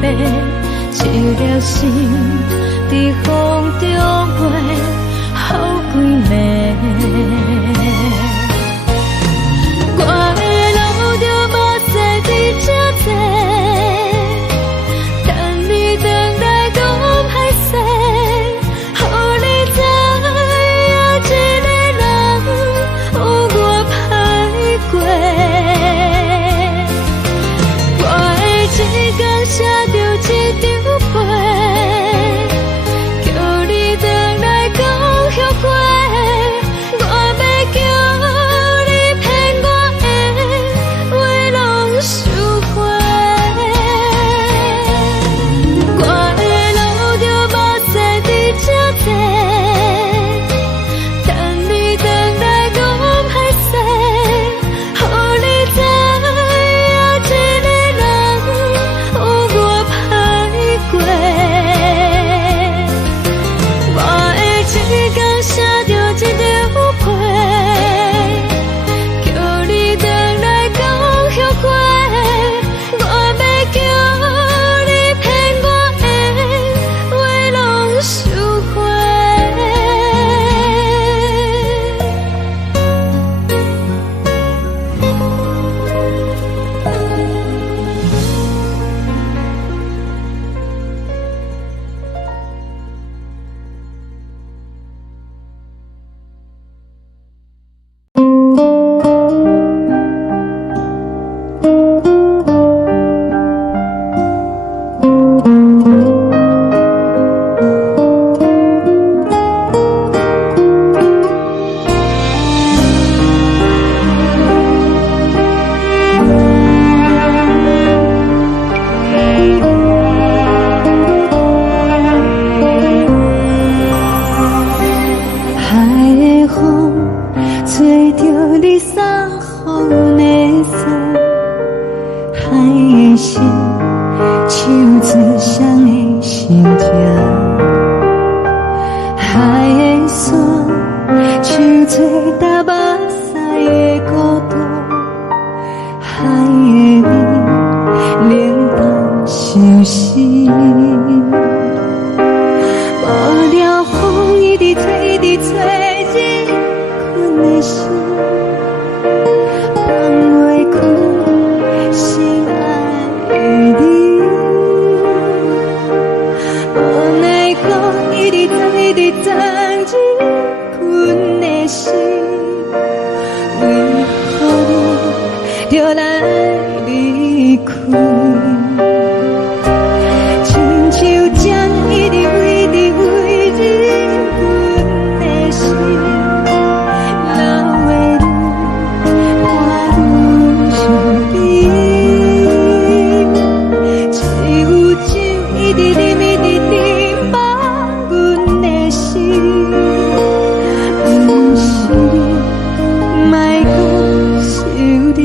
白，一粒心在风中飞，好几暝。我的路就无西伫这多，等你回来讲歹势，予你知影一个人有我歹过。我的一天写着一张被，叫你回来讲后悔。我要叫你骗我的话拢收回。我的路就无西伫这多，等你回来讲歹势，予你知影一个人有我歹过。我的一天写着一张被，叫你回来讲后悔。我要叫你骗我的话拢收回。海的风吹着你送予的伞，海的心唱出双的心情，海的山唱出打目屎的孤独，海的你冷淡伤心。无聊风一直吹，一直吹，日困的心放袂开，心爱的你。无奈何一直等，一直等，日困的心，为何你就来离开？亲像针一直为你为日阮的心，流的泪我愈想你，只有酒一直啉一直啉饱阮的心，不是你，莫搁想你。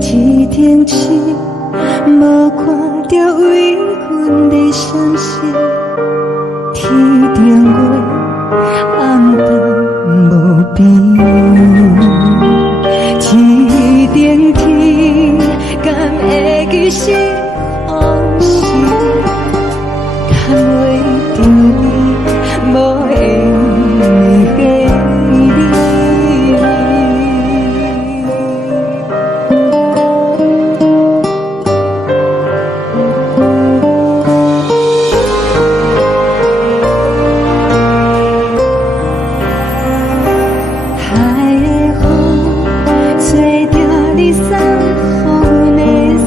天顶星无看到为阮的伤心，天顶月暗淡无边，天顶天敢会记是往事，敢会着你无缘的你。海的风吹着你送予的伞，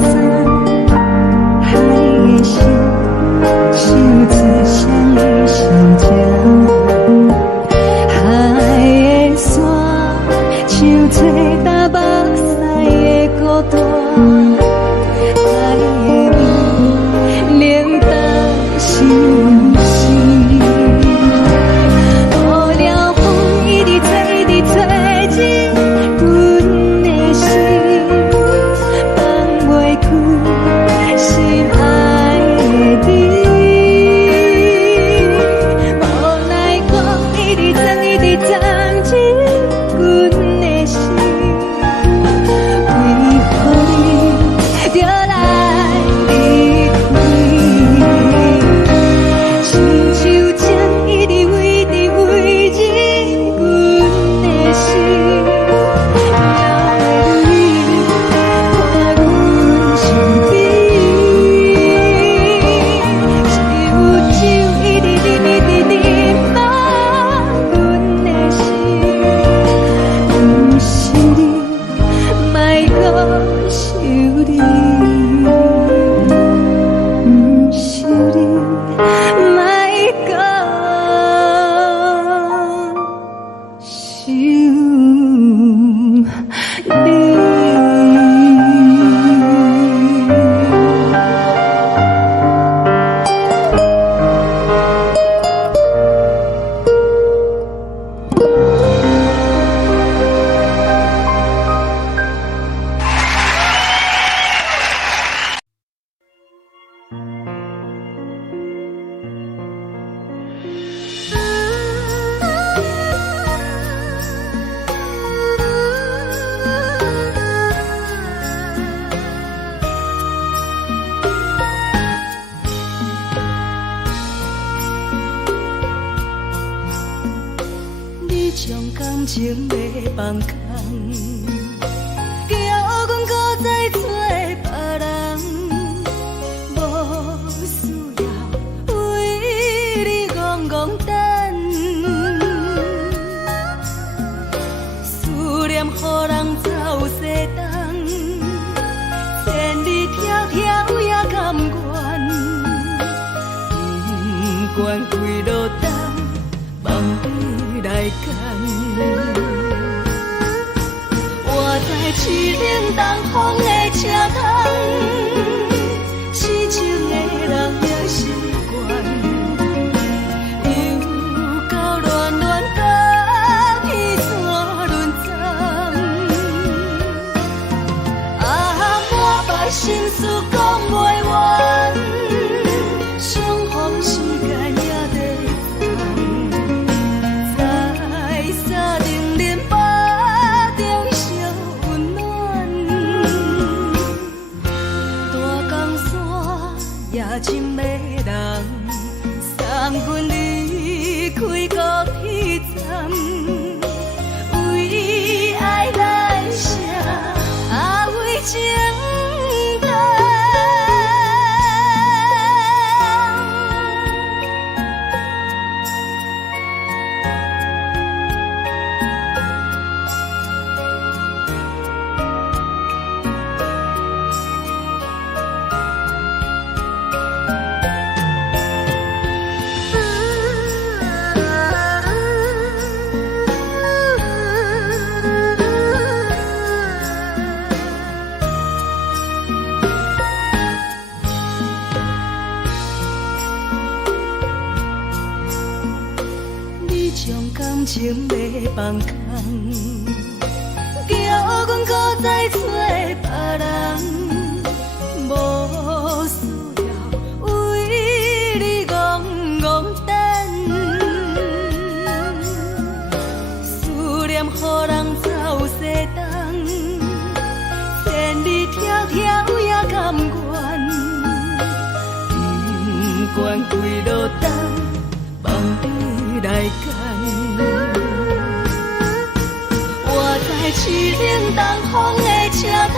情要放空，叫阮搁再做别人，无需要为你戆戆等。思念予人走西东，千里迢迢也甘愿，不管几路灯，望你来牵。我在市顶东风的车窗，痴情的人也习惯，又到乱乱甲彼山论站。满腹心事讲袂完，相逢时间也在等，在沙丁林巴中烧温暖。大江山夜深的人，送阮离开高铁站，为爱来写为情。感情要放空，叫阮搁再找别人，无需要为你戆戆等。思念予人走西东，千里迢迢也甘愿，不管几路灯，望你来牵。我在市顶东风的车窗，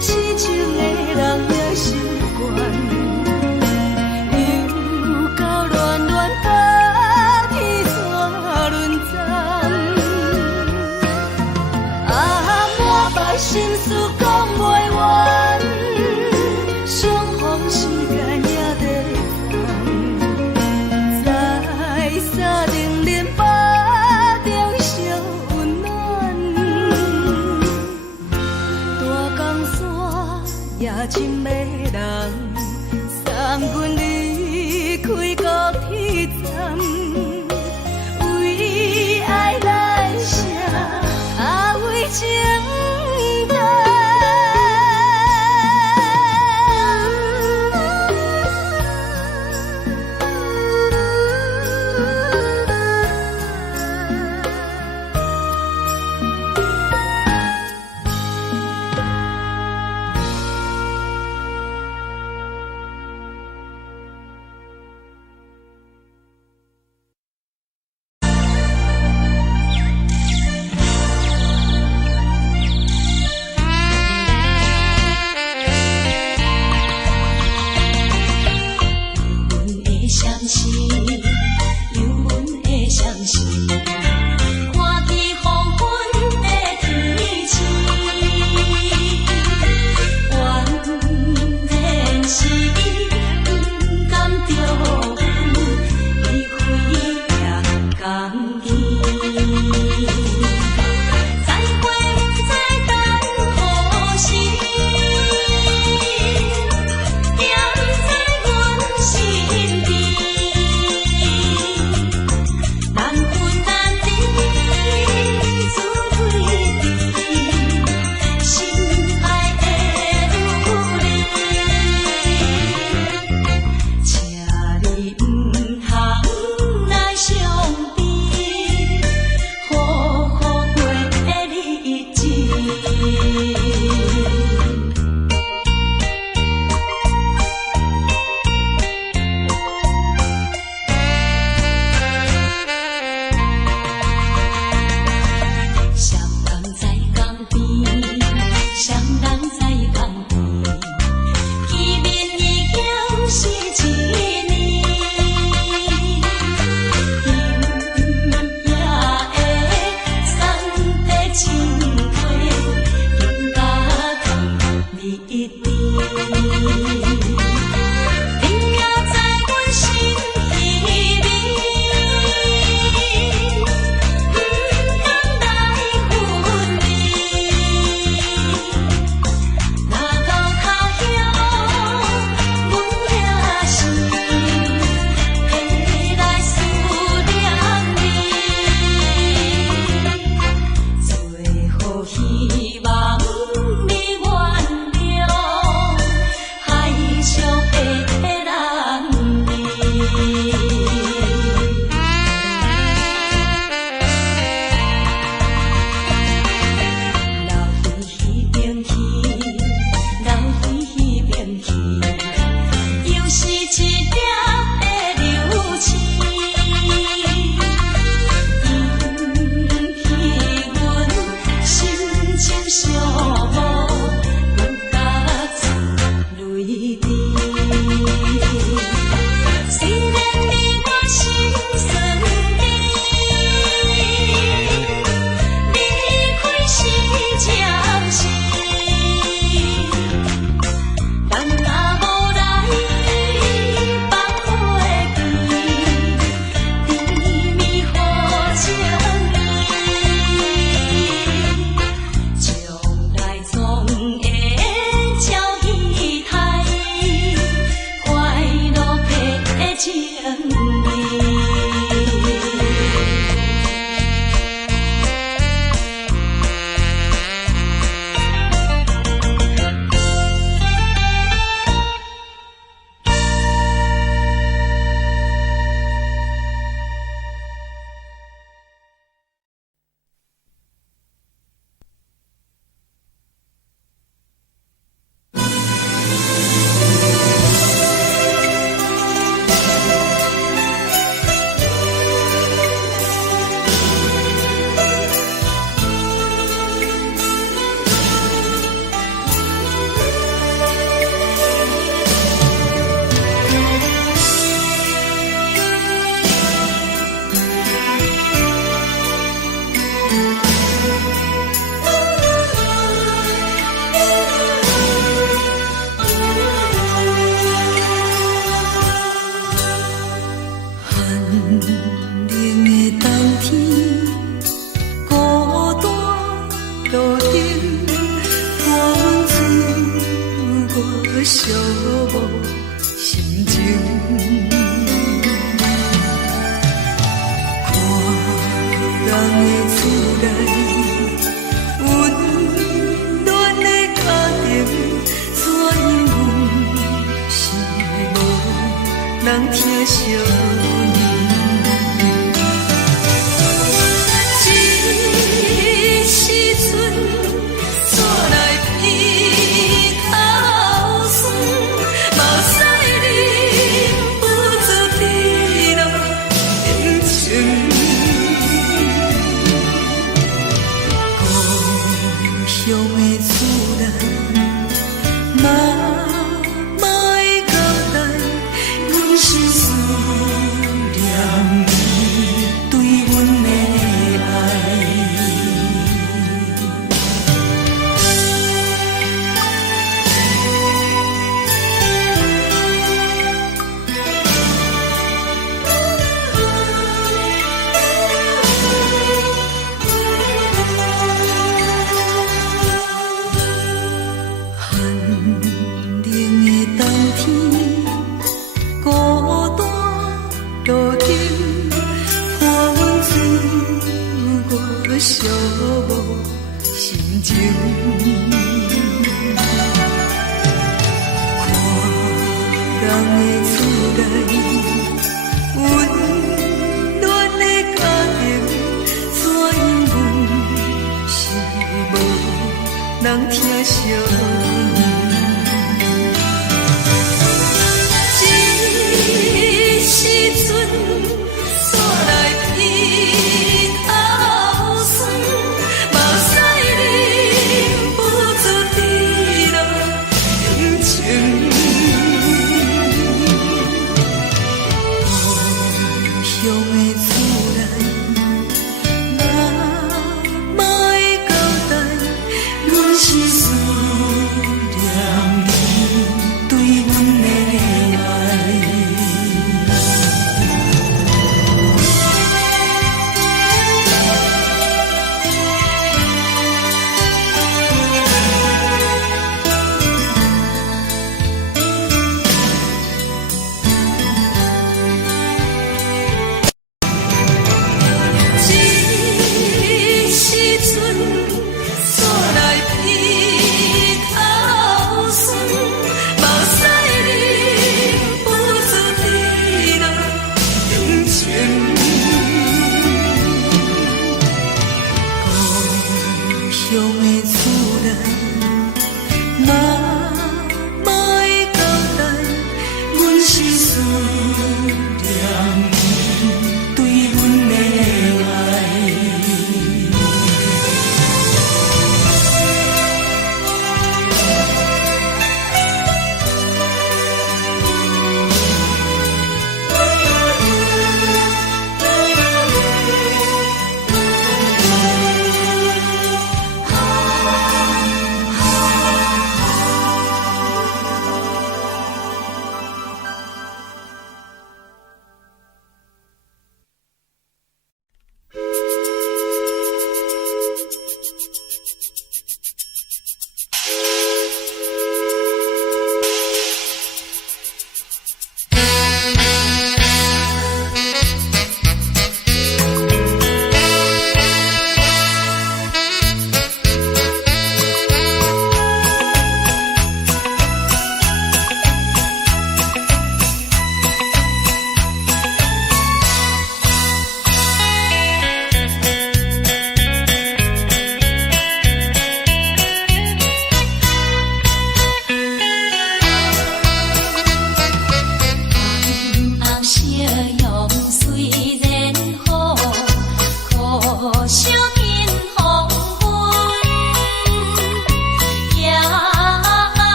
痴情的人也习惯，又到乱乱甲彼山论站。满腹心事讲袂完，相逢时间也在等，在沙丁林巴中烧温暖。大江山夜深的人，送阮离开高铁站，为爱来写为情。一滴。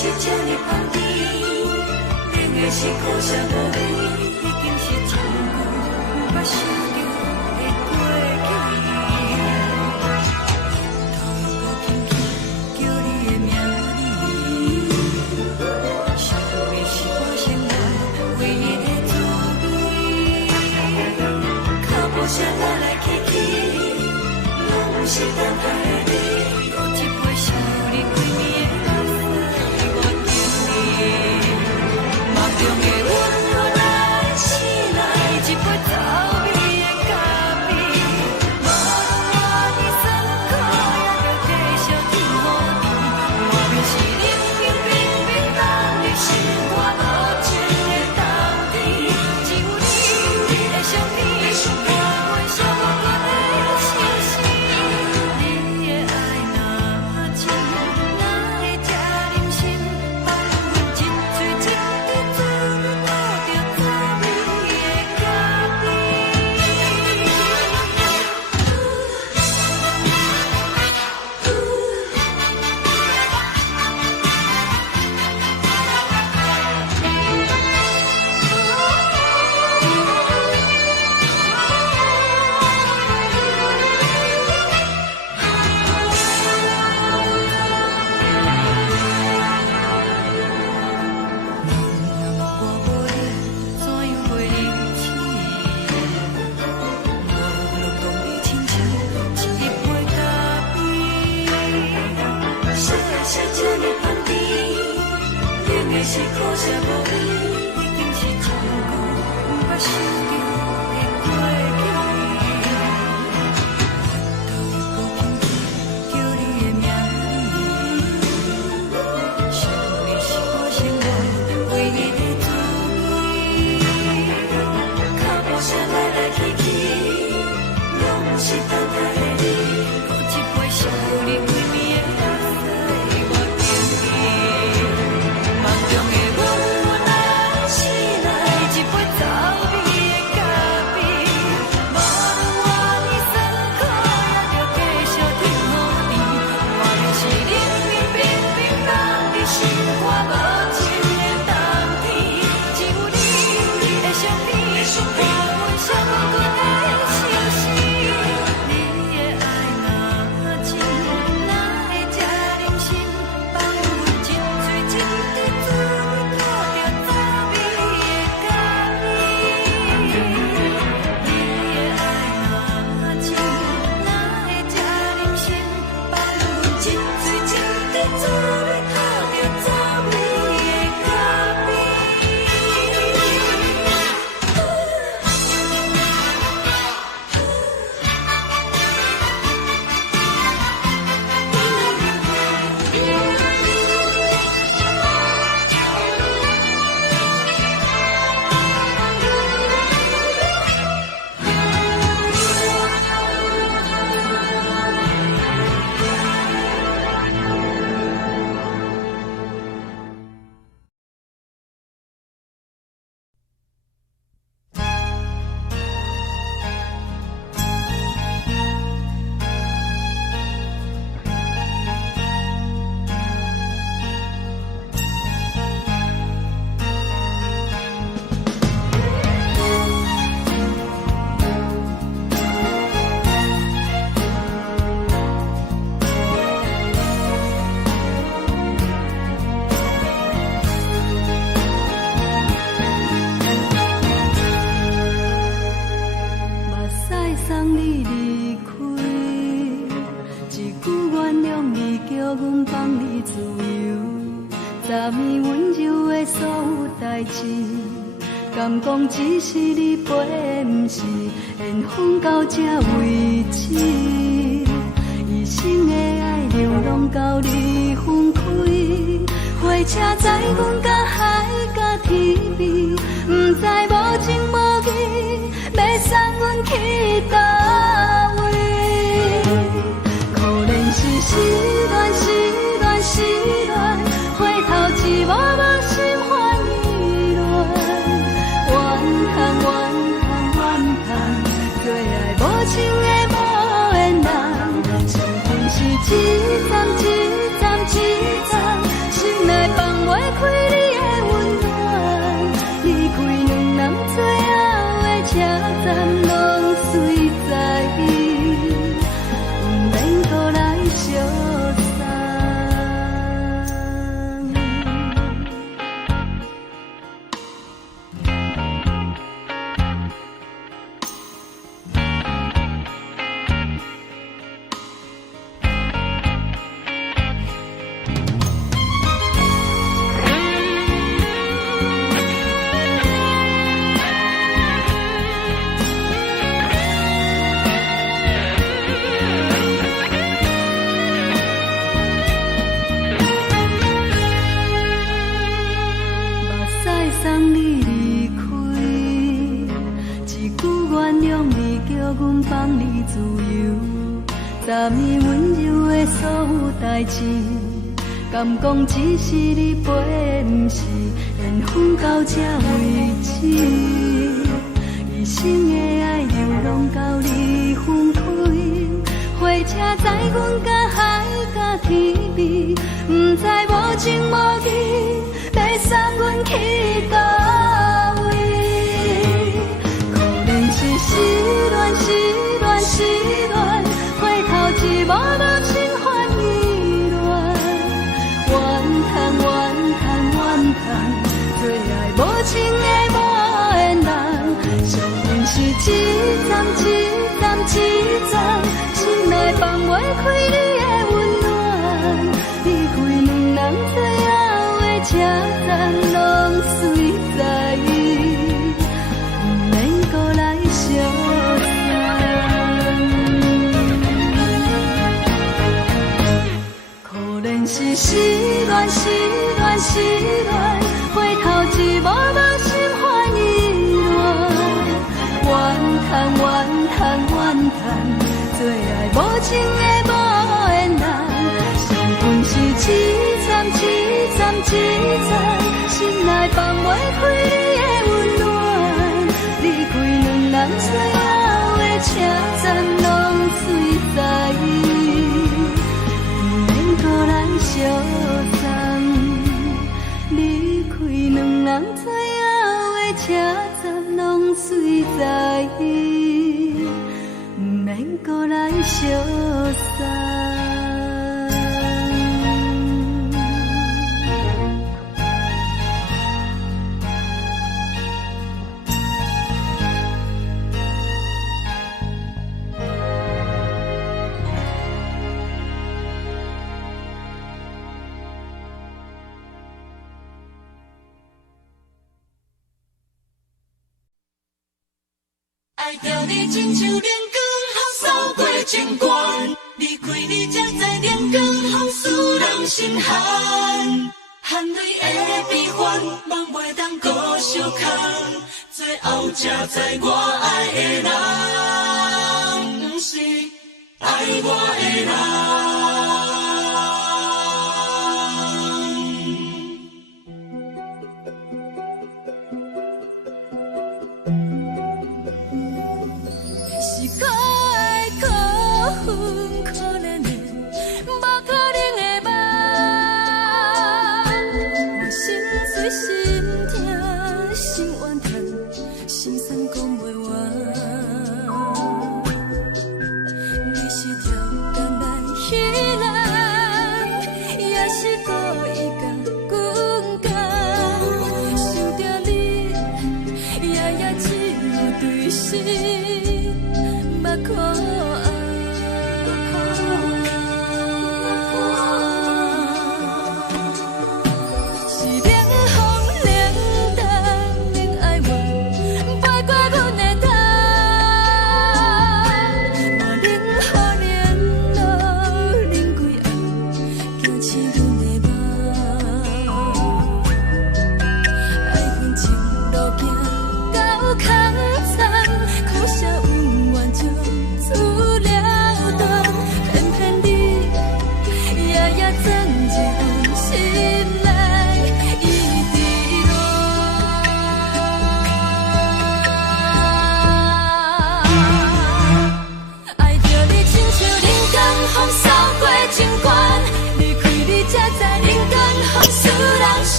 是这呢香甜，冷的是苦涩无味，已经是真久毋捌想着的过去。头又轻轻叫你的名字，想的是我心内唯一的滋味。脚步声来来去去，拢是等待的你，有一杯想你几暝的泪水，我敬你。梦中的阮我来醒来，一杯走味的咖啡，无论我的酸苦，也着继续甜予你。外面是冷冰冰冰冻的心肝，无情的冬天，只有你的相片，我阮相共的心事。你的爱若真，哪会这忍心放阮一嘴一滴水，倒着走味的咖啡。是苦涩无味，已经是真久毋捌想着的过去。头又轻轻叫你的名字，想的是我心内唯一的滋味。脚步声来来去去，拢是等待的你，有一杯想你几暝的泪水，我敬你。梦中的阮我来醒来，一杯走味的咖啡，无论我的酸苦，也着继续甜予你。外面是冷冰冰冰冻的心肝，无情的冬天，只有你的相片，我阮相共的心事。你的爱若真，哪会这忍心放阮一嘴一滴水，倒着走味的咖啡。你的爱若真，哪会这忍心放阮一嘴一滴水，倒着走味的咖啡。送你离开，一句原谅你，叫阮放你自由。昨暝温柔的所有代志，敢讲只是你陪，不是缘分到这为止。一生的爱流浪到你分开，火车载阮甲海甲天边，不知无情无义，要送阮去倒位？可能是失恋，失恋，失恋，回头一幕幕心烦意乱，怨叹，怨叹，怨叹，最爱无情的无缘人，情份是一站一站一站，心内放。代志，敢讲只是你陪，不是缘分到这为止。一生的爱流浪到你分开，火车载阮甲海甲天边，不知无情无义，要送阮去倒位？可能是失恋，失恋，失恋，回头一幕幕心烦意乱，怨叹，怨叹，怨叹，最爱无情的无缘人，上恨是一站一站一站，心内放袂开你的温暖，离开两人最后的车站，拢随在意，不免搁来相可能是失恋，失恋，失恋，回头一幕幕心烦意乱，怨叹，怨叹，怨叹，最爱无情的无缘人，上恨是一站一站一站，心内放袂开你的温暖，离开两人最后的车站，拢随在意，不免搁来相送。离开两人最后的车站，拢随在意，不免搁来相送。爱着你亲像阳光，扫过情关，离开你才知阳光风使人心寒。含泪的悲欢，望袂当搁相牵，最后才知我爱的人，不是爱我的人。是可爱可恨可怜的，无可能的梦。我心碎心痛心怨叹，心酸讲袂完。你是条感来彼来。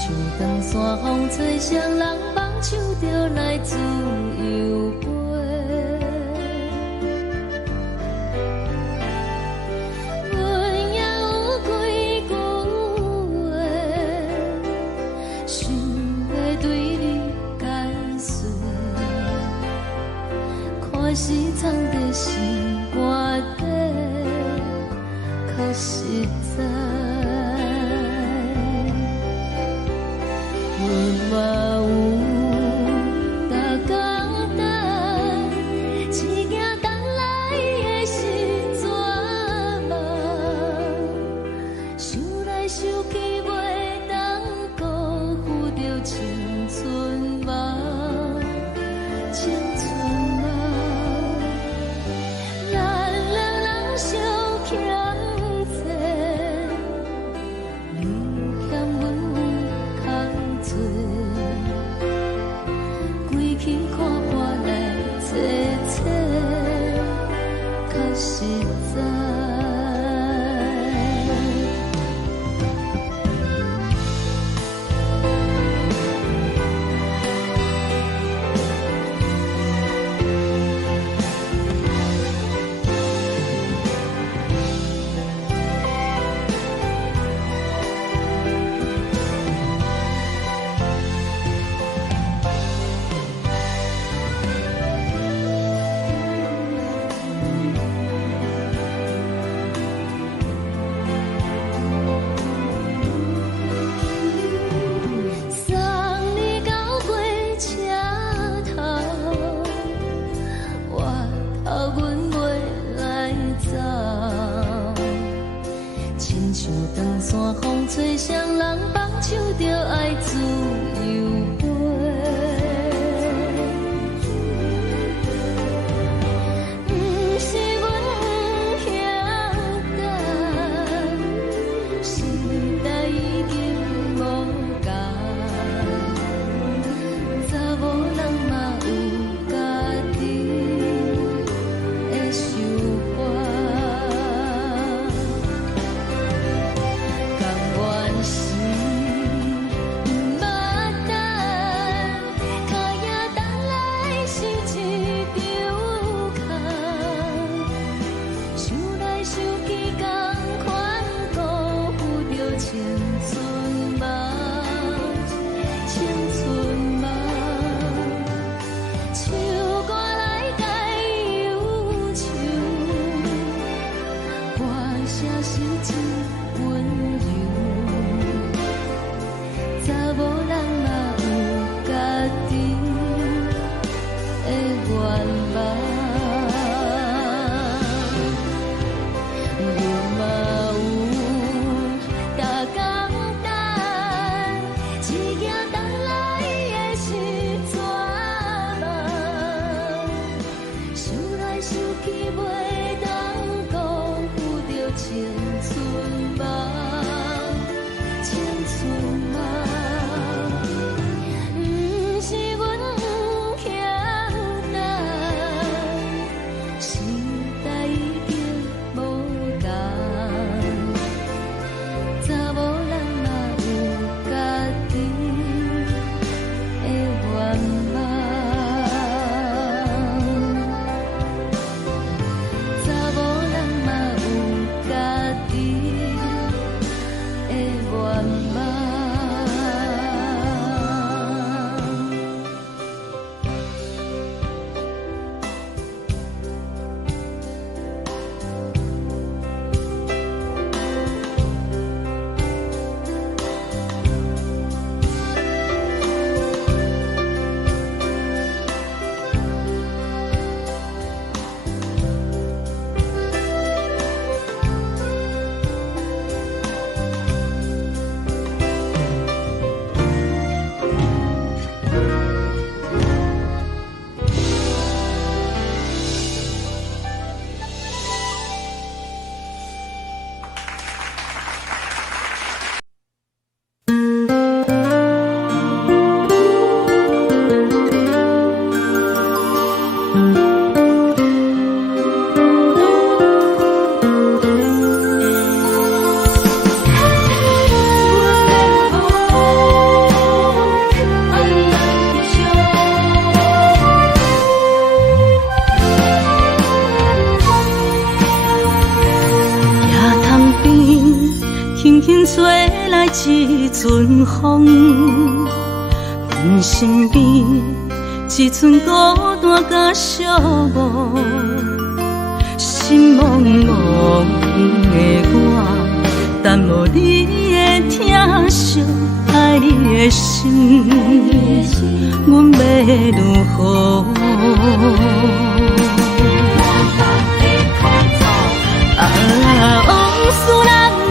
像长山风吹双人放手就来自由飞。阮也有几句话，想要对你解说，可是藏在心肝底，较实在。阮嘛有逐工等，只惊等来的是绝望，想来想去袂当辜负着青春梦，青春梦，咱两人相欠债，你欠阮有空做，归去看破来坐坐，较实在。送你到火车头，我头阮袂来走，亲像长山风吹双人放手就爱自由飞。不是阮不晓等，时代已经无共，查某人嘛有家己的想法，甘愿是一阵风，阮身边一寸孤单甲寂寞，心茫茫的我，等无你的疼惜，爱你的心，阮要如何？往事人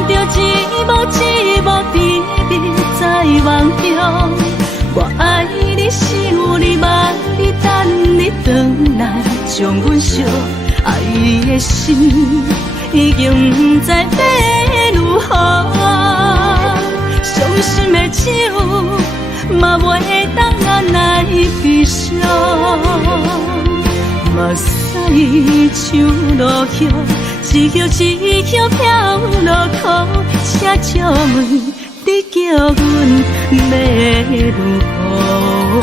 着一幕一幕甜蜜在梦中。我爱你，想你，望你，等你回来，将阮惜爱的心已经不知要如何。伤心的手嘛袂当按来悲伤，目屎像落叶。一叶一叶飘落雨，请借问你叫阮要如何？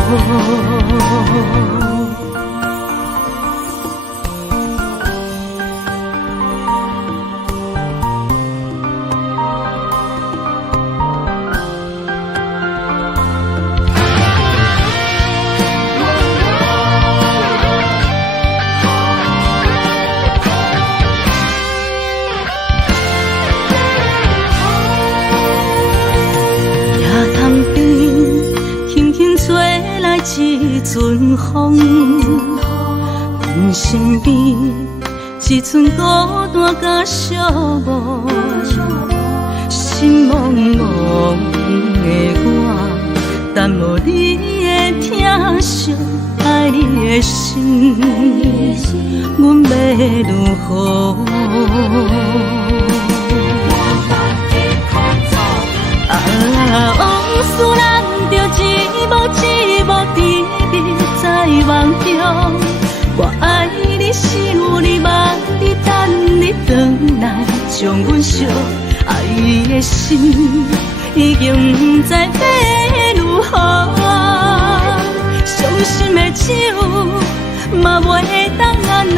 一阵风，阮身边一寸孤单甲寂寞，心茫茫的我，等无你的疼惜，爱你的心，阮要如何？往事人着一幕一幕甜蜜在梦中。我爱你，想你，望你，等你回来，将阮惜爱的心已经不知要如何。伤心的手嘛袂当按来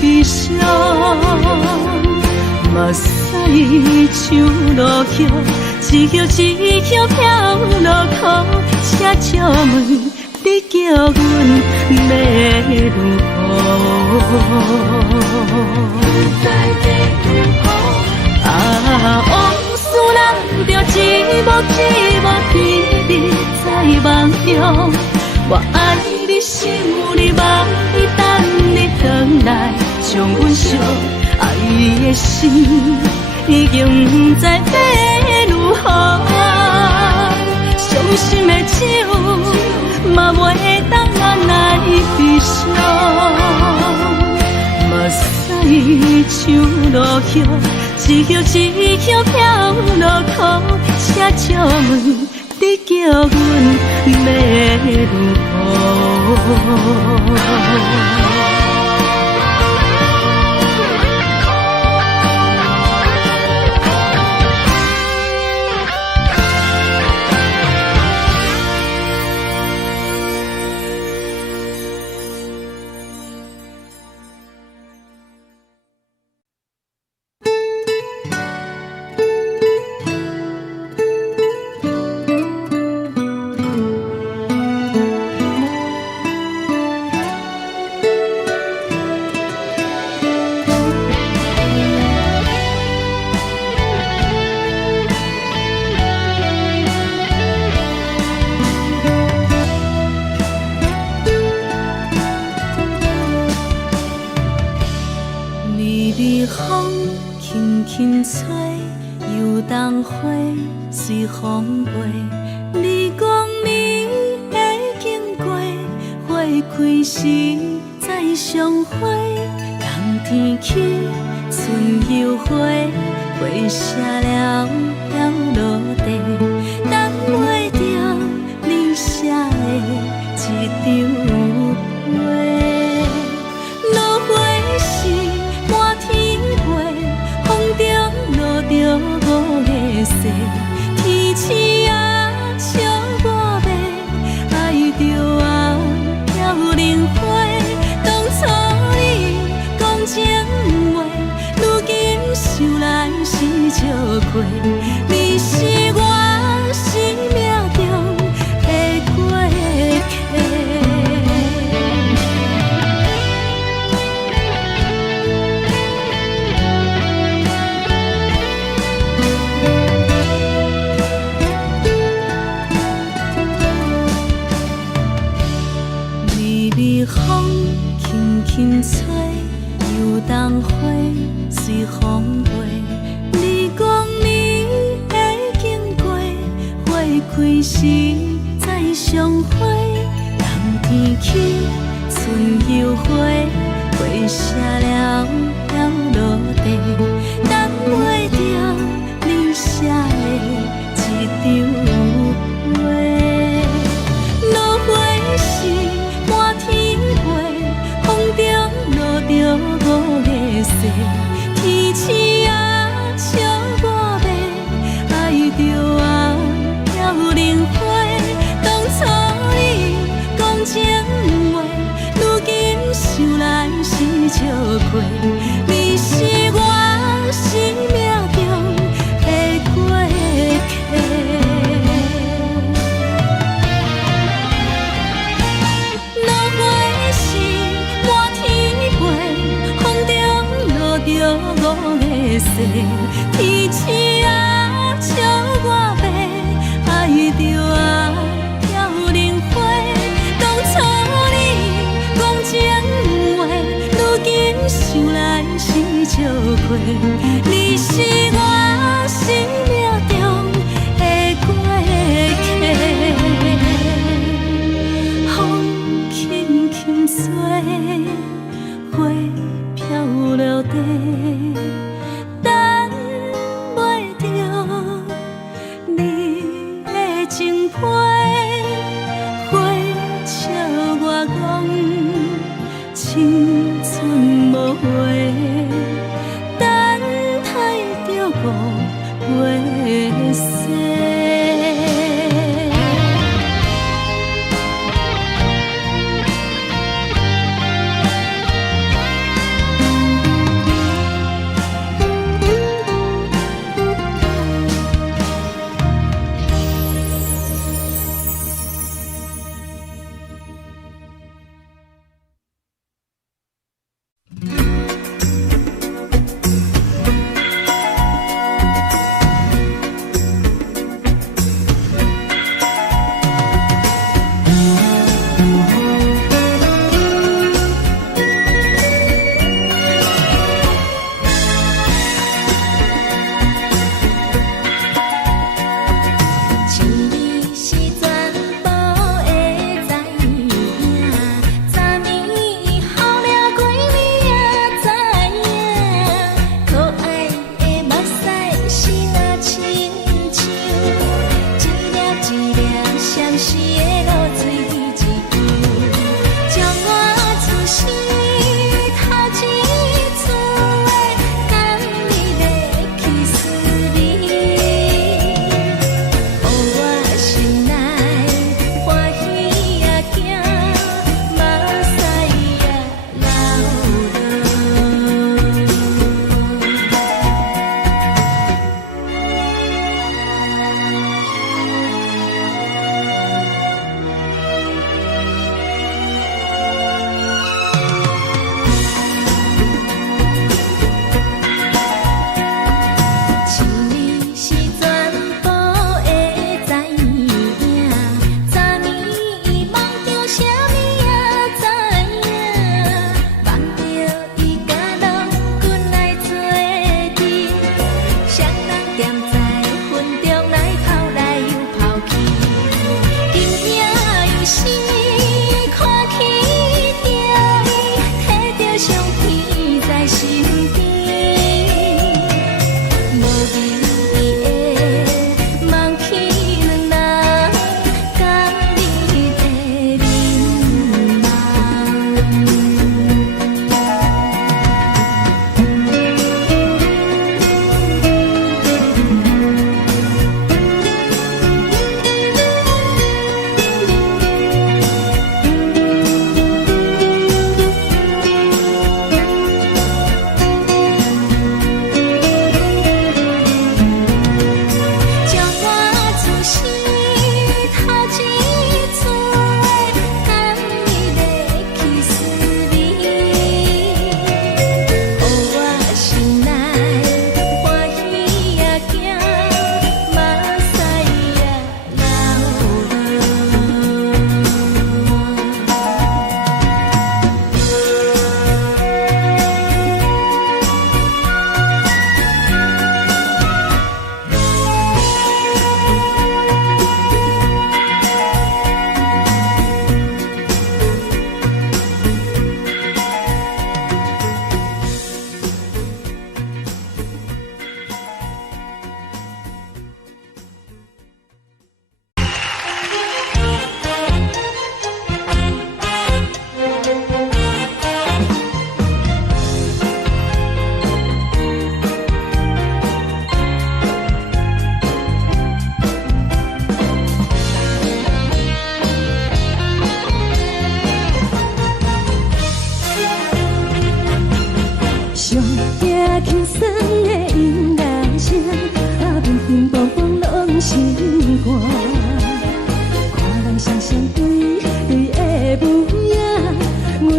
悲伤，目屎像落叶。一叶一叶飘落雨，请借问你叫阮要如何？往事人着一幕一幕甜蜜在梦中。我爱你，想你，望你，等你回来，将阮惜爱的心已经不知要如何。伤心的手嘛袂当按来悲伤，目屎像落叶，一叶一叶飘落雨，请借问你叫阮要如何？随风飞，你讲你会经过，花开时再相会。冬天起，春又花，花谢了飘落地，等袂着你写的一张画。落花时满天飞，风中落着五个色。天星啊，笑我袂爱着啊，飘零花。当初你讲情话，如今想来是笑过。你是我。开时再相会，人天起春又花，花谢了了落地，等袂着你写的一张画。落花时满天飞，风中落着五个色，天星啊笑我迷，爱着啊飘零花。当初你讲情话，如今想来是笑过，你是我生命中的过客。落花时满天飞，风中落着五个色，天星啊笑我迷，爱着啊飘零花。当初你讲情话，如今想来是笑过，你是我生命中的过客。风轻轻吹，花飘落地，等袂着你的情批。花笑我讲青春无悔，等待着五月雪。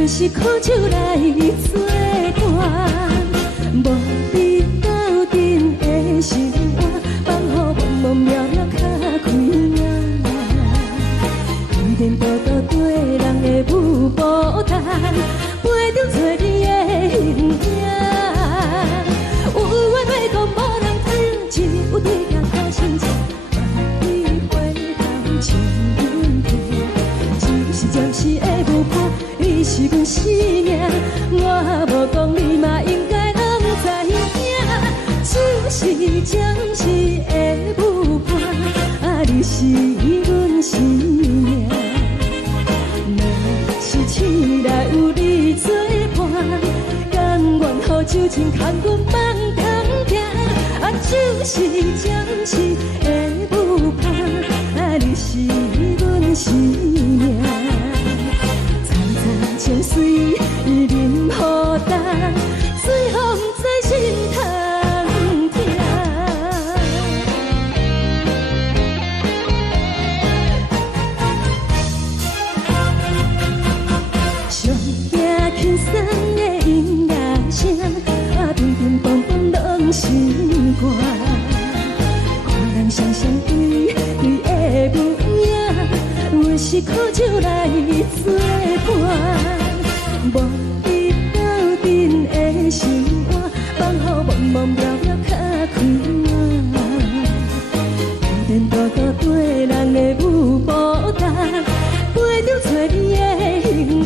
阮是苦酒来作伴，无你斗阵的生活，放予茫茫渺渺较开眼。颠颠倒倒对人的舞步弹，陪着做你的形影。有话要讲无人听，只有对镜头心情，万里回头像阮听。只是暂时的舞伴，你是阮生命，我无讲你嘛应该拢知影。就是暂时的舞伴，你是阮生命。若是醒来有你作伴，甘愿予酒精牵阮放通行。就是暂时的舞伴，你是阮生命。惨惨情水任何等，随风在心头听。上惊轻松的音乐声，乒乒乓乓拢心肝。看人双双对对的舞影，阮是苦酒来作伴。无你斗阵的生活，放予茫茫渺渺较开眼。颠颠倒倒对人的舞步弹，陪着做你的形影。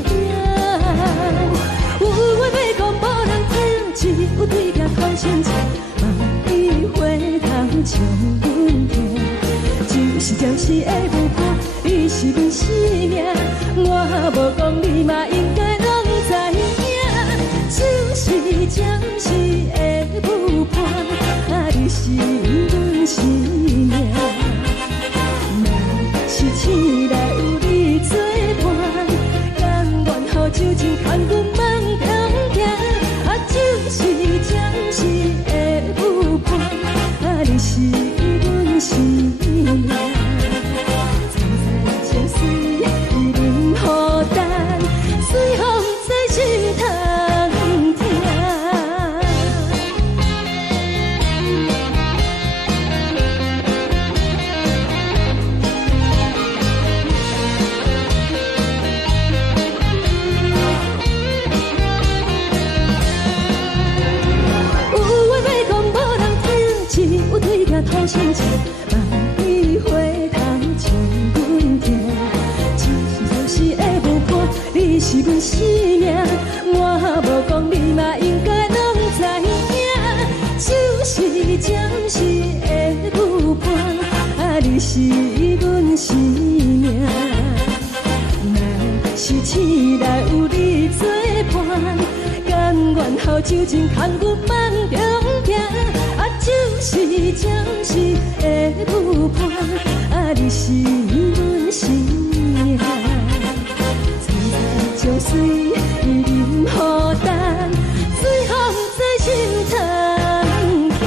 有话要讲无人听，只有对镜看心情，万里回头像阮听。就是暂时的舞伴，你是阮生命，我无讲你嘛应该拢知影。就是暂时的舞伴，你是阮生命。若是醒来有你作伴，甘愿予酒精牵阮放通行。就是暂时的舞伴，你是阮生命。惨惨情水任何等，随风在心头听。有话要讲无人听，只有对镜头心情，万里回头像阮听。就是暂时的舞伴，你是阮生命，我无讲你嘛应该拢知影。就是暂时的舞伴，你是阮生命。若是醒来有你作伴，甘愿予酒精牵阮放中行。就是暂时的舞伴，你是阮生命。惨惨情水任何等，随风在心头听。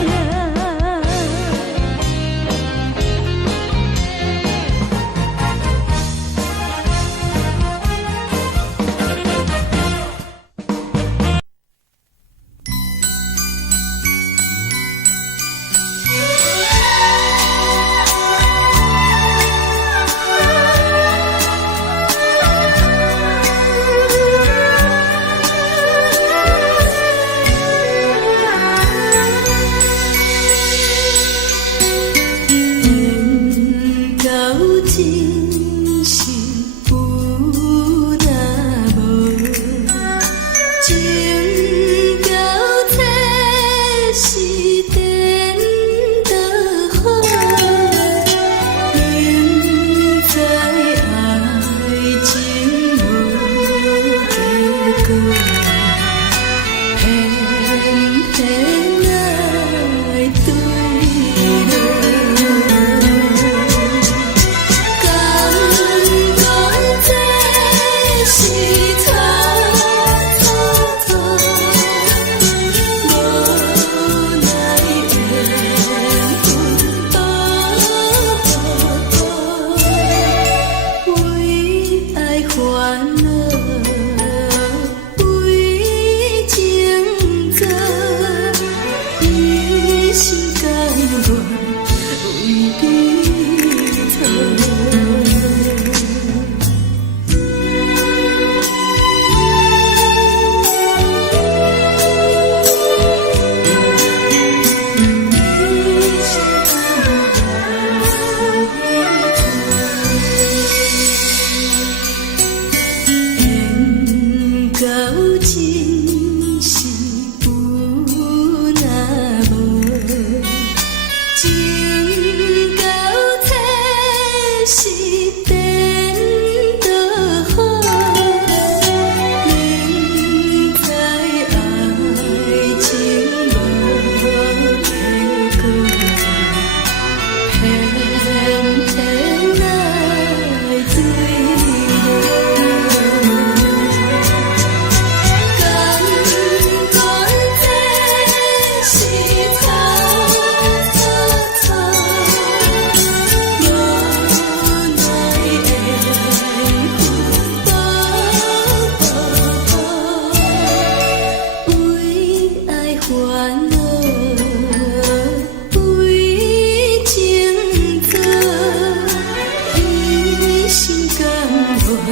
为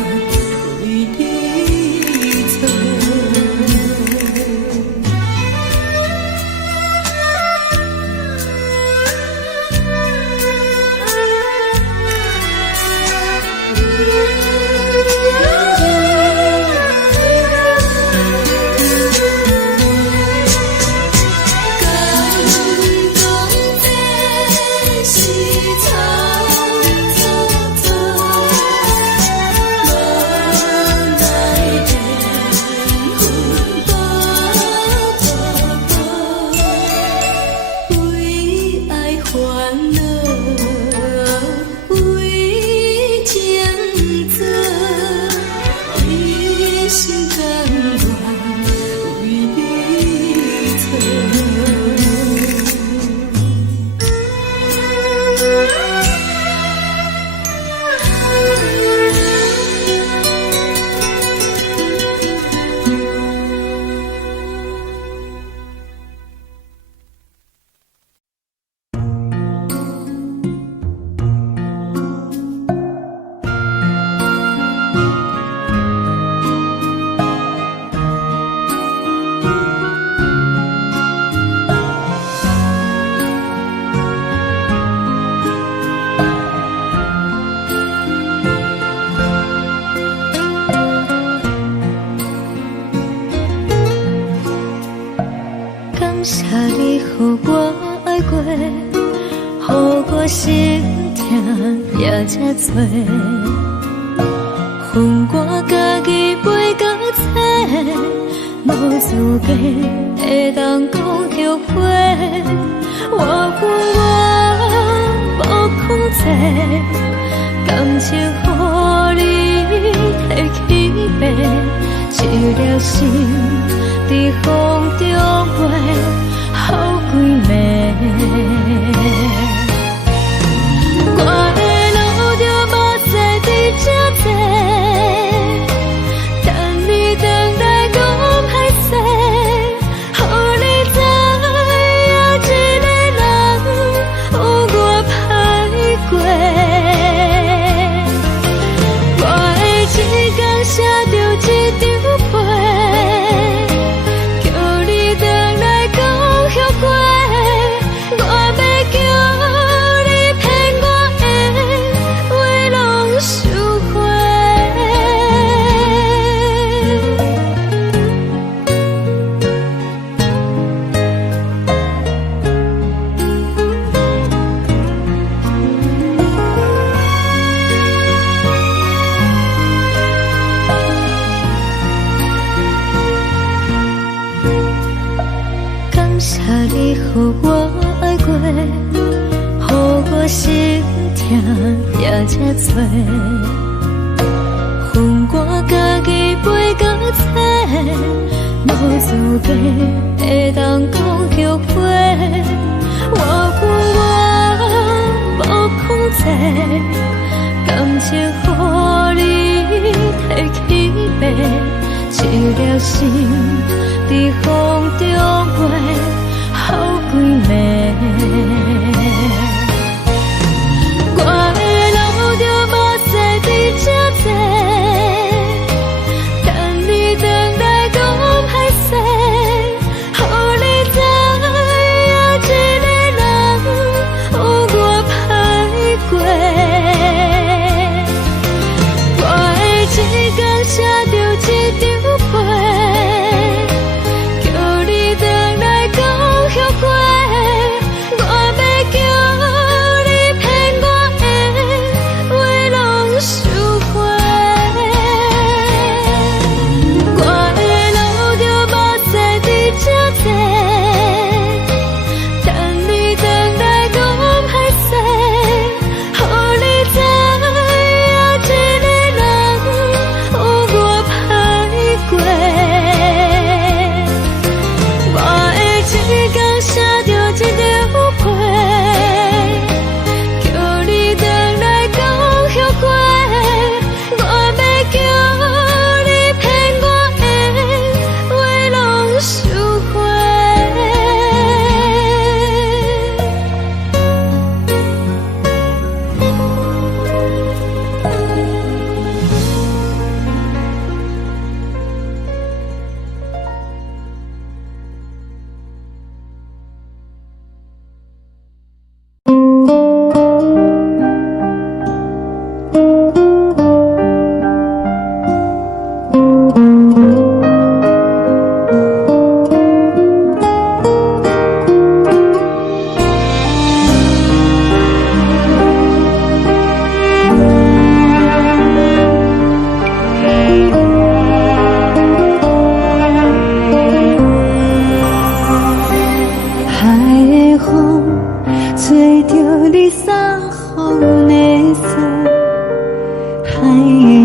你做。感谢你，予我爱过，予我心痛也这多。恨我家己袂到切，无资格会当讲后悔。我恨我无控制，感情予你提起白，一粒心。在风中飞，好几暝。我的路就无西伫这多，等你回来讲歹势，予你知影一个人有我歹过。我的一天写着一张被。谢你，予我爱过，予我心痛也这多。恨我家己袂到切，无资格会当讲后悔。我恨我无控制，感情予你提起白，一粒心在风中飞。好几暝，我的路就无西伫这多，等你回来讲歹势，予你知影一个人有我歹过。我的一天写着一张被。后悔，我要叫你骗我的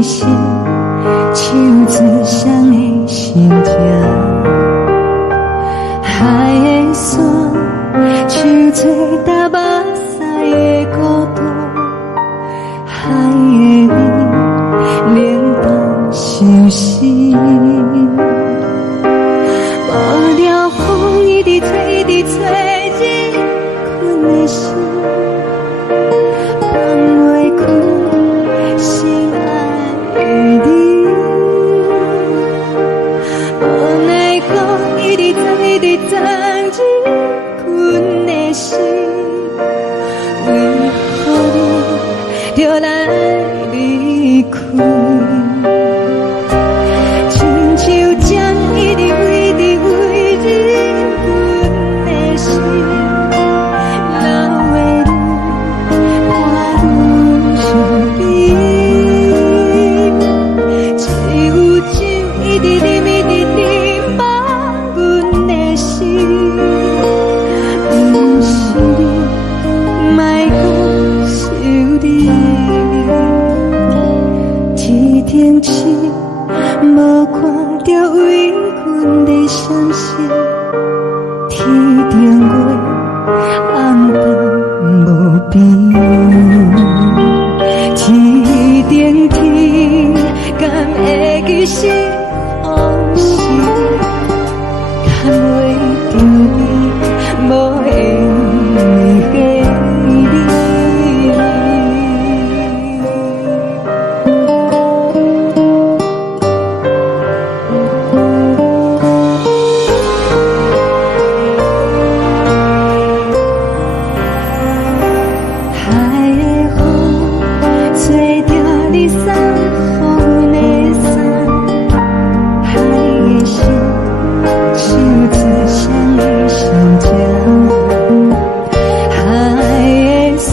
是手指上的心情，海的山，手做搭目屎的孤单，海的你，冷淡伤心。无聊风一直吹，一直吹，日困的心，放袂开心爱的你。无奈讲一直等，一直等，日困的心，为何你就来离开？亲像针一直为，一直为日阮的心，流的泪看愈伤悲。只有酒一直啉，一直啉，放阮的心。不是你，莫讲想你。天顶星，无看到为阮的伤心。天顶月，暗淡无边。天顶天，敢会记是往事？敢会着你，无会记你。海的风，吹着你送予阮的伞，海的心，手指上的心情，海的山，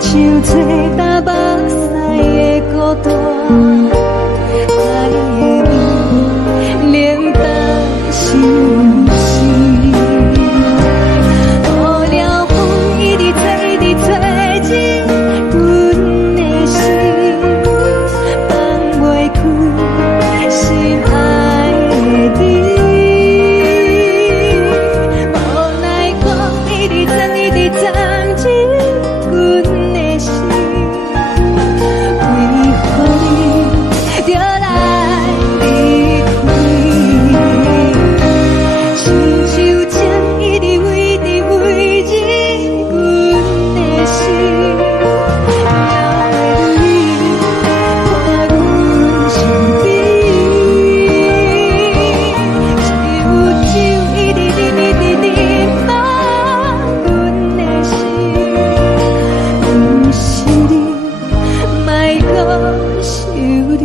手吹搭目屎的孤单，海的你，冷淡伤心。无聊风一直吹，一直吹，日阮的心，放袂开心爱的你。无奈讲一直等，一直等，日阮的心，为何你就来离开？亲像针一直为，一直为，日阮的心，流的泪看阮伤悲。只有酒一直啉，一直啉，放阮的心。不是你，莫讲想你。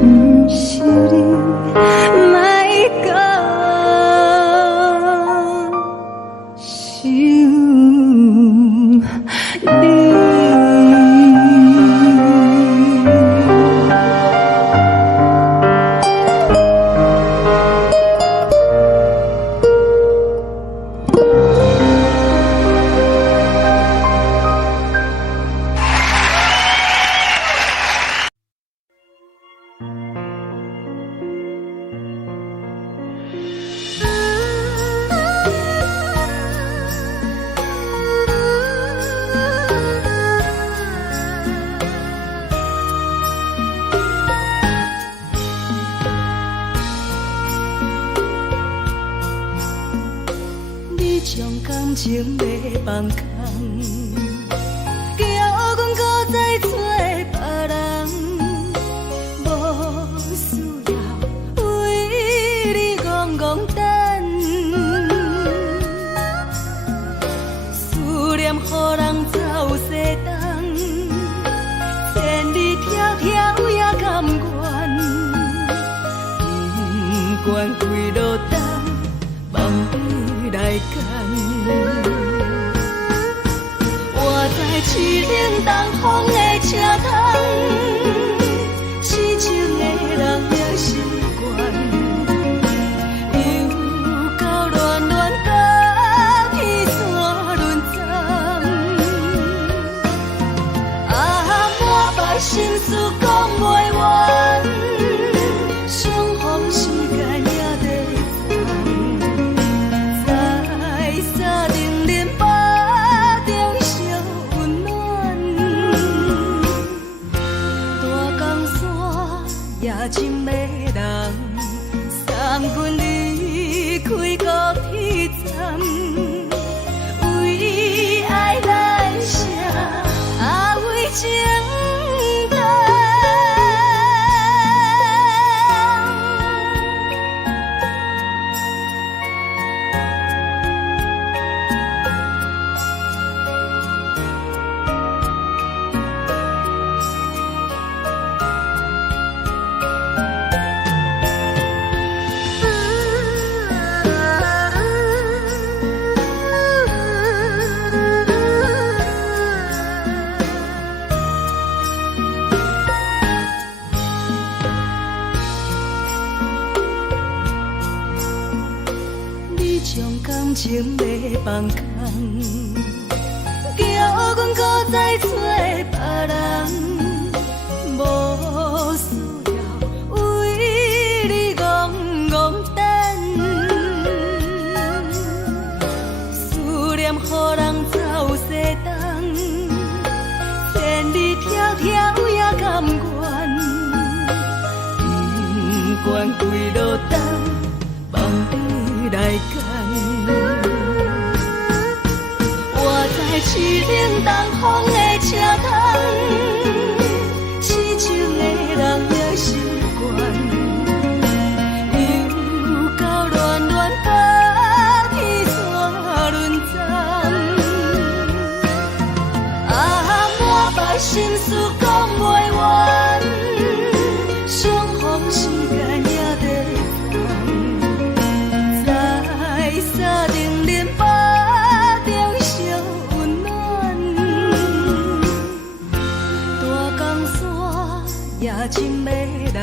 不是你，莫讲想你。你将感情卖放空，叫阮搁再找别人，无需要为你戆戆等。思念予人走西东，千里迢迢也甘愿，不管几路东，望你来干。我在凄冷东风的车窗，痴情的人也习惯，又到乱乱甲彼山沦陷。啊，真迷人，送阮离开高铁站，为爱来生，为情重。感情要放空，叫阮搁再找别人，无需要为你戆戆等。思念予人走西东，千里迢迢也甘愿，不管几落冬，望你来讲。市顶东风的车窗，痴情的人也习惯，又到乱乱把天带轮转。满腹心事讲袂完，相逢时间也在长，在沙定连巴中相。也真迷人，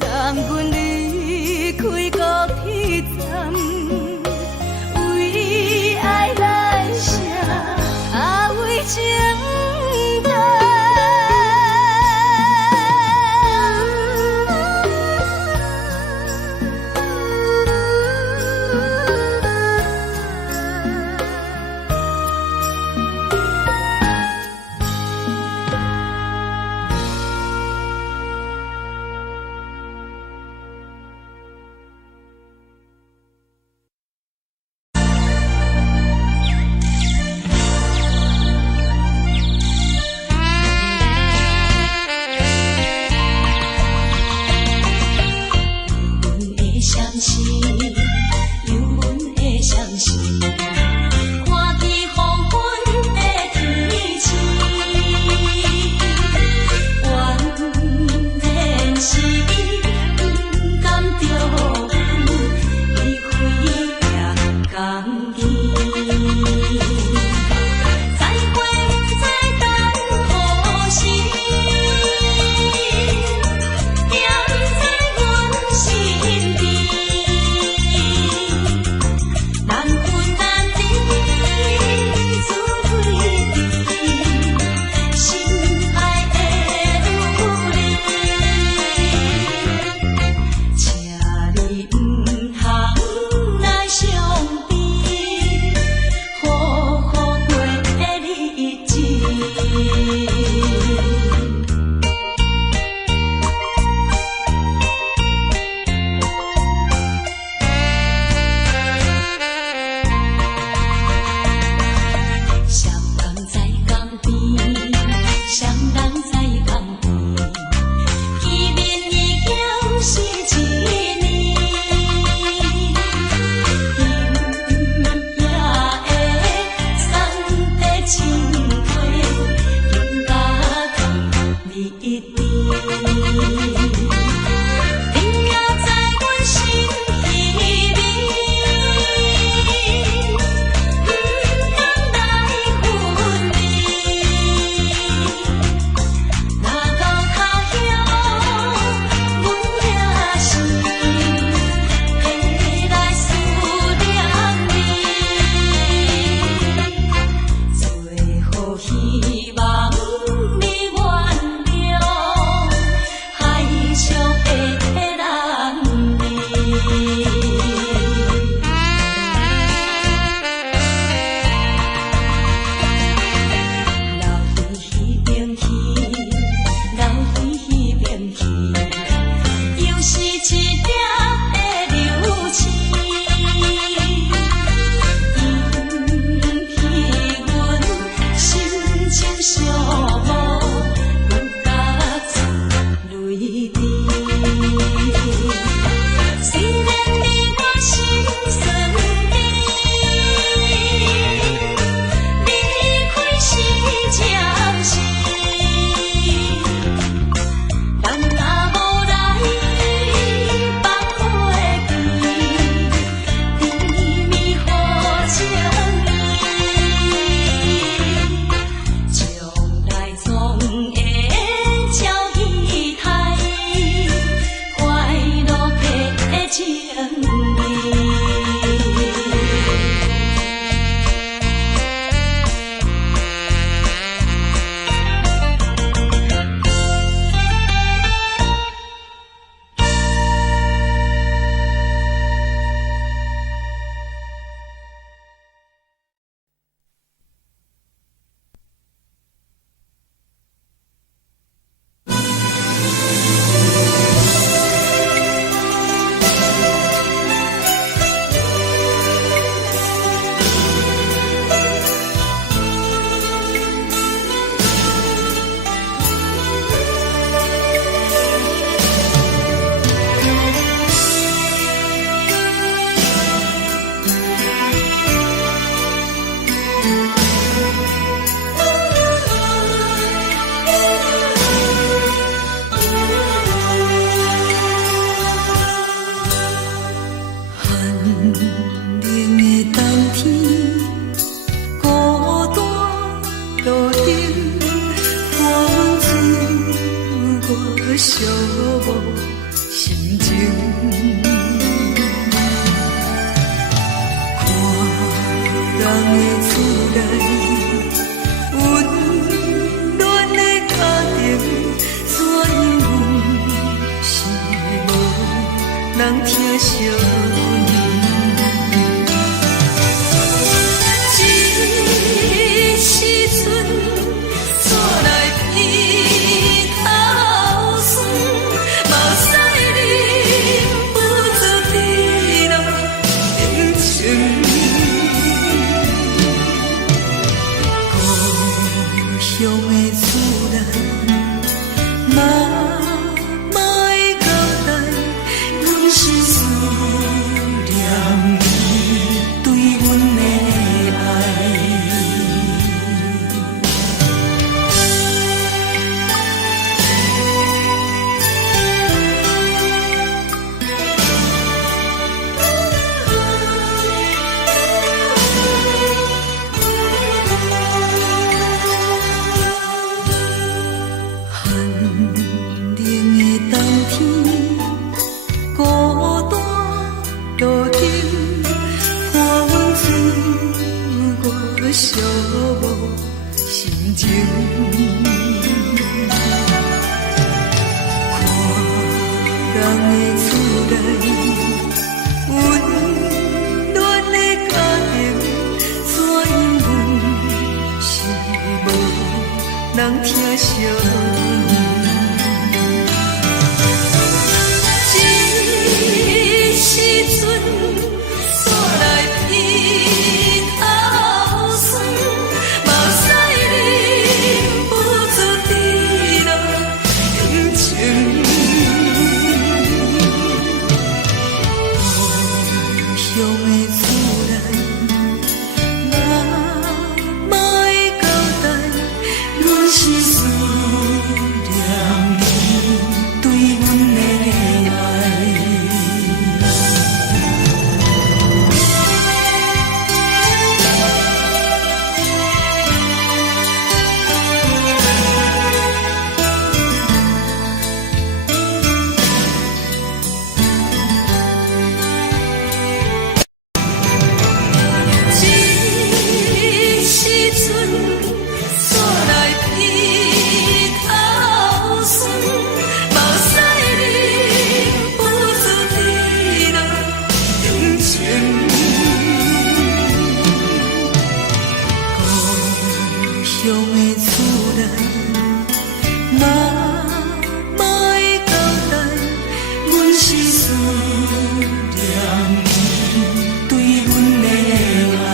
送阮离开高铁站，为爱来生，为情重。寂无心情。看人的厝内温暖的家庭，怎样是无人疼惜。寂无心情，看人的厝内温暖的家庭，怎样是无人疼惜。一时阵煞来鼻头酸，目屎忍不住滴落眼睛。故乡的厝内，妈会交代，阮是思念你对阮的爱。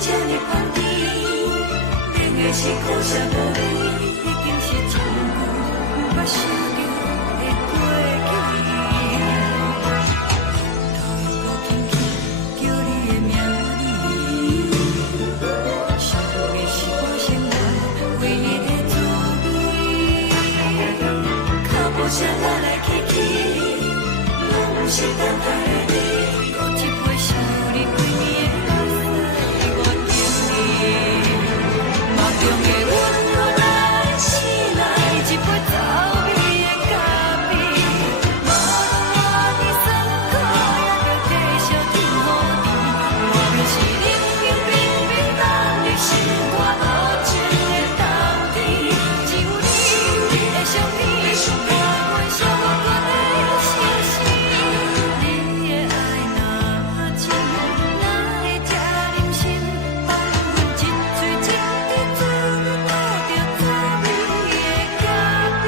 这呢香甜，冷的是苦涩无味，已经是真久毋捌想着的过去。头又搁轻轻叫你的名字，想的是我生来唯一的滋味。脚步声来来去去，拢是等待的你。有一杯想你几年的目屎，我等你。梦中的阮我来醒来，一杯走味的咖啡。无论我的酸苦，也着继续甜乎甜。我便是冷冰冰冰冻的心肝，无情的冬天。只有你的相片，我阮相分的心事。你的爱若真，哪会这忍心放阮一嘴一滴水，倒着滋味的咖啡。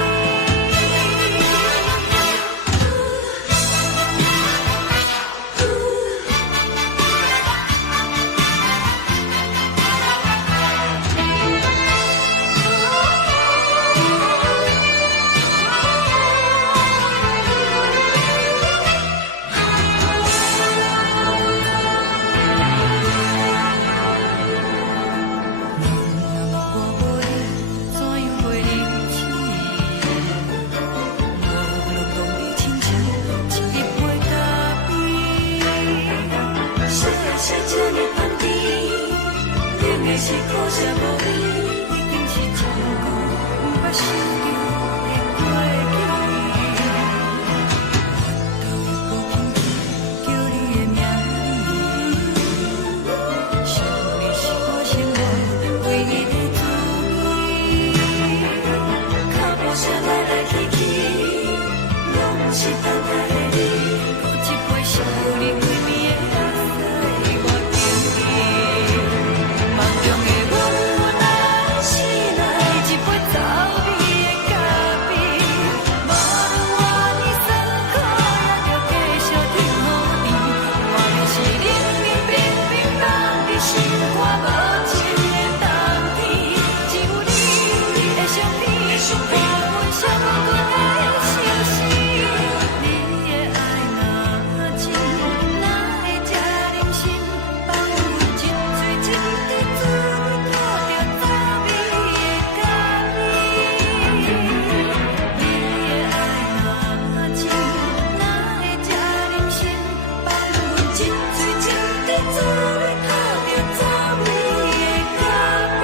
是苦涩无味，已经是真久毋捌想着的过去。头又搁轻轻叫你的名字，想的是我生来唯一的滋味。脚步声来来去去，拢是等待的你。有一杯想你几暝的目屎，我等你。梦中的阮我来醒来，一杯走味的咖啡。无论我的酸苦，也着继续甜乎甜。我便是冷冰冰冰冻的心肝，无情的冬天。只有你的相片，我阮相分的心事。你的爱若真，哪会这忍心放阮一嘴一滴水，倒着滋味的咖啡。你的爱若真，哪会这忍心放阮一嘴一滴水，倒着滋味的咖啡。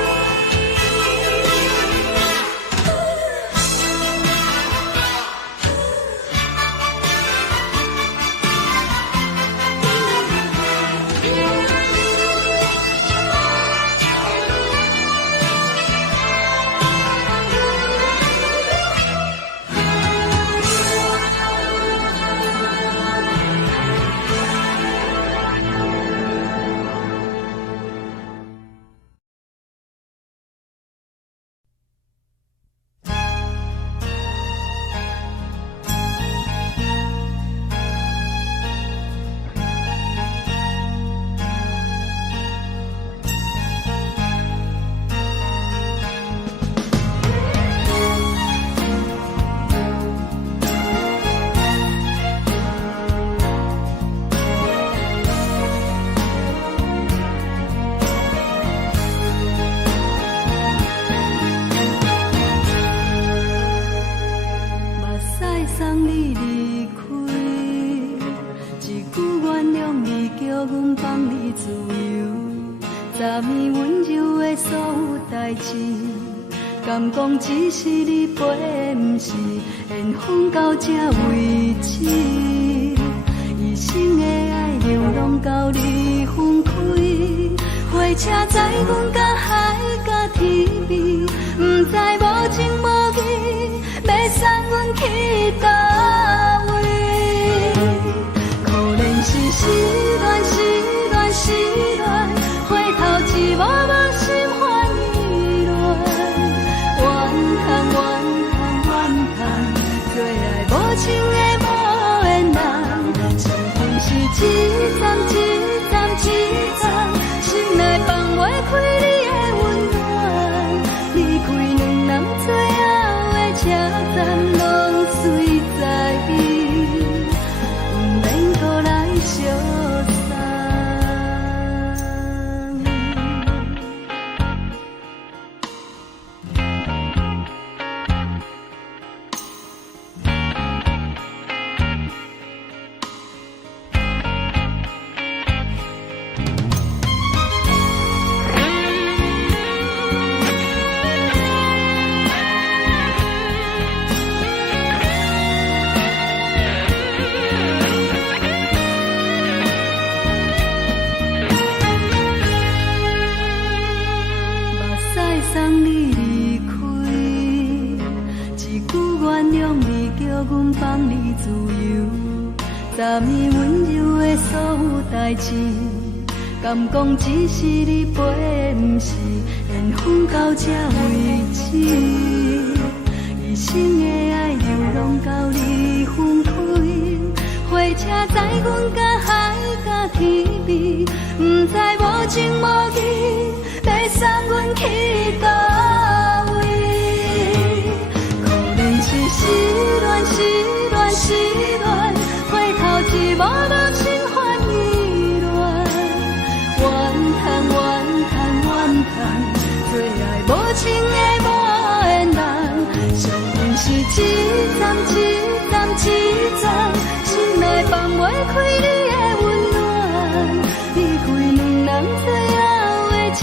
目屎送你离开，一句原谅你，叫阮放你自由。昨暝温柔的所有代志，敢讲只是你陪，毋是缘分到这为止。一生的爱流浪到你分开，火车载阮甲海甲天边，毋知无情无义，要送阮去倒位？可能是失恋，失恋，失恋，回头一幕幕心烦意乱，怨叹，怨叹，怨叹，最爱无情的无缘人，情份是一站一站一站，心内放。答你温柔的所有代志，敢讲只是你陪，不是缘分到这为止。一生的爱流浪到你分开，火车载阮甲海甲天边，不知无情无义，要送阮去倒位？可能是失恋，失恋，失恋，回头一幕幕心烦意乱，怨叹，怨叹，怨叹，最爱无情的无缘人，上阮是一站一站一站，心内放袂开你的温暖，离开两人最后的车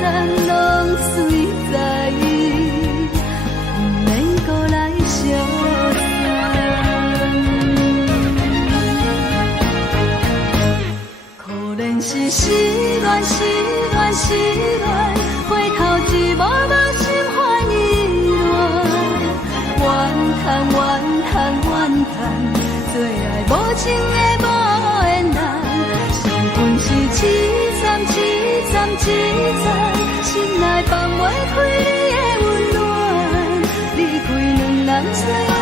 站，拢随在意，不免搁来相可能是失恋，失恋，失恋，回头一幕幕心烦意乱，怨叹，怨叹，怨叹，最爱无情的无缘人，上阮是一站一站一站，心内放袂开你的温暖，离开两人最后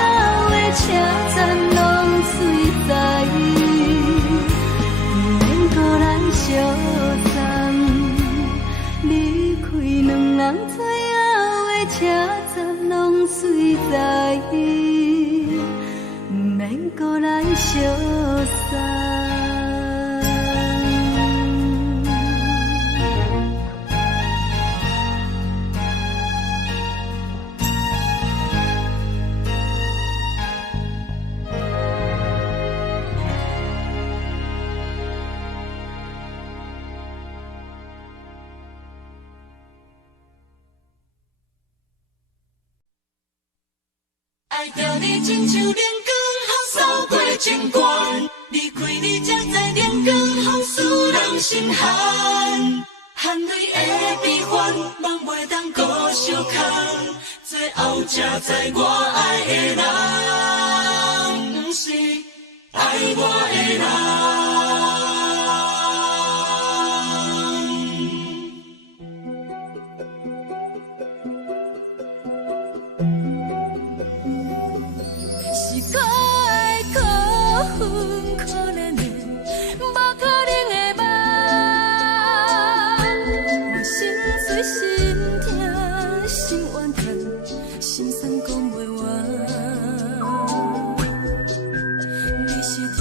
的车站，拢随在意，不免搁来相送。离开两人最后的车站，拢随在意，不免搁来相送。爱着你亲像阳光，雨扫过情关，离开你才知阳光风使人心寒。含泪的悲欢，望袂当搁相牵，最后才知我爱的人，不是爱我的人。是可爱可恨可怜的，无可能的梦。我心碎心痛心怨叹，心酸讲袂完。你是条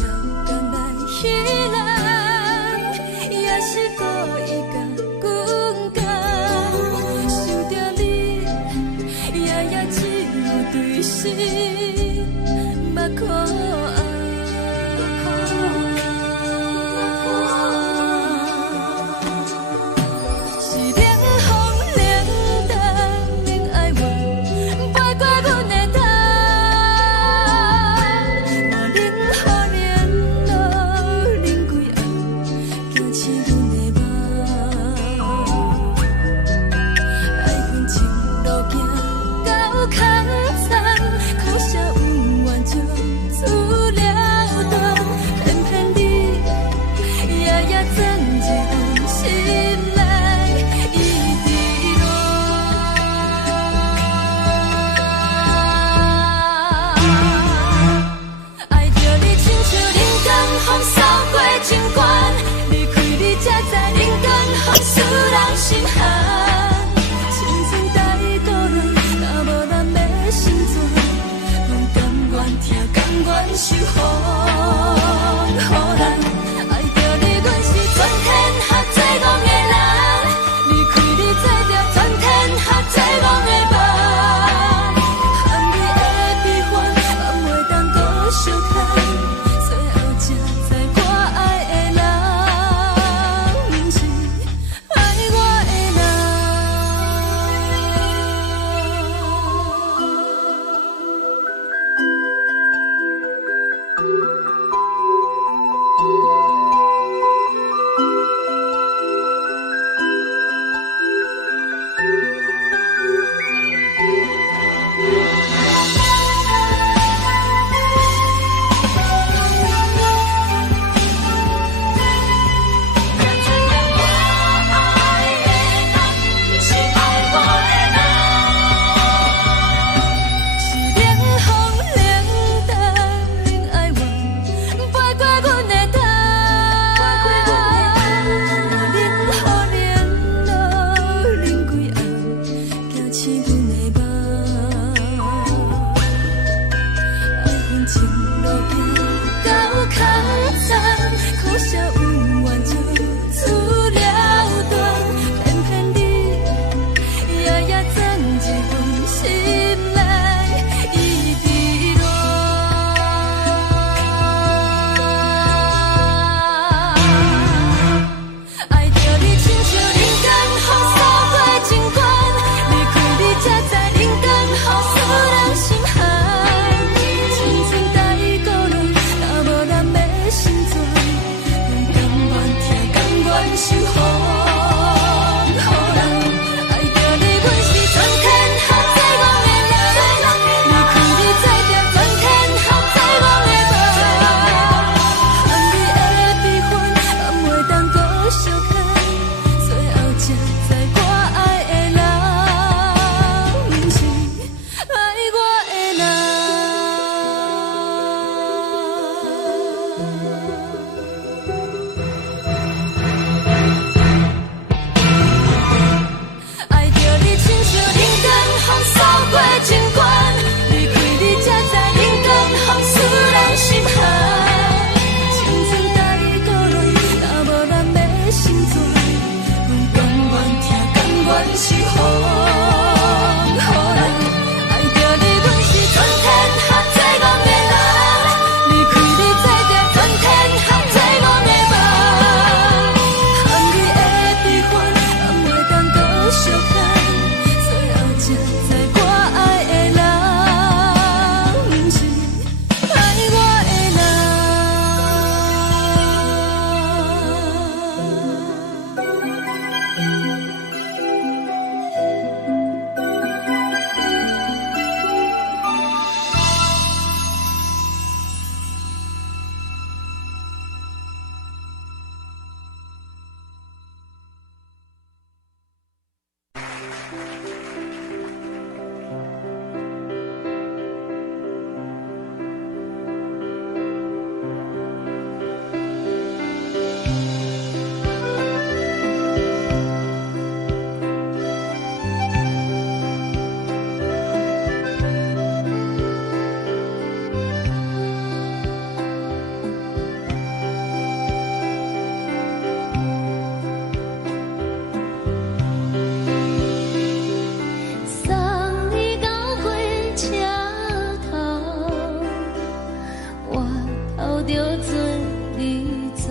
走，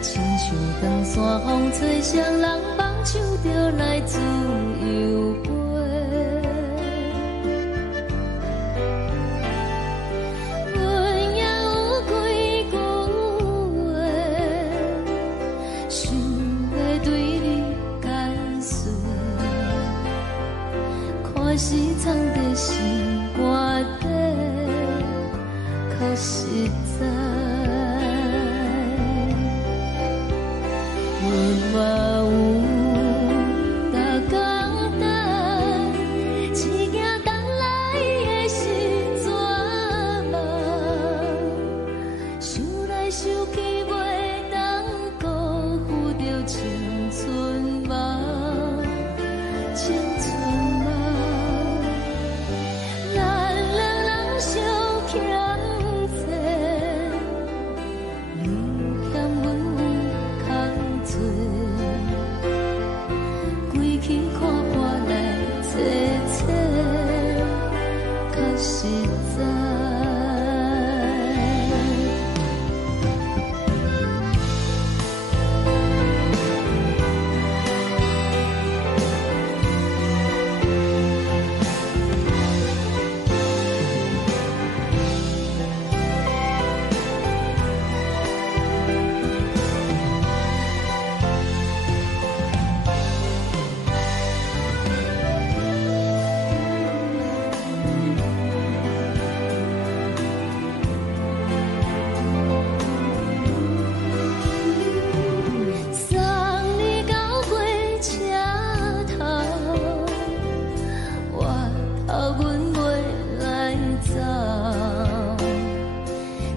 亲像长山风吹双人放手就来自由飞。阮也有几句话，想要对你解释，可是藏在心肝底，较实在。阮嘛有逐工等，只惊等来的是绝望，想来想去袂当辜负着青春梦，青春梦。咱两人相欠债，你欠阮空罪，归去看破来切切，较实在。送你到火车头，我头阮袂来走，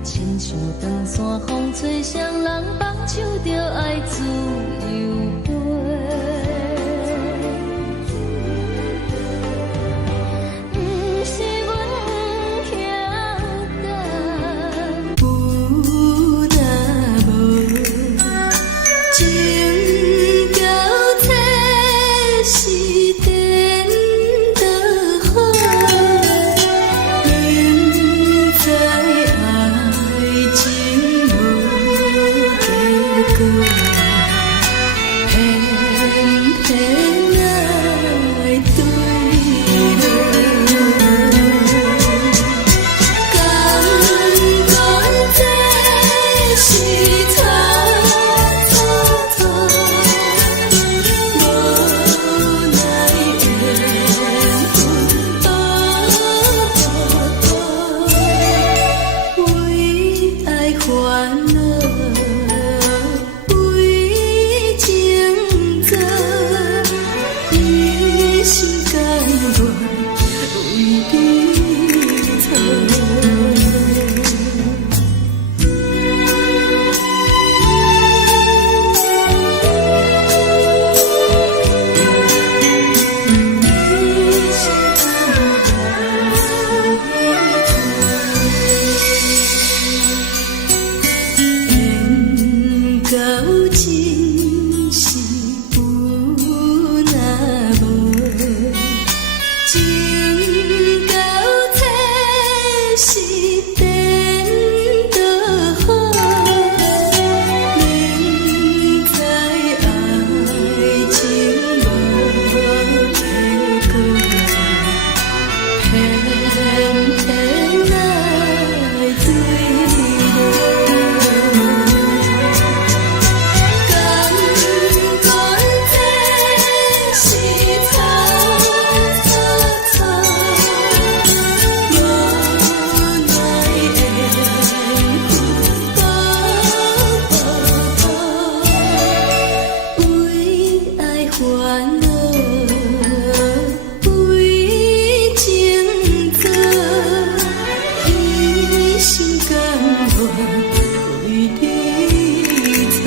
亲像长山风吹双人放手就爱自由飞。不是阮晓得，有若无情到这是颠倒好，明知爱情无结果，偏偏爱对落。敢讲这是错错错，无奈缘分为爱烦恼，为情债，一心甘愿为你错。缘到情是有若无，情到这是颠倒好，明知爱情无结果，偏偏爱对落。敢讲这是错错错，无奈缘分为爱烦恼，为情债，一心甘愿为你错。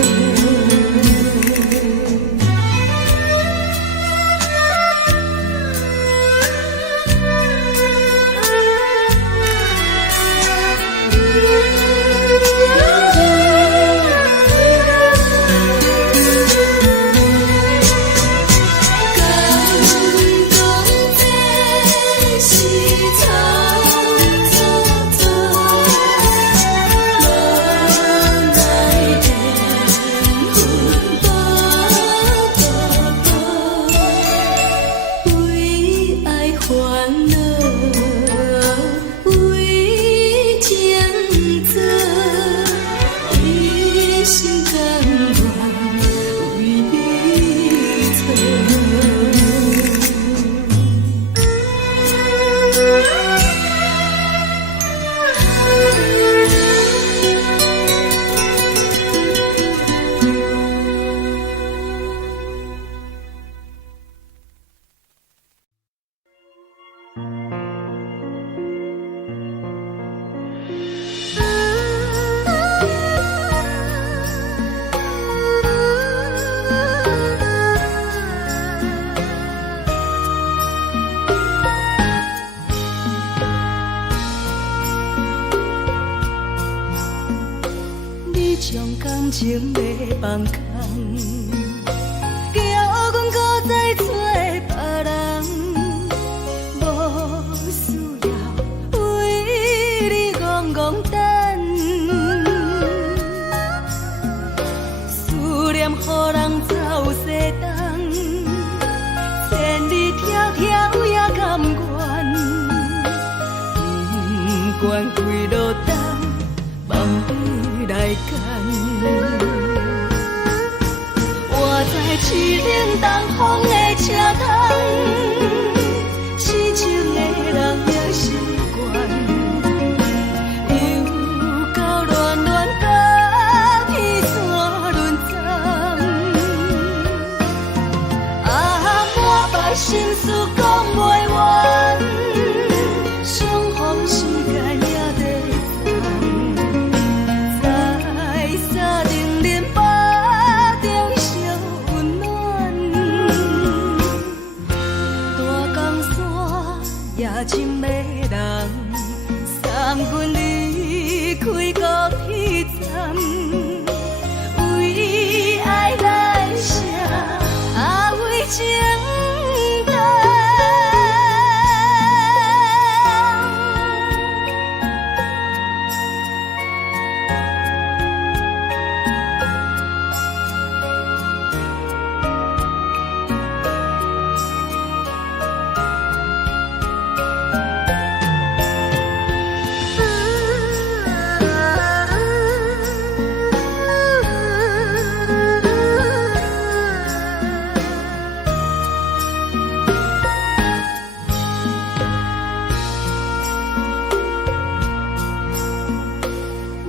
是错错错，无将感情要放空，叫阮搁再找别人，无需要为你戆戆等，思念予人走西东，千里迢迢也甘愿，不管几路灯，梦你来牵。我在七点东风的车头，痴情的人也习惯，又到乱乱甲天山轮站。啊，满腹心事讲袂完，相逢时间也在等，在沙定林巴中相温暖。大江山也真迷人，送阮离开高铁站，为爱来写为情灯。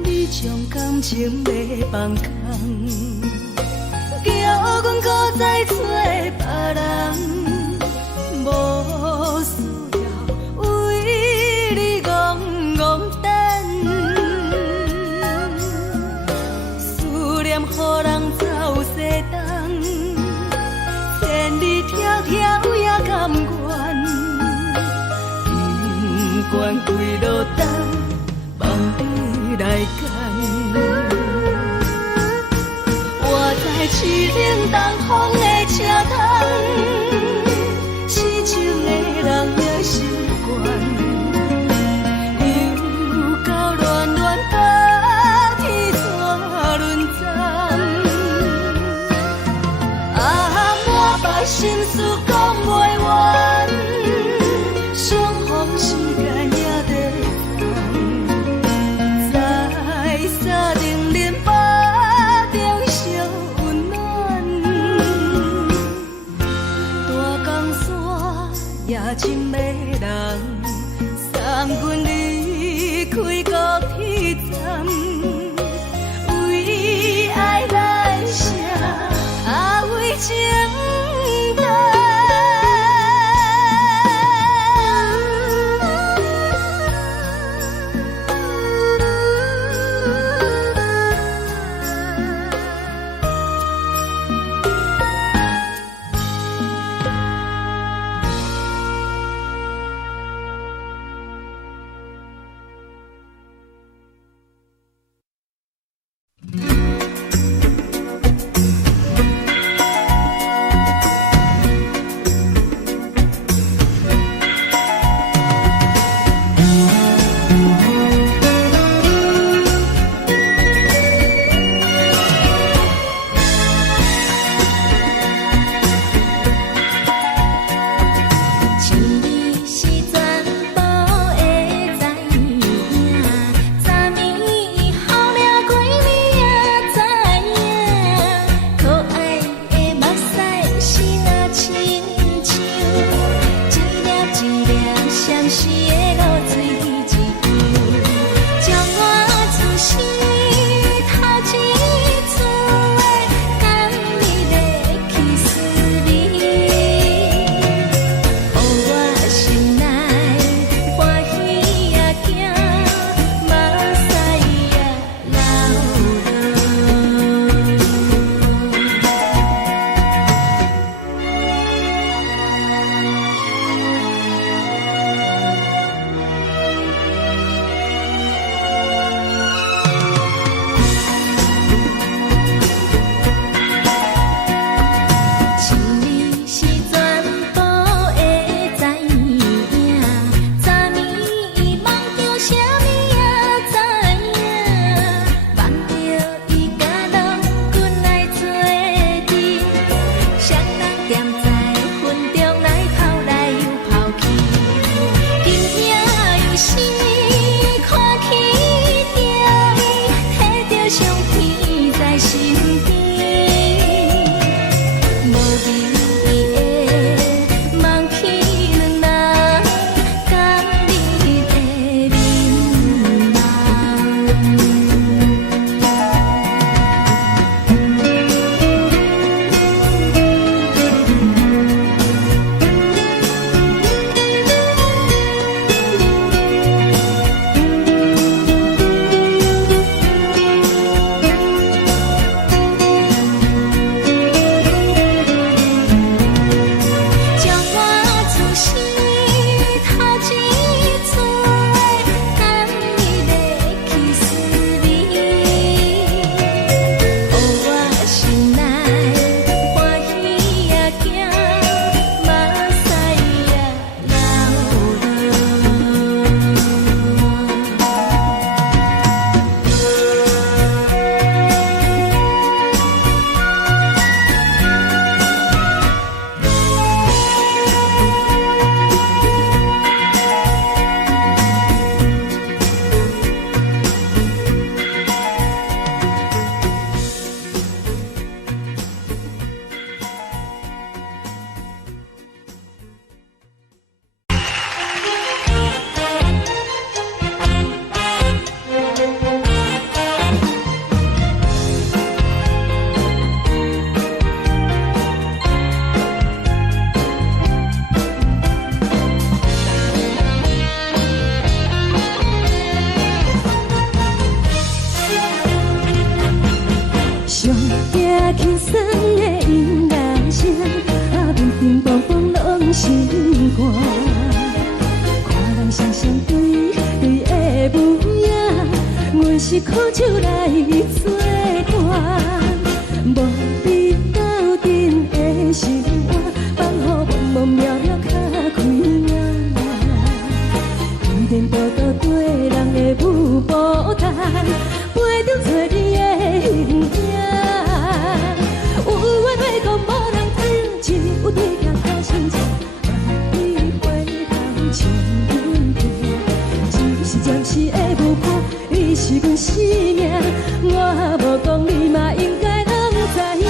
你将感情要放空，叫阮搁再找别人，无需要为你戆戆等，思念予人走西东，千里迢迢也甘愿，不管几路灯，梦你来牵。我在七点东风的车头，痴情的人也习惯，又到乱乱甲天山轮站。啊，满腹心事讲袂完，相逢时间也在等，在沙定林巴中相温暖。大江山也真迷人，送阮离开高铁站，为爱来写为情灯。是苦酒来作伴，无你斗阵的心肝，放予茫茫渺渺较开眼。一点步步对人的舞步弹，陪着做你的形影。有话要讲无人知，只有对镜头先唱，万里回头唱阮听。只是暂时的舞伴，你是阮生命，我无讲你嘛应该拢知影。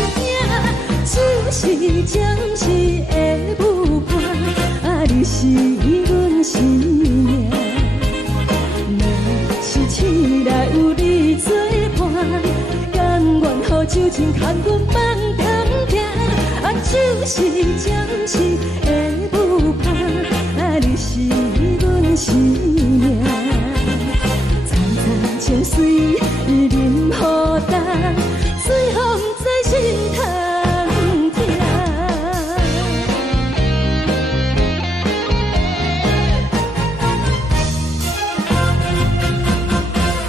只是暂时的舞伴，啊，你是阮生命。若是醒来有你作伴，甘愿予酒精牵阮梦中行。啊，就是暂时的舞伴，啊，你是阮生命。层层情水任何担，随风在心头听。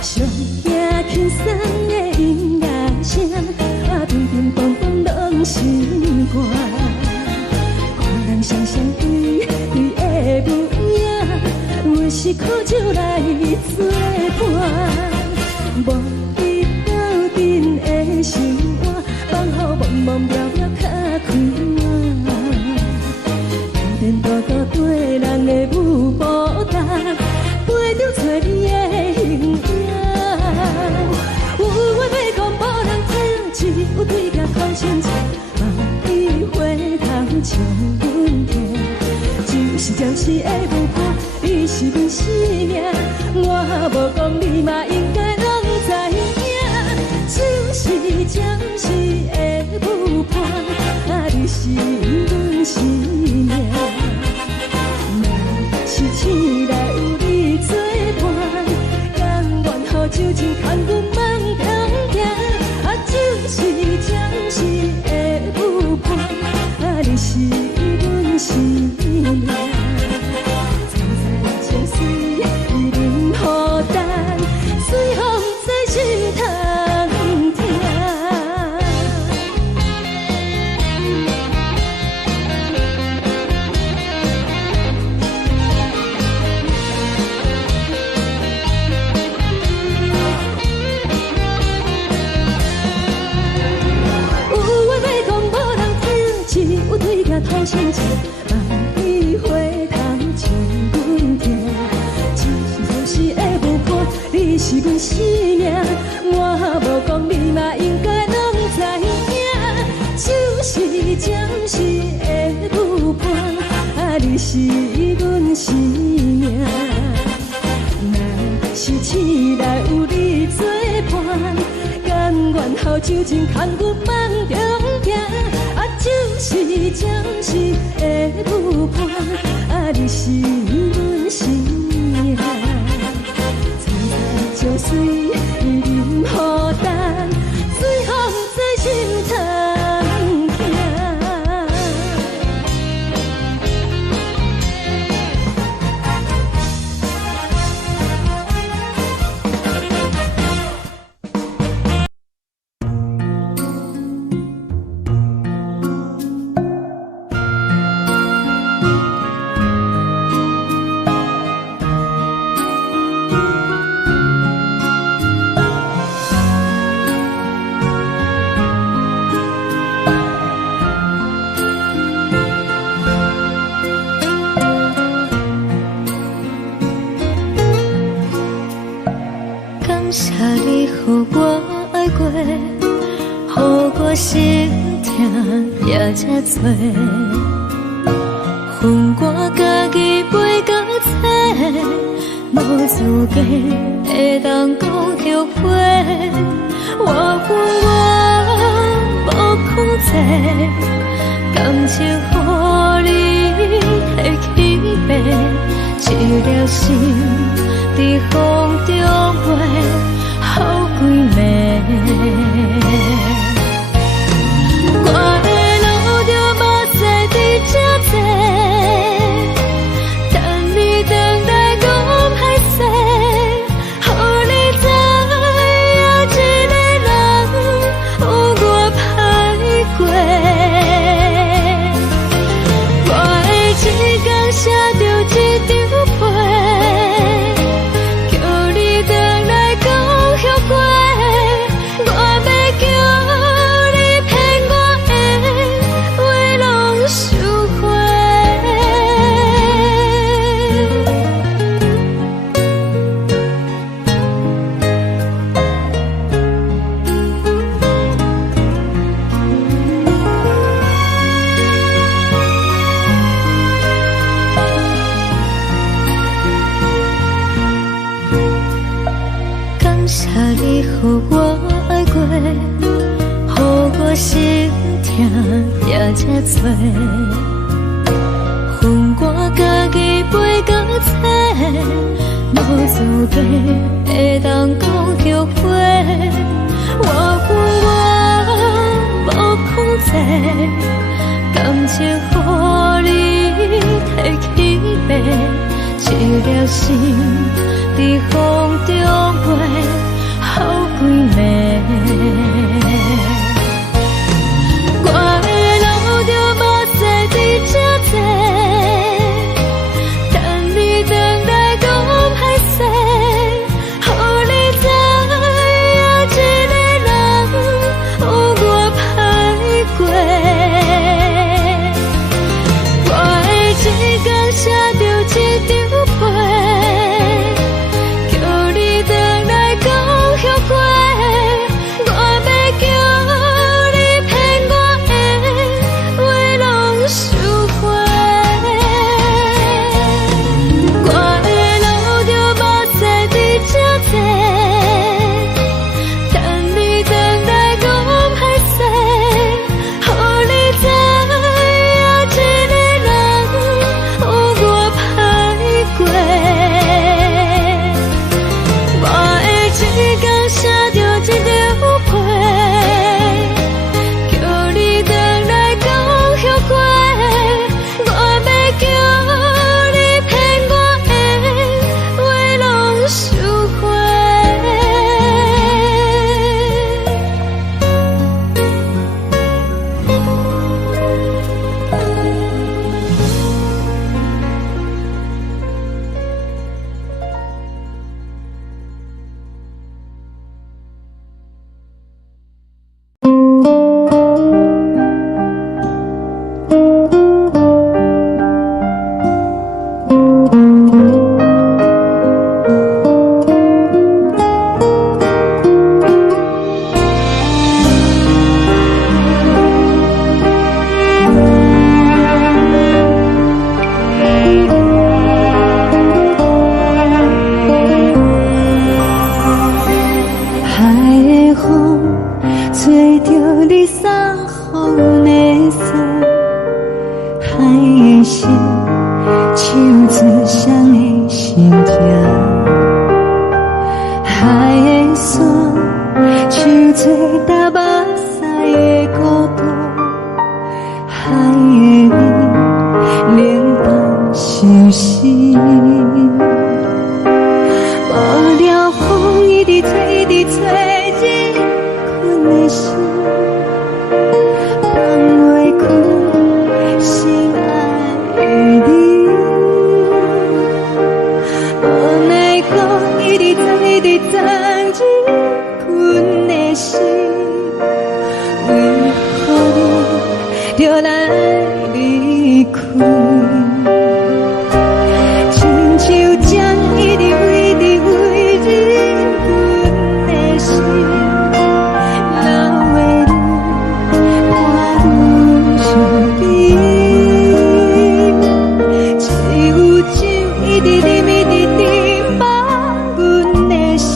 上听轻松的音乐声，啊，乒乒乓乓拢心肝。看人双双对对的舞影，我是苦酒来作伴。无你斗阵的心肝，放予茫茫渺渺较开眼。一点步步对人的舞步弹，陪着做你的形影。有话要讲无人知，只有对镜头先唱，万里回头唱阮听。就是暂时的舞伴，你是阮生命，我无讲你嘛应该拢知影。就是暂时的舞伴，啊，你是阮生命。若是醒来有你作伴，甘愿予酒精牵阮梦中行。啊，就是暂时的舞伴，啊，你是阮生命。层层情水任何担，随风在心头听。有话要讲无人听，只有对镜头先唱，万里回头唱阮听。只是暂时的舞伴，你是阮生命，我无讲你嘛应该拢知影。就是暂时的舞伴，啊，你是阮生命。若是醒来有你作伴，甘愿予酒精牵阮梦中行。啊，就是暂时的舞伴，啊，你是阮生命。层层情水任何担，随风在心头听。感谢你予我爱过，予我心痛也这多，分我家己陪到底，无资格会当讲后悔。我无控制，感情予你的起飞，一条心在风中飞，好几暝。我的路就目屎在这多，等你等待讲歹势，予你知我爱过，予我心痛也这多。恨我家己飞到切，无资格会当讲后悔。我无控制，感情予你提起飞，一粒心在风中飞，好几暝。我的路就无再伫这多，等你回来讲歹势，予你知影一个人有我歹过。我的一天写着一张被，叫你回来讲后悔。我要叫你骗我的话拢收回。我的路就无再伫这多，等你回来讲歹势，予你知影一个人有我歹过。我的一天写着一张被，叫你回来讲后悔。我要叫你骗我的话拢收回。海的风吹着你送予的伞，海的心唱出双的心情，海的山唱出搭目屎的孤独，海的美冷淡伤心。无聊风一直吹，一直吹，日困的心，放袂开心爱的你。无奈何一直藏，一直藏，日困的心，为何你就来离开？亲像江一直飞，一直飞，日阮的心，流的泪，看愈伤悲。只有酒一直啉，一直啉，放阮的心。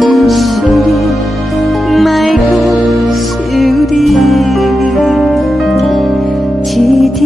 不是你，莫讲想你，一条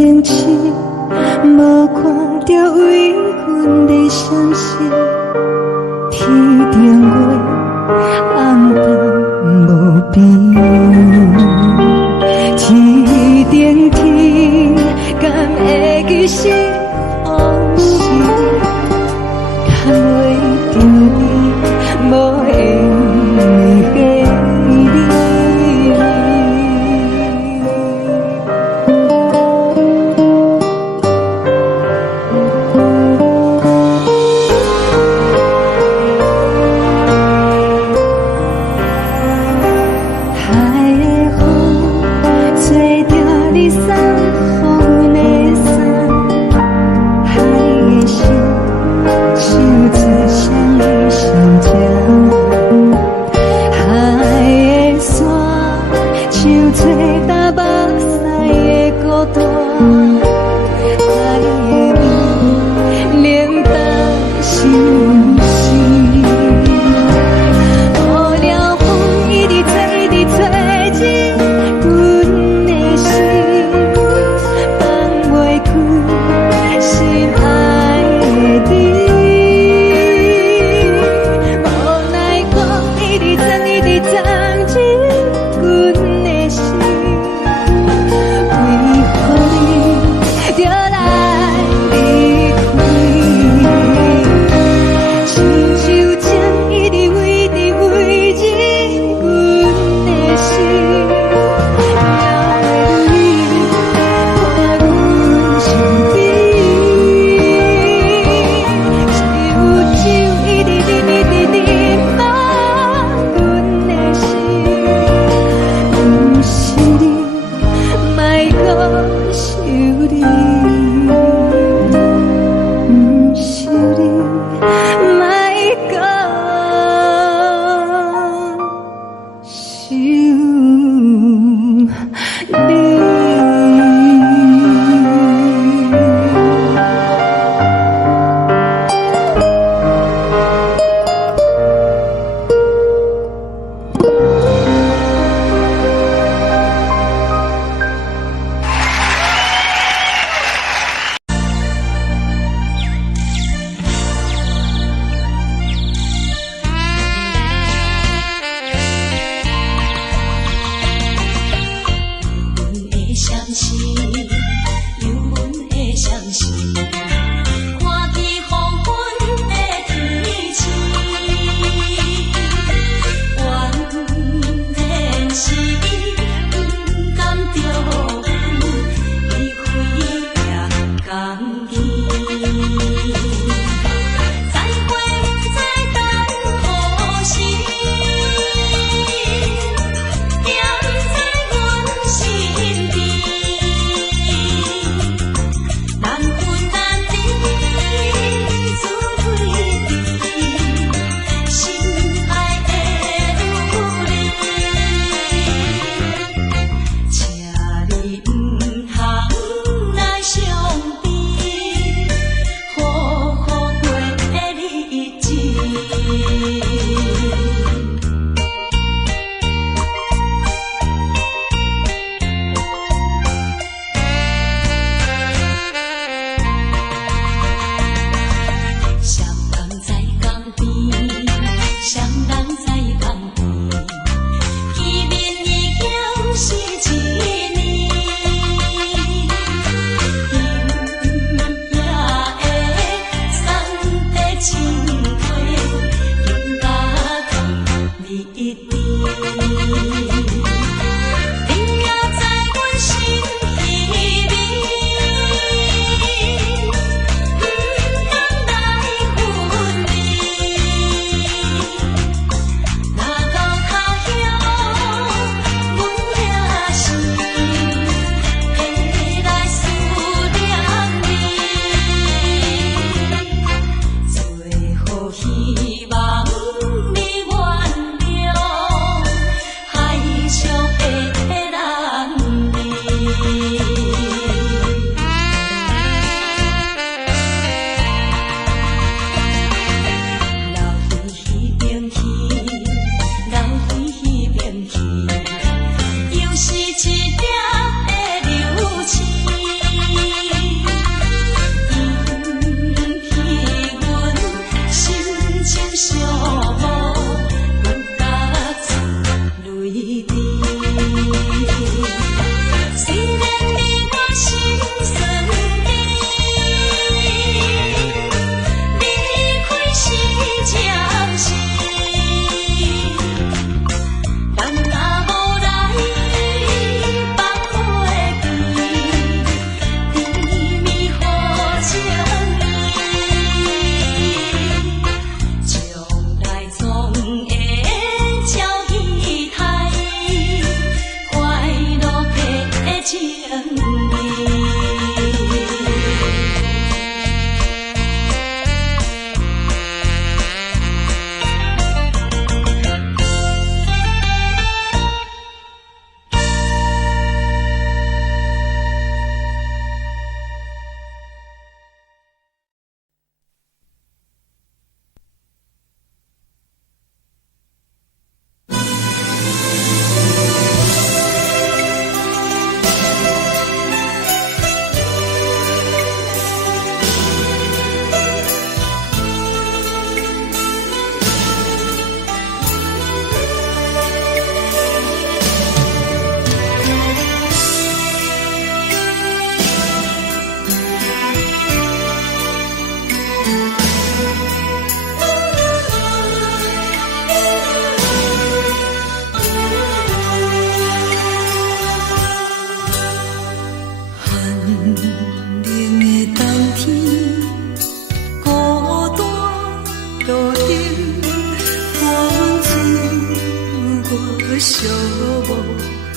寂寞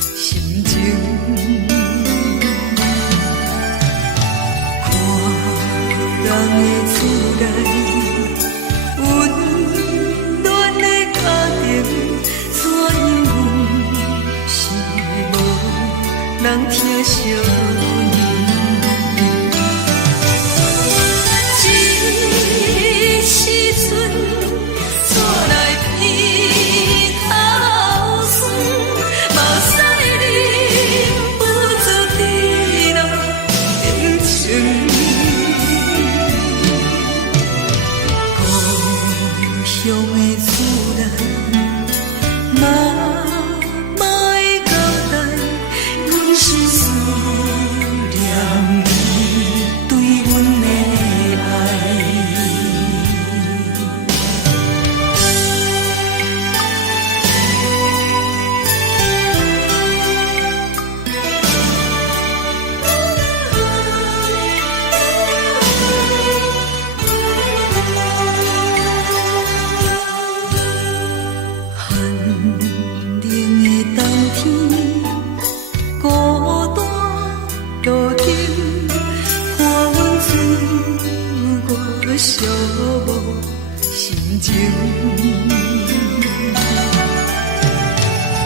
心情。看人的厝内温暖的家庭，怎样是无人疼惜。寂寞心情，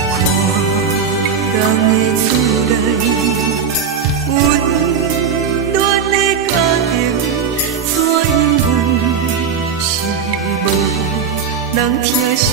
看人的厝内温暖的家庭，怎样是无人疼惜。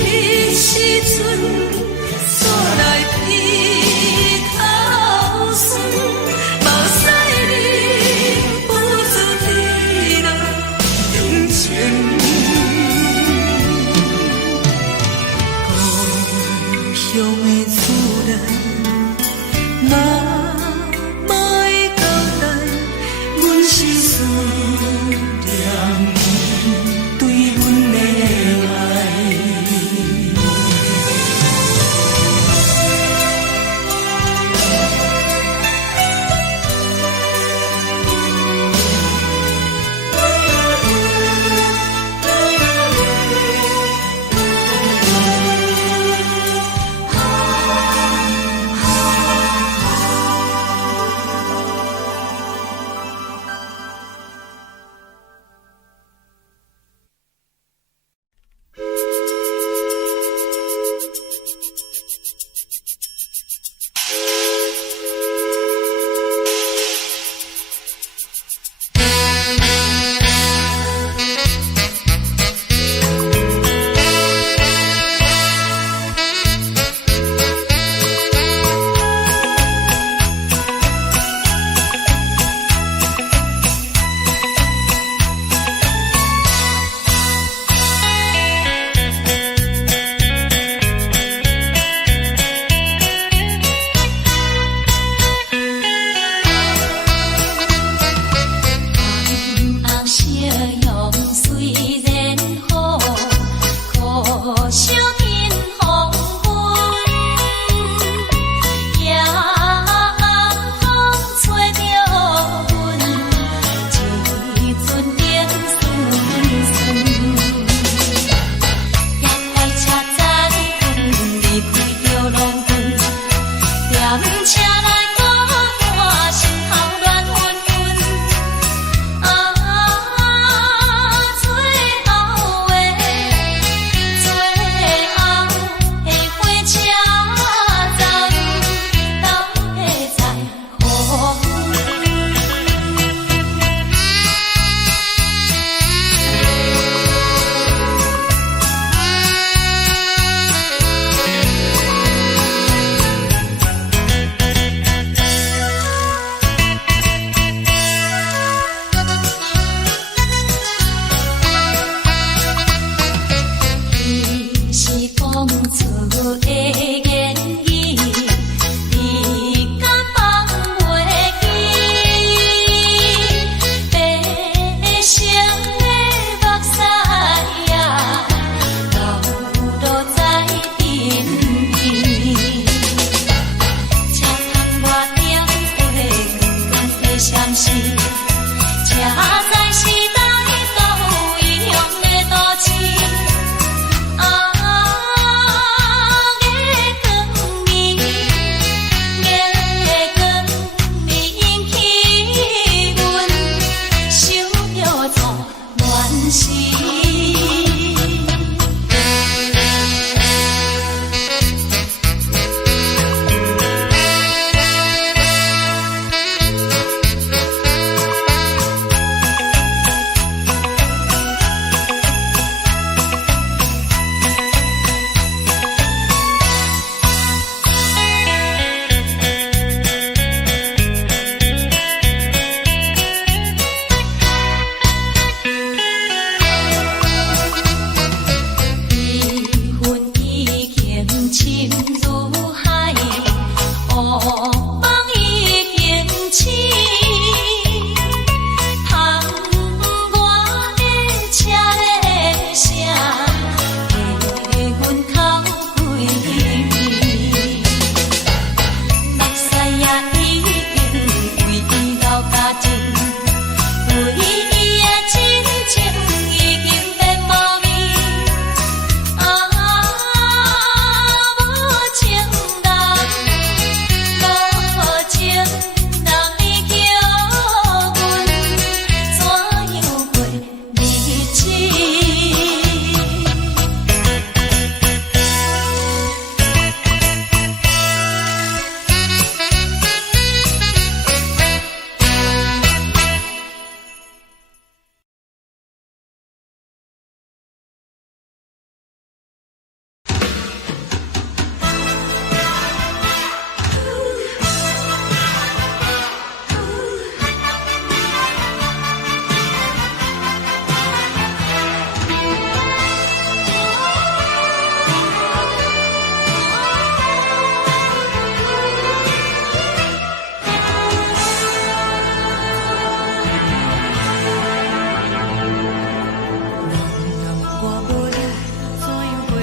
这时阵煞来鼻头酸，目屎忍不住滴落眼睛。故乡的厝内，妈会交代，阮是思念你对阮的爱。梦已经醒，窗外的车的声，给阮哭几暝。目屎也已经为到家境，为伊的真情已经变无味。无情人，无情人，你叫阮怎样过日子？我无了，怎样过日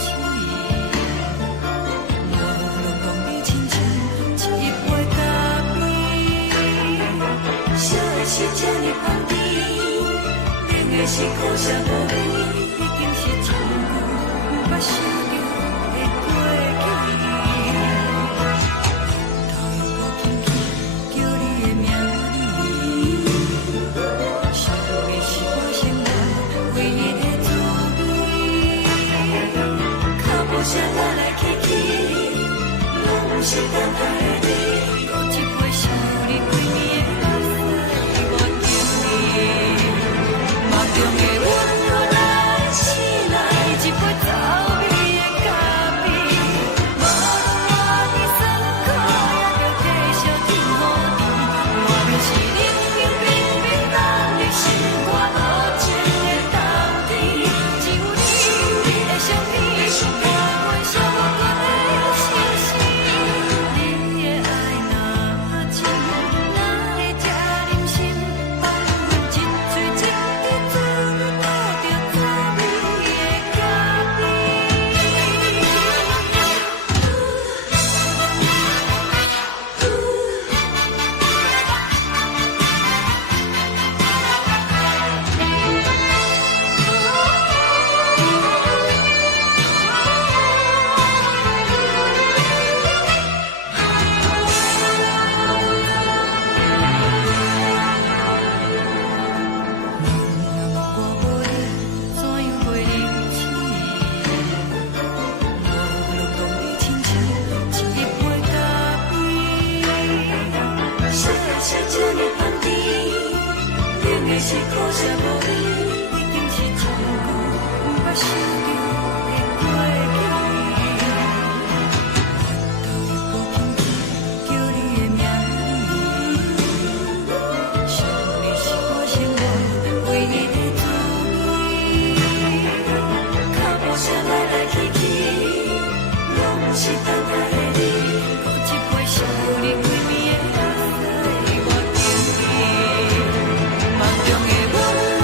子？无路讲你亲像一杯咖啡，烧的是这呢香甜，冷的是苦涩无味，已经是一句不捌想着的过去。头又无轻轻叫你的名字，想的是我生活唯一的滋味。脚步声来来去去，拢是等待的你。搁一杯想你几年的目屎，我敬你。梦中的阮又来醒来，一杯走味的咖啡。无论我的酸苦，也着继续甜予你。外面是冷冰冰冰冷的心肝，无情的冬天，只有你的相片，换阮伤过的心事。你的爱若深，哪会这忍心放阮一嘴一滴水，倒着滋味的咖我无了，怎样过日子？无路讲你亲像一杯咖啡，烧的是这呢香甜，冷的是苦涩无味，已经是一句不捌想着的过去。头又无轻轻叫你的名字，想你是我生活唯一的滋味。脚步声来来去去，拢是等待的你。搁一杯想你几暝的目屎，我敬你。梦中的阮，阮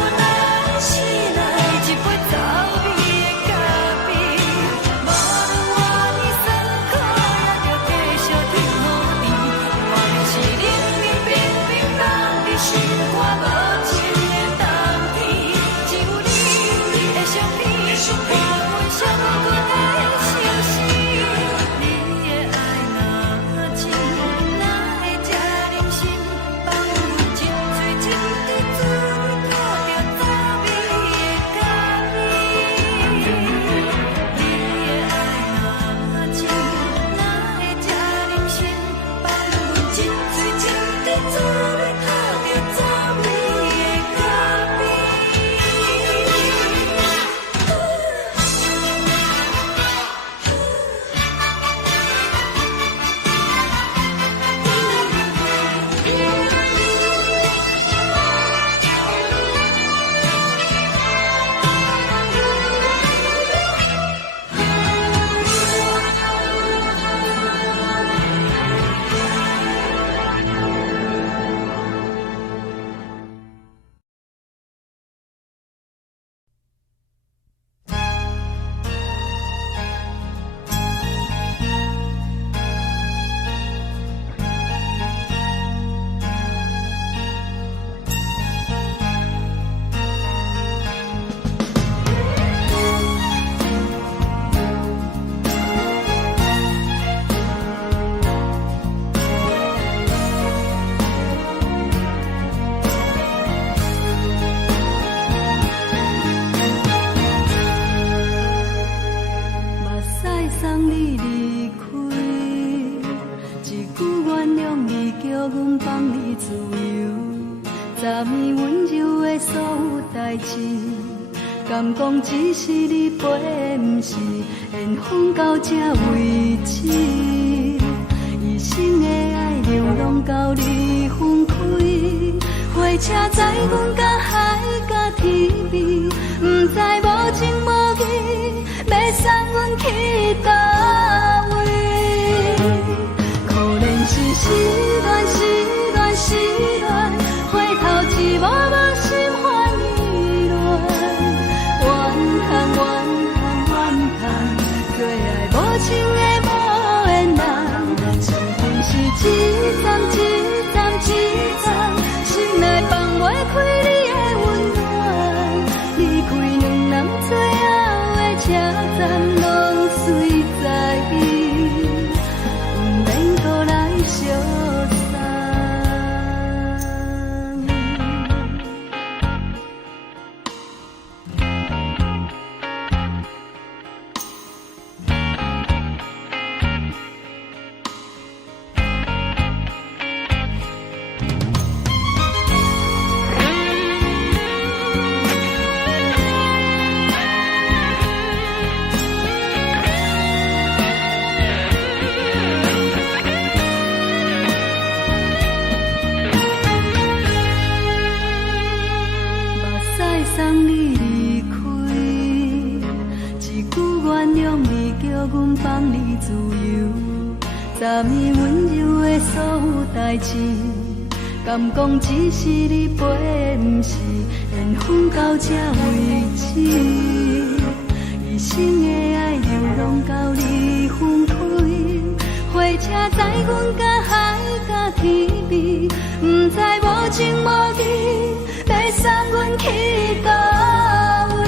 阮放你自由，昨暝温柔的所有代志，敢讲只是你陪，不是缘分到这为止。一生的爱流浪到你分开，火车载阮甲海甲天边，不知无情无义，要送阮去倒位？可怜是失恋，失恋，失恋，回头一幕幕心烦意乱，怨叹，怨叹，怨叹，最爱无情的无缘人，伤痕是一站一站一站，心内放袂开你的温暖，离开两人最后的车站，拢随在意，不免搁来相送。送你离开，一句原谅你，叫阮放你自由。昨暝温柔的所有代志，敢讲只是你陪，不是缘分到这为止。一生的爱流浪到你分开，火车载阮甲海甲天边，不知无情无义，要送阮去倒位？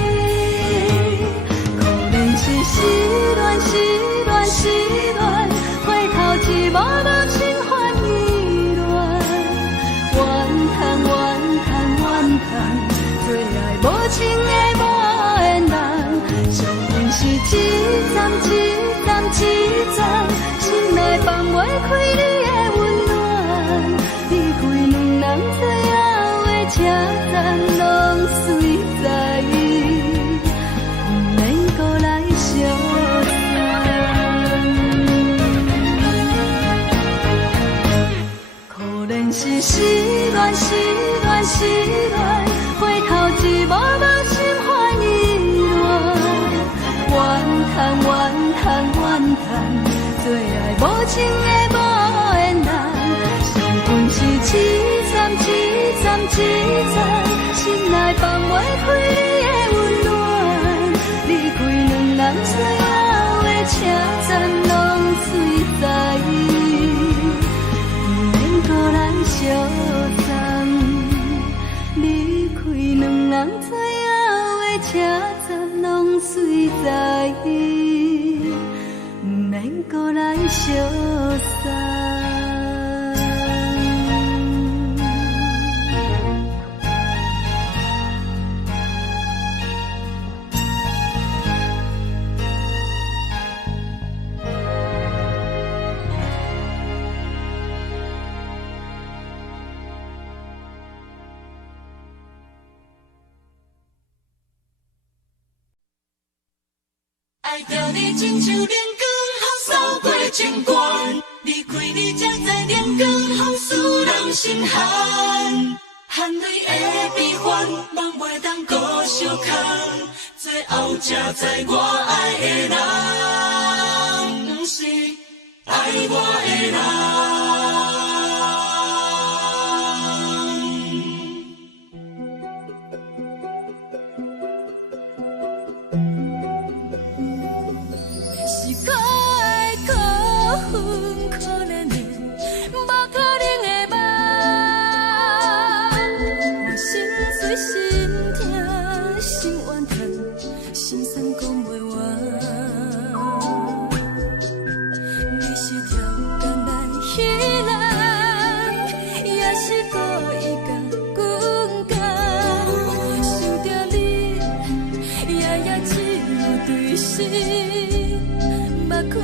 可怜是失恋，失恋，失恋，回头一幕幕心烦意乱，怨叹，怨叹，怨叹，最爱无情的无缘人，伤痕是一站一站一站，心内放袂开你的温暖，离开两人最后的车站，拢随在意，不免搁来相送。可怜是失恋，失恋，失恋，回头一幕幕心烦意乱，怨叹，怨叹，怨叹，最爱无情的无缘人，伤痕是一站一站一站，心内放袂开你的温暖，离开两人最后的车站，拢随在意，不免搁来相送。离开两人最后的车站，拢随在意，不免搁来相送。爱着你亲像连光雨扫过情关，离开你才知连光风使人心寒。含泪的悲欢，望袂当搁相牵，最后才知我爱的人，不是爱我的人。可怜的，无可能的梦，我心碎心痛心怨叹，心酸讲袂完。你是条工来彼人，也是故意甲阮讲，想着你，夜夜只有对视，目眶。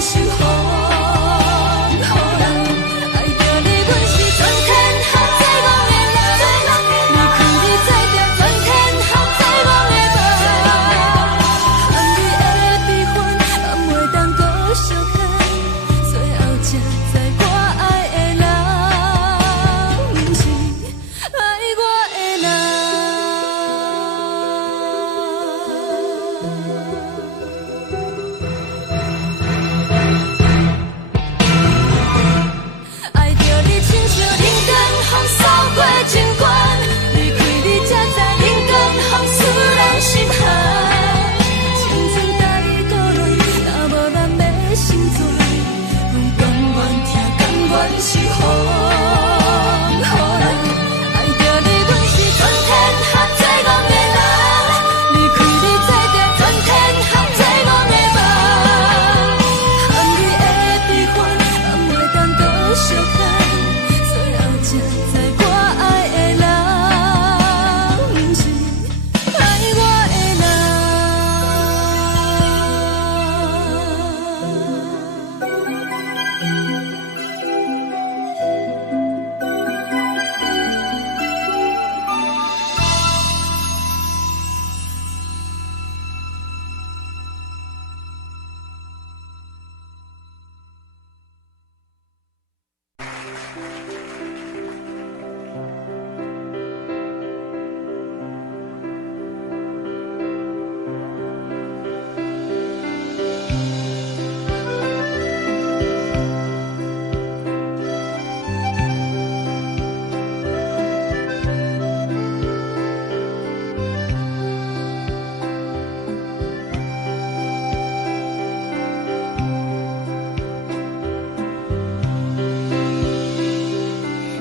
守护人，爱着你，阮是全天下最戆的人。离开你才着全天下最戆的梦。含你的悲欢，也袂当搁相牵，最后才知我爱的人，不是爱我的人。爱着你，亲像人间风扫过情关，离开你才知人间风使人心寒。青春带过来，若无咱要心醉，阮甘愿听，甘愿守护人。爱着你，阮是全天下最戆的人。离开你才着全天下最戆的梦。含你的悲欢，也袂当搁相牵，最后才知我爱的人，不是爱我的人。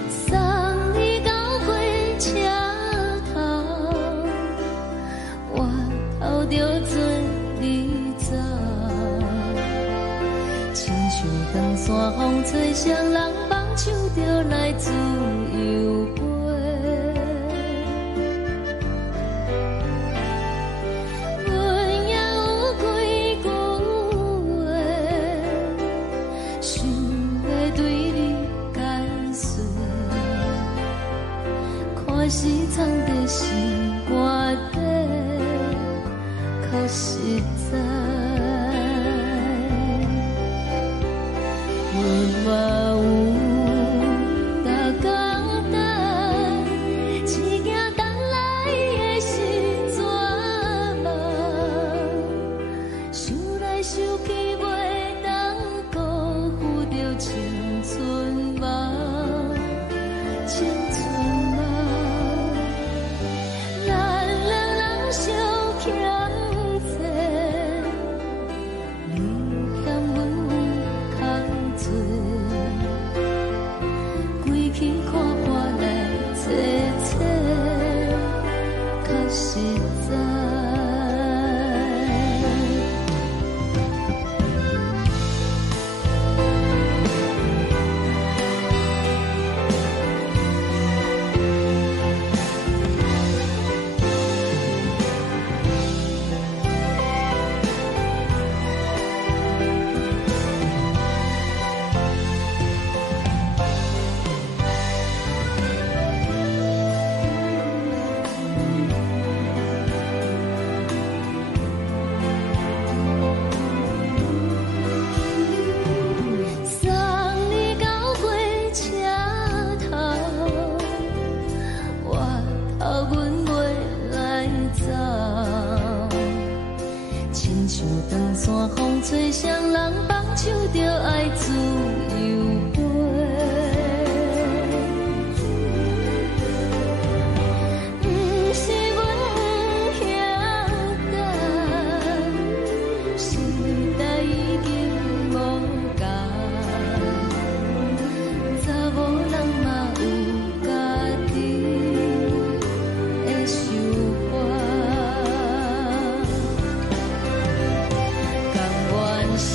送你到火车头，我头着准你走，亲像长山风吹双人放手着来自由飞。阮也有几句话，想要对你解释，看是藏在心肝底，较实在。阮嘛有大简单，一件等来的心怎梦？想来想去袂当辜负着青春梦，青春梦。咱两人相欠债，你欠阮有空做，归去看看来坐坐，较实在。送你到火车头，我头阮袂来走，亲像长山风吹双人放手着爱自由飞。不是阮不晓等，时代已经无共，查某人嘛有家己的想法，甘愿是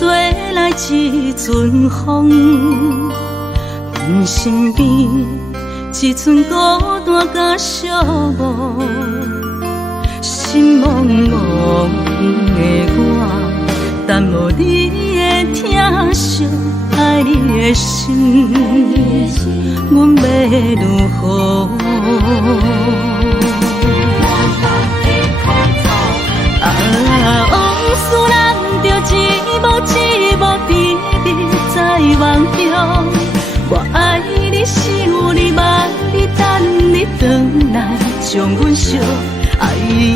吹来一阵风，阮身边一寸孤单甲寂寞，心茫茫的我，等无你的疼惜，爱你的心，阮要如何？往事人着一幕一幕甜蜜在梦中，我爱你想你望你等你回来，将阮惜爱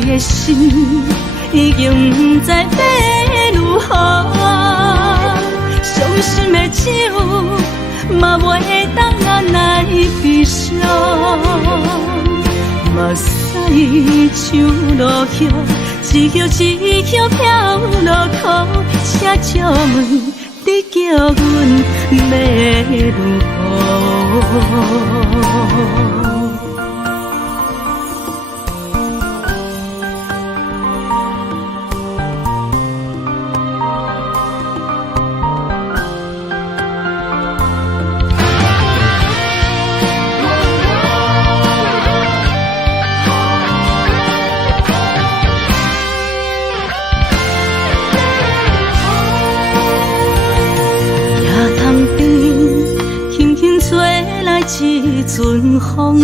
的心已经不知要如何，伤心的手嘛袂当按来悲伤，目屎像落叶。一叶一叶飘落土，车借问你叫阮要如何？一阵风，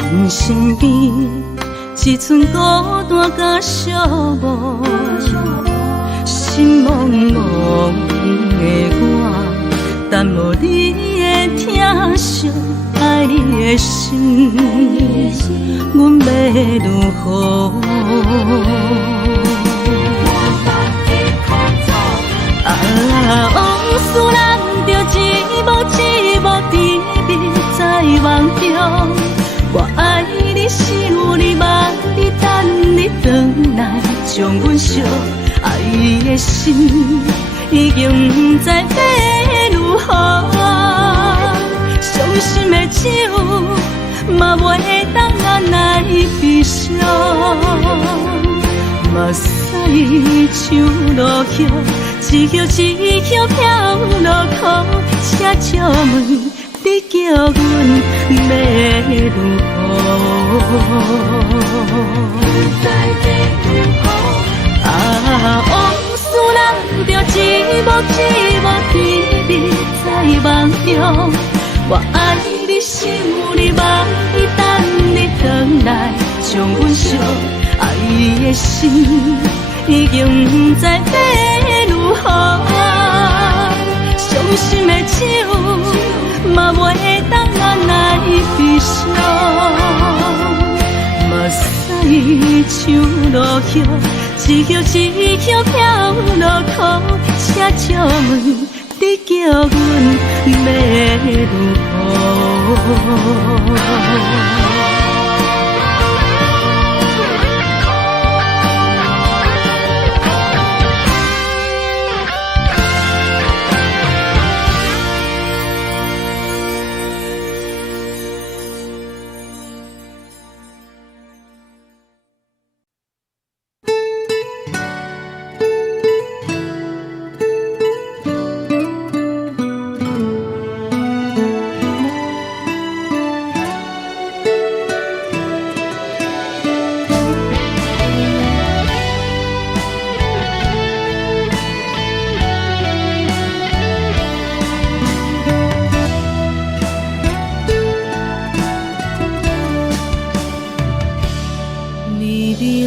阮身边一寸孤单甲寂寞，心茫茫的我，等无你的疼惜，爱你的心，阮要如何？往事人着一幕一幕甜蜜在梦中，我爱你想你望你等你回来，将阮惜爱的心已经不知要如何，伤心的手嘛袂当按来悲伤，目屎像落叶。一叶一叶飘落土，车借问你叫阮要如何？往事人着一幕一幕甜蜜在梦中，我爱你想你望你等你回来，将阮惜爱的心已经不知要如何，伤心的手嘛袂当按来悲伤，目屎像落叶，一叶一叶飘落土，车借问你叫阮要如何？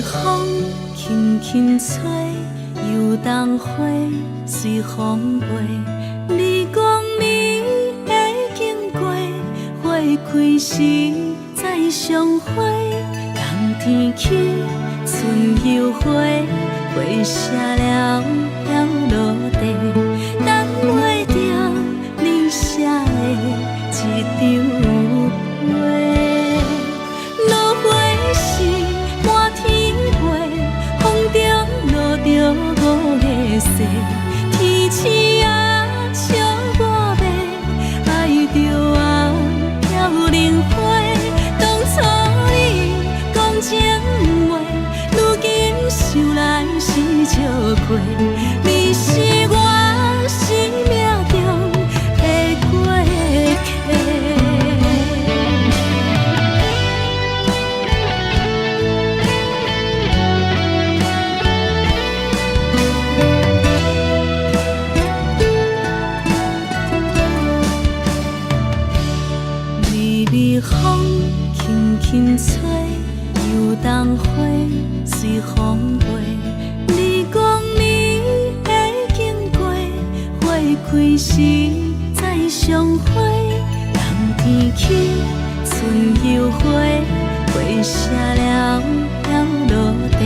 风轻轻吹，游动花随风飞。你讲你会经过，花开时再相会。冬天起，春又回，花谢了要落地，等袂着你写的一张花。落花时满天飞，风中落着五个色，天星啊笑我迷，爱着啊飘零花。当初你讲情话，如今想来是笑亏。开时再相会，人天起春又花，花谢了要落地，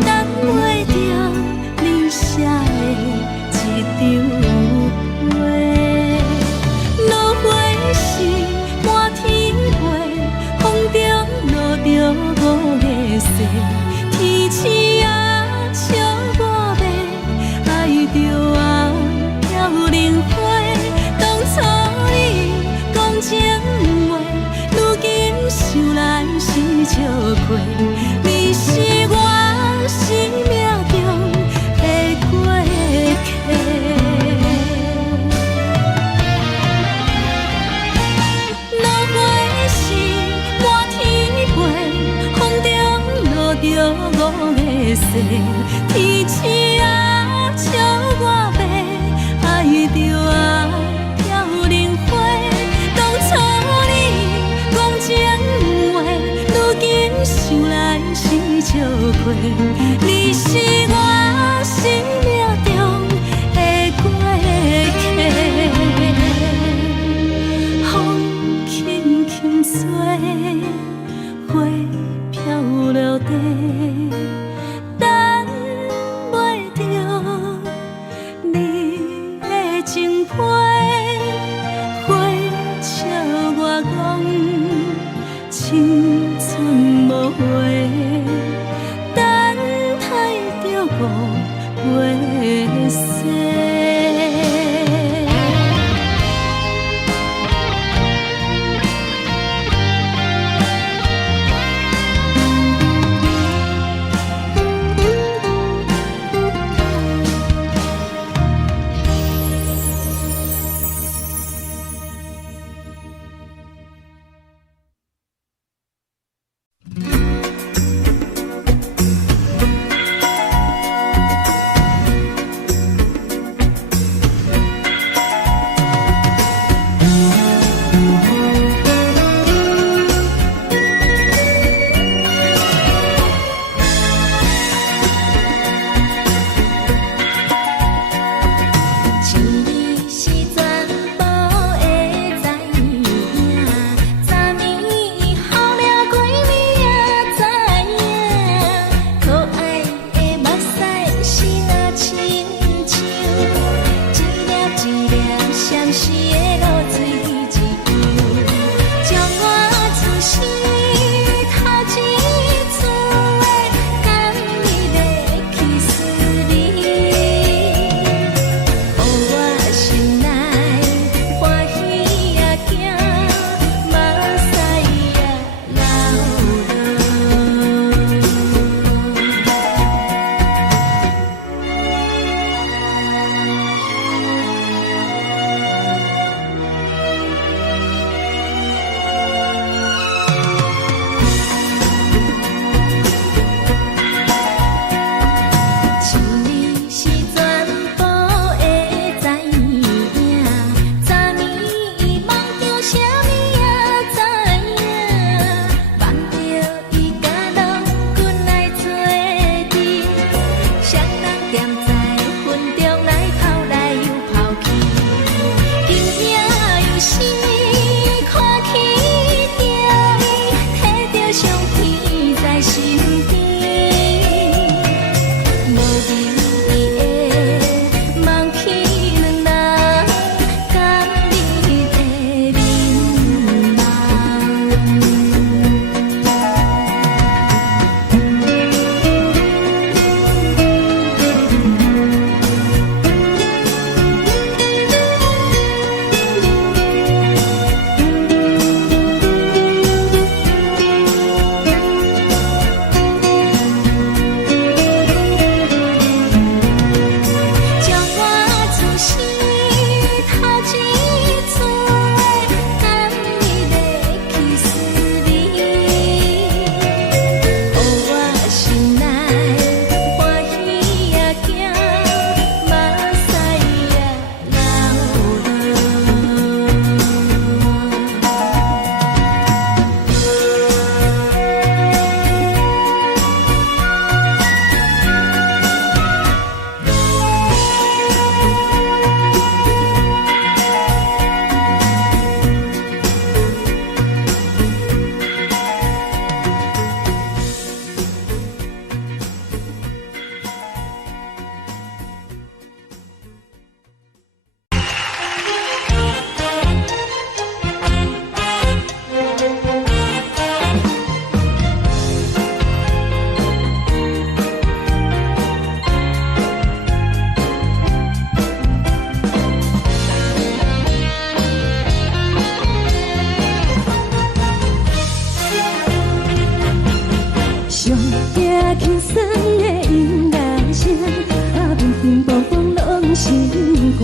等袂着你写的一张画。落花是满天飞，风中落着五个色，天星啊笑我迷，爱着啊飘零花。当初你讲情话，如今想来是笑亏。你是我生命中的过客。落花是满天飞，风中落着五个色，天星啊笑我迷，爱着啊飘零花。当初你讲情话，如今想来是笑亏。你是我生命中的过客。风轻轻吹，花飘落地，等袂着你的情批。花笑我讲青春无悔，等待着五月雪。心肝。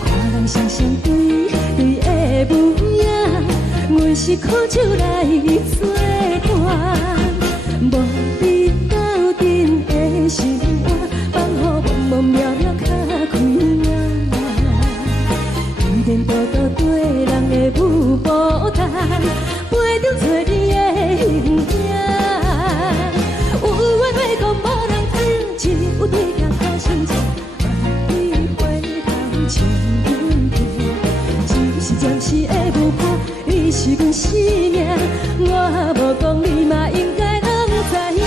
看人双双对对的模样，阮是苦酒来作伴。无你斗阵的心肝，放予茫茫渺渺较开朗。颠颠倒倒对人的舞步弹，陪着找你的形影。有话要讲无人知，只有对镜头先前，万里回头像阮行。只是暂时的舞伴，你是阮生命。我无讲你嘛应该拢知影，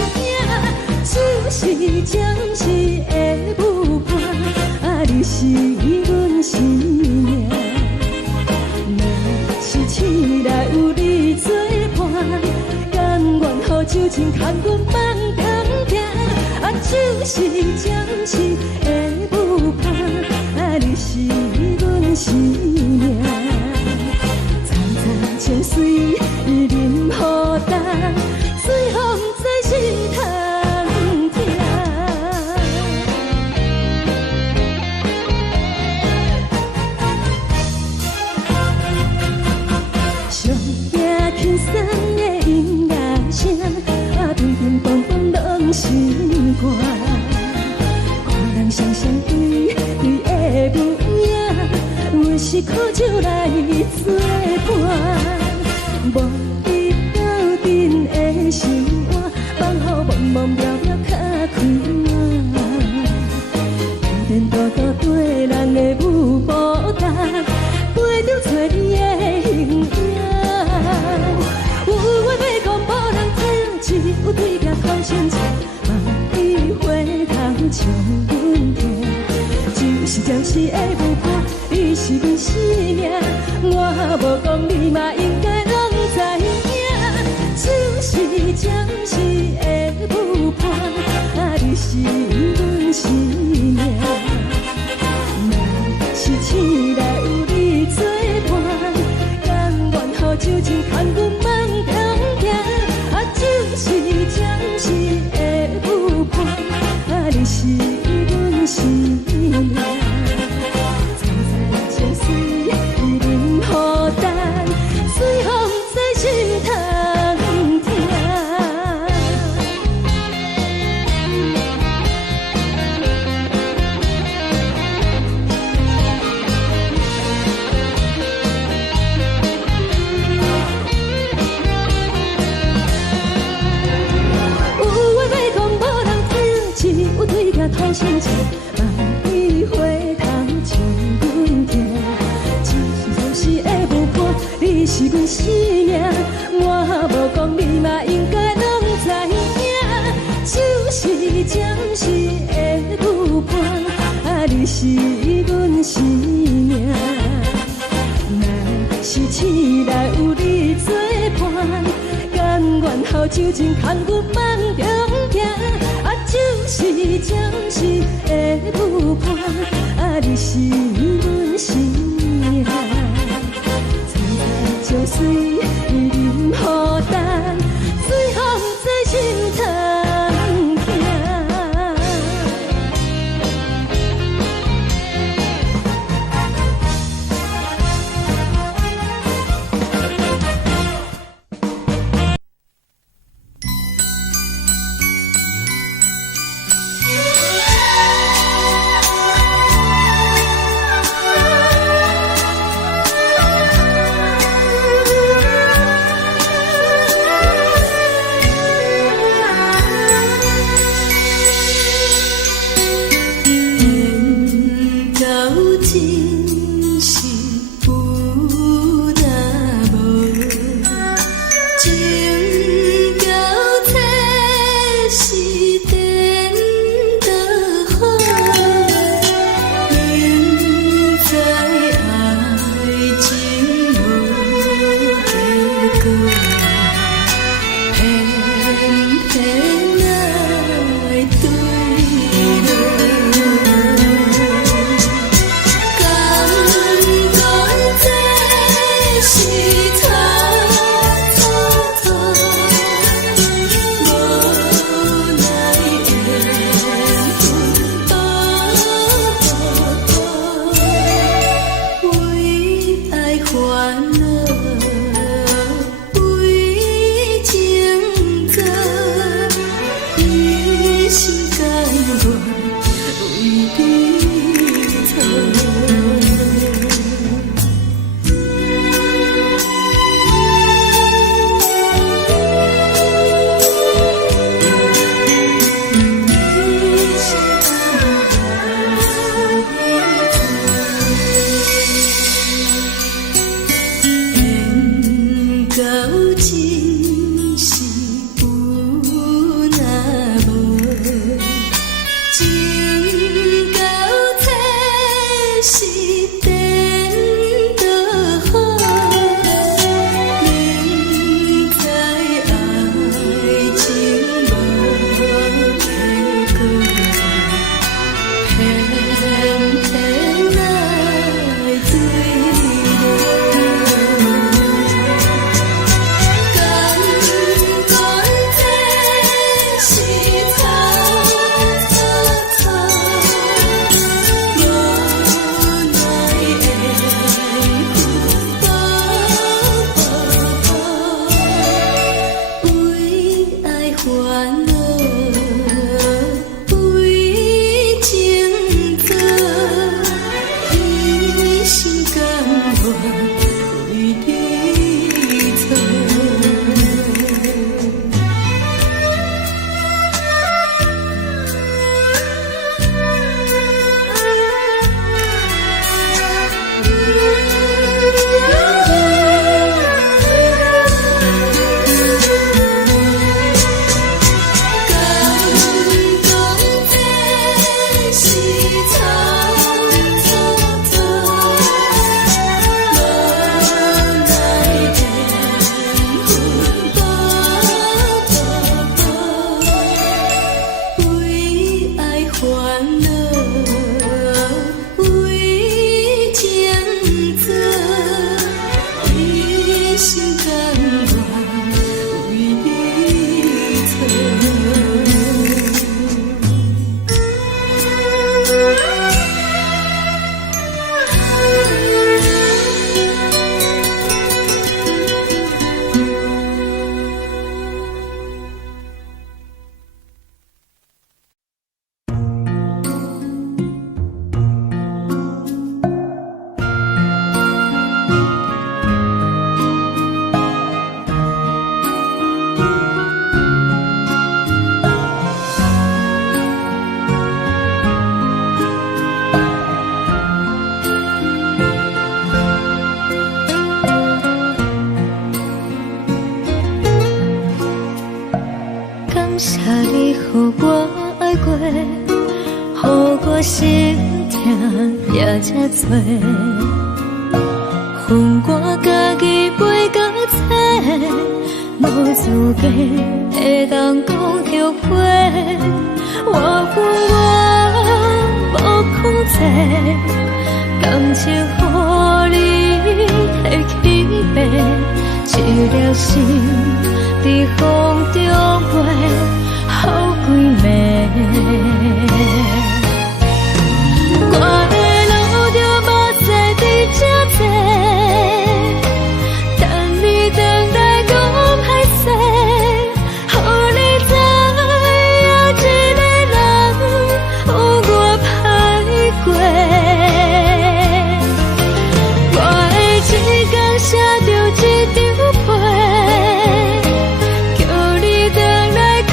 只是暂时的舞伴，啊你是阮生命。若是醒来有你作伴，甘愿予酒精牵阮放空行，啊就是暂时的舞伴，啊你是阮生命。层层泉水伊任予淡，水风在心通听。上惊轻松的音乐声，啊乒乒乓乓拢心肝。看人双双对对的模样，阮是苦酒来作伴。无你斗阵的心肝，放予茫茫渺渺较开朗。颠颠倒倒对人的舞步弹，陪着找你的形影。有话要讲无人知，只有对镜头先前，万里回头像阮行。就是暂时的舞伴，你是阮生命。我无讲你嘛应该拢知影，只是暂时的舞伴，啊你是阮生命。若是醒来有你作伴，甘愿予酒精牵阮放空行，啊就是暂时的舞伴，啊你是阮生命。层层泉水伊任予淡，水风在心通听。有话要讲无人知，只有对镜头先前，万里回头像阮行。只是暂时的舞伴，你是阮生命。我无讲你嘛应该拢知影，就是暂时的舞伴，啊你是阮生命。若是醒来有你作伴，甘愿予酒精牵阮放中行，啊就是暂时的舞伴，啊你是阮生命。层层泉水伊任予淡，水风在心通听。也才多，恨我家己袂到切，无资格会当讲后悔。我恨我无控制，感情予你提起白，一粒心在风中飞，好几暝。我的路就目屎伫这多，等你等来讲歹势，予你知影一个人有我歹过。我的一天写着一张被，叫你等来讲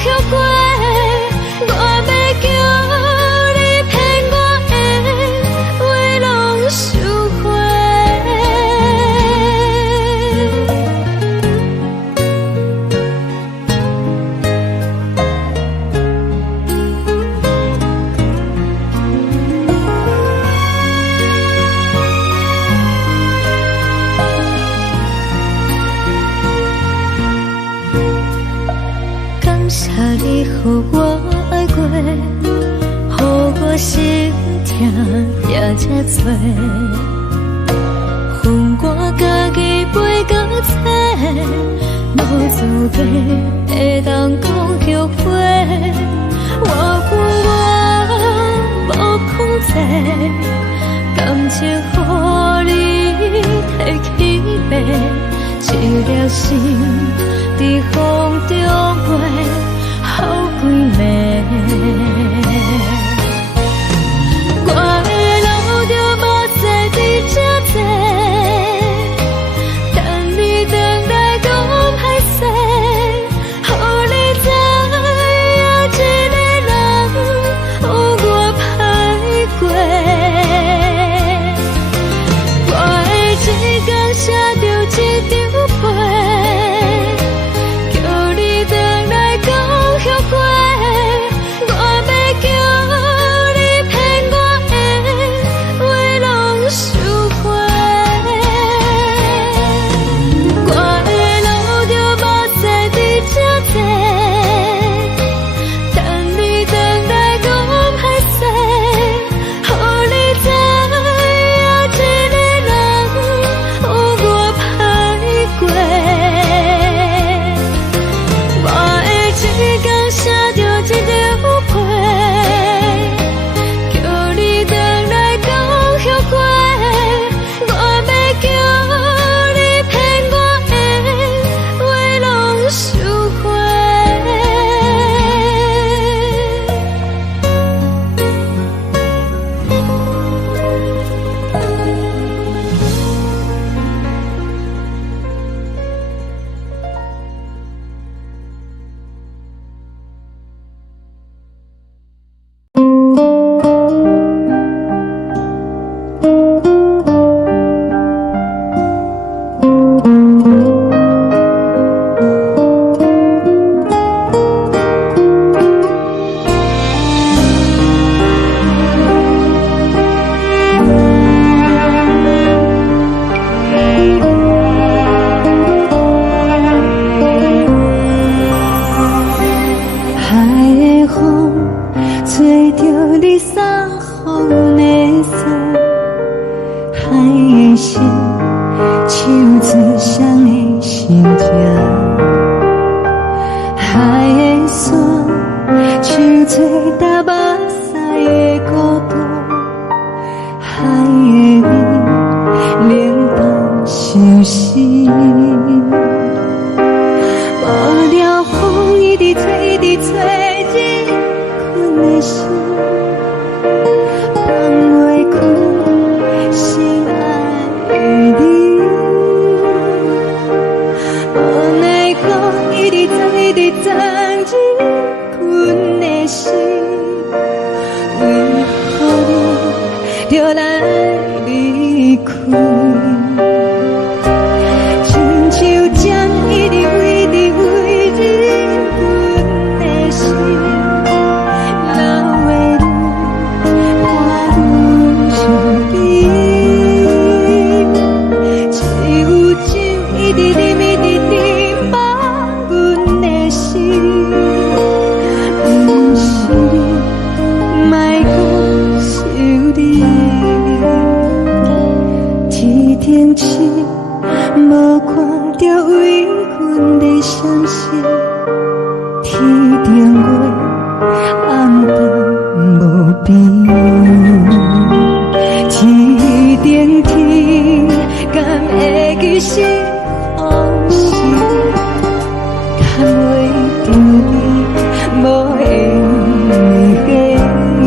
后悔。我要叫你骗我的话拢收回。感谢你予我爱过，予我心痛也才多，恨我家己袂到切，无资格会当讲后悔。我恨我无控制，感情予你提起白，一粒心在风中飞，好几暝。我的路就目屎伫这多，等你等来讲歹势，予你知影一个人有我歹过。我的一天写着一张被，叫你等来讲后悔。我要叫你骗我的话拢收回。我的路就目屎伫这多，等你等来讲歹势，予你知影一个人有我歹过。我的一天写着一张被，叫你等来讲后悔。我要叫你骗我的话拢收回。海的风吹着你送风的伞，海的心手指上的心情，海的山手吹打目屎的孤独，海的你冷淡伤心。无聊风一直吹，一直吹，日困的心，放袂开心爱的你。无奈何一直走，一直走，日困的心，为何你就来离开？亲像针一直为你为日困的心，流的泪，汗冷清，无看到为阮的闪烁。天顶月，暗淡无边。天顶天，敢会记是往事？敢袂着你，无缘给你。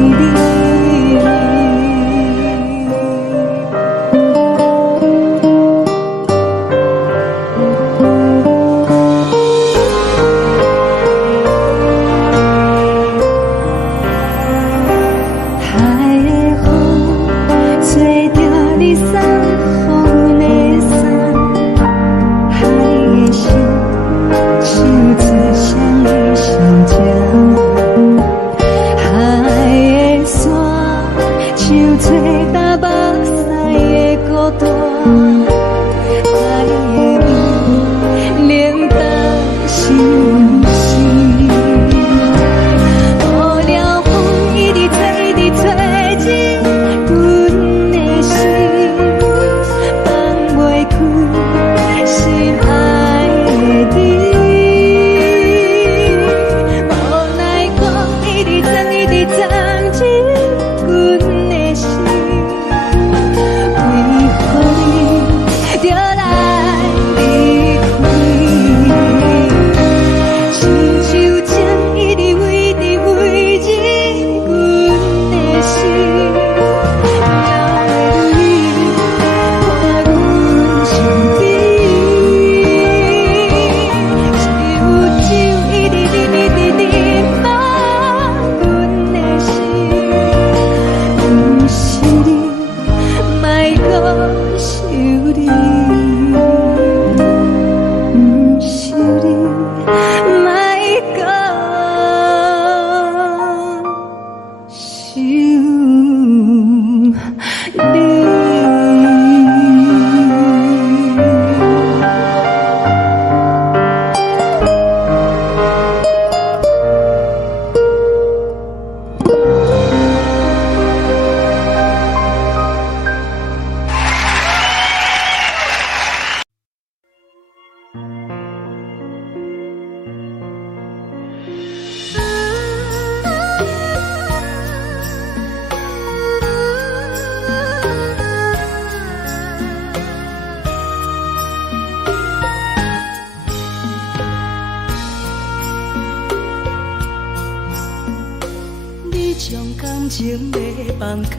情要放空，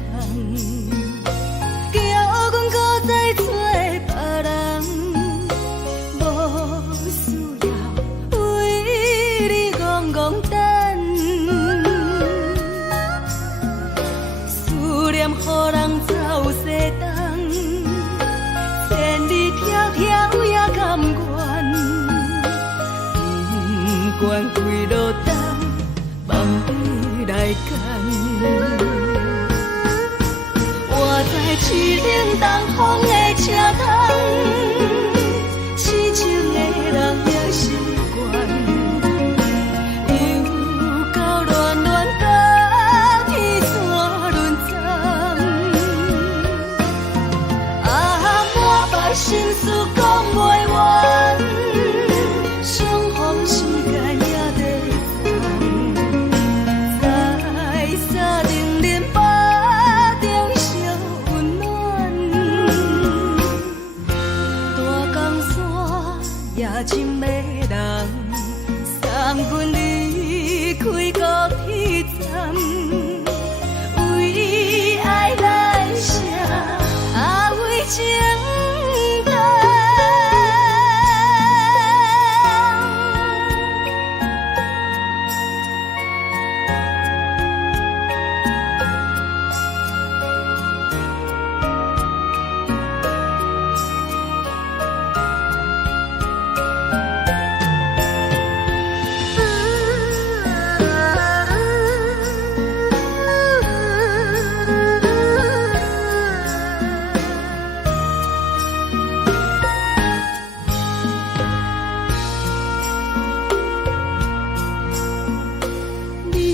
叫阮搁再找别人，无需要为你戆戆等。思念予人走西东，千里迢迢也甘愿，不管几路灯，梦你来赶。我在凄冷东风的车窗，痴情的人也习惯，又到暖暖甲天山轮站。啊，满腹心事讲袂完，相逢时间也在等，在沙冷冷巴中烧温暖。大江山夜深的人，三军离开高铁站，为爱来写为情长。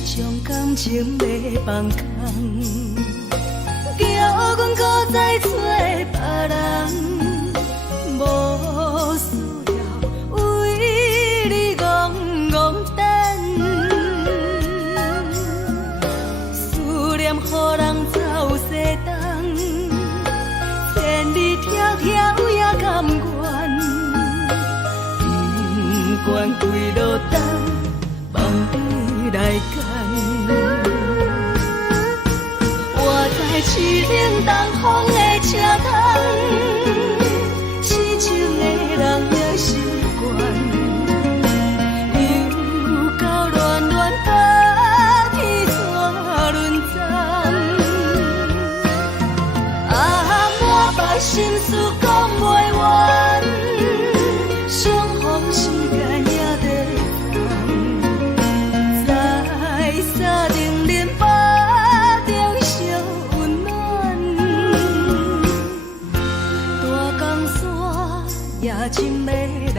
将感情要放空，叫阮搁再找别人。归路灯，梦伊来牵。我在市顶东风的车窗，痴情的人也习惯，又到乱乱把天带轮转。啊，满腹心事讲袂完，相逢时间也在等，在沙定连巴中相温暖。大江山也深的人，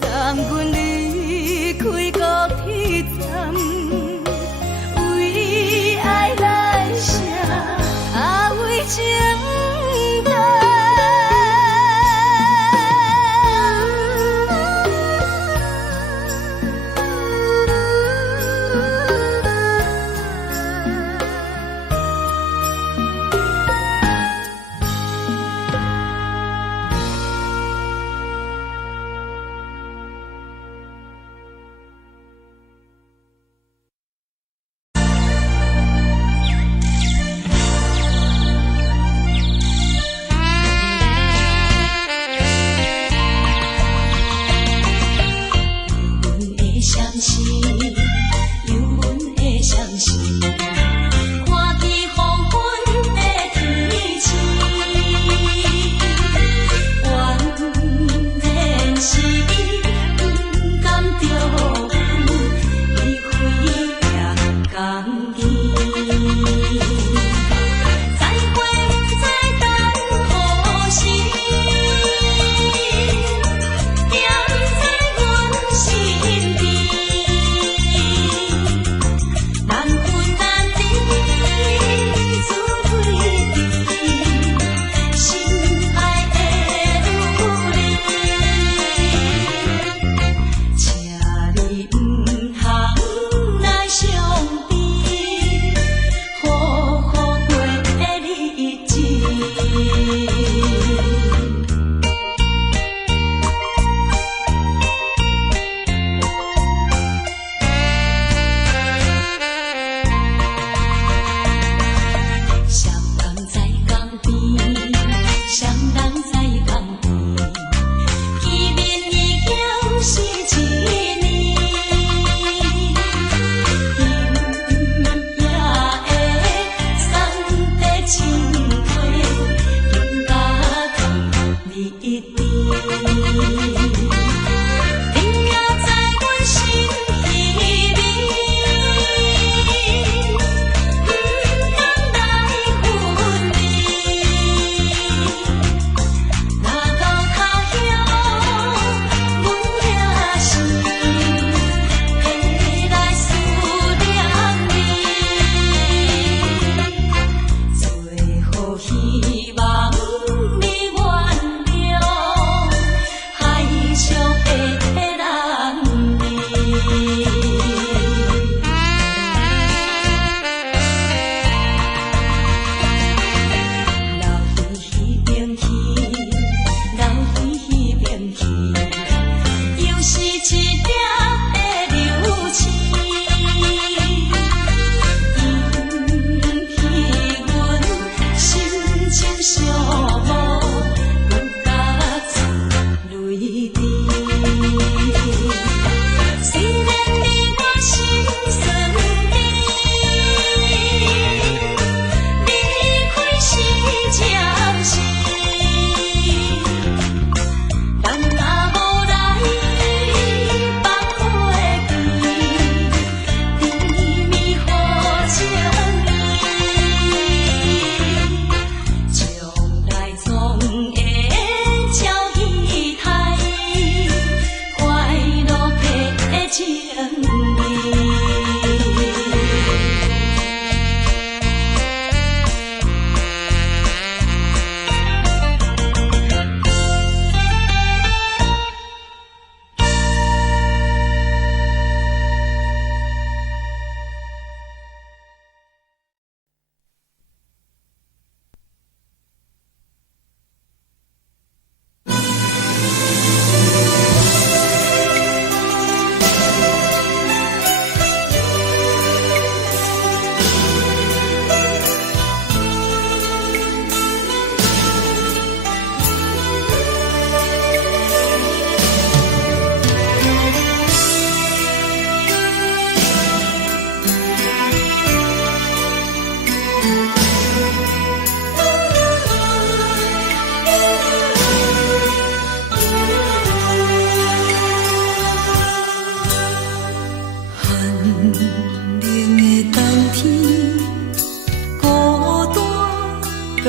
送阮离开高铁站，为爱来写，为情等。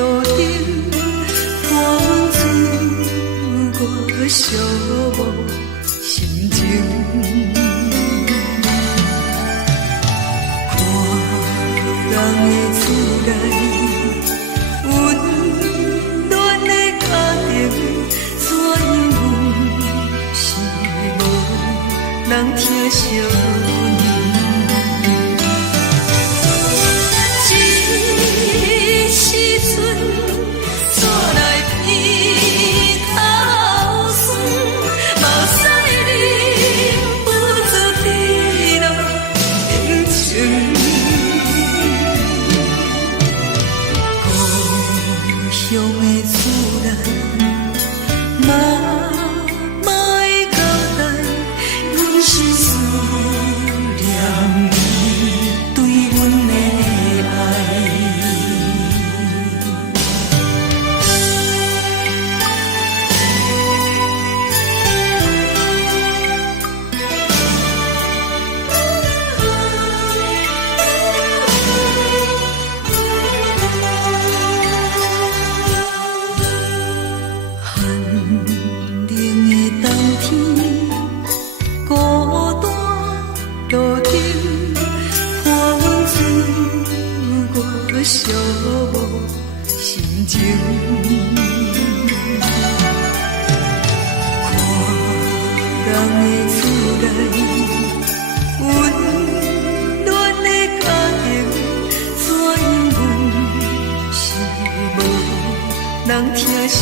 路顶，风吹我寂寞心情。看人的厝内温暖的家庭，怎样是无人疼惜。寂寞心情，看人的厝内温暖的家庭，怎样是无人疼惜。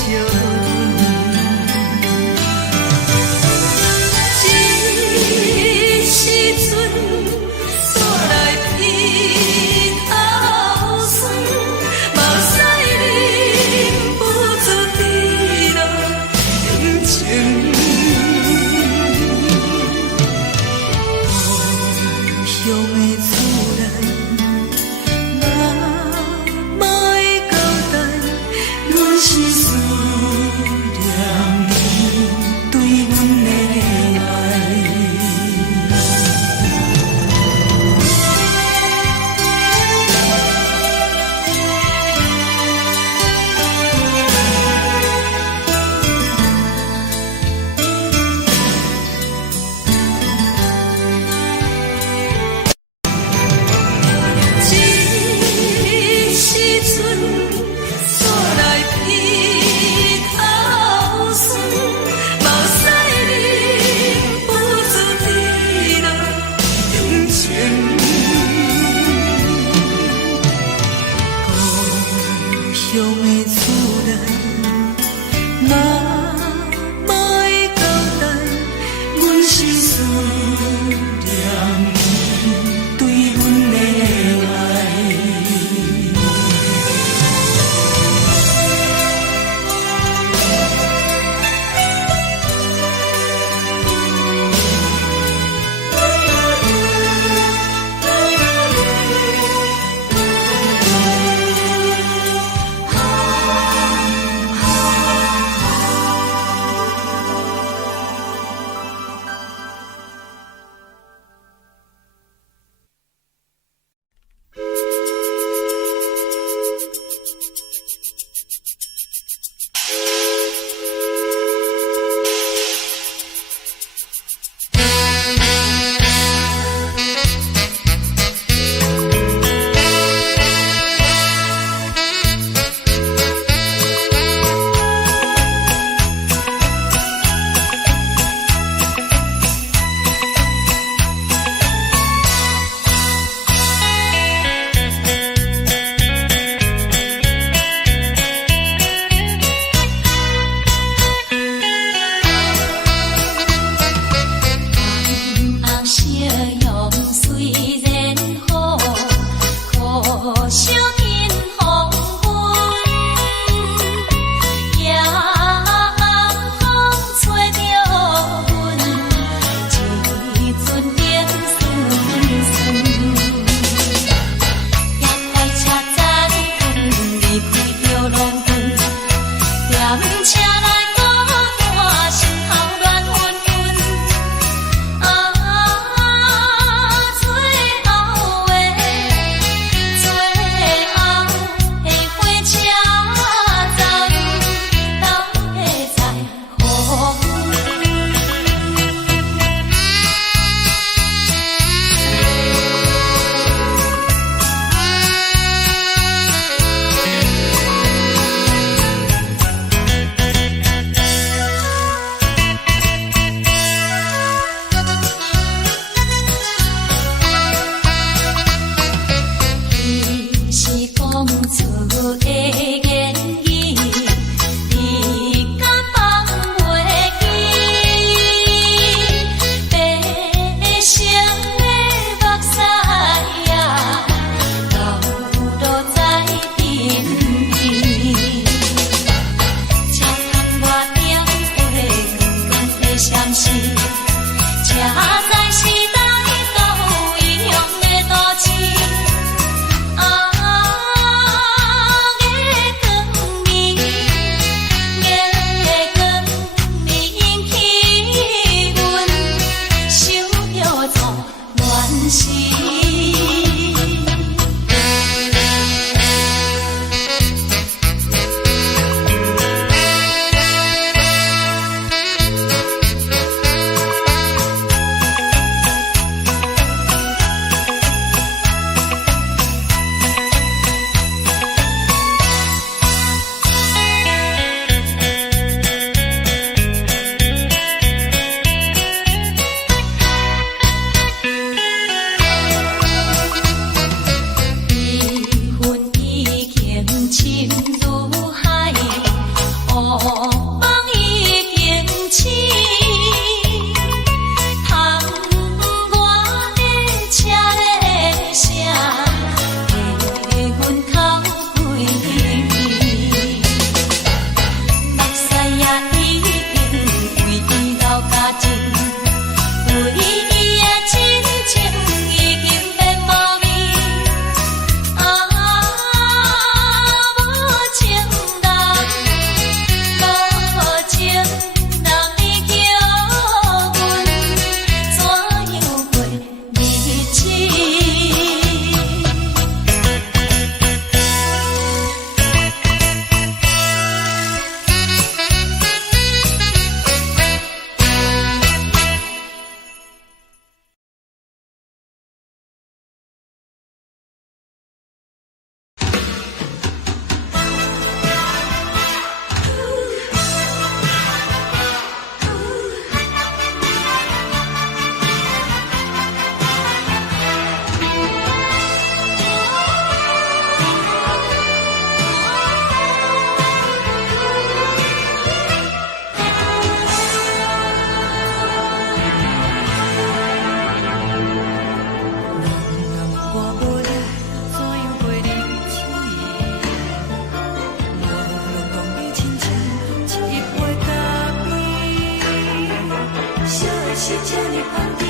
是这呢香甜，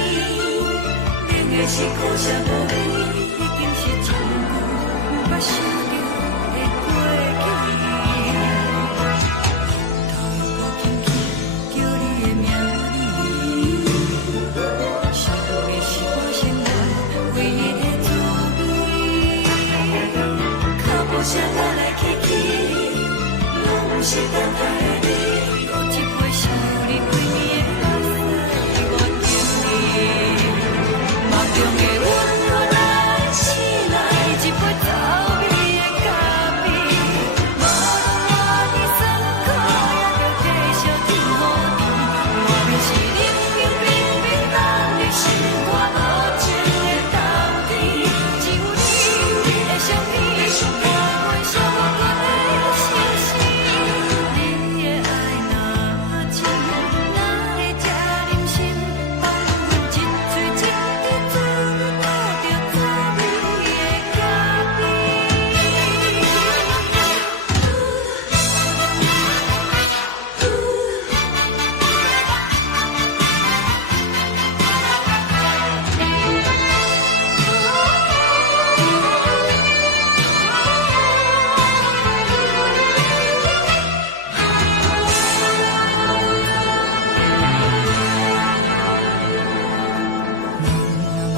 冷的是苦涩无味，已经是一句有捌想着的过去。头又无轻轻叫你的名字，想的是我心内唯一的滋味。脚步声来来去去，拢不是等待的你，喝一杯想你几年的目屎，我敬你。梦中的阮我来醒来，一杯走味的咖啡，无论我的酸苦，也着继续甜予你。外面是冷冷冰冰冷的心肝无情的冬天，只有你的相片，我阮寂寞的心事。你的爱若真，哪会这忍心放阮一嘴一滴滋吐着滋味的咖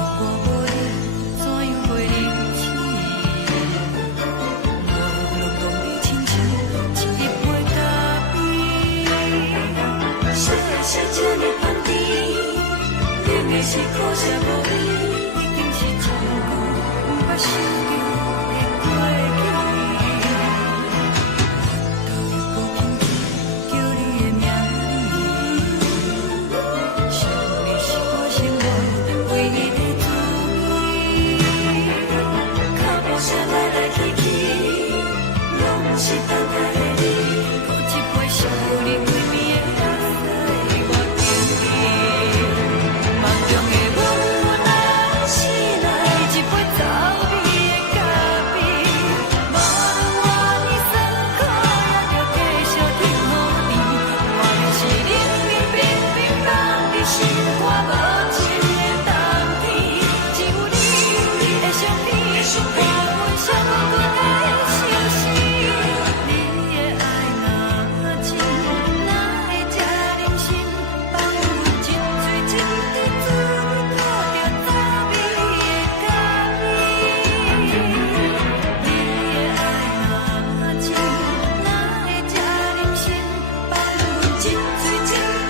我无你，怎样过日子？无路当你亲像一杯咖啡，烧的是这呢香甜，冷的是苦涩无味，已经是一句有捌想着的过去。头又无轻轻叫你的名字，想的是我心内唯一的滋味。脚步声来来去去，拢不是等待的你，喝一杯想你几暝的目屎，我敬你。梦中的阮我来醒来，一杯走味的咖啡，无论我的酸苦，也着继续甜予你。外面是冷冷冰冰冷的心肝无情的冬天，只有你的相片，我阮寂寞的心事。你的爱若真，哪会这忍心放阮一嘴一滴滋吐着滋味的咖啡？你的爱若真，哪会这忍心放阮一嘴一滴滋吐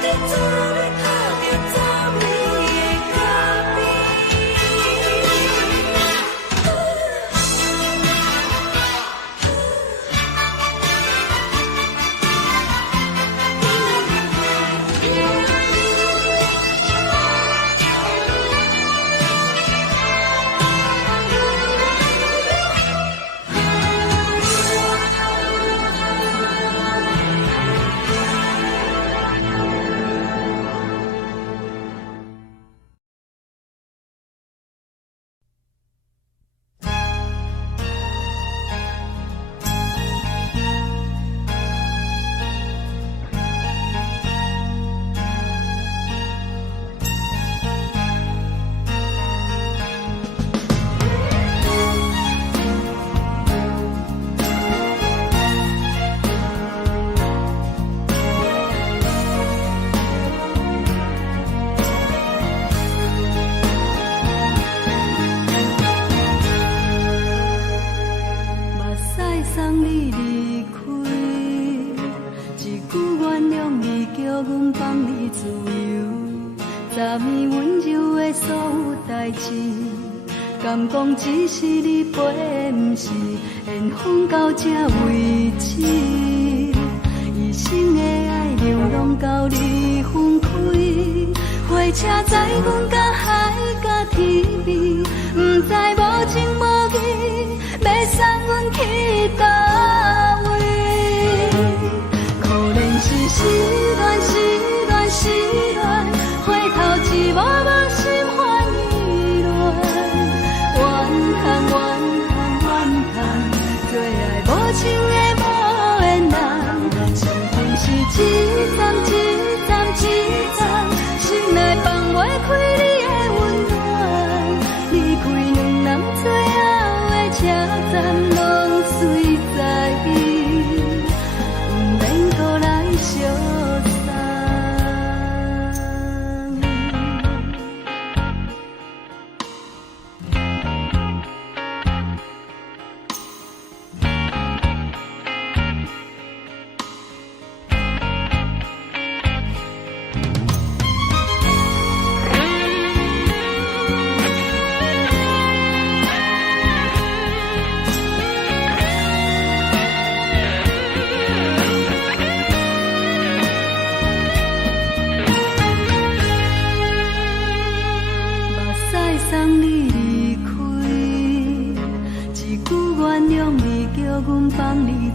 着滋味的咖啡？目屎送你离开，一句原谅你，叫阮放你自由，昨暝温柔的所有代志，敢讲只是你陪，不是缘分到这为止。一生的爱流浪到你分开，火车载阮甲海甲天边，不知无情无义，要送阮去倒位？可能是失恋，失恋，失恋，回头一幕幕心烦意乱，怨叹，怨叹，怨叹，最爱无情的无缘人，情份是一站一站一站，心内放。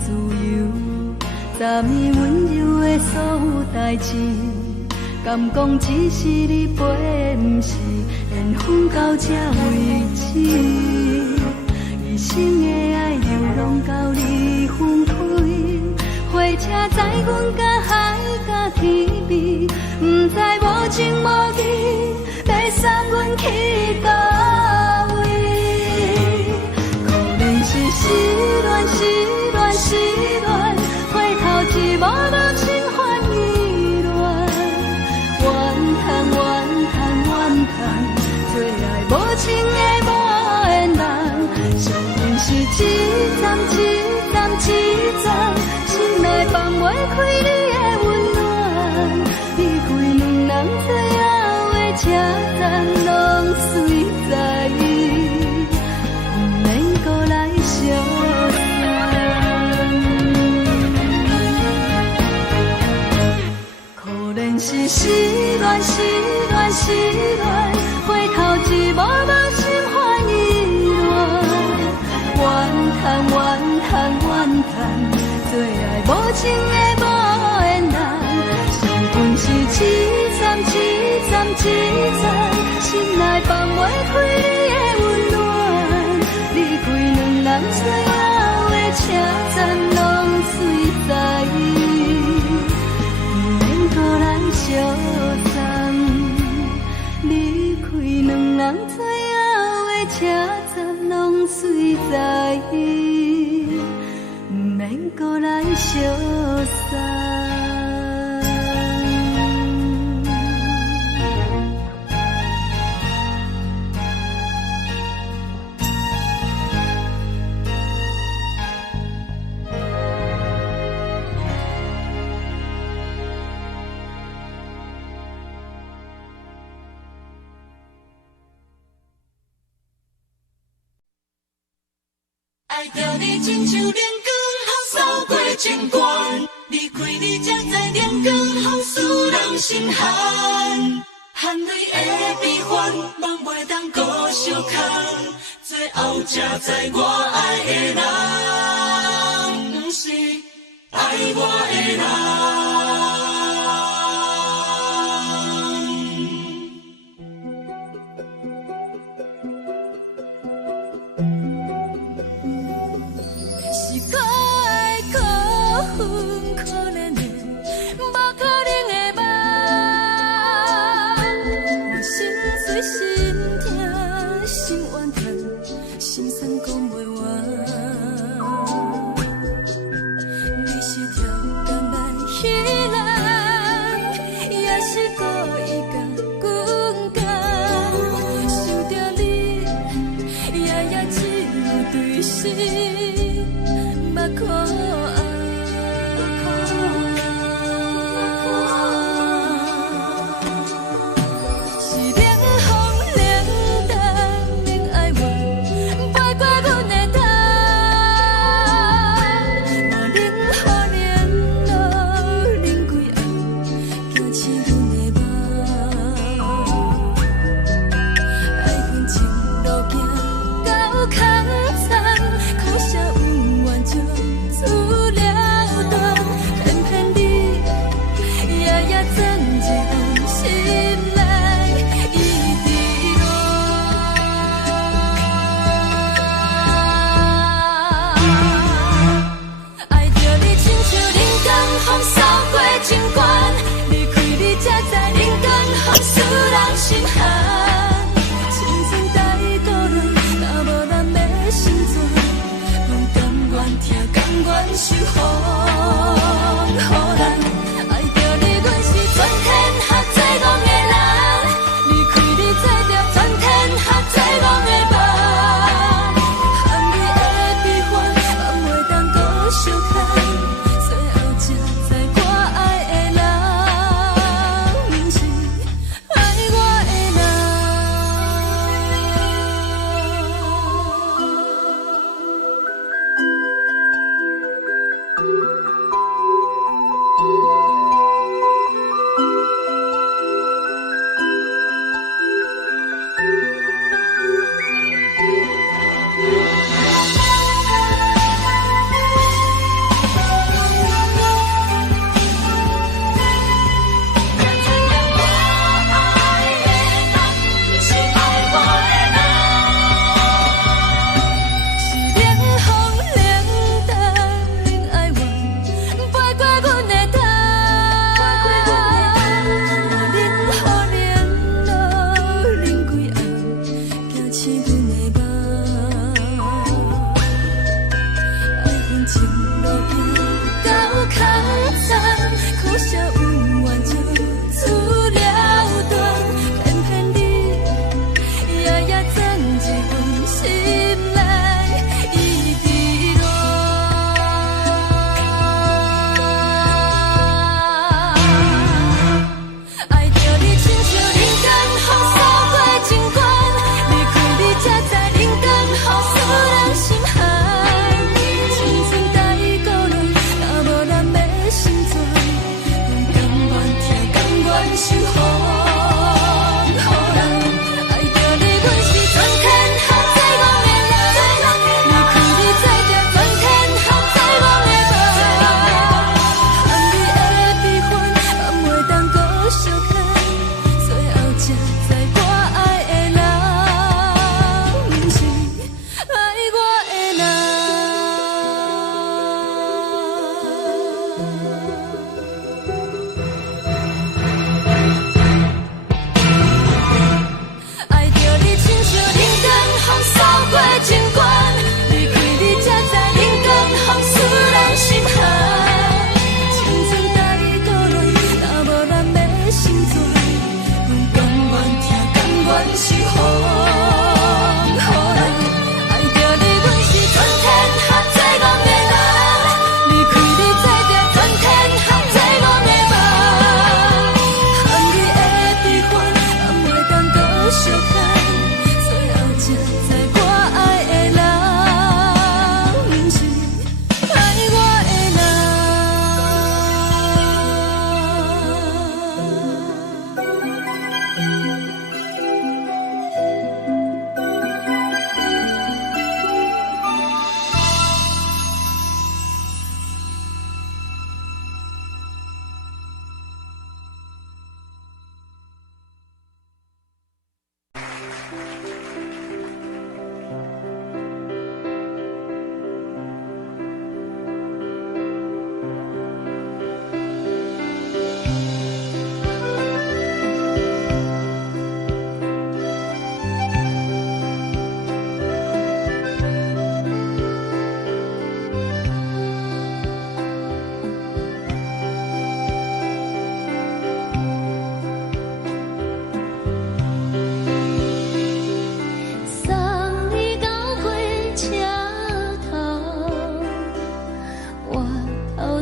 自由，昨暝温柔的所有代志，敢讲只是你陪，不是缘分到这为止。一生的爱流浪到你分开，火车载阮甲海甲天边，不知无情无义，要送阮去倒位？可能是失恋，失恋，失恋，回头一幕幕心烦意乱，怨叹，怨叹，怨叹，最爱无情的无缘人，上阮是一站一站一站，心内放袂开你的温暖，离开两人最后的车站，拢随在伊，不免搁来相送。可能是失恋，失恋，失恋，回头一幕幕心烦意乱，怨叹，怨叹，怨叹，最爱无情的无缘人，上阮是一站一站一站，心内放袂开你的温暖，离开两人最后的车站，拢随在伊，不免搁来相送。离开两人最后的车站，拢随在伊，不免搁来相送。爱着你亲像阳光扫过情关，离开你才知阳光风使人心寒。含泪的悲欢，望袂当搁相牵，最后才知我爱的人，不是爱我的人。去。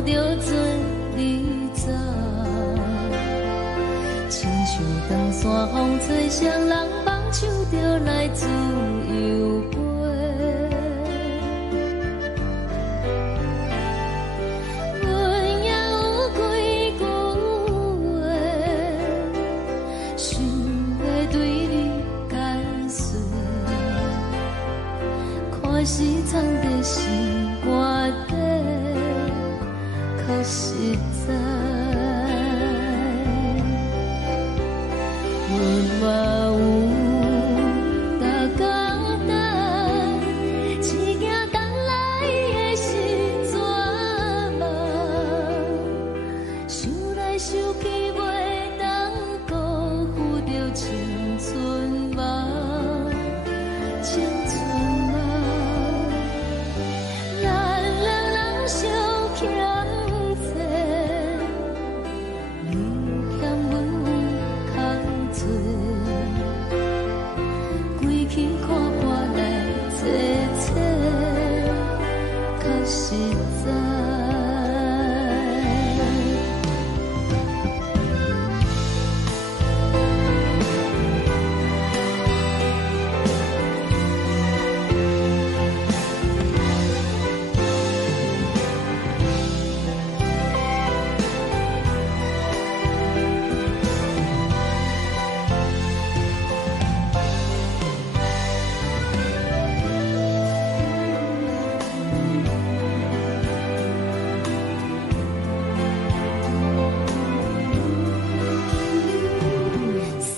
着做你走，亲像长山风吹双人放手就来自由飞。阮也有几句话，想要对你解释，看是藏在心肝底，可实在。阮嘛有逐工等，只惊等来的是绝望，想来想去袂当辜负着青春梦，青春梦。咱两人相欠债，你欠阮有空做，归去看看来坐坐，较实在。送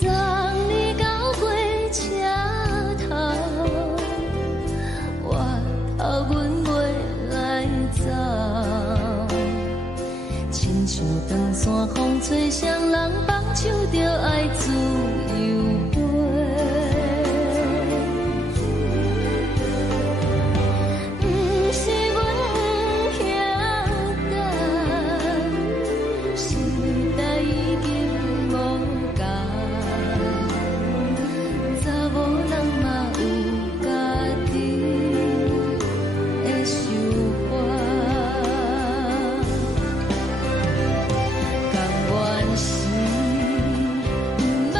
你到过车头，我头阮袂来走，亲像长山风吹双人放手就爱自由飞。不是阮不晓等，时代已经无共，查某人嘛有家己的想法。甘愿是不捌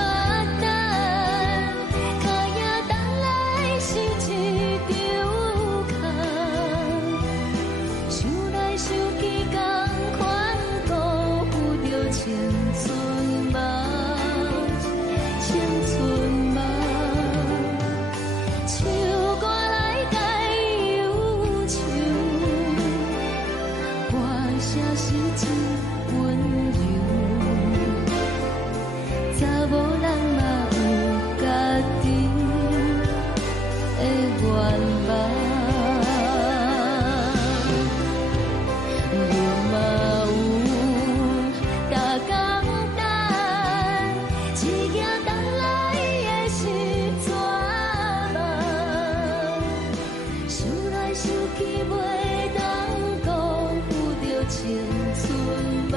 等，脚也等来是一场空。想来想去，同款辜负着青春梦，青春梦。唱歌来解忧愁，歌声是真温柔。查某人嘛有家己的愿望。阮嘛有逐工等，只惊等来的是绝望，想来想去袂当辜负着青春梦，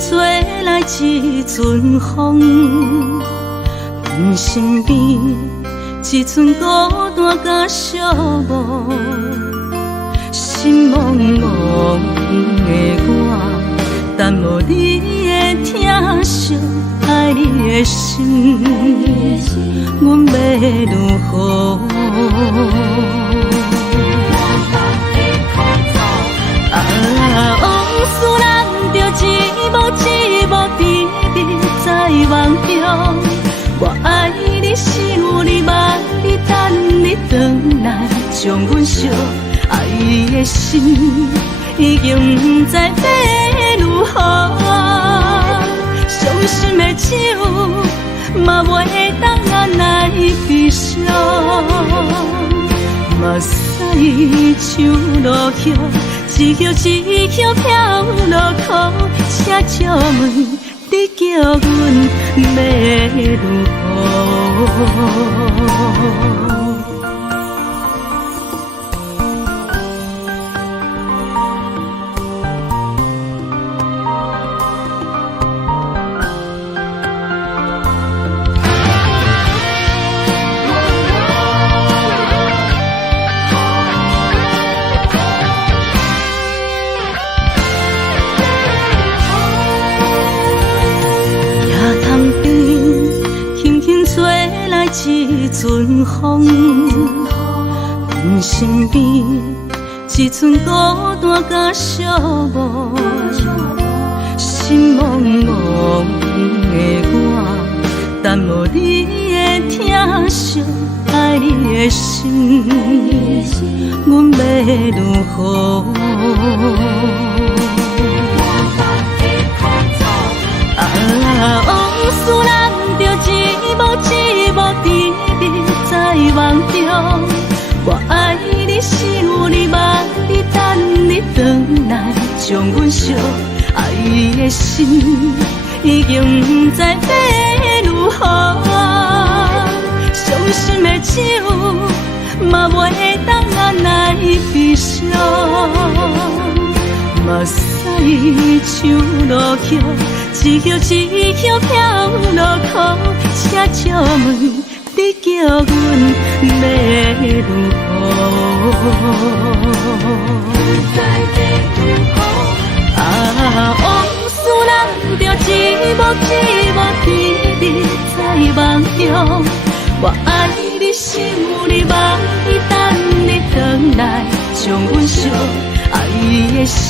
吹来一阵风，阮身边一寸孤单甲寂寞，心茫茫的我，等无你的疼惜，爱你的心，阮要如何？往事人着一幕一幕甜蜜在梦中。我爱你是有你望你等你回来，将阮惜爱的心已经不知要如何。伤心的手嘛袂当按来悲伤，目屎像落叶。一叶一叶飘落雨，车借问你叫阮要如何？一阵风，阮身边一寸孤单甲寂寞，心茫茫的我，等无你的疼惜，爱你的心，阮要如何？往事人着一幕一幕甜蜜在梦中。我爱你是有你望你等你回来，将阮惜爱的心已经不知要如何。伤心的手嘛袂当按来悲伤，目屎像落叶。一叶一叶飘落雨，车借问你叫阮要如何？往事人着一幕一幕甜蜜在梦中。我爱你是有你望你等你回来，将阮惜爱的心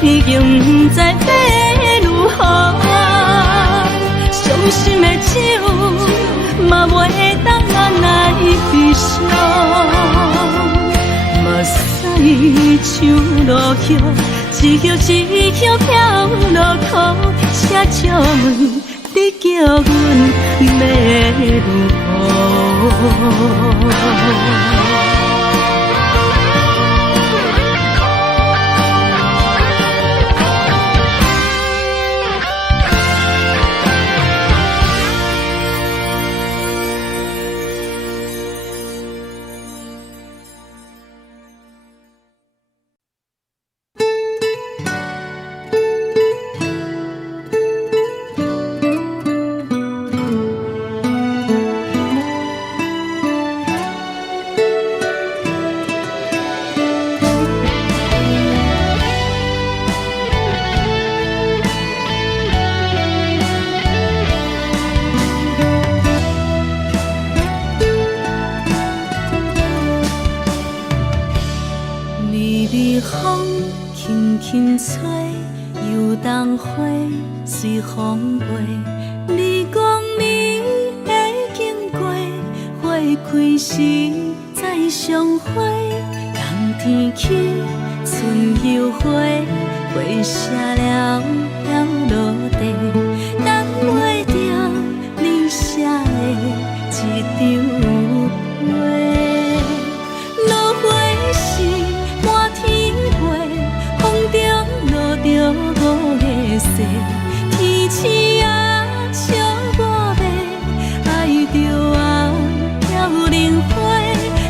已经不知要如何。伤心的手嘛袂当按来悲伤，目屎像落叶，一叶一叶飘落雨，车借问你叫阮要如何？随风飞，你讲你会经过，花开时再相会。冬天起，春又回，花谢了了落地，等袂着你写的一张画。落花时满天飞，风中落着五个色。天星啊，笑我白，爱着啊飘零花。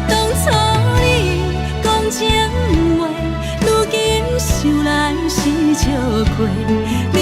当初你讲情话，如今想来是笑亏。你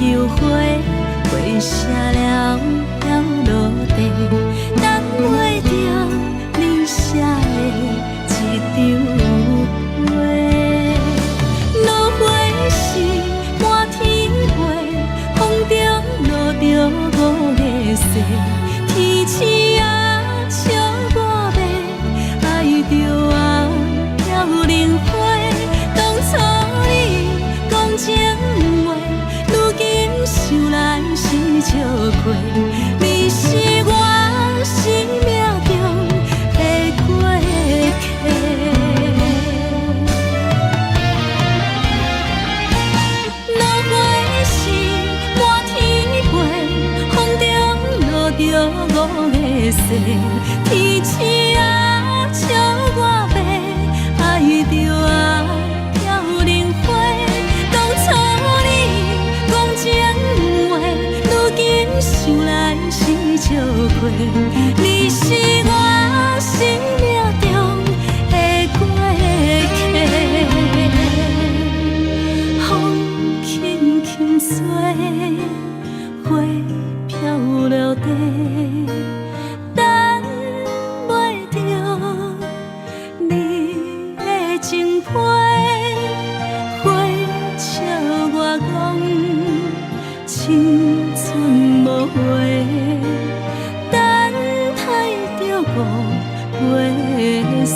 又花，花谢了要落地，等袂着你写的一张画。落花是满天花，风中落着五个色，天星啊笑我迷，爱着啊飘零花。当初你讲情话，如今想来是笑过，你是我生命中的过客。落花是满天花，风中落着五个色，天星啊笑我迷，爱着啊飘零花。当初你讲情话，如今想来是笑过，你是我生命中的过客。风轻轻吹，花飘落地，等袂着你的情批。花笑我讲青春无悔，等待着五月雪。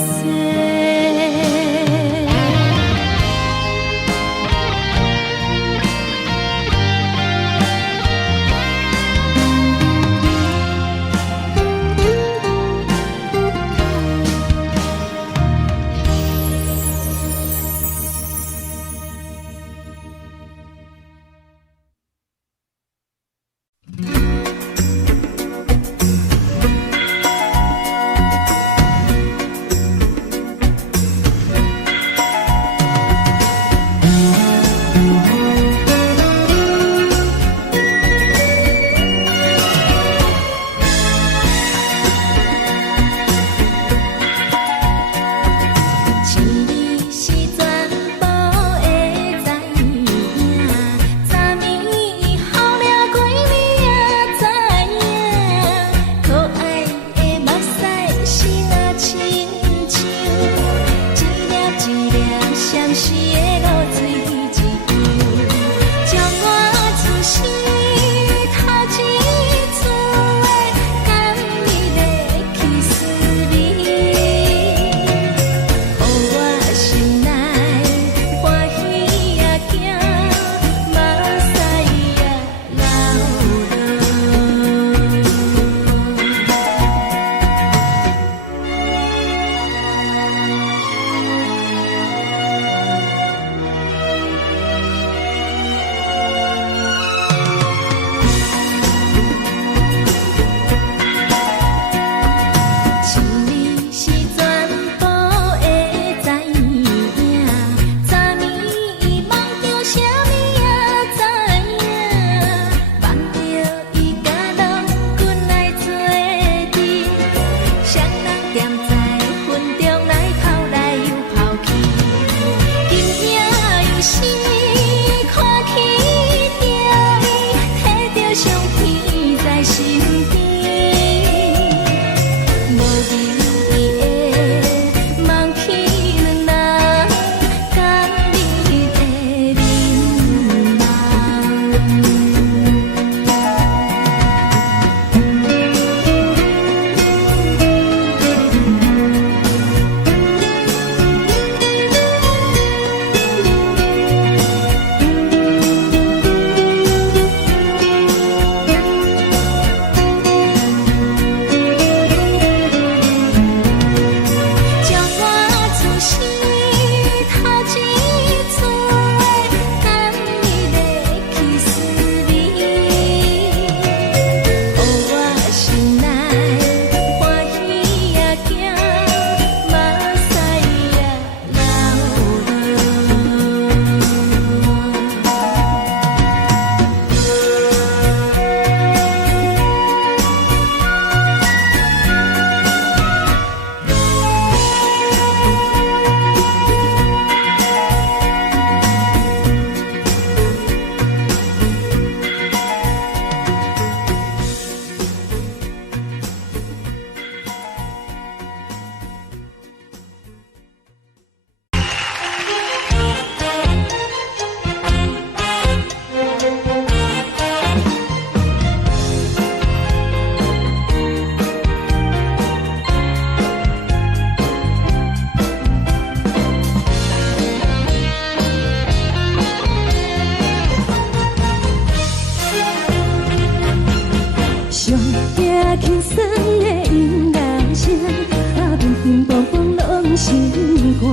拢心肝。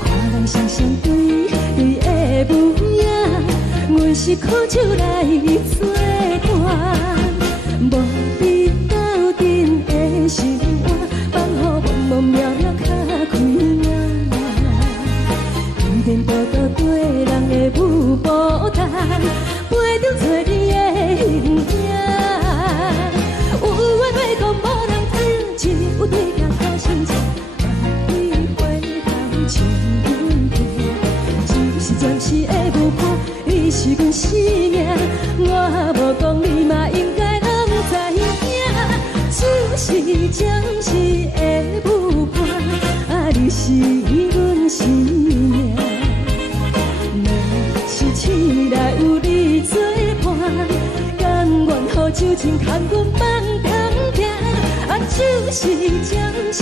看人双双对对的模样，阮是苦酒来作伴。无伫斗阵的心肝，放予茫茫渺渺较开眼。天天道道对人的舞步弹，陪着做你的形影。有话要讲无人知，只有对镜头先知。万里回头像阮行，就是暂时的舞伴，你是阮生命。我无讲你嘛应该拢知影，就是暂时的舞伴，你是阮生命。若是醒来有你作伴，甘愿予酒精牵阮放空行，就是暂时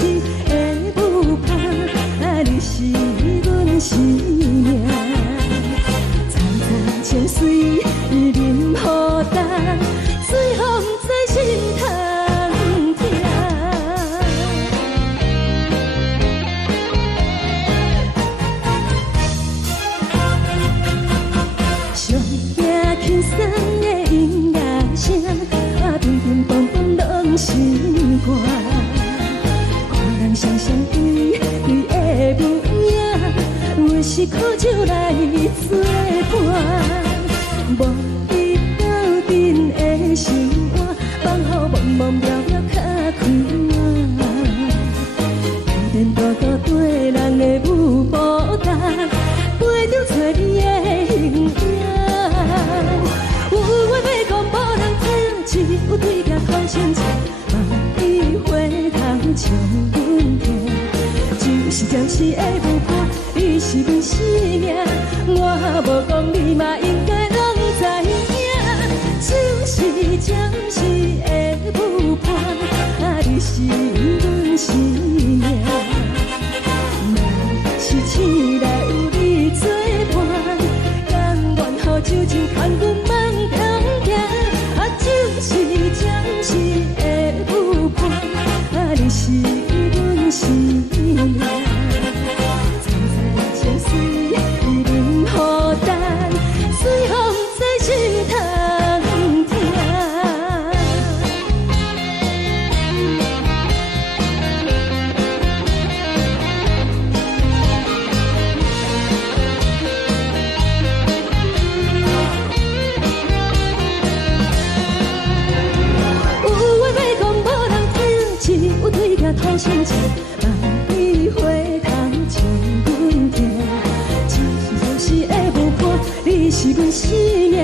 的舞伴，你是阮生命。层层情水任雨淡，水风在心头疼。上惊轻松的音乐声，乒乒乓乓拢心肝。看人双双对对的模样，阮是苦酒来作伴。无伫斗阵的心肝，放予茫茫渺渺较开眼。天天道道对人的舞步弹，陪着做你的形影。有话要讲无人知，只有对镜头先知。万里回头像阮行，就是暂时的舞伴，你是阮生命。我无讲你嘛应该拢知影，就是暂时的舞伴，你是阮生命。若是醒来有你作伴，甘愿予酒精牵阮放空行，就是暂时的舞伴，你是阮生命。层层情水任雨淡，水风在心头疼。有话要讲无人听，只有对镜头先知。万里回头像阮行，就是暂时的舞伴，你是阮生命。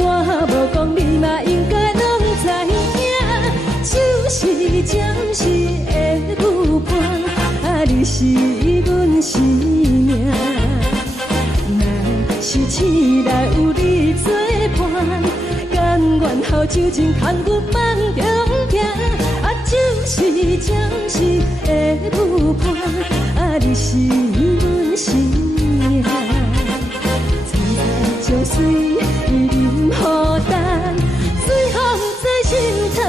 我无讲你嘛应该拢知影，就是暂时的舞伴，你是阮生命。若是醒来有你作伴，甘愿予酒精牵阮放中行，就是暂时的舞伴，你是阮生命。层层情水任雨淡，水风在心头疼。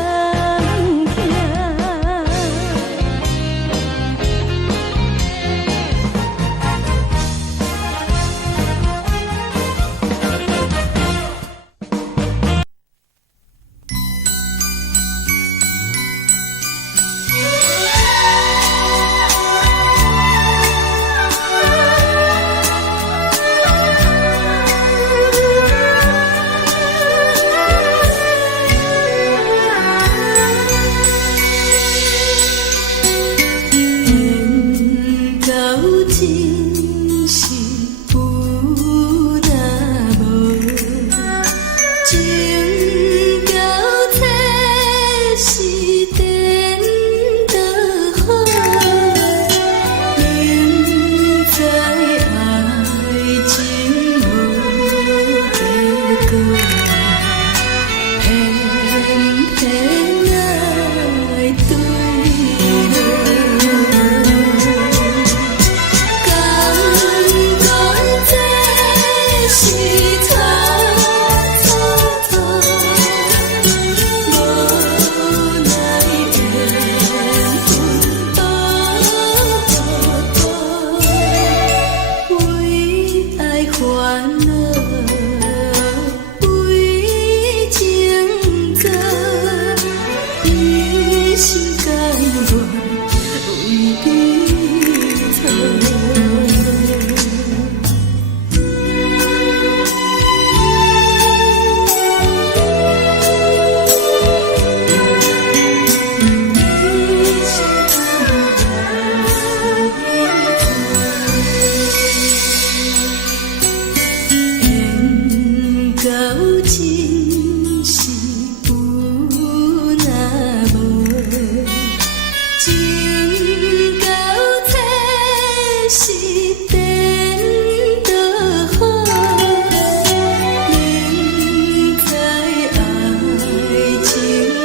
情到这是颠倒好，明知爱情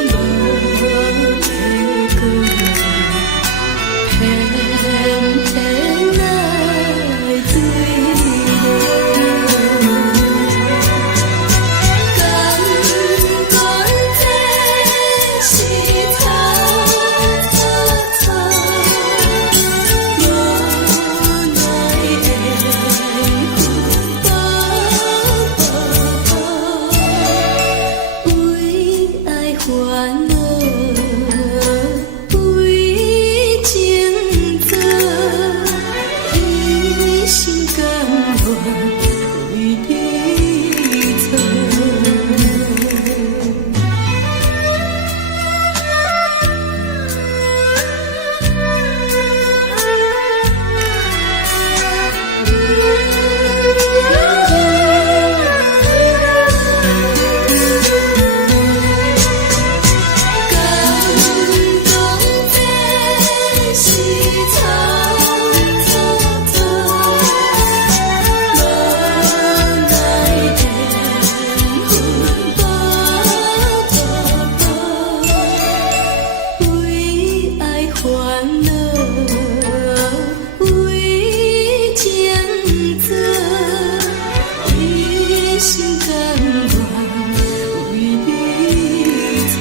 无结果，偏偏爱醉了。敢讲这是草草草，无奈的为爱烦恼，为情做，一心甘愿为你错。敢讲这是草草草，无奈的魂魄为爱烦恼，为情做，一心甘愿为你错。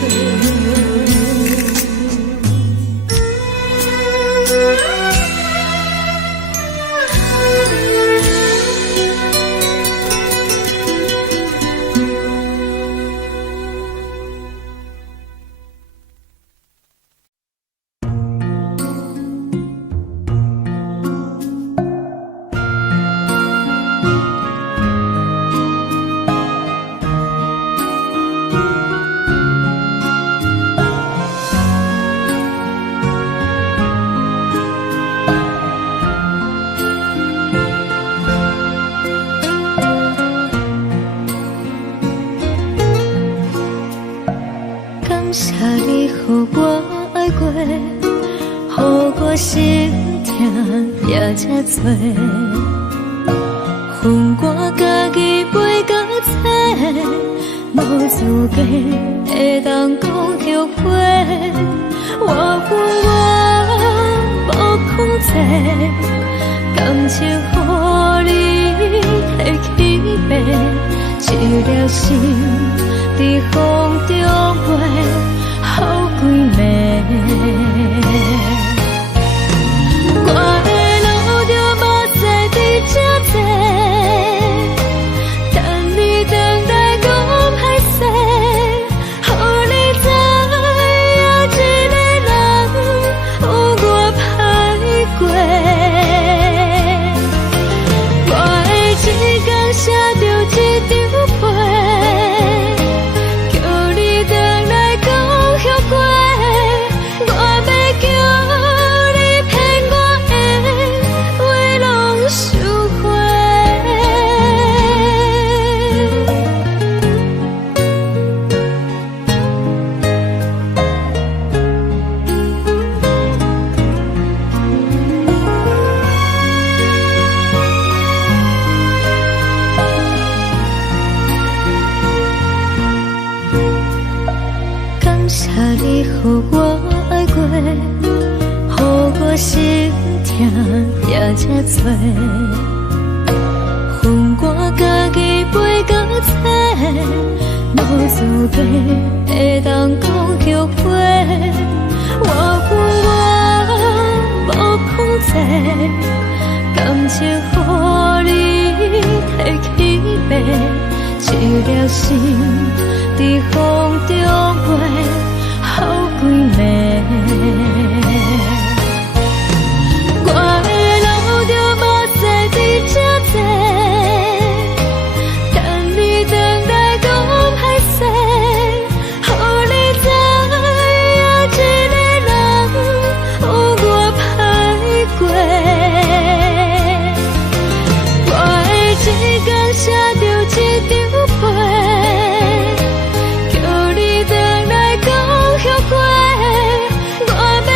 感谢你，予我爱过，予我心痛也这多，恨我家己飞到这，无资格会当讲后悔。我恨我无控制，感情予你提起白，一粒心在风中飞，好几暝。我的路就目屎伫这多，等你回来讲歹势，予你知影一个人有我歹过。我的一天写着一张被，叫你回来讲后悔。我要叫你骗我的话拢收回。感谢你，予我爱过，予我心痛也这多，恨我家己飞到这，无资格会当讲后悔。我恨我无控制，感情予你提起白，一粒心在风中飞，好几暝。我的路就目屎伫这多，等你回来讲歹势，予你知影一个人有我歹过。我的一天写着一张被，叫你回来讲后悔。我要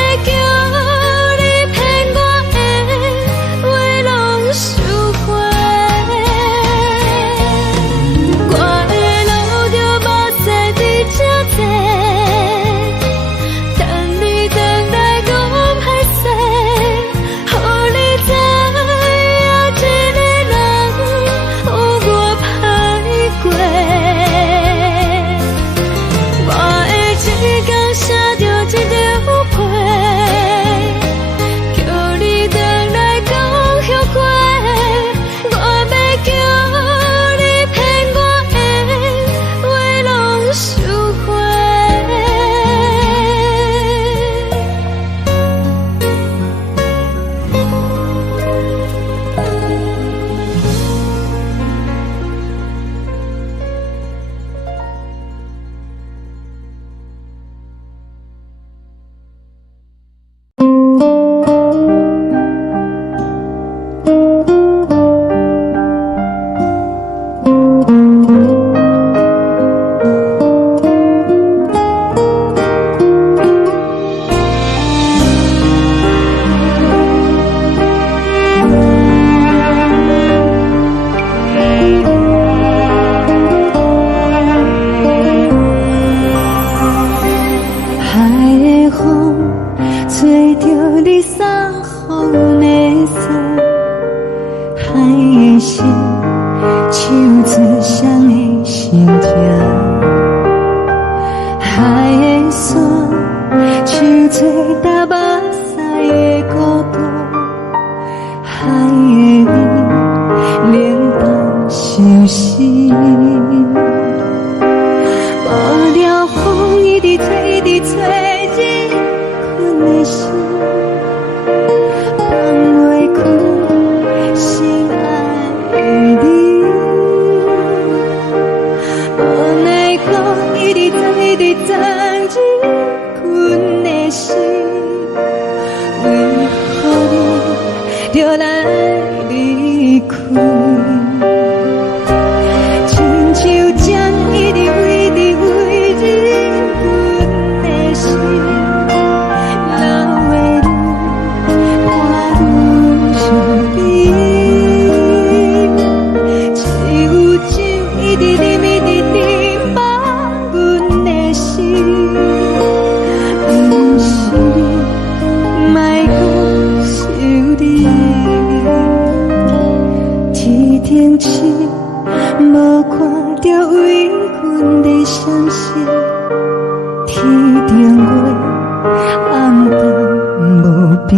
西的孤独，海的你冷淡相思。无聊风一直吹，一直吹，日困的心，放袂开心爱的你。无奈我一直等，一直等，日困的心，为何你就来离开？亲像针一直为，一直为日困的心，流的泪伴阮伤悲，只有酒一直啉，一直啉，放阮的心。不是你，莫搁想你。天顶星，无看到为阮的闪烁；天顶月，暗淡无边。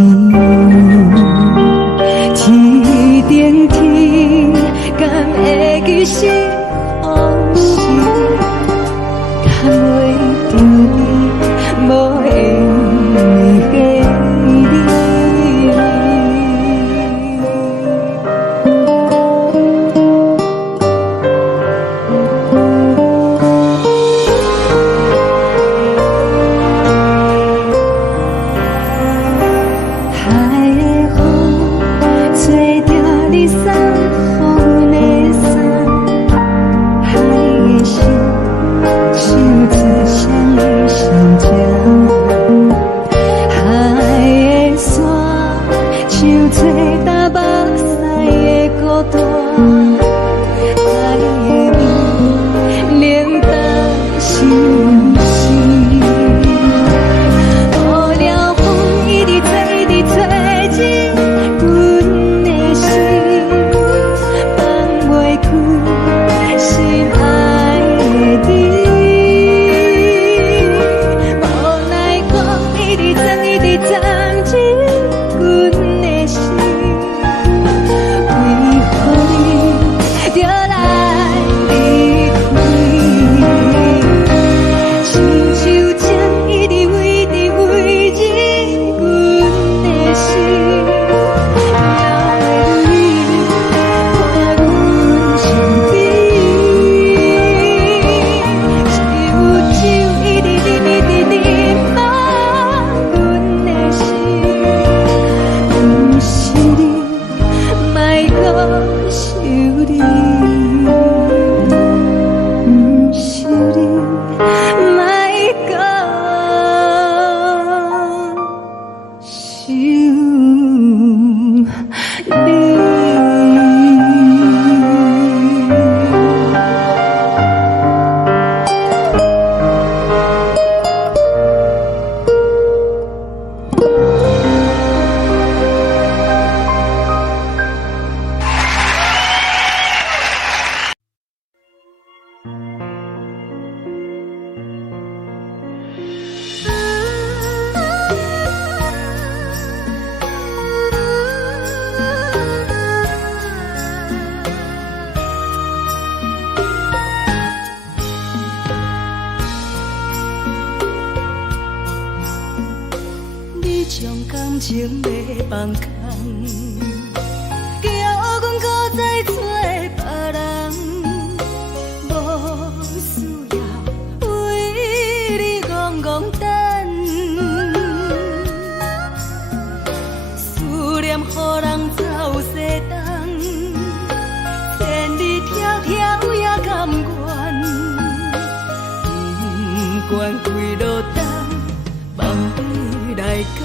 天顶天，敢会记是往事？敢袂着你，无缘的你。海的风吹着你送予阮的衫，海的心手指相依相牵，海的山像做搭目屎的孤单，海的你冷淡相思。无聊风一直吹，一直吹，日阮的心，放袂开心爱的你。无奈我一直等，一直等，日阮的心，为何你就来离开？亲像针一直为，一直为日阮的心，流的泪伴阮伤悲，只有酒一直啉，一直啉，放阮的心。不是你，莫搁想你。不是你，莫搁想你。你将感情要放空，叫阮搁再找别人，无需要为你戆戆等。思念予人走西东，千里迢迢也甘愿，不管几落冬，梦你来干。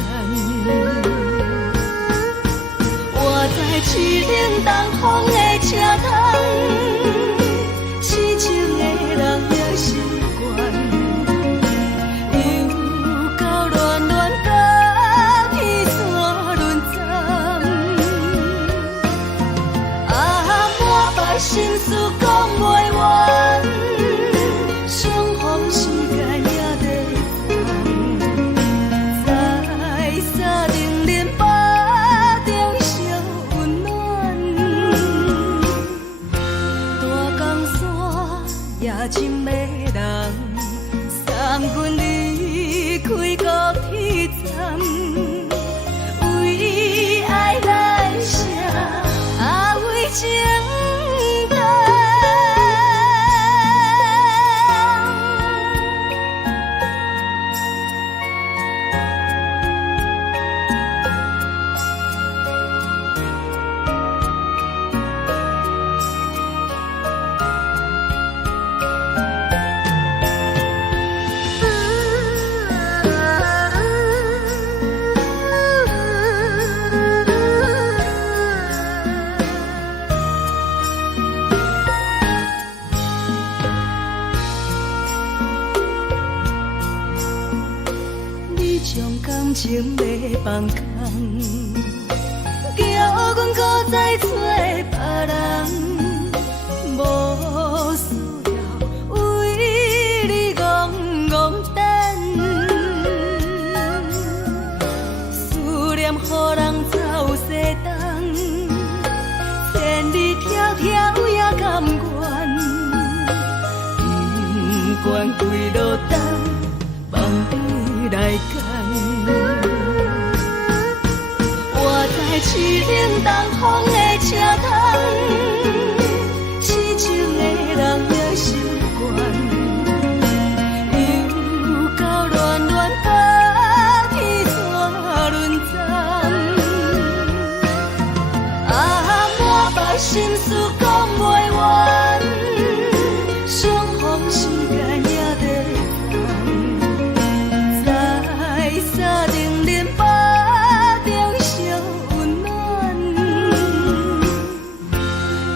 我在市顶东风的车窗，痴情的人也习惯，又到乱乱甲彼山论战。啊，满腹心事讲袂完，相逢时间也在烦。再相放空，叫阮搁再找别人，无需要为你戆戆等，思念予人走西东，千里迢迢也甘愿，不管几路灯，望你来干。我在市顶东风的车窗，痴情的人也心倦，又到乱乱把天带轮转。啊，满腹心事讲袂完，双方时间也在等，在沙定林巴中相温暖。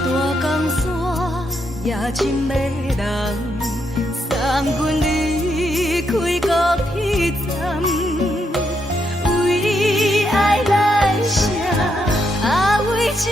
大江山也深迷人，送阮离开高铁站，为爱来写，啊为情。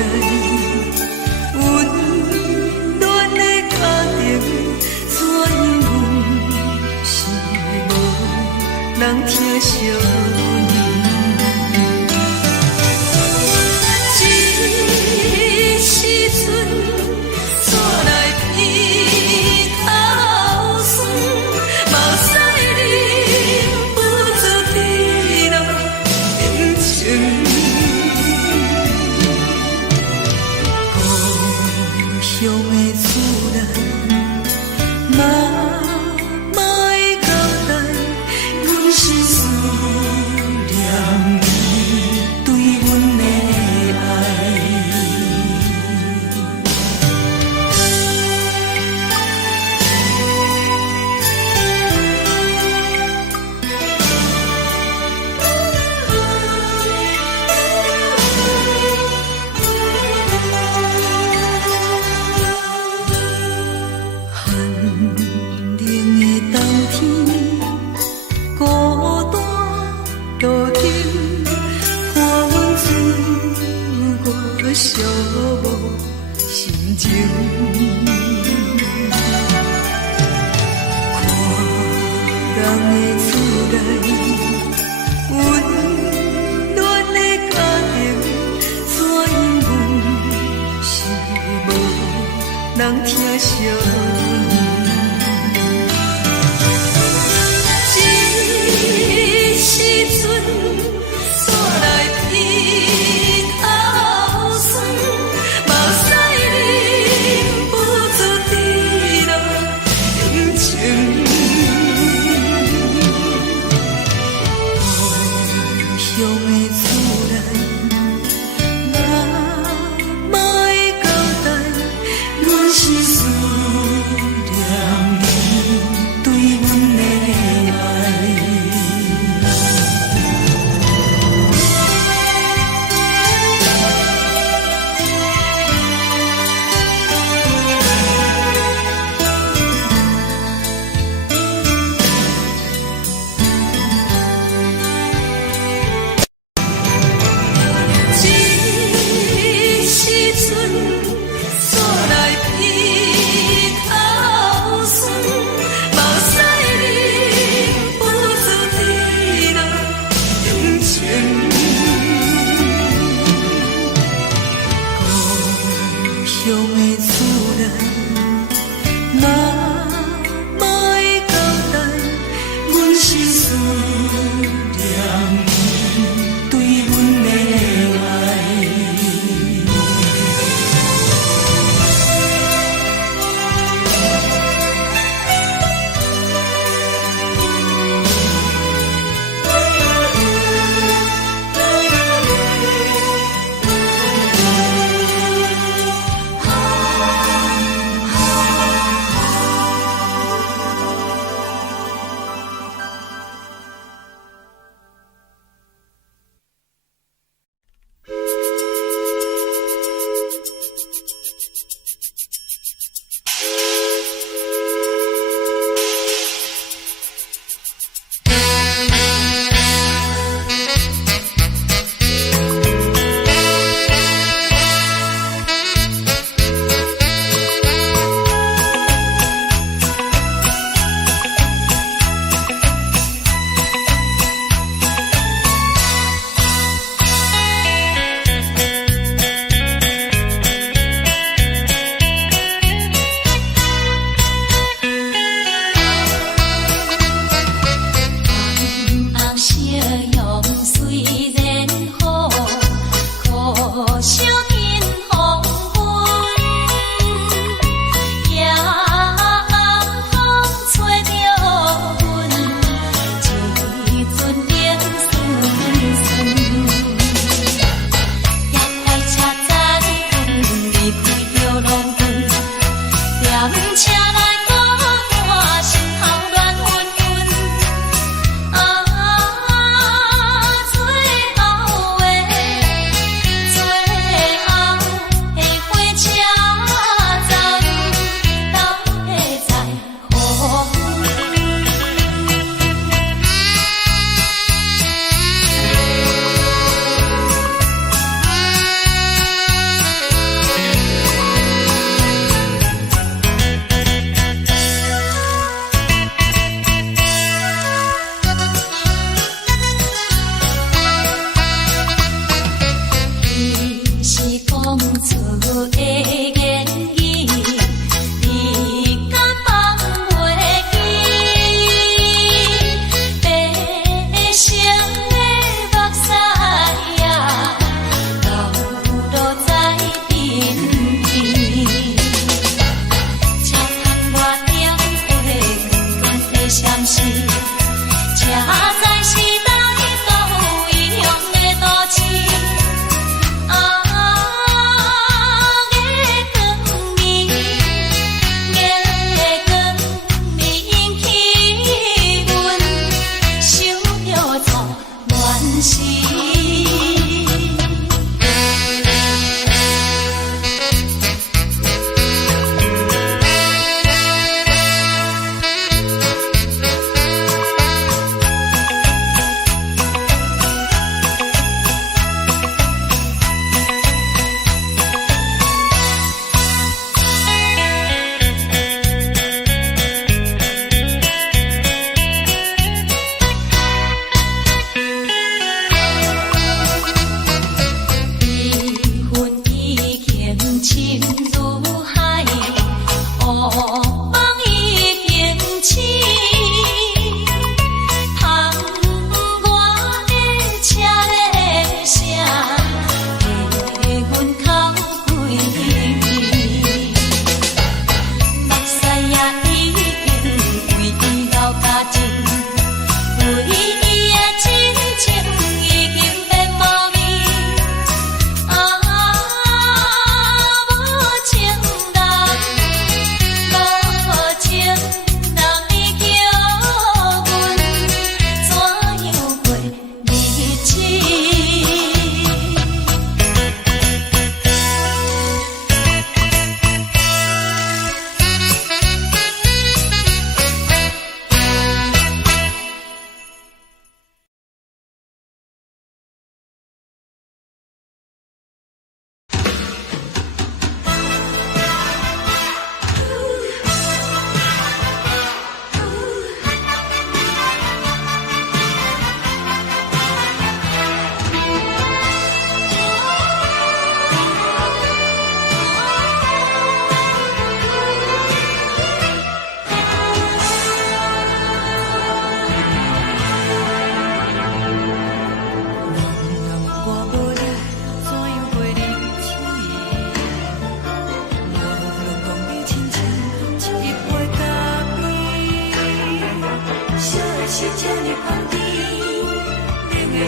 来，温暖的家庭，怎因阮是无人疼惜你？这时阵怎来鼻头酸？嘛使忍不住滴落眼睛。故乡的厝内，妈妈的交代，阮是思念你对阮的爱。寂寞心情，看人的厝内，温暖的家庭，怎因阮是无人疼惜你？这时阵怎来鼻头酸？嘛使忍不住滴落眼睛。错的言语，你敢放袂记？悲伤的目屎呀，流落在边边。车窗外点花，光光的闪烁，车载时代都异乡的都市。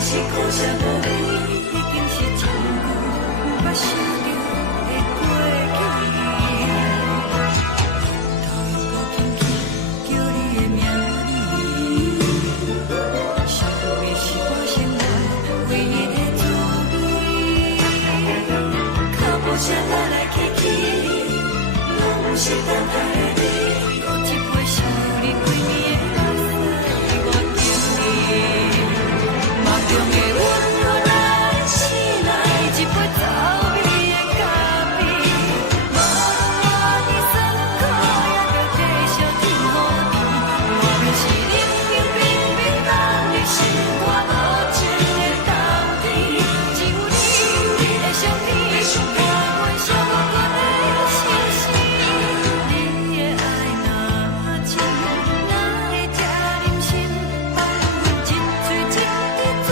是苦涩无味，已经是一句无法想着的过去。头又轻轻叫你的名字，想的是我生来唯一的滋味。脚步声来来去去，拢是等待的你，搁一杯想你几年的目屎，我敬你。梦中的温柔来醒来，一杯走味的咖啡，无论你酸苦也着继续甜予你。我们是冷冷冰冰冷的心肝无情的冬天，只有你会想你，我阮寂寞的心事。你的爱若真，哪会这忍心放阮一嘴一滴水？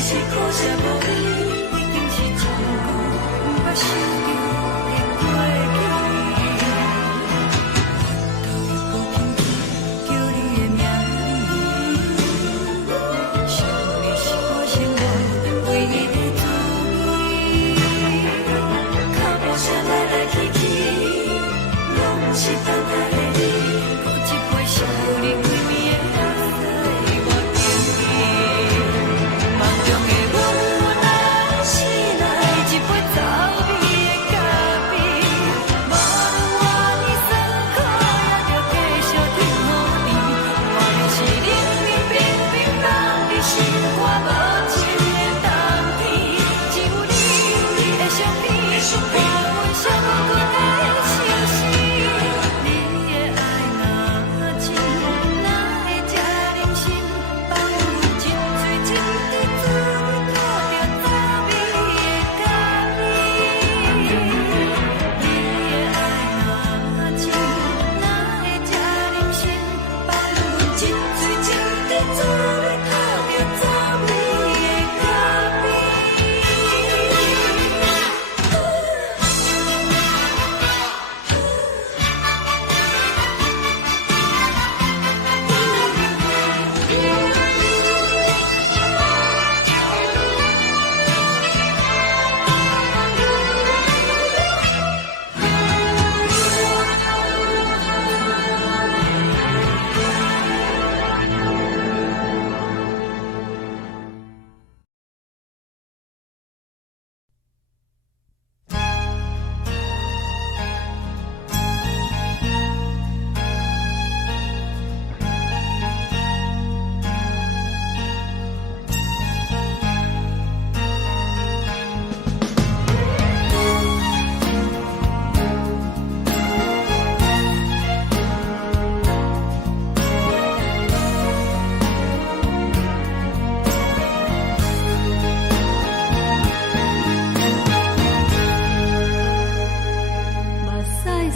是苦涩无味，已经是一句无法想着的过去。头又轻轻叫你的名字，想你是我生来唯一的滋味。脚步声来来去去。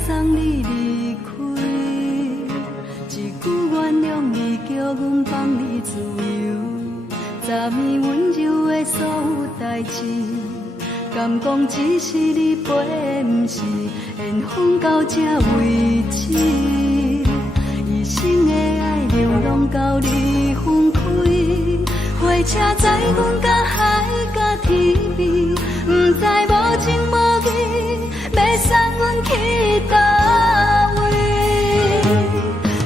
送你离开，一句原谅你，叫阮放你自由，昨暝温柔的所有代志，敢讲只是你陪，不是缘分到这为止，一生的爱流浪到你分开，火车载阮到海甲天边，不知无情无义，要送阮去倒位？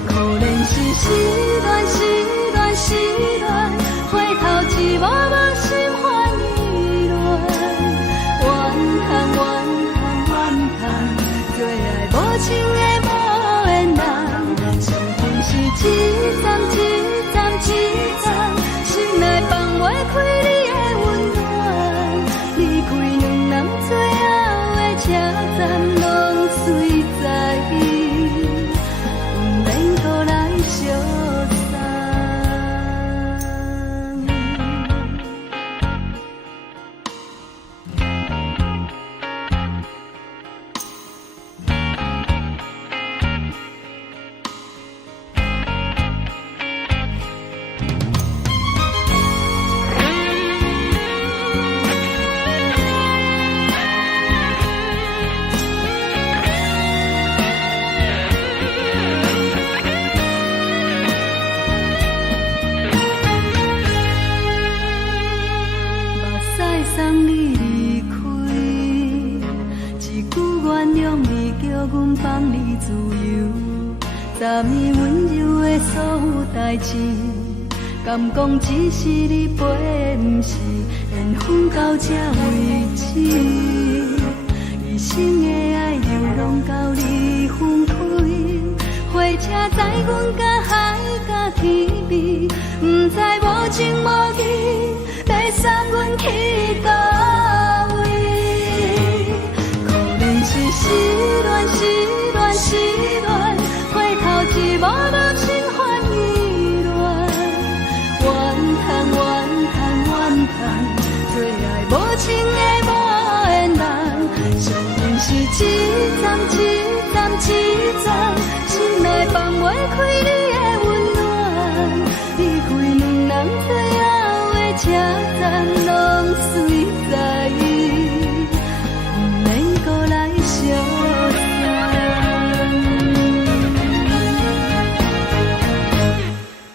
可怜是失恋，失恋，失恋，回头一幕幕心烦意乱，怨叹，怨叹，怨叹，最爱无情的无缘人，伤痕是一站一站一站，心内放袂开你的温暖，离开两人最后的车站，拢随在不免搁来相送。送你离开，一句原谅你，叫阮放你自由，昨暝温柔的所有代志，敢讲只是你陪，不是缘分到这为止，一生的爱流浪到你分开，火车载阮到海甲天边，不知无情无义，要送阮去倒位？可怜是失恋，失恋，失恋，回头一幕幕心烦意乱，怨叹，怨叹，怨叹，最爱无情的无缘人，伤痕是一站一站一站，心内放袂开你的温暖，离开两人最后的车站，拢随在不免搁来相送。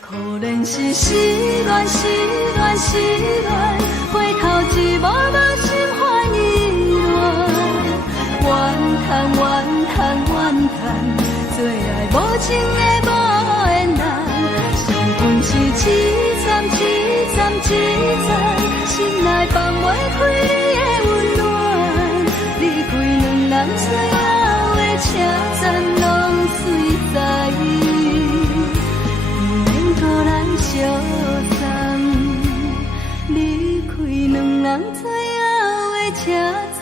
可怜是失恋，失恋，失恋，回头一幕幕心烦意乱，怨叹，怨叹，怨叹，最爱无情的无缘人，伤痕是一站一站一站，心内放袂开你的温暖，离开两人最后的车站，拢随在不免搁来相送，离开两人最后的车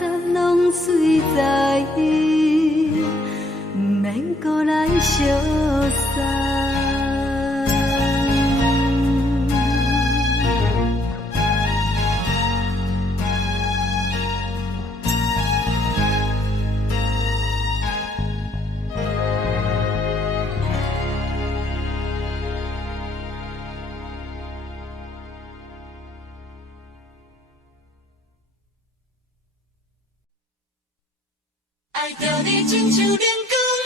站，拢随在不免搁来相送。爱着你亲像连光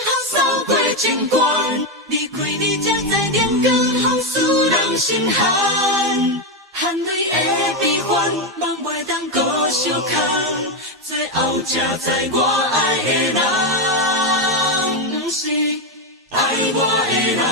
风扫过情关，离开你才知连光风使人心寒。含泪的悲欢，望袂当搁相牵，最后才知我爱的人，不是爱我的人。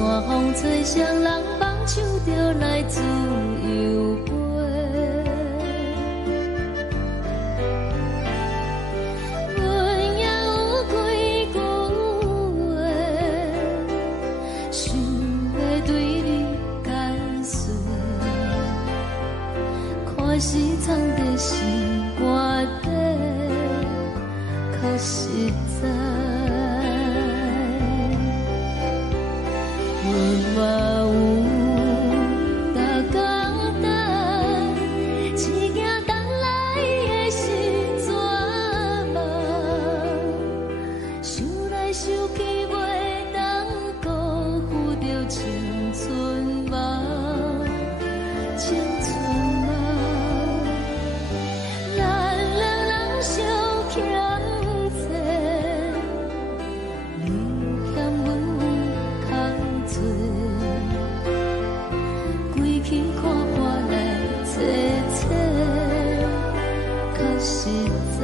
山风吹双人放手就来自由飞。阮也有几句话，想要对你解释，看是藏在心肝底，较实在。阮嘛有逐工等，只惊等来的是绝望，想来想去袂当辜负着青春梦，青春梦。咱两人相欠债，你欠阮。归去看破来切切，较实在。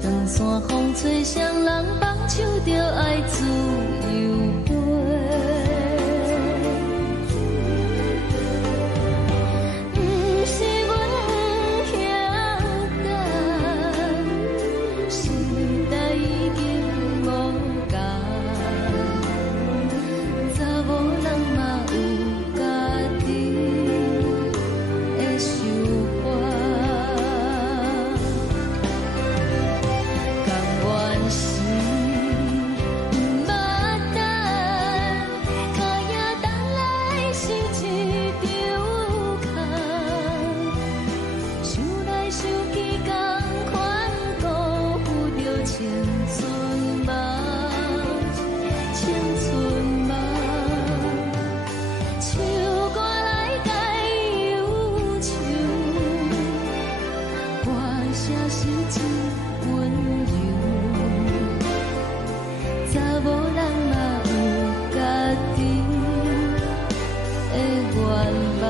长山风吹双人放手就爱自由飞。不是阮不晓等，时代已经无共，查某人嘛有家己的想法。青春梦，青春梦，唱歌来解忧愁，歌声是真温柔，查某人嘛有家己的愿望。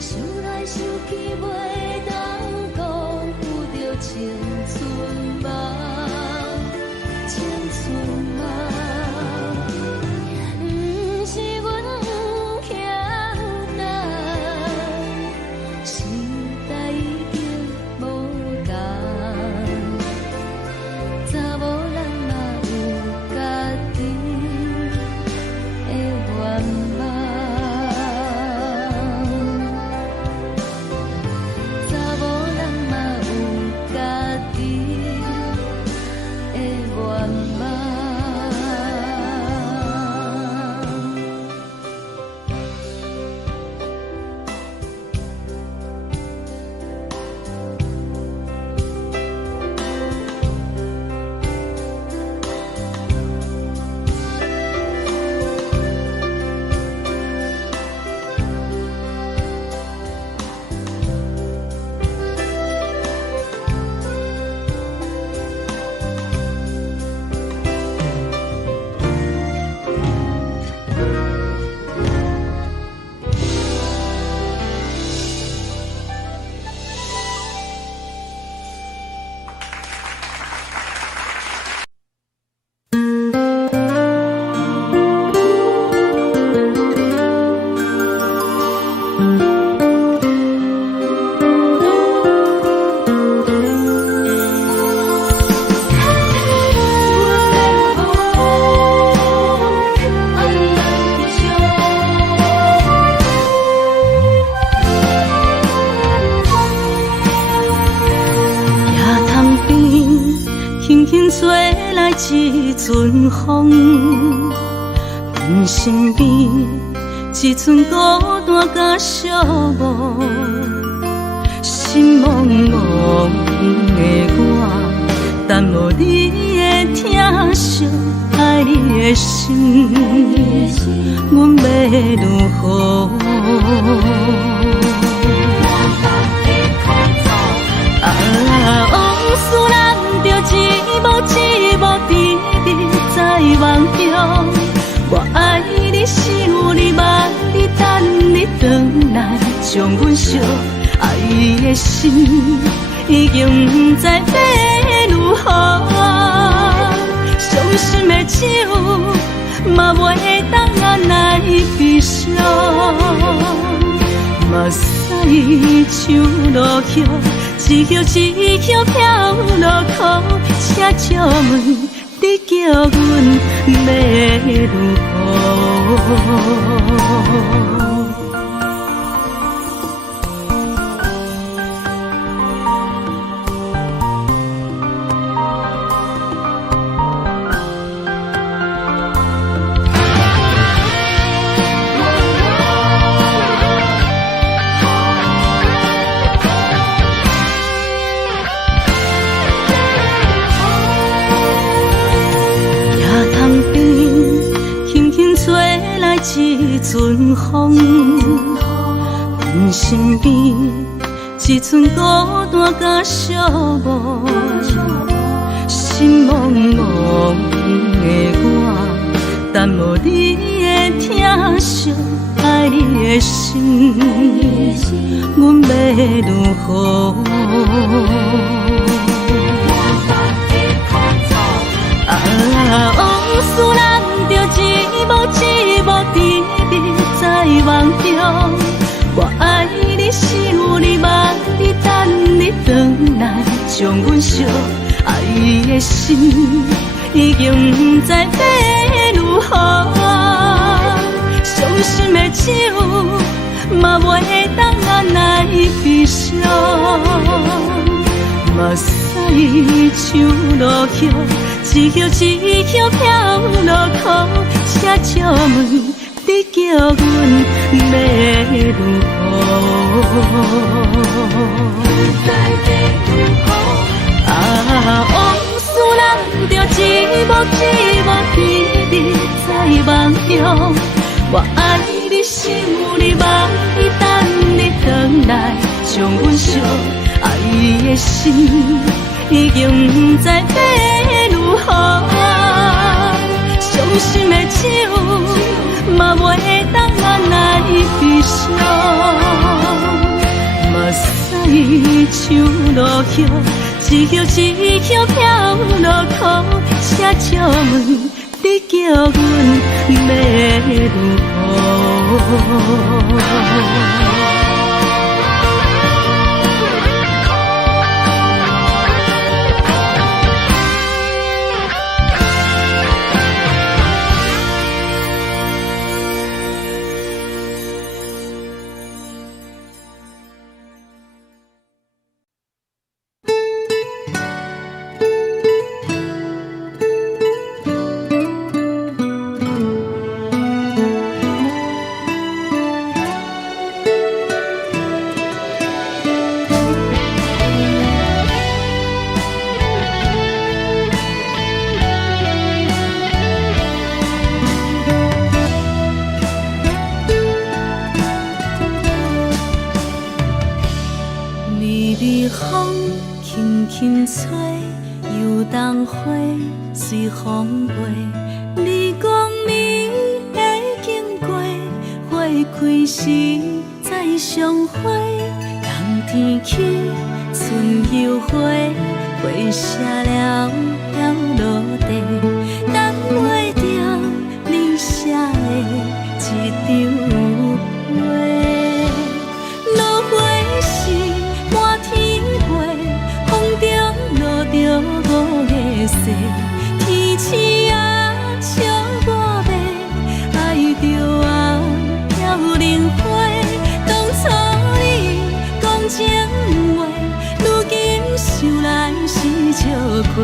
想来想去，袂当辜负着青春。轻吹来一阵风，阮身边一寸孤单甲寂寞，心茫茫的我，等无你的疼惜，爱你的心，阮要如何？往事人着一幕一幕甜蜜在梦中。我爱你，想你，望你，等你回来，将阮惜爱的心已经不知要如何。伤心的手嘛袂当按来悲伤，目屎像落叶。一叶一叶飘落雨，车照问你叫阮要如何？一阵风，阮身边一寸孤单甲寂寞，心茫茫的我，等无你的疼惜，爱你的心，阮要如何？往事人着一幕一幕甜蜜在梦中。我爱你，想你，望你，等你回来，将阮惜爱的心已经不知要如何。伤心的手嘛袂当按来悲伤，目屎像落叶。一叶一叶飘落雨，车照问你叫阮要如何？往事人着一幕一幕甜蜜在梦中。我爱你，想你，望你，等你回来，将阮惜爱的心已经不知要如何。伤心的手嘛袂当按来悲伤，目屎像落叶，一叶一叶飘落雨，车照问你叫阮要如何？随风飞，你讲你会经过，花开时再相会。冬天起，春又回，花谢了了落地，等袂着你写的一张画。落花时满天飞，风中落着五个色。天星啊，笑我迷，爱着啊飘零花。当初你讲情话，如今想来是笑亏。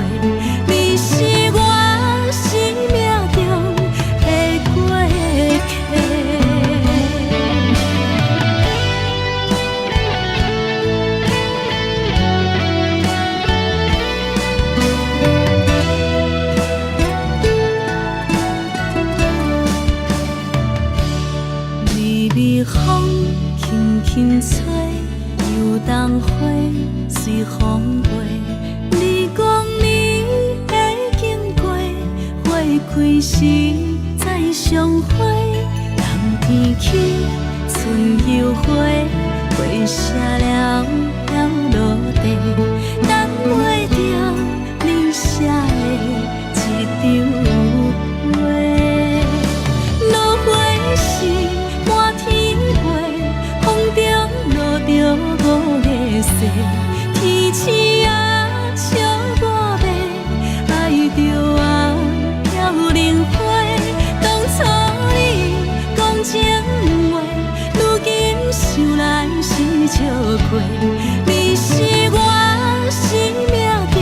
你是我生命中的过客。微微风轻轻吹，游动花随风飞。你讲你会经过，花开时再相会。人天起，春又花，花谢了了落地，等袂着你写的一张话。落花时满天飞，风中落着五个色，天星啊笑我迷，爱着我飘零花。当初你讲情话，如今想来是笑亏。你是我生命中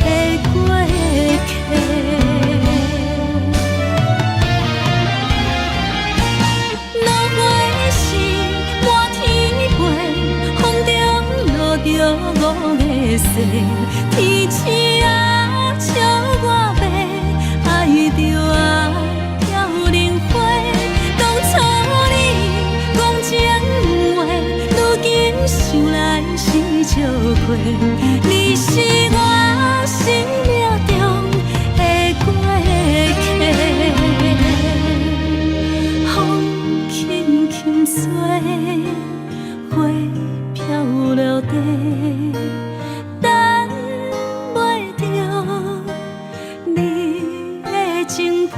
的过客。落花时满天飞，风中落着五个色，天星啊笑我迷，爱着我飘零花。当初你讲情话，如今想来是笑亏。你是我生命中的过客。风轻轻吹，花飘落地，等袂着你的情批。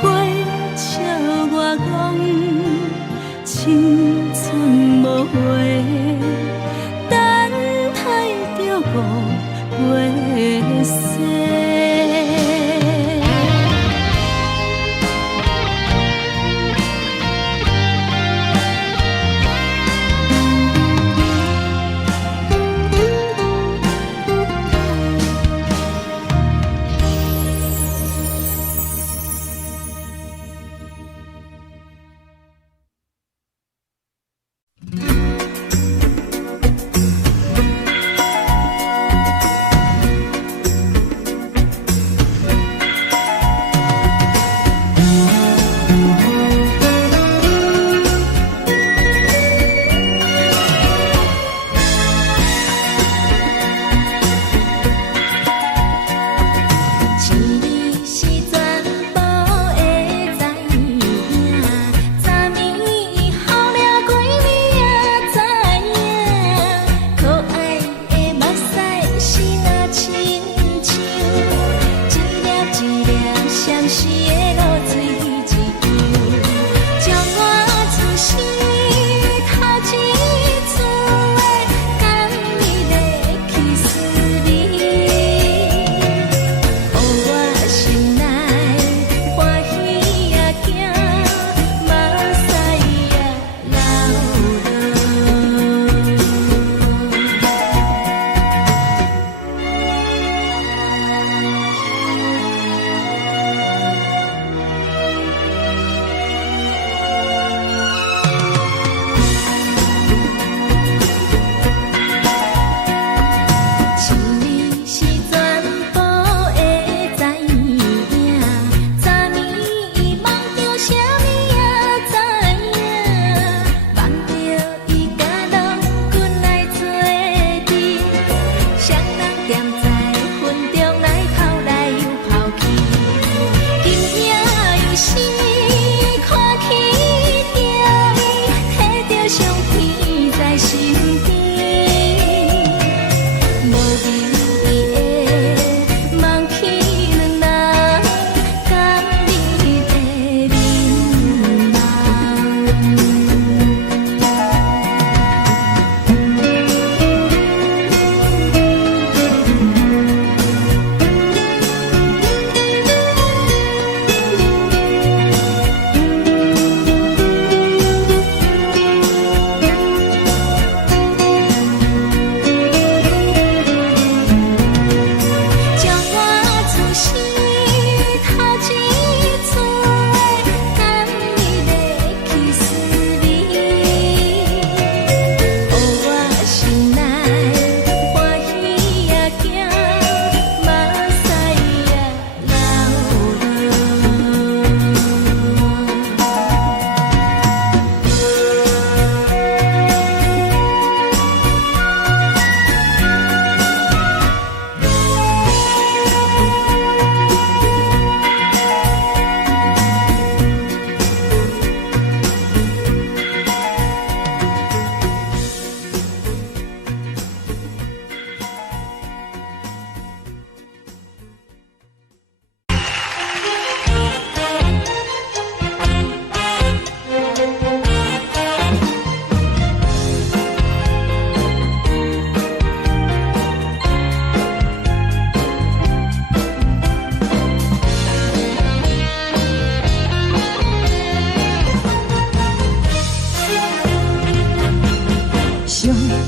花笑我讲青春无悔，等待着五月雪。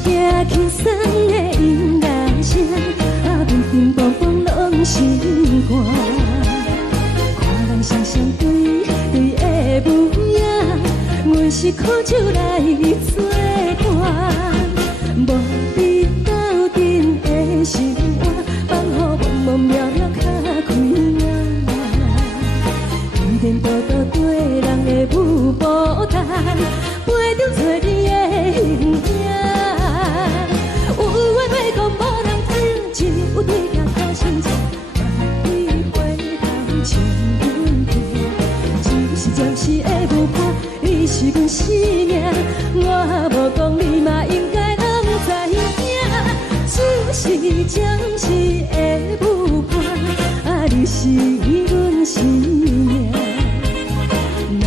行轻松的音乐声，乒乒乓乓拢心肝。看人双双对对的舞影，阮是苦酒来作伴。无伫斗阵的心肝，放予茫茫渺渺较开眼。颠颠倒倒对人的舞步弹，陪着找你的形影。有话要讲无人听，只有对镜头心情，万里回头唱阮听。就是暂时的舞伴，你是阮生命，我无讲你嘛应该拢知影。就是暂时的舞伴，你是阮生命。若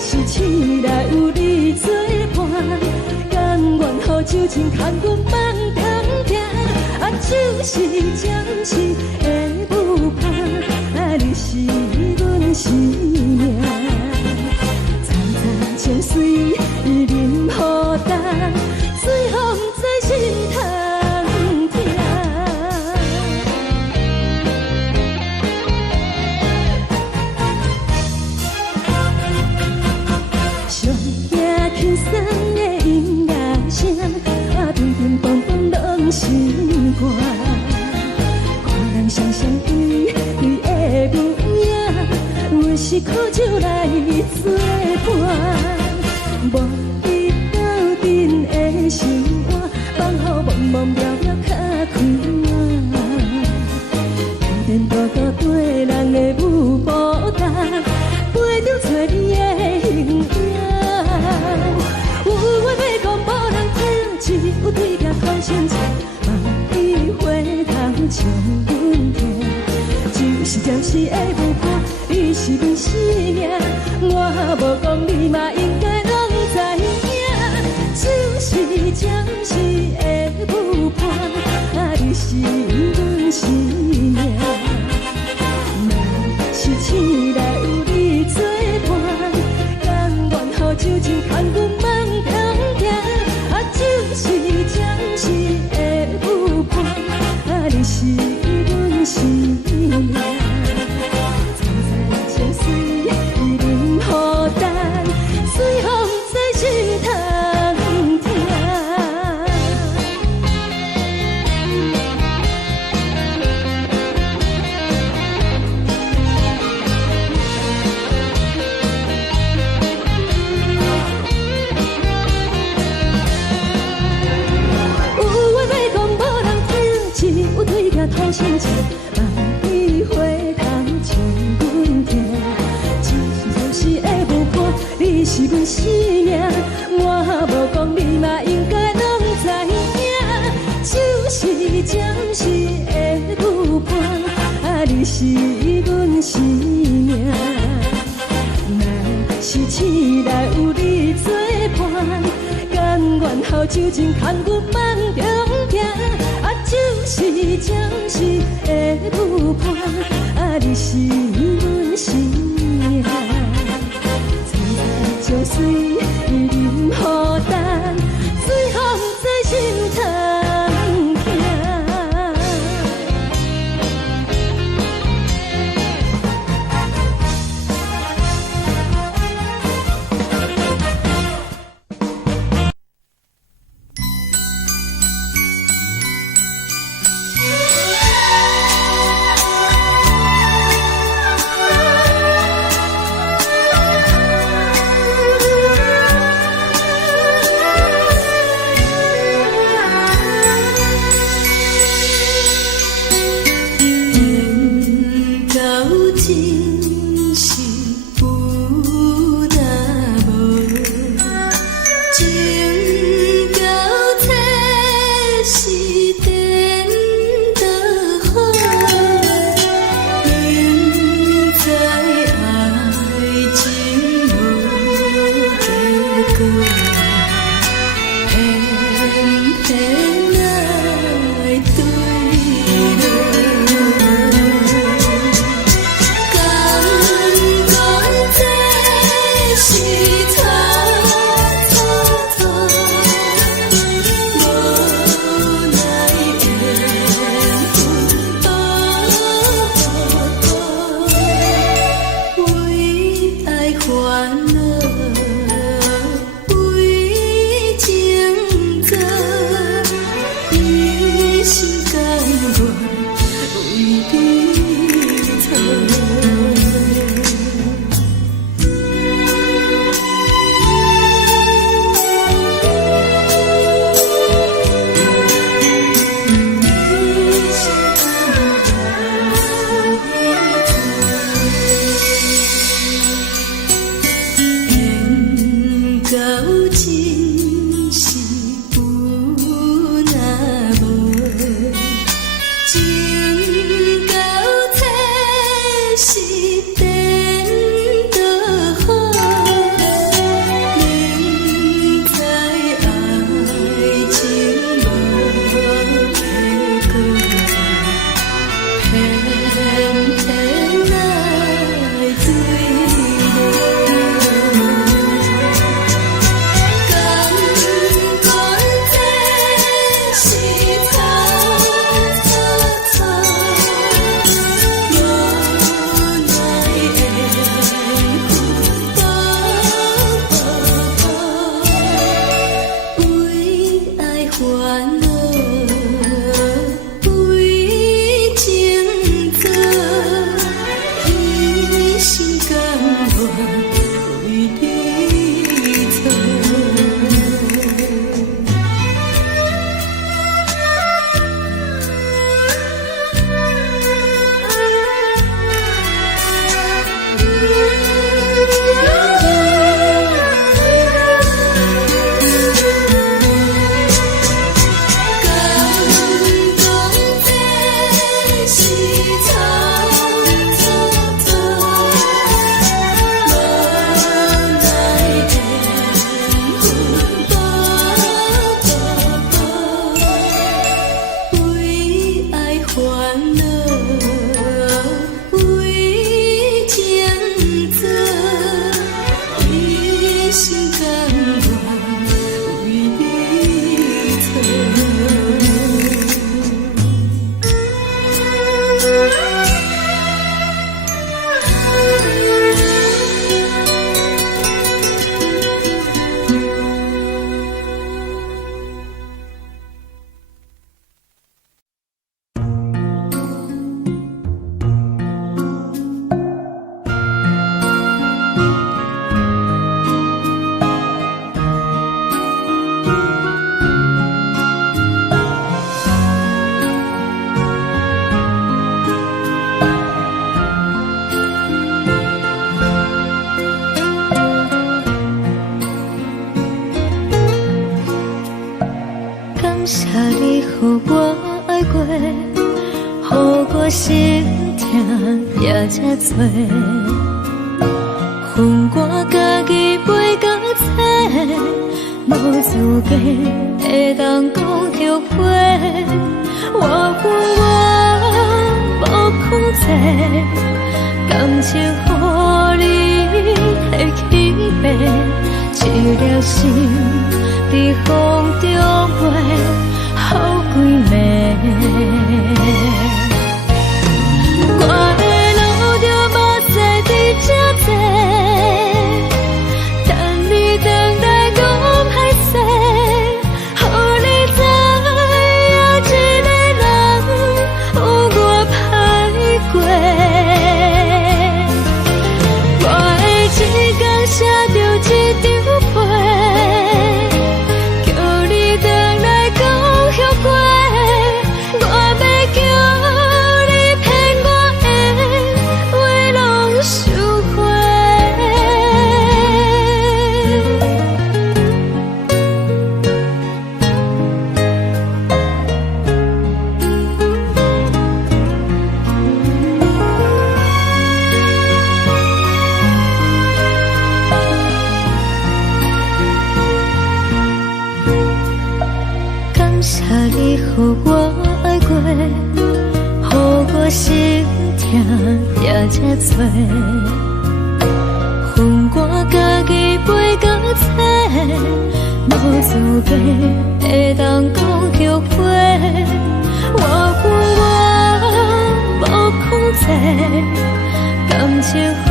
是醒来有你作伴，甘愿予酒精牵阮梦通行。就是暂时的舞伴，你是阮生命。层层情水任何担，随风在心头。轻松的音乐声，乒乒乓乓拢心肝。看人双双对对的舞影，阮是苦酒来作伴。无伫斗阵的心肝，放予茫茫渺渺较开眼。颠颠倒倒对人的舞步弹，陪着找你的形影。有话要讲无人听，只有对镜头心情，万里回头唱阮听。就是暂时的舞伴，你是阮生命，我无讲你嘛应该拢知影。就是暂时的舞伴，你是阮生命。若是醒来有你作伴，甘愿予酒精牵阮梦通行。就是暂时的舞伴，你是阮生命。层层情水任何担，随风在心头听。头心情，万里回头唱阮听。就是的舞伴，你是阮生命，我无讲你嘛应该拢知影。就是暂时的舞伴，你是阮生命。若是醒来有你作伴，甘愿予酒精牵阮梦中行。就是暂时的舞伴，你是阮生命。层层情水任何担，随风在心头听。为情做，一心甘愿为你错。感谢你，予我爱过，予我心痛也这多，恨我家己袂到切，无资格会当讲后悔。我无控制，感情予你会起飞，一条心在风中飞，好几暝。我的路就目屎伫这多，等你等待讲歹势，予你知影一个人有我歹过。我的一天写着一张被，叫你回来讲后悔。我要叫你骗我的话拢收回。感谢你，予我爱过，予我心痛也这多，恨我家己袂到切，无资格会当讲后悔。我无控制，感情予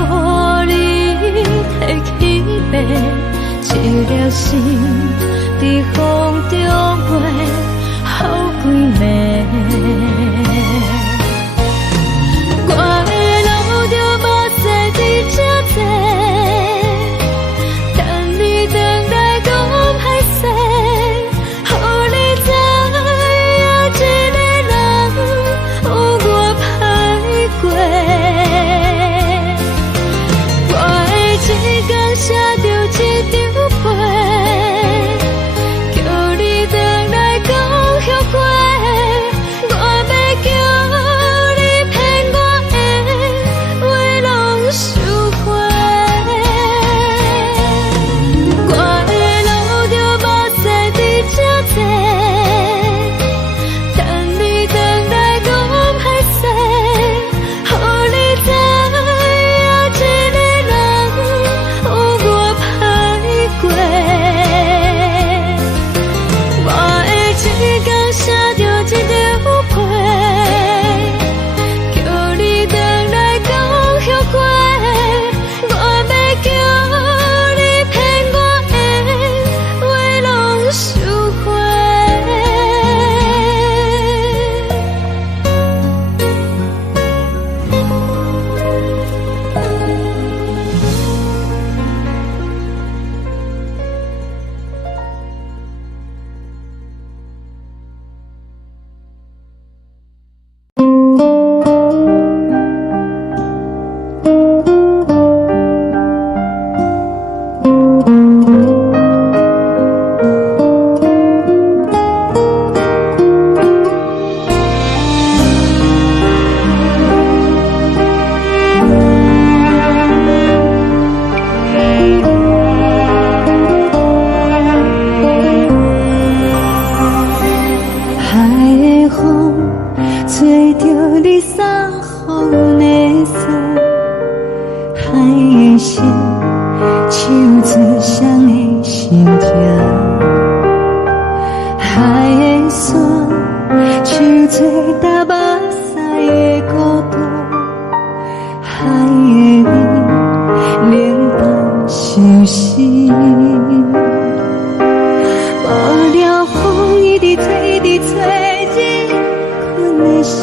你会起飞，一条心在风中飞，好几暝。我的路就目屎伫这多，等你等待讲歹势，予你知影一个人有我歹过。我的一天写着一张被，叫你回来讲。风吹着你送予的伞，海的心手指双的心情，海的山手做搭目屎的孤单，海的你冷淡伤心。无聊风一直吹，一直吹，日困的心，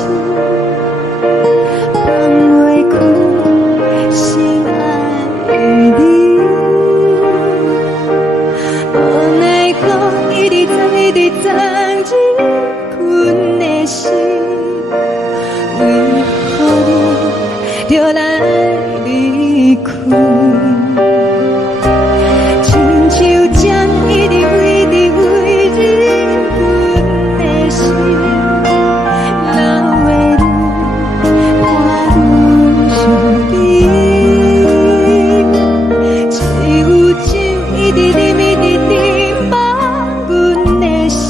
放袂开心爱的你。无奈何一直藏，一直藏，日困的心，为何你就来离开？亲像针一直为你为日阮的心，流的泪看阮伤悲，只有酒一直啉一直啉饱阮的心，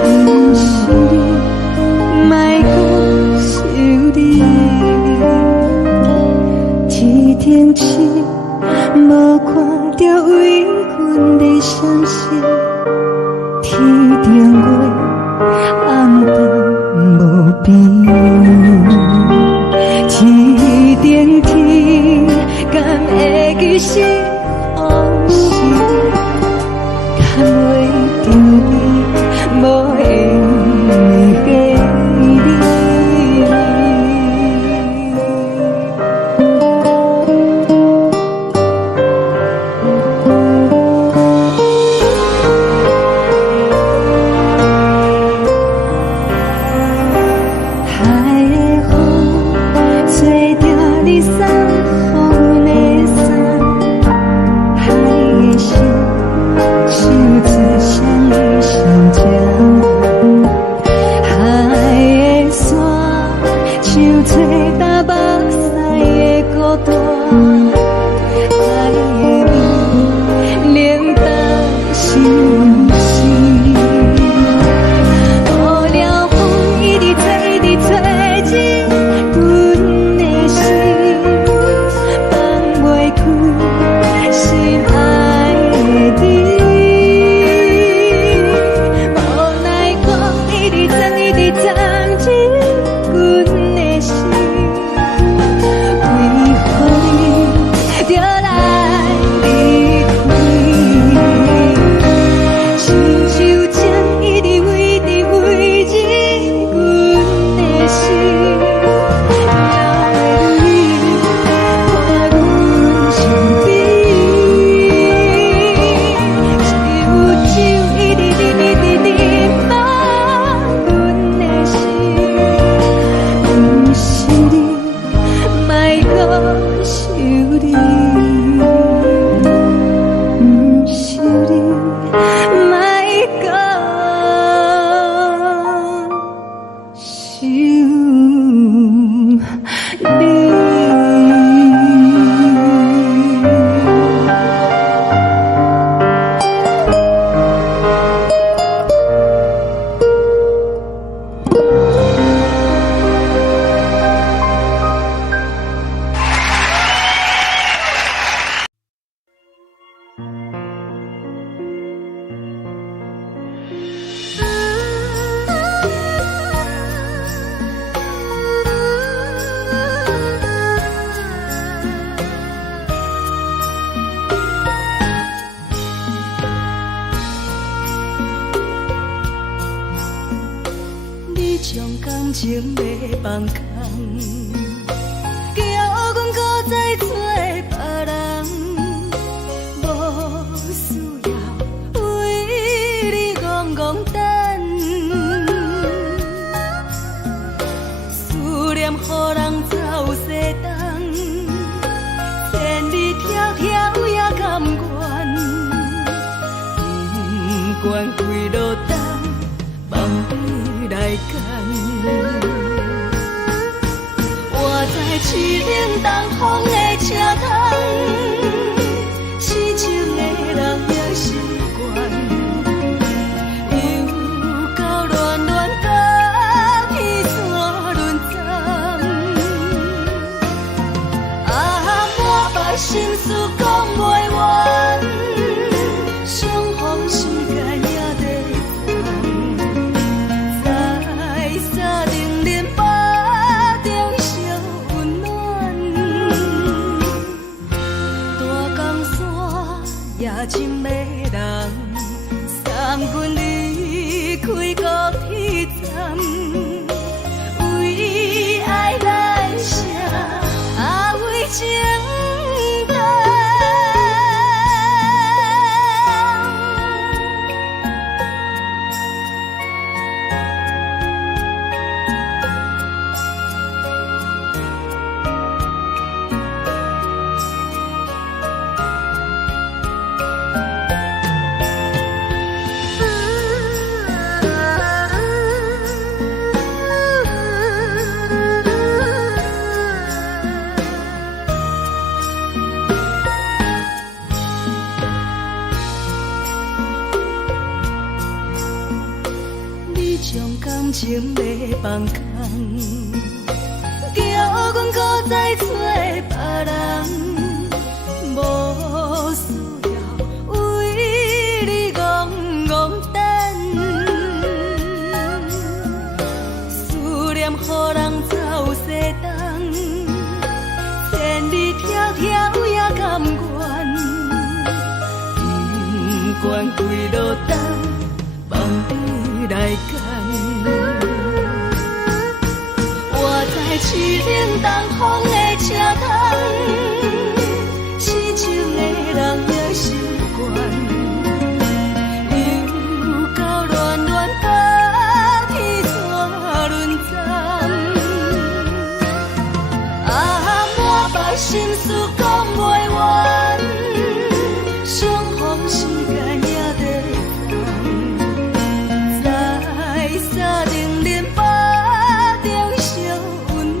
不是你，莫讲想你。天顶星无看着为阮的伤心，天顶月暗淡无边，天顶天敢会记是往事，敢袂着你无缘的你。情要放空，叫阮搁再找别人，无需要为你戆戆等。思念予人走西东，千里迢迢也甘愿，不管开路灯，梦里来干。我在市岭东风的车窗，痴情的人也习惯，又到恋将感情要放空，叫阮搁再找别人，无需要为你戆戆等，思念予人走西东，千里迢迢也甘愿，不管几路灯，望你来赶。我在凄冷东风的车头，痴情的人也习惯，又到乱乱把天带轮转。啊，满腹心事讲袂完，相逢时间也在等，在沙定林巴中相温暖。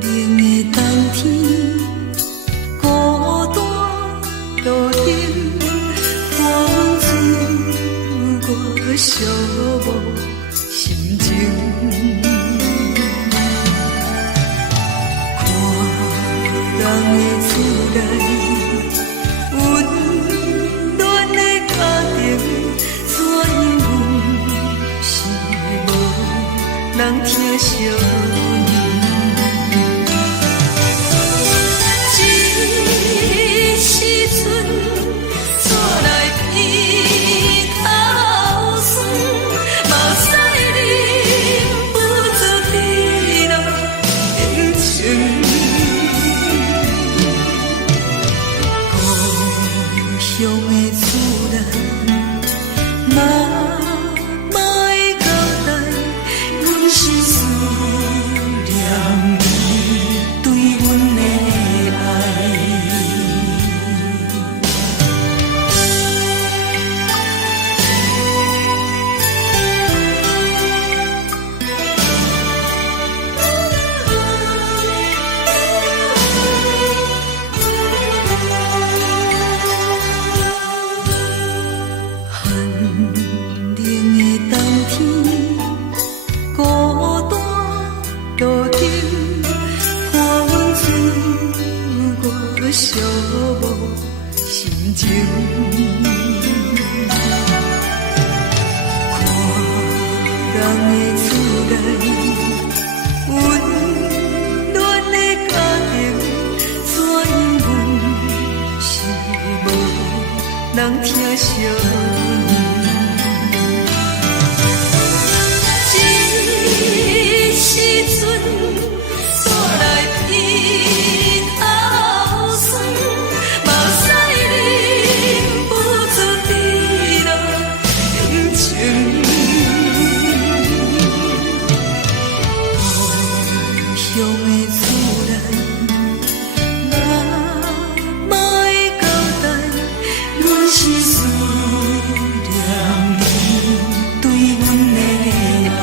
冷的冬天，孤单路顶，风吹我寂寞心情。看人的厝内，温暖的家庭，怎因阮是无人疼惜你？这时阵，厝内鼻口酸，目屎忍不住滴落眼睛。故乡的厝内，妈妈的交代，阮是思念你对阮的爱。寒冷的冬天，孤单路顶，风吹我寂寞心情。看人的厝内，温暖的家庭，怎因阮是无人疼惜你？这时阵，厝内鼻口酸，目屎忍不住滴落眼睛。故乡的厝内，妈妈的交代，阮是思念你对阮的爱。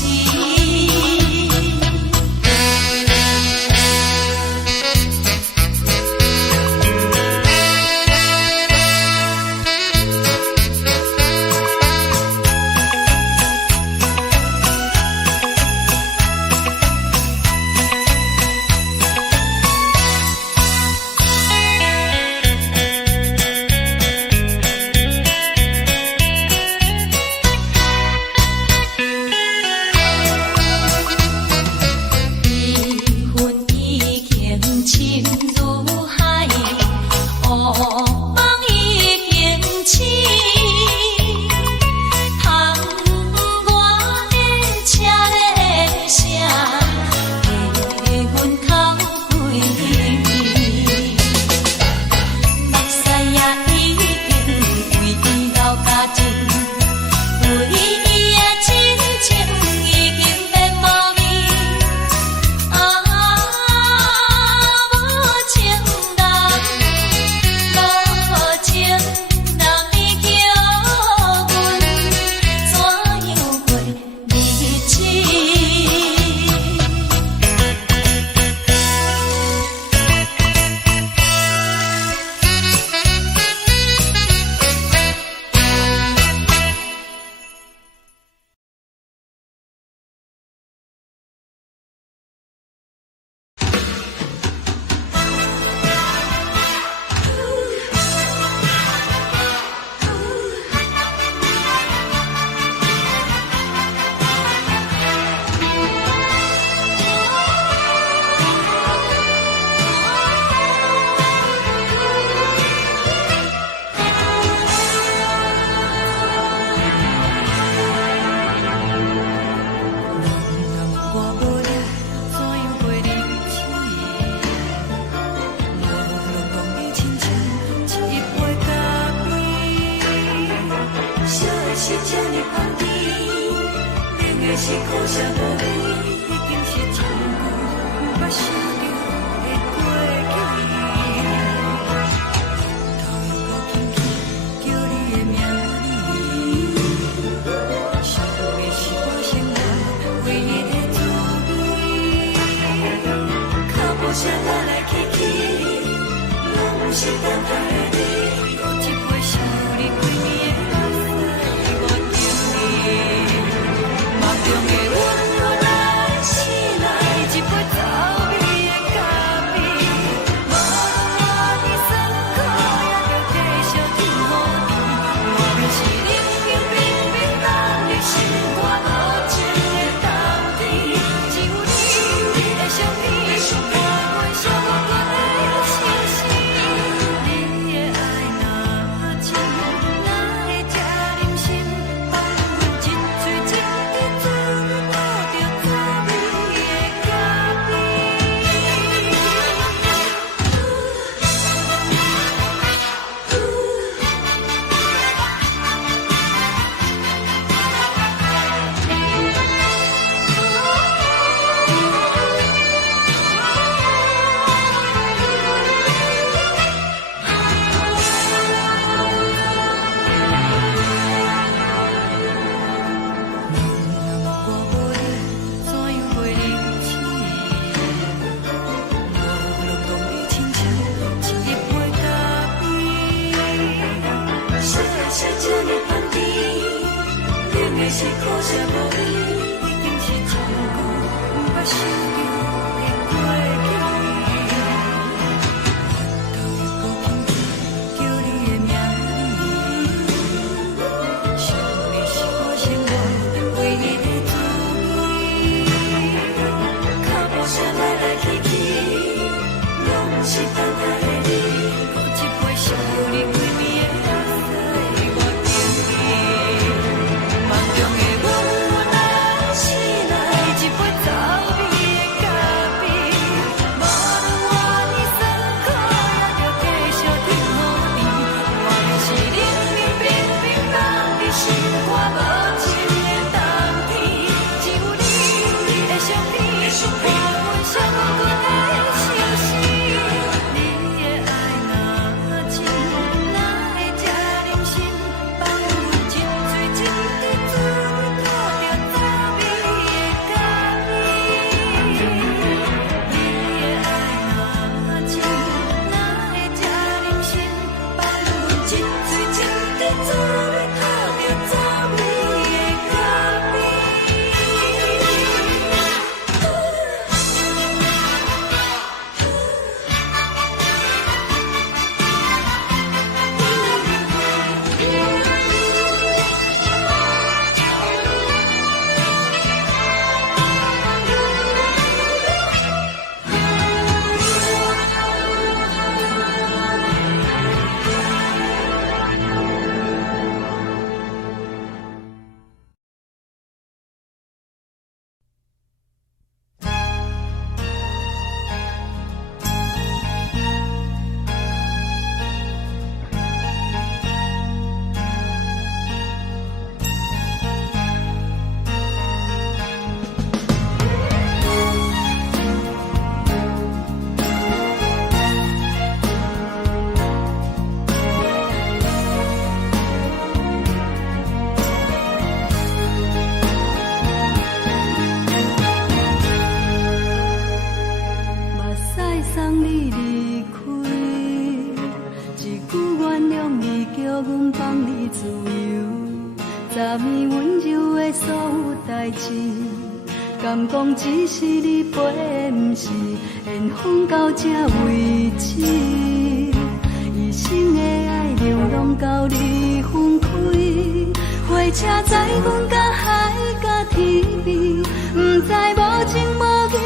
你敢讲只是你陪，不是缘分到这为止。一生的爱流浪到你分开，火车载阮甲海甲天边，不知无情无义，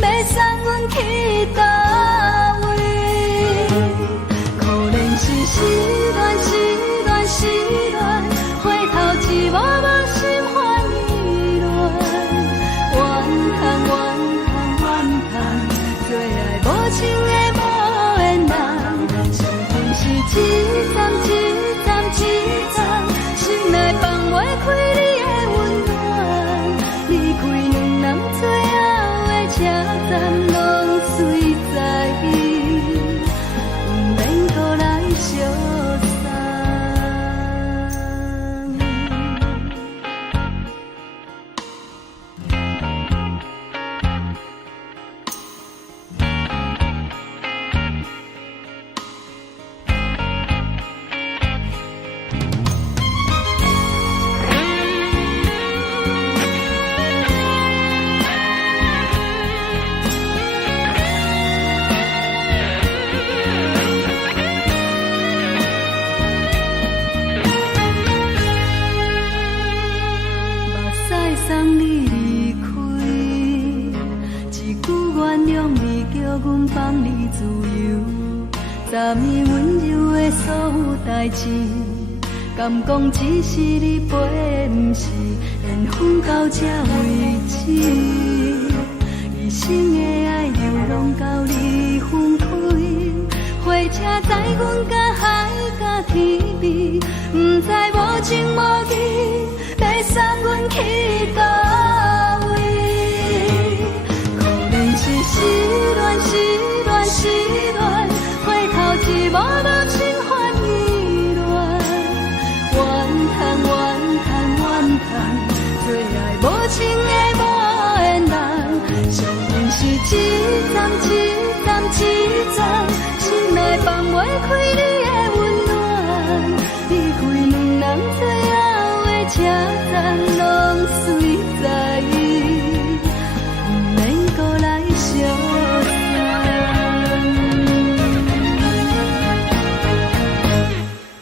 要送阮去倒位？可能是失恋，失恋，失恋，回头一幕幕心烦意乱，怨叹，怨叹，怨叹，最爱无情的无缘人，想恨是一站一站一站，心内放袂开你的温暖，离开两人最后的车站，拢随在不免搁来相送。送你离开，一句原谅你，叫阮放你自由。昨暝温柔的所有代志，敢讲只是你陪，不是缘分到这为止。一生的爱流浪到你分开，火车载阮甲海甲天边，不知无情无义，要送阮去倒位？可能是失恋，失恋，失恋，回头一幕幕心烦意乱，怨叹，怨叹，怨叹，最爱无情的无缘人，想恨是一站一站一站，心内放袂开你的温暖，离开两人最后的车站，拢随在不免搁来相送。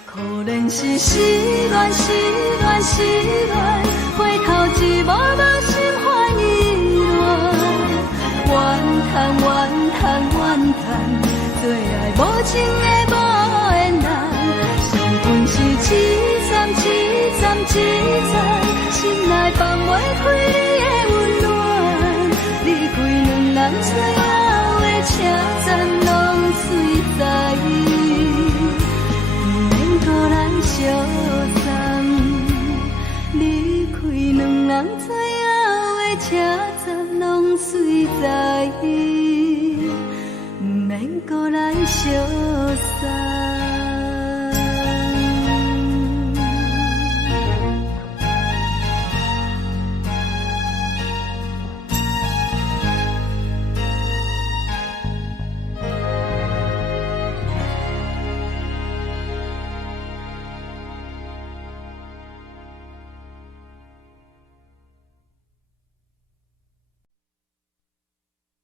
可能是失恋，失恋，失恋，回头一幕幕心烦意乱，怨叹，怨叹，怨叹，最爱无情的无缘人，想恨是一站一站一站，心内放袂开你的温暖，离开两人最后的车站，拢随在不免搁来相送。离开两人最后的车站，拢随在不免搁来相送。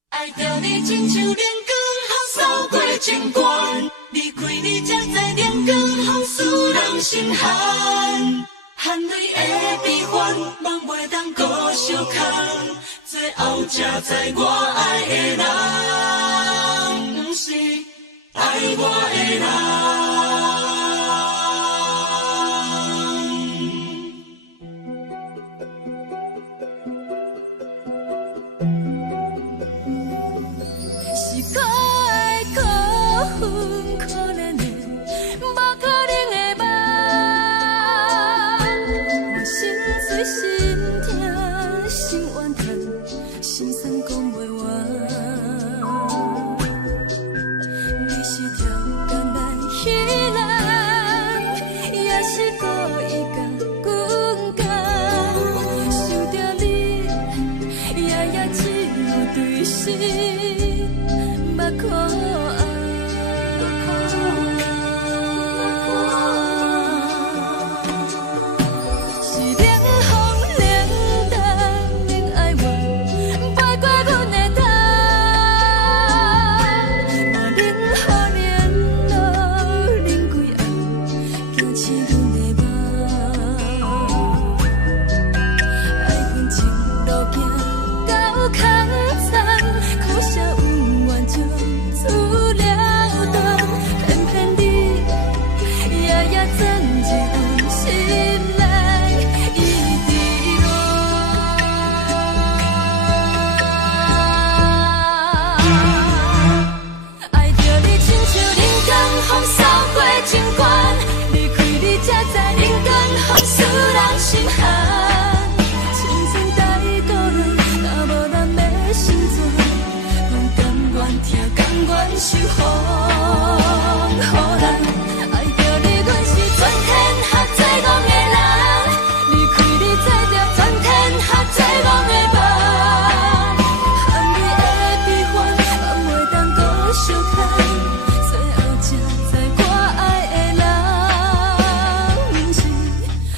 爱着你亲像连光风扫过情关，离开你才知连光风使人心寒。含泪的悲欢，望袂当搁相牵，最后才知我爱的人，不是爱我的人。守护，予人爱着你，阮是全天下最戆的人。离开你才着全天下最戆的梦。含你的悲欢，嘛袂当搁相牵。最后才知我爱的人，不是爱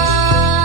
我的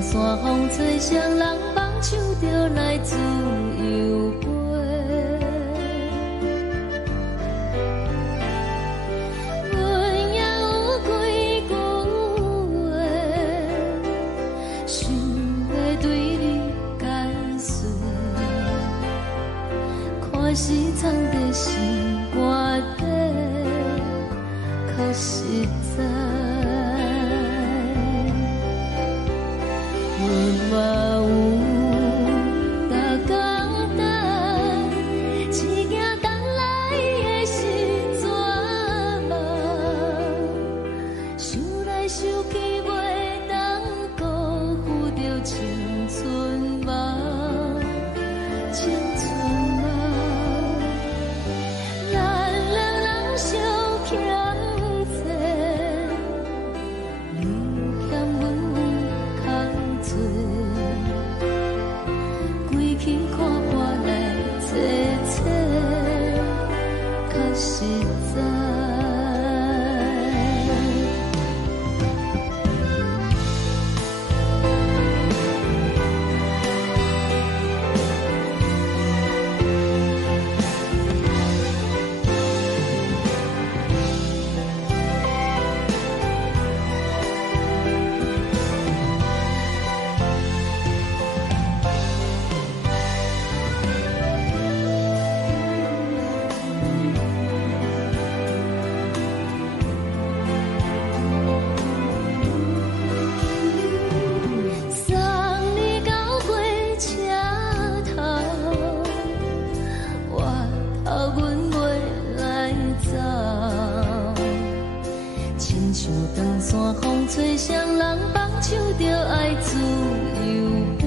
山风吹双人梦唱着来自由飞，阮也有几句话，想要对你解释，看是藏在心肝底，较实在。 阮嘛有逐工等，一件等来的是怎么？想来想去袂当辜负着青春梦，青春梦。咱两人相。阮袂来走。亲像长山风吹双人放手着爱自由飞。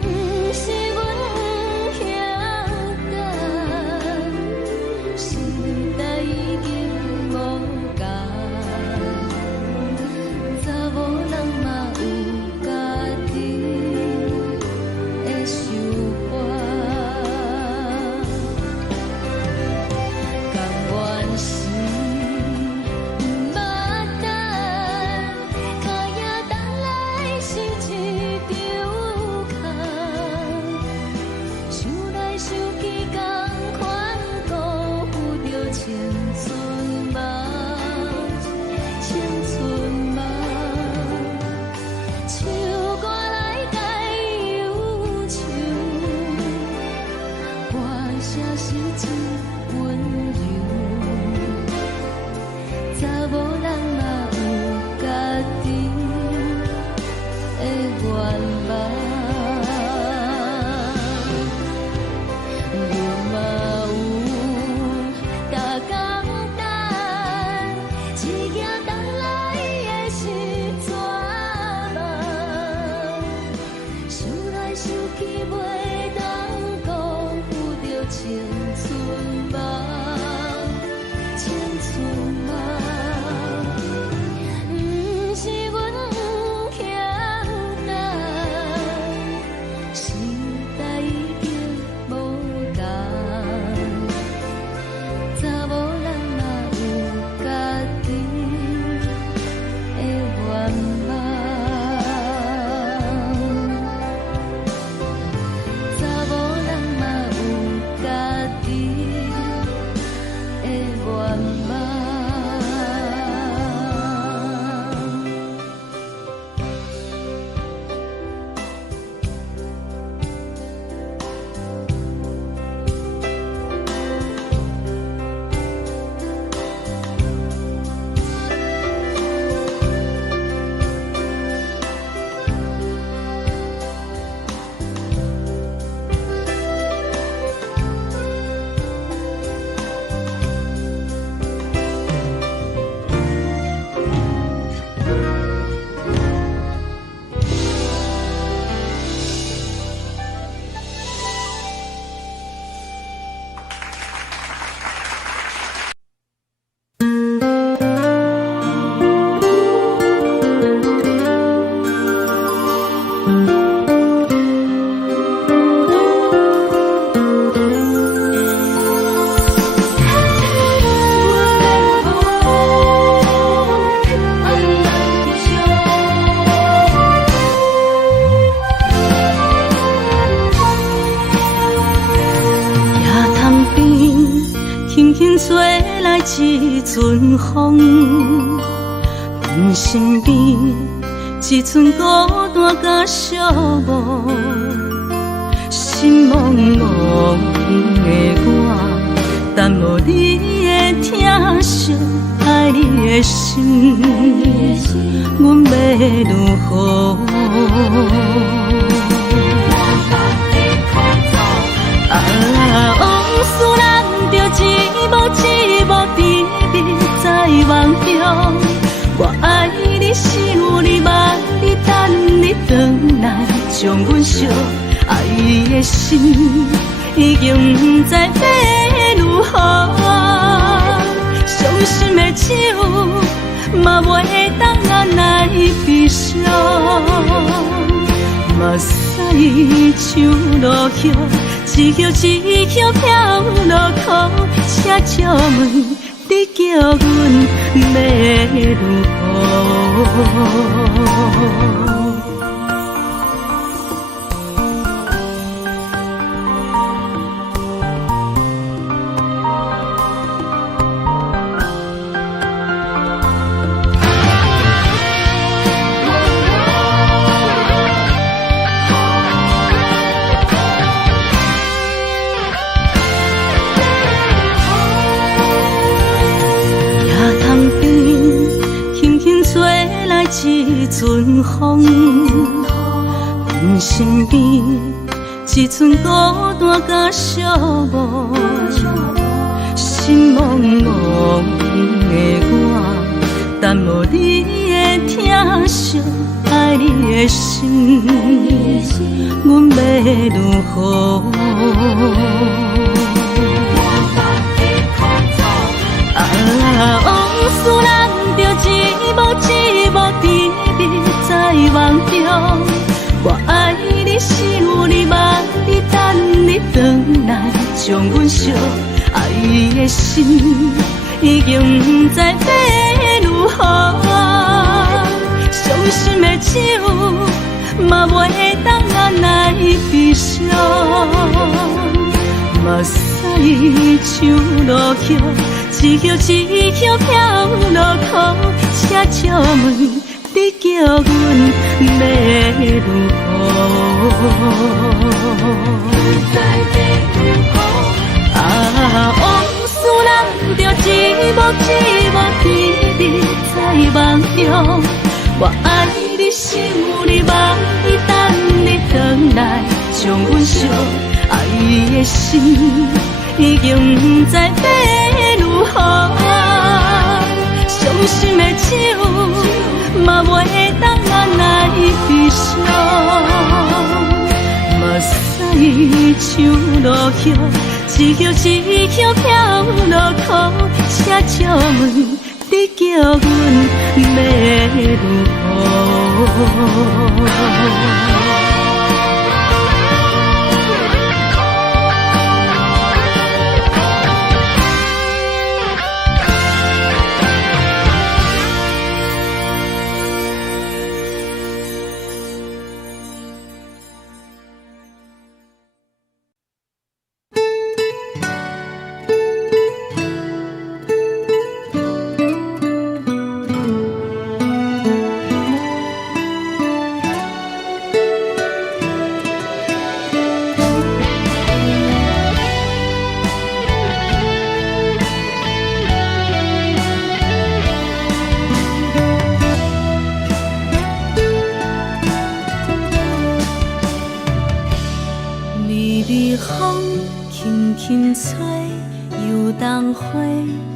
不是阮不晓得，时代已经无共，查某人嘛有家己的想法。甘愿是不捌等，脚也等来是一场空。想来想去，同款辜负着青春梦，青春梦。唱歌来解忧愁，歌声是一温柔。查某人嘛有家己的愿望，牛嘛有大江等，一夜等来的是绝望。想来想去，袂当辜负着青春梦，青春梦。不是阮不晓得，时代已经无共，查某人嘛有家己的愿望。查某人嘛有家己的愿望。吹来一阵风，阮身边一寸孤单甲寂寞，心茫茫的我，等无你的疼惜，爱你的心，阮要如何？往事咱着一幕甜蜜在梦中。我爱你是有你望你等你回来，将阮惜爱的心已经不知要如何。伤心的手嘛袂当按来悲伤，目屎像落雨。一叶一叶飘落雨，车借问你叫阮要如何？一阵风。阮身边只剩孤单甲寂寞，心茫茫的我，等无你的疼惜，爱你的心，阮要如何？往事难着一幕一幕甜蜜在梦中，我爱你想你望你等你回来，将阮惜爱的心已经不知要如何，伤心的手嘛袂当按来悲伤，目屎像落雨。一叶一叶飘落雨，请借问你叫阮要如何？往事难着一幕一幕甜蜜在梦中，我爱你想你望你等你回来，将阮惜爱的心已经不知要如何，伤心的手嘛袂当按来悲伤，目屎像落雨，一叶一叶飘落雨，请借问你叫阮要如何？风轻轻吹，游动花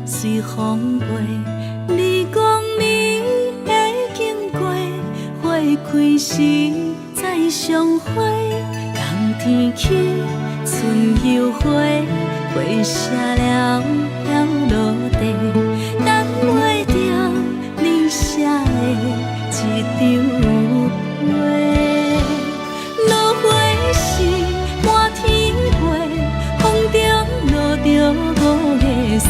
随风飞。你讲你会经过，花开时再相会。冬天起，春又回，花谢了了落地，等袂着你写的一张画。落花时满天飞，风中落着五个色，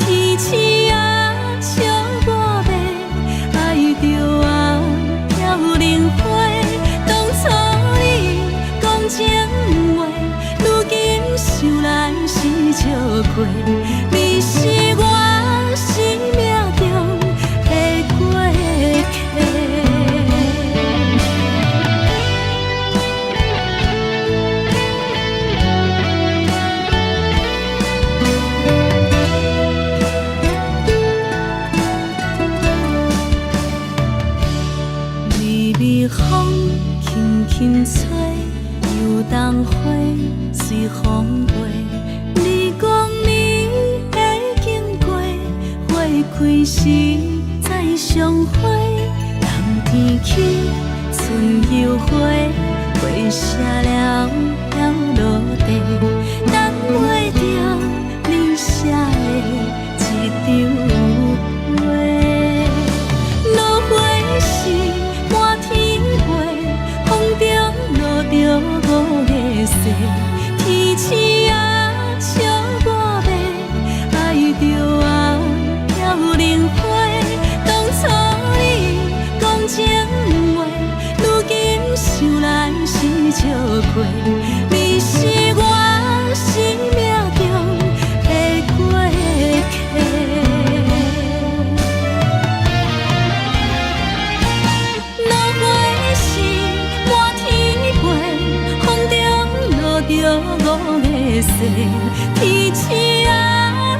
天星啊笑我迷，爱着啊飘零花。当初你讲情话，如今想来是笑亏。你是我生命中的过客。微微风轻轻吹，游动花随风飞。你讲你会经过，花开时再相会。冬天起，春又回，花谢了了落地，等袂着你写的一张画。落花时满天飞，风中落着五个色，天星啊笑我迷，爱着啊飘零花。当初你讲情话，如今想来是笑亏。你是我生命中的过客。落花时满天飞，风中落着五个色，天星啊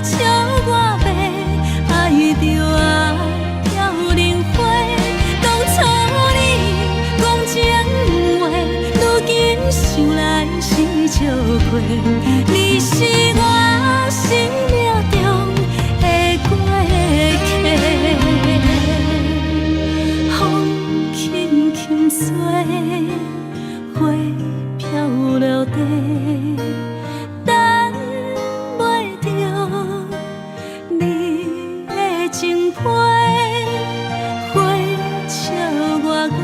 笑我迷，爱着啊飘零花。当初你讲情话，想来是笑过，你是我生命中的过客。风轻轻吹，花飘落地，等袂着你的情批。花笑我讲，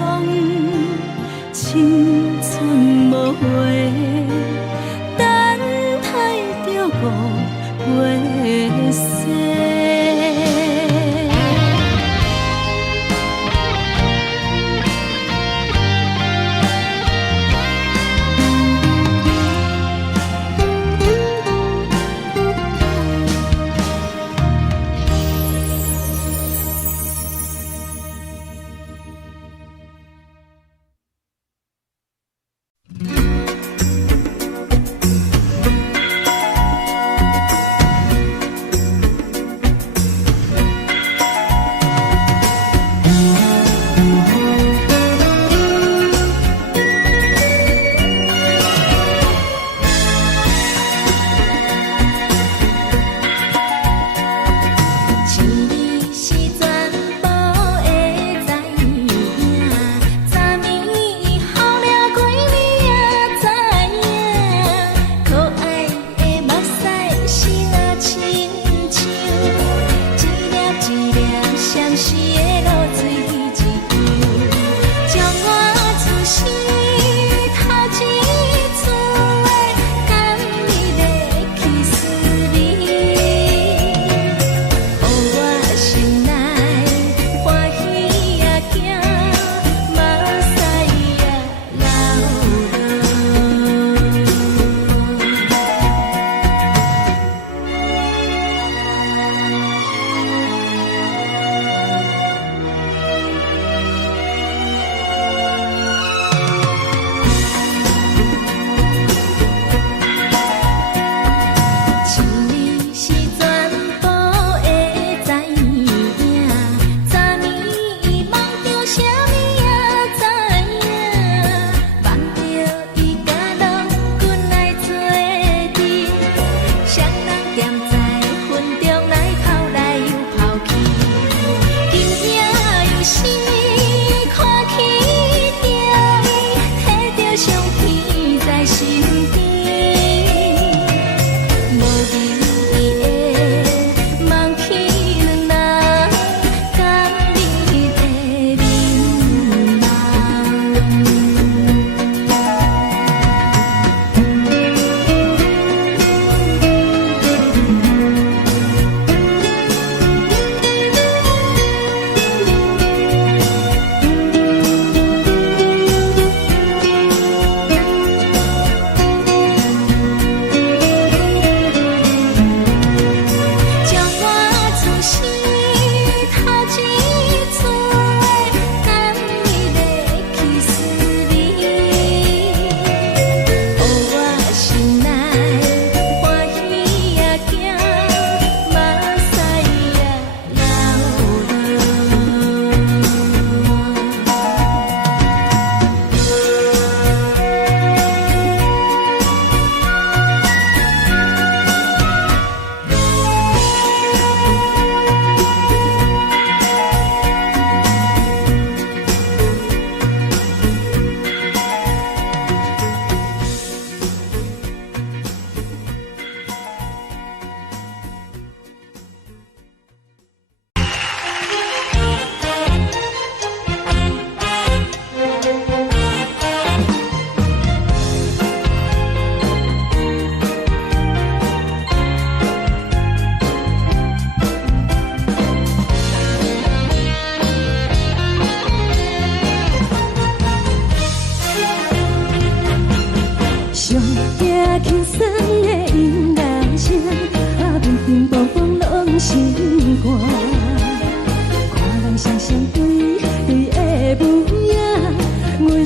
青春无悔，等待着五月雪。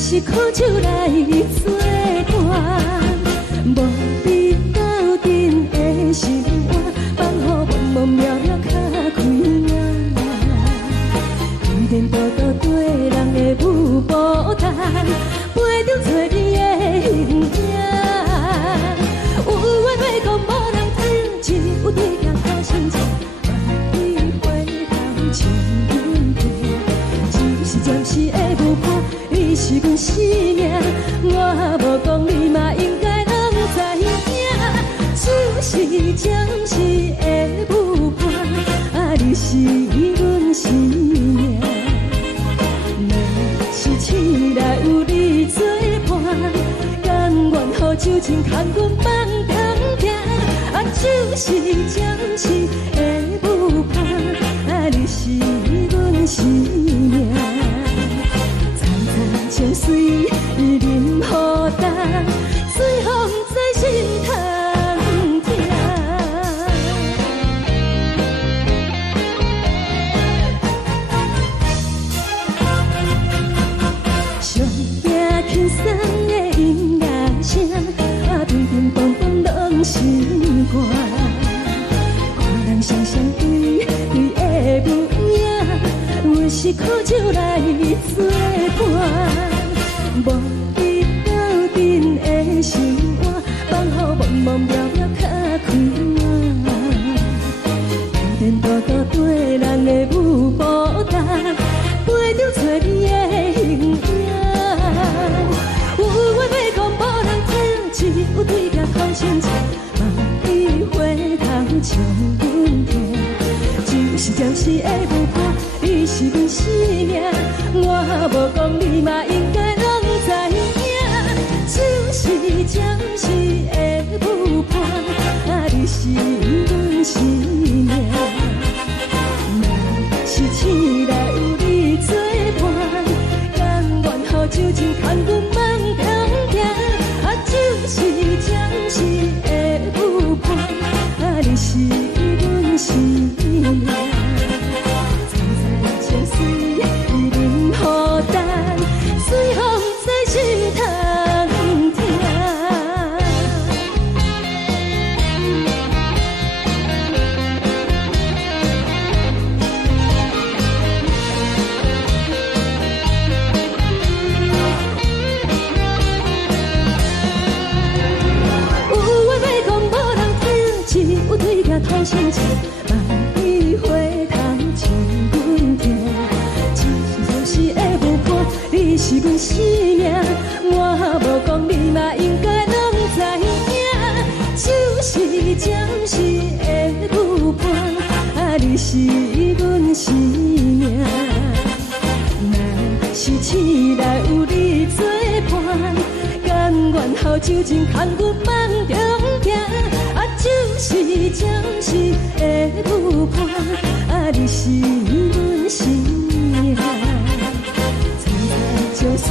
是苦酒来作伴，无你斗阵的心肝，放予茫茫渺渺较开眼。天天道道对人的舞步弹，杯中找你的形酒精牵阮梦中行，啊，就是暂时的舞伴，啊，你是阮生命。层层情水任何担，随风在心头听。上听轻松的音乐声，啊，乒乒乓乓拢心肝。看人双双对对的舞影，阮是苦酒来作伴。无你斗阵的生活，放予茫茫渺渺较开满。颠颠倒倒对人的舞步担，陪着找你的形影。有话要讲无人听，只有对甲口声唱，梦里回头将阮听。就是暂时的舞伴，你是阮生命，我无讲你嘛应该拢知影。就是暂时的舞伴，啊，你是阮生命。若是醒来有你作伴，甘愿予酒精牵阮梦中行。啊，就是暂时的舞伴，啊，你是阮生命。层层情水任何担，随风在心头听。有话要讲无人听，只有对甲口声唱，梦里回头将阮听。就是的舞伴，你是阮生命，我无讲你嘛应该拢知影。就是暂时的舞伴，啊，你是阮生命。若是醒来有你作伴，甘愿予酒精牵阮梦中行。啊，就是暂时的舞伴，啊，你是阮生命。层层情水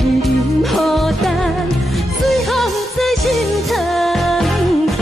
任何担，随风在心头听。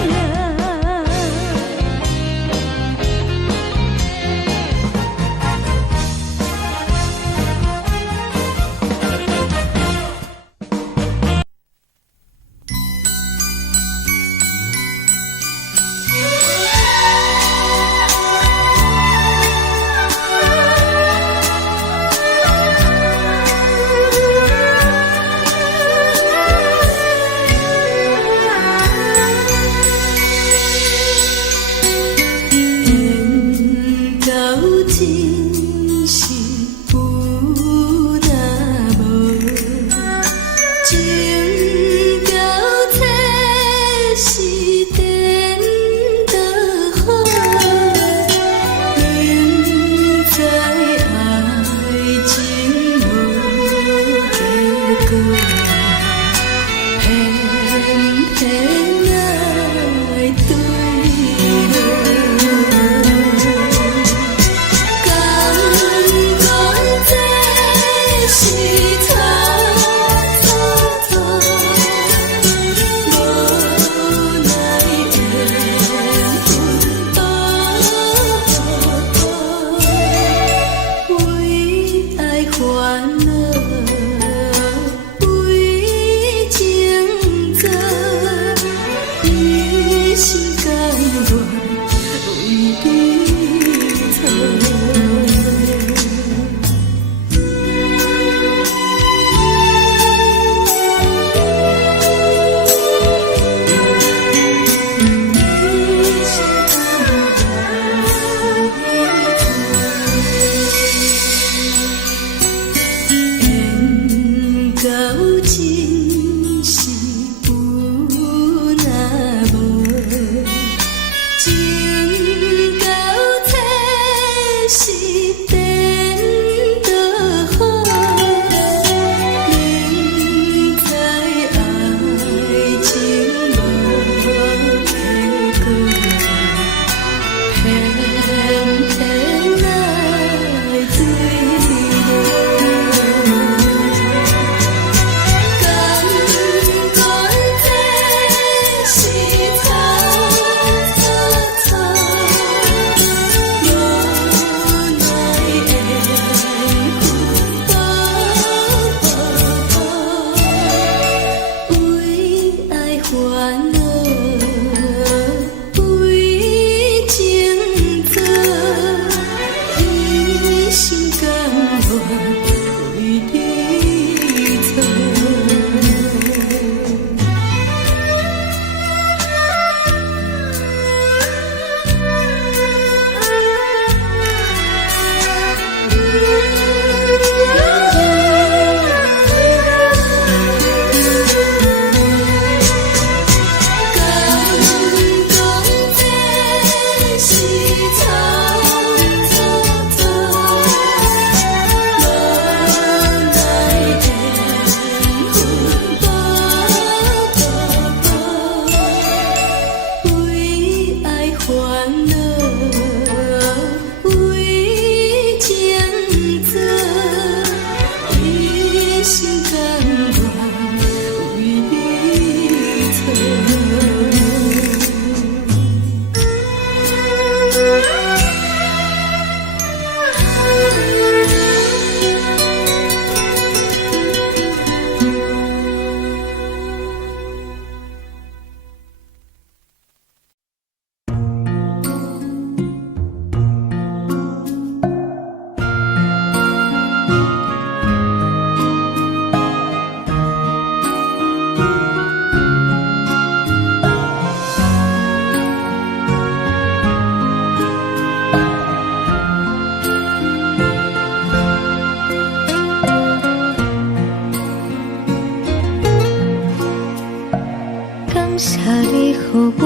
谢你，予我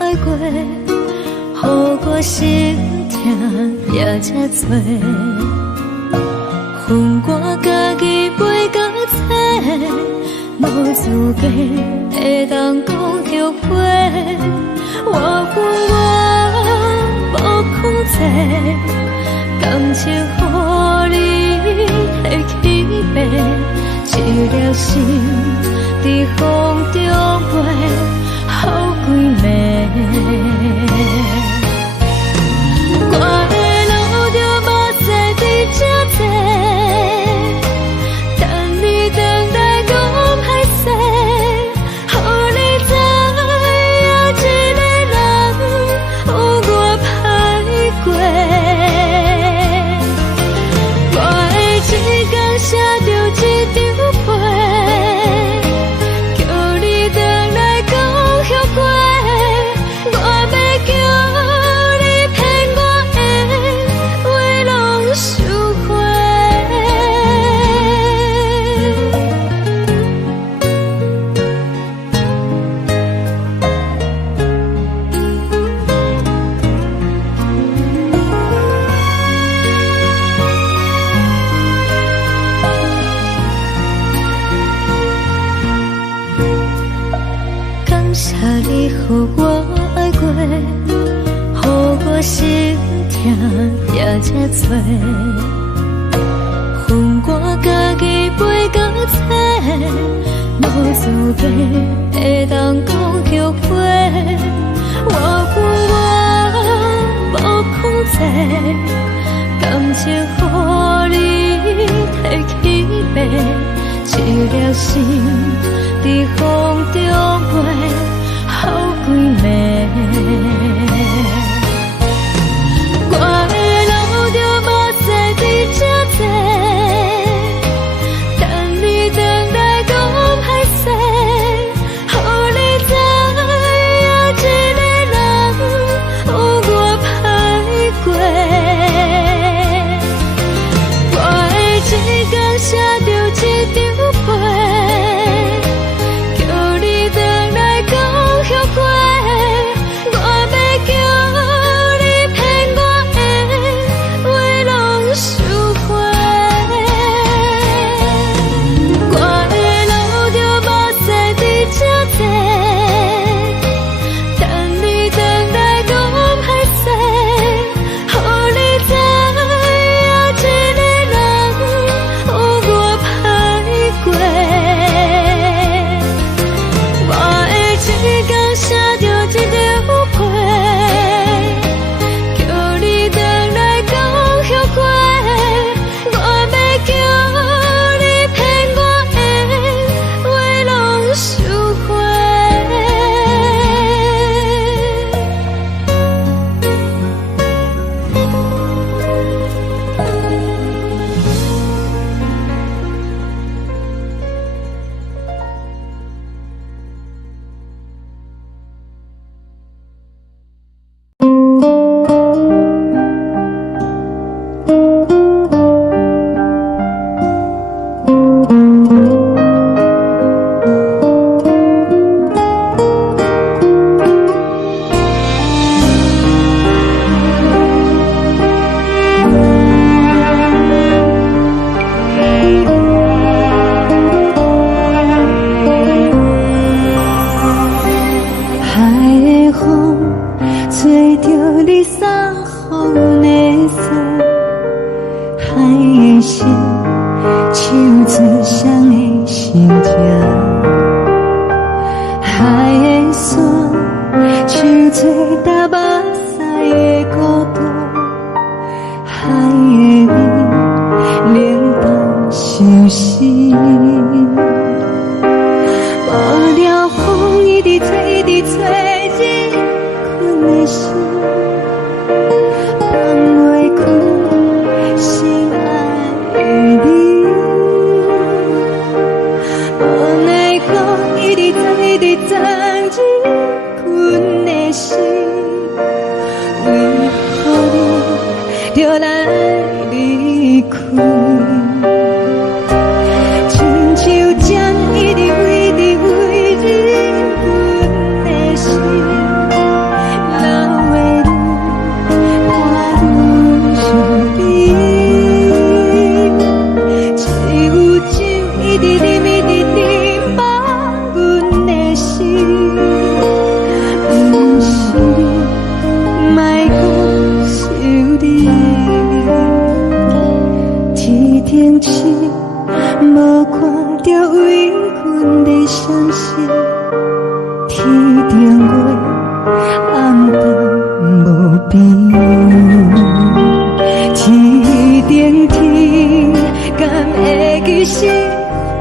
爱过，予我心痛也这多。恨我家己袂到切，无资格会当讲后悔。我恨我无控制，感情予你会起飞，一粒心在风中飞，好几暝。我的路就目屎在这多，等你等待讲歹势，予你知影一个人有我歹过。我的一天写着一张被，叫你回来讲后悔。我要叫你骗我的话拢收回。感谢你，予我爱过，予我心痛也这多。恨我家己袂到切，无资格会当讲后悔。我恨我无控制，感情予你摕起飞，一粒心在风中飞，好几暝。我的路就目屎在这多，等你等待讲歹势，予你知影一个人有我歹过。我的一天写着一张被，叫你回来讲后悔。我要叫你骗我的话拢收回。我的路就目屎在这多，等你等待讲歹势，予你知影一个人有我歹过。我的一天写着一张被，叫你回来讲后悔。我要叫你骗我的话拢收回。海的风吹着你送风的伞，海的心手做双的心痛，海的山手做搭目屎的孤独，海的你冷淡伤心。无聊风一直吹，一直吹，日困的心，放袂开心爱的你。无奈何一直藏，一直藏，日困的心，为何你就来离开？亲像针一直为日困。是天顶月，红灯无边。天顶天，敢会记是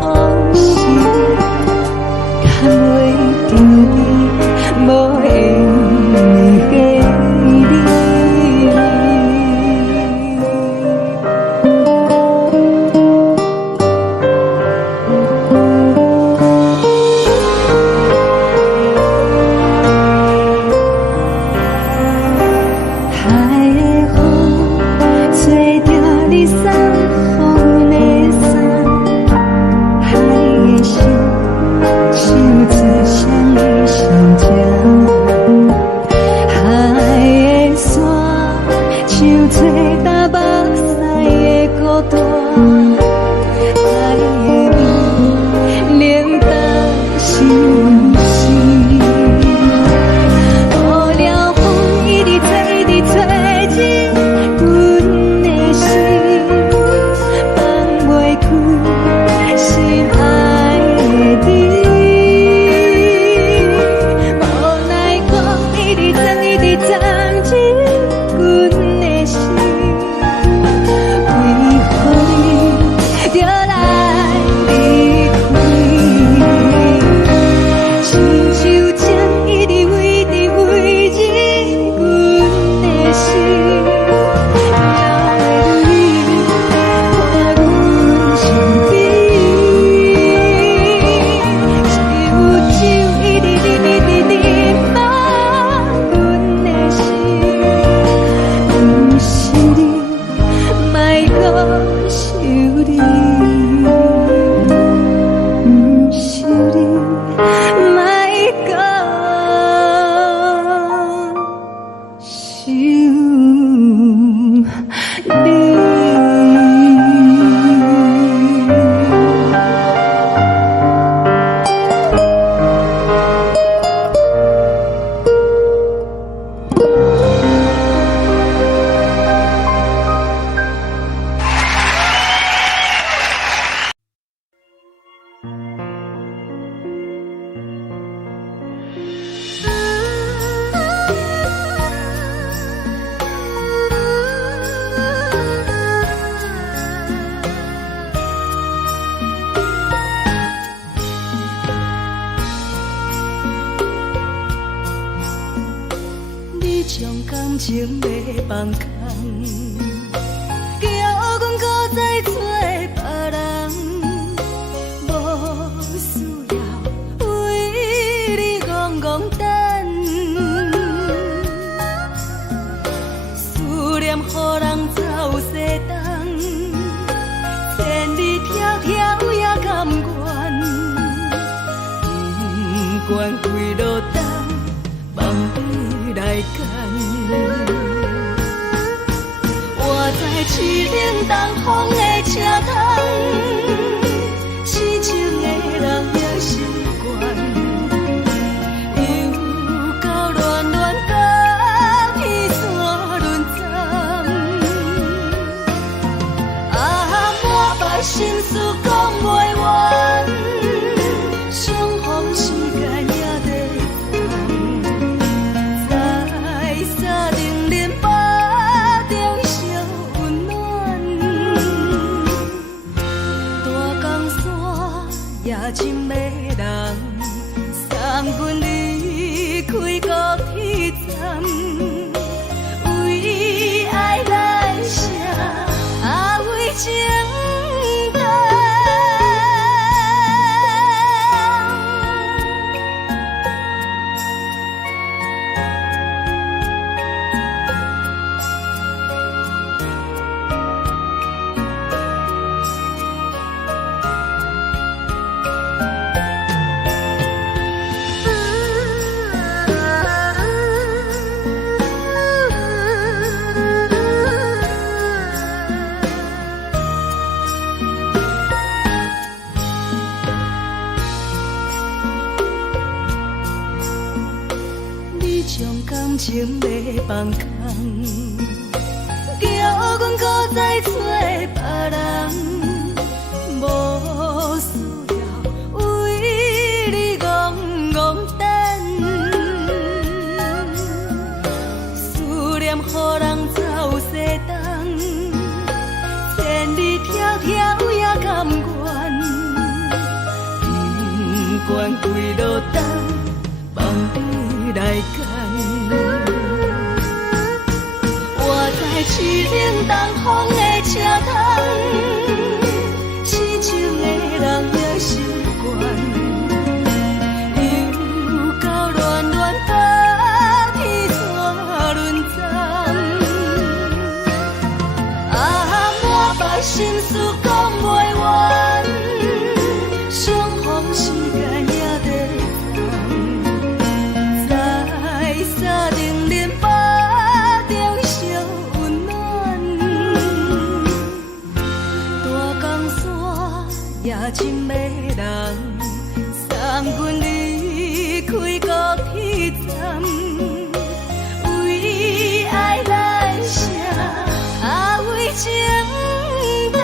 往事？敢袂着你，无缘给你。情袂放空，叫阮搁再找别人，无需要为你戆戆等，思念予人走西东，千里迢迢也甘愿，不管几路灯，梦比来赶。我在市顶东风的车窗，痴情的人也习惯，又到乱乱甲彼山论站。啊，满腹心事讲袂完，相逢时间也在等，在沙定林巴中相温暖。大江山也深的人，送阮离开高铁站，为爱来写啊为情。感情袂放空，叫阮搁再找别人，无需要为你戆干。我在市冷东风的车窗，痴情的人也心倦，又到乱乱把天带轮转。啊，满腹心事讲袂完，相逢时间也在长，在沙丁林巴中烧温暖。大江山夜深的人，送阮离开高铁站，为爱来写，啊为情等。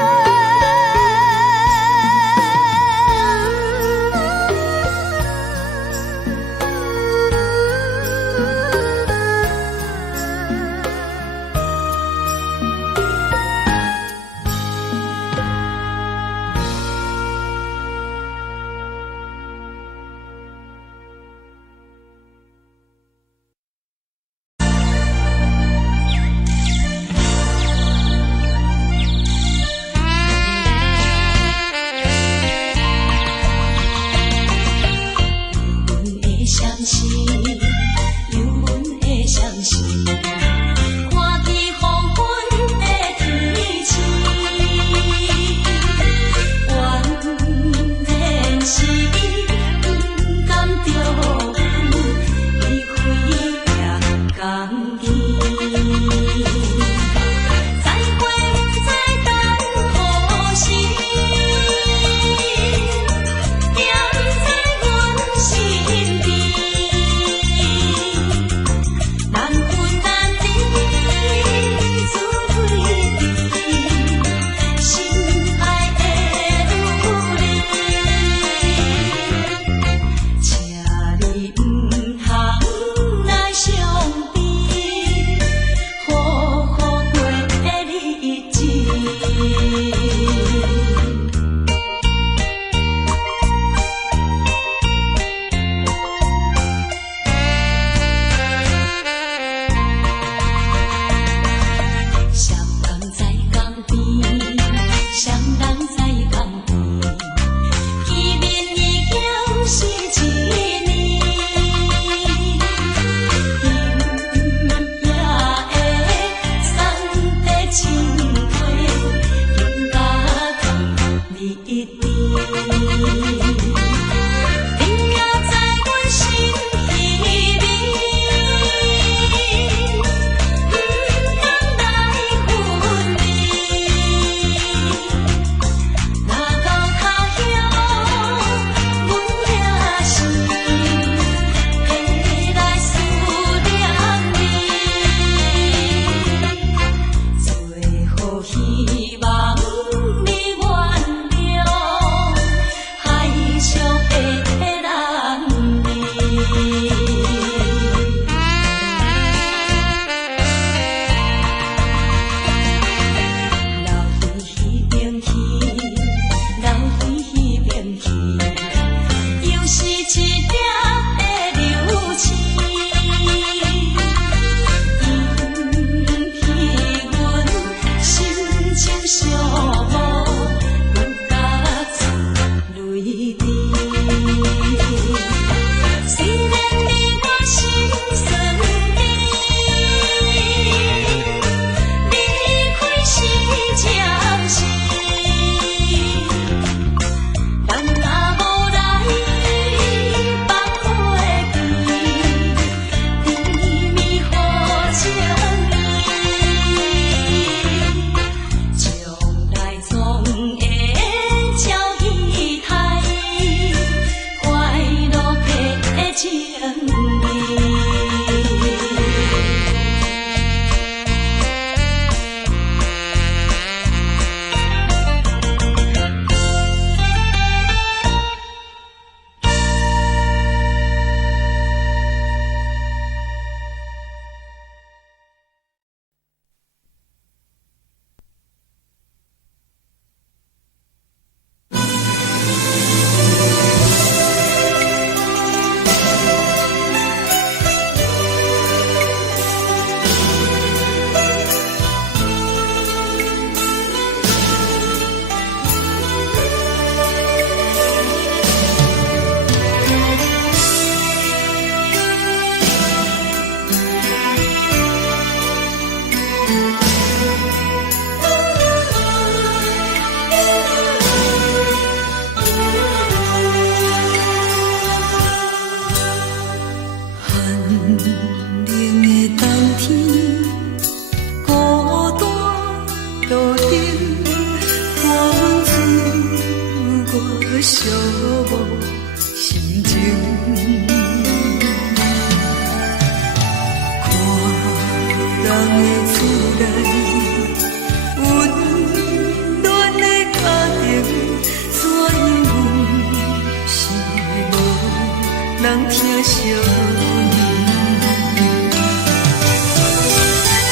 人疼惜你。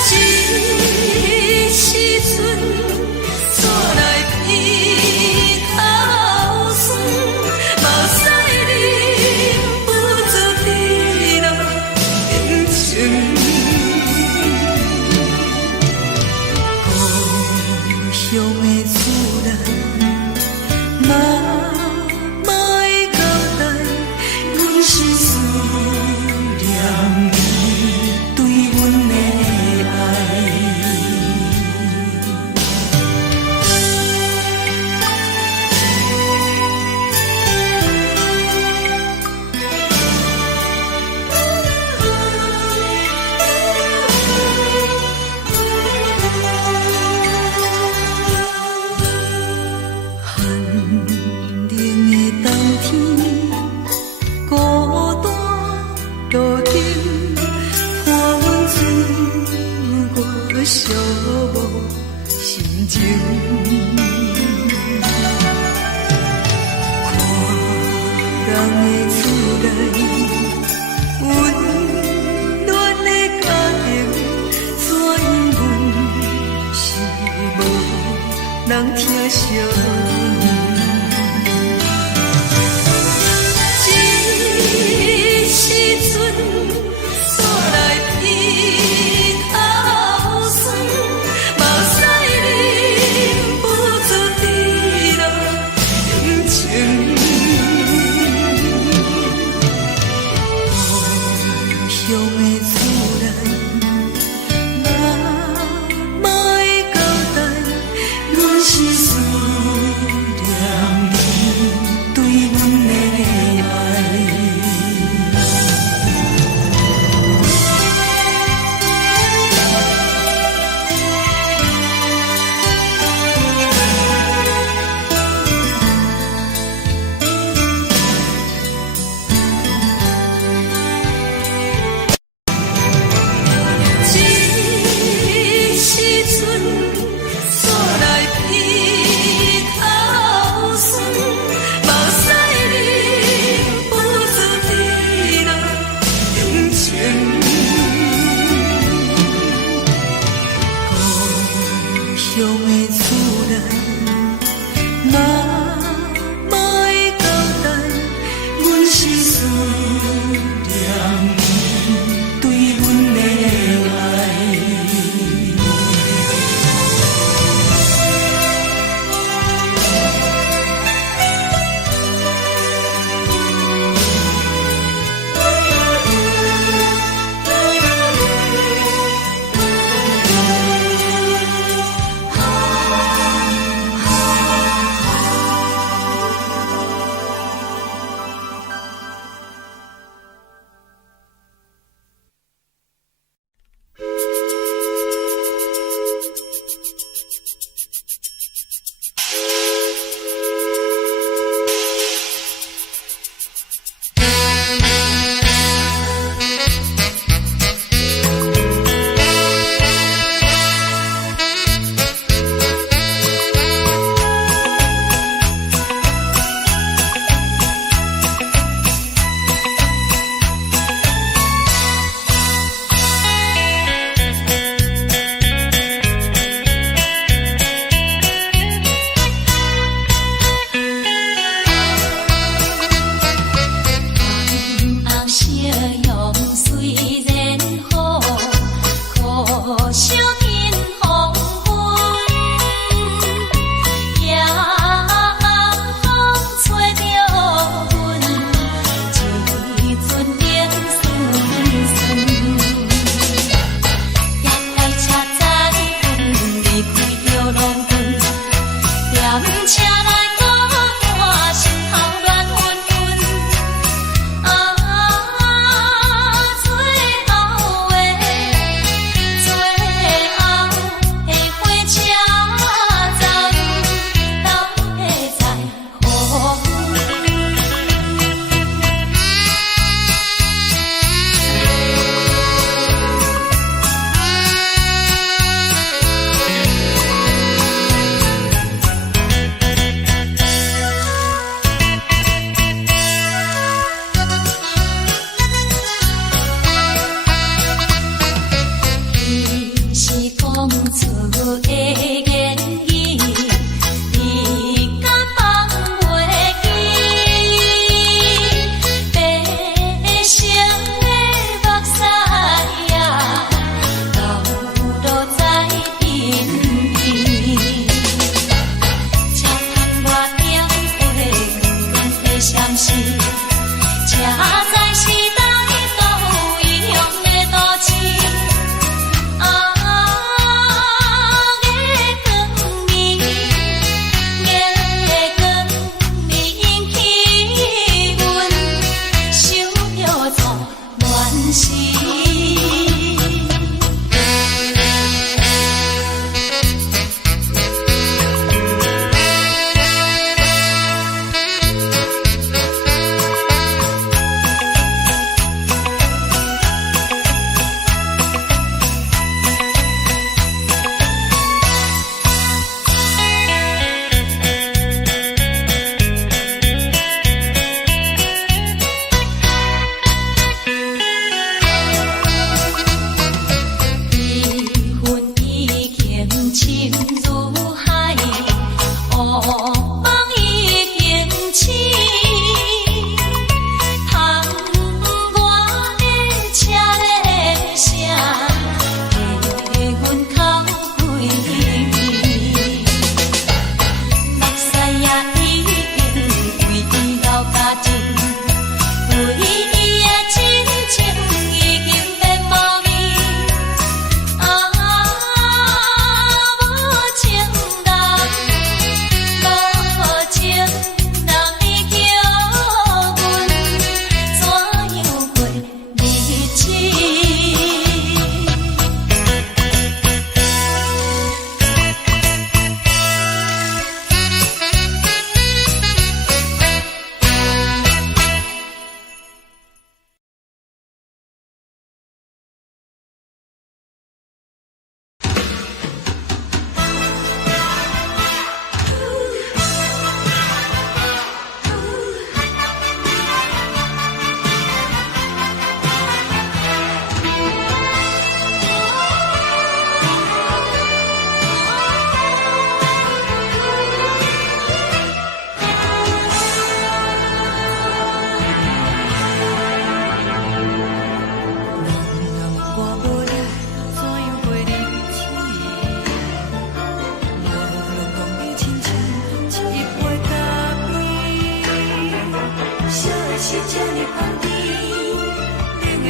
这时阵怎来鼻头酸，目屎忍不住滴落眼睛。故乡的厝内，妈会交代，阮是思念你对阮的爱。寂寞心情，看人的厝内温暖的家庭，怎因阮是无人疼惜你？这时阵怎来鼻头酸，目屎忍不住滴落眼睛。故乡的厝内，妈会交代，阮是思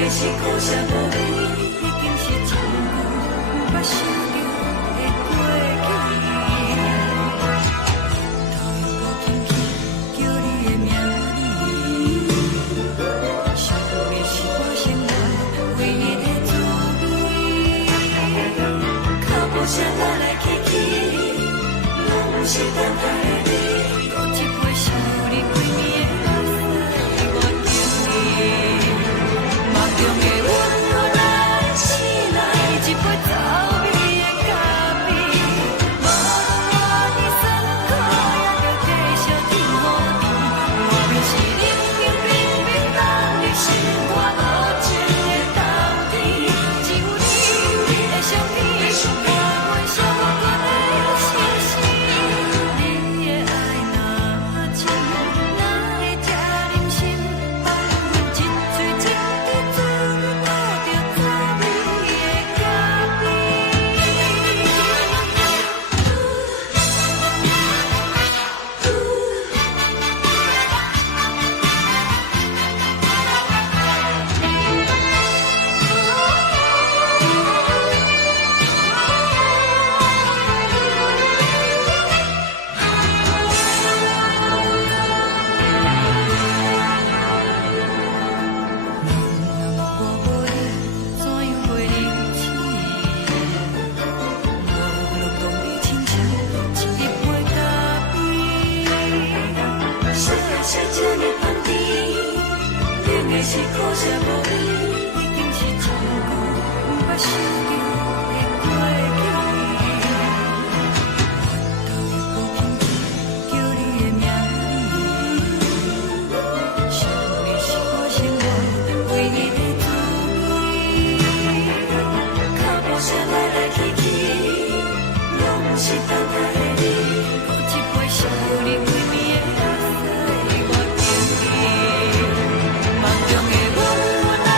的是苦涩无味，已经是一句无法想着的过去。头又搁轻轻叫你的名字，想的是我心内唯一的滋味。脚步声来来去去，拢是等待的你，搁一杯想你几暝的目屎，我敬你。梦中的阮落来醒来，一杯走味的咖啡，无论我的酸苦，也着继续甜予你。外面是冷冷冰冰冷的心肝无情的冬天，只有你的相片，我阮寂寞过的心事。你的爱若真，哪会这忍心放阮一嘴一滴滋倒着滋味的咖啡？我无你，怎样袂离去？无路当你亲像一杯咖啡，小小这么香甜，冷的是苦涩无味，已经是一句无法想着的过去。头又搁轻轻叫你的名字，想的是我心内唯一的滋味。脚步声来来去去，拢是等待的你，搁一杯想你几暝的目屎，我敬你。梦中的阮落来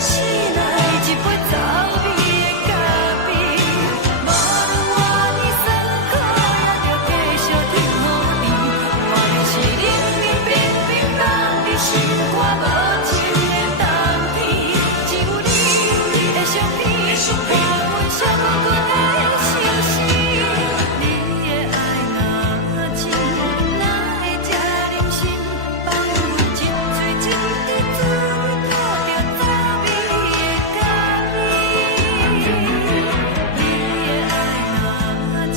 醒来，一杯走味的咖啡，无论我的酸苦，也着继续甜予你。外面是冷冷冰冰冷的心肝无情的冬天，只有你的相片，我阮寂寞过的心事。你的爱若真，哪会这忍心放阮一嘴一滴滋倒着滋味的咖啡？你的爱若真，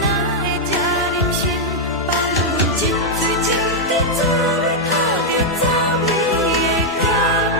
哪会这忍心放阮一嘴一滴滋倒着滋味的咖啡？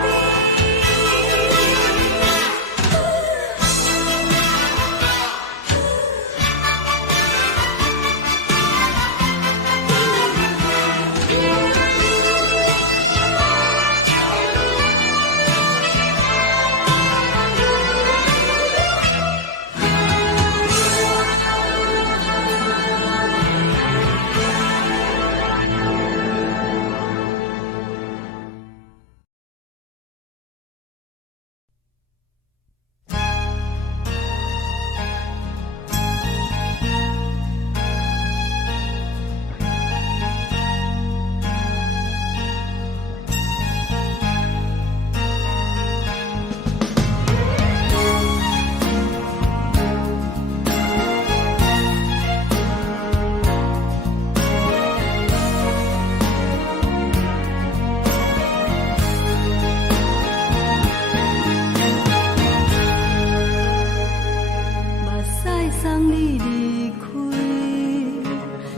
目屎送你离开，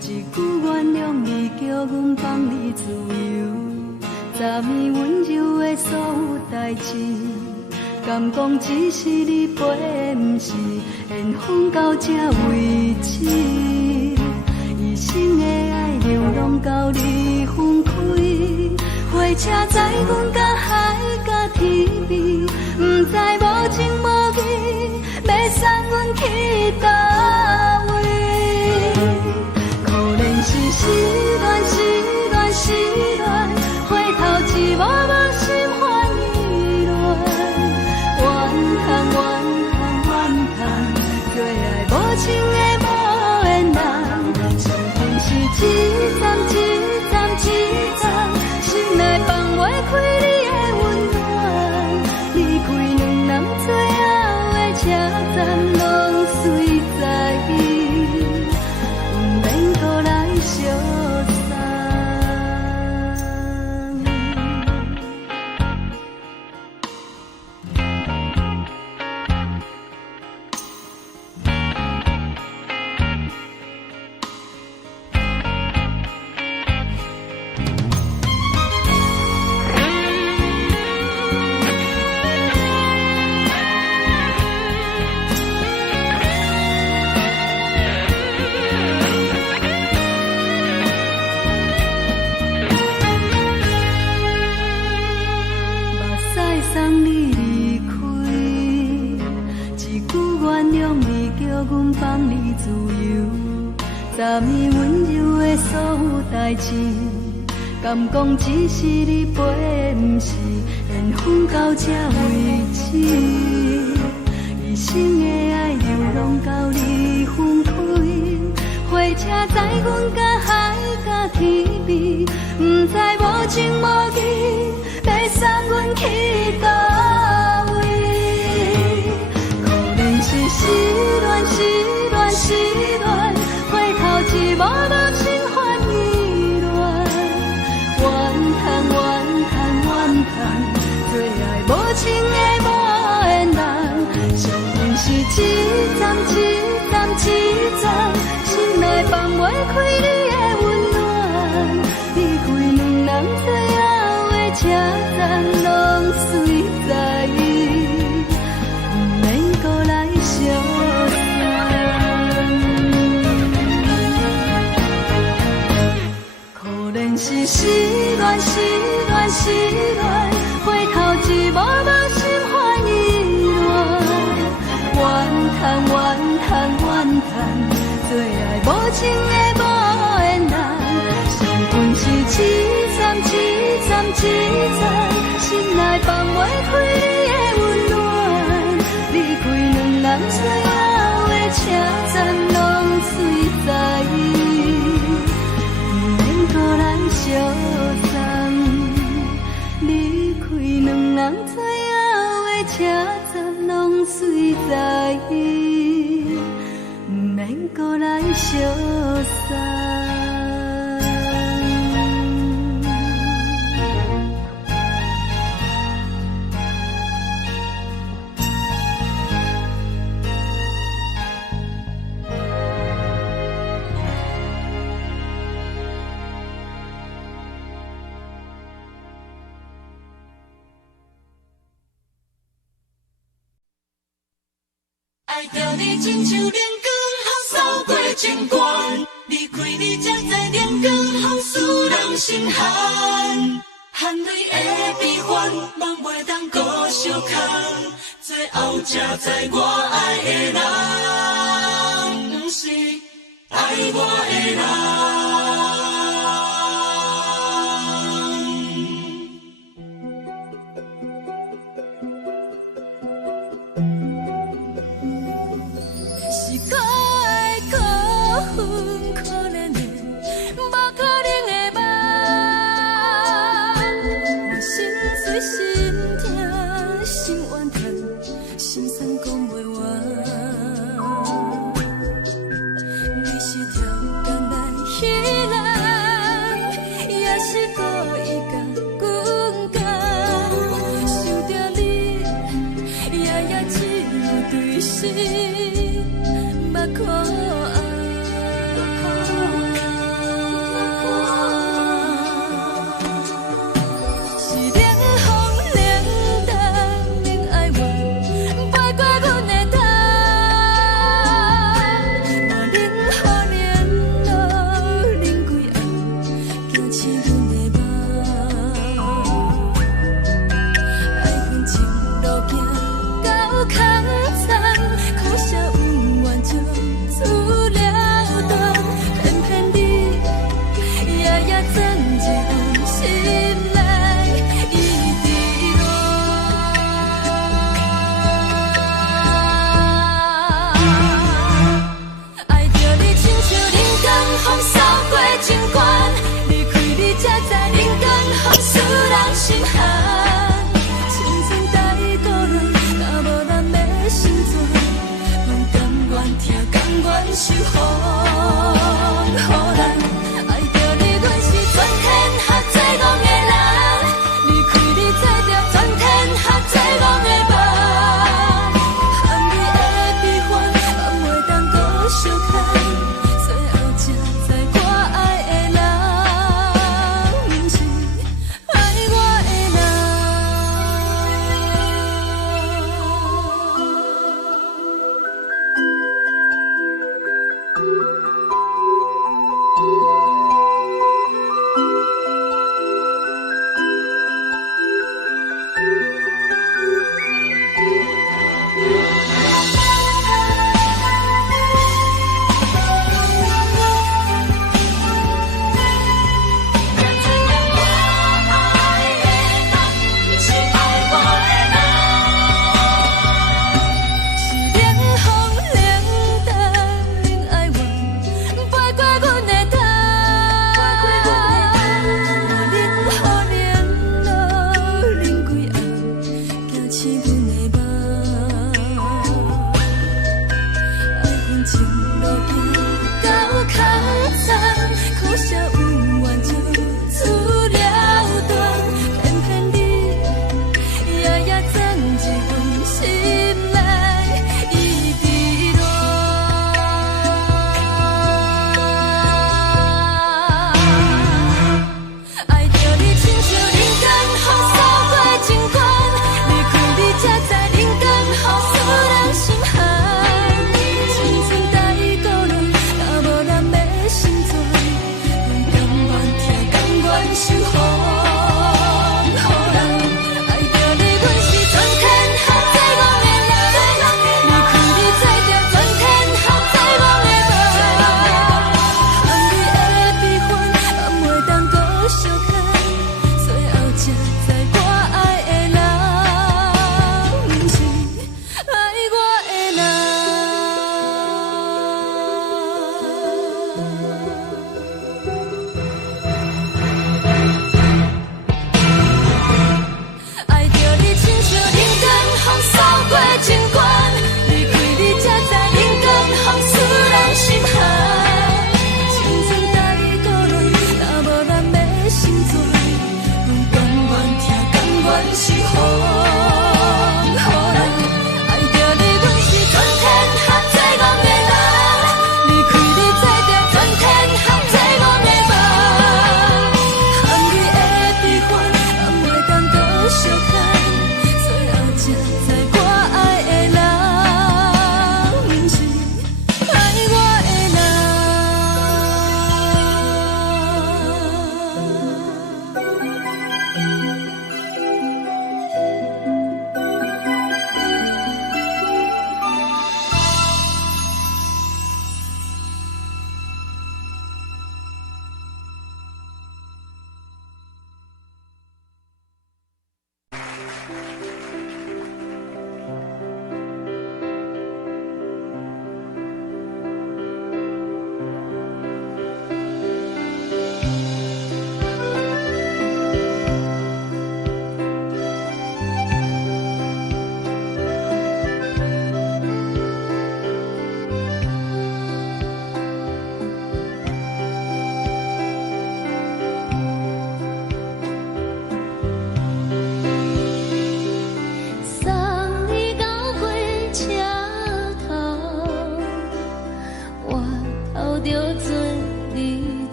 一句原谅你，叫阮放你自由。昨暝温柔的所有代志，敢讲只是你陪，不是缘分到这为止。一生的爱流浪到你分开，火车载阮甲海甲天边，不知无情无义，要送阮去倒位？可能是失恋，失恋，失恋，回头一幕幕心烦意乱，怨叹，怨叹，怨叹，最爱无情的无缘人，上天是一站一站一站，心内放袂开你的温暖。送你离开，一句原谅你，叫阮放你自由。昨暝温柔的所有代志，敢讲只是你陪，不是缘分到这为止。一生的爱流浪到你分开，火车载阮甲海甲天边，不知无情无义，要送阮去倒位？可能是失恋，失恋，失恋，回头一幕幕心烦意乱，怨叹，怨叹，怨叹，最爱无情的无缘人，上阮是一站一站一站，心内放袂开你的温暖，离开两人最后的车站，拢随在意，不免搁来相送。可能是失恋，失恋，失恋，回头一幕幕心烦意乱，怨叹，怨叹，怨叹，最爱无情的无缘人，上阮是一站一站一站，心内放袂开你的温暖，离开两人最后的车站，拢随在意，不免搁来相送。离开两人最后的车站，拢随在意，不免搁来相送。爱着你亲像连光风扫过情关，离开你才知连光风使人心寒。含泪的悲欢，望袂当搁相牵，最后才知我爱的人，不是爱我的人。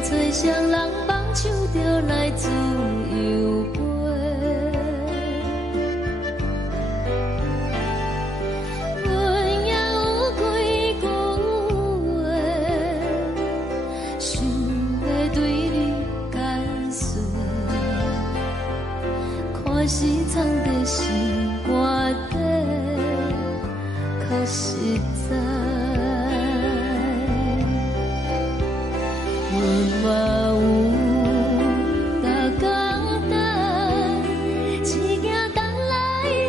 吹双人放手就来自由飞，阮也有几句话，想要对你解释，可是藏在心肝底，较实在。 阮嘛有大简单，一件等来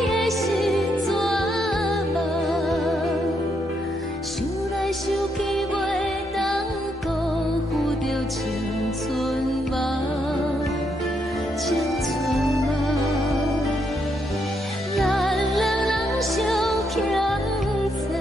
的时阵嘛，想来想去袂当辜负着青春嘛，青春嘛，咱两人相欠债，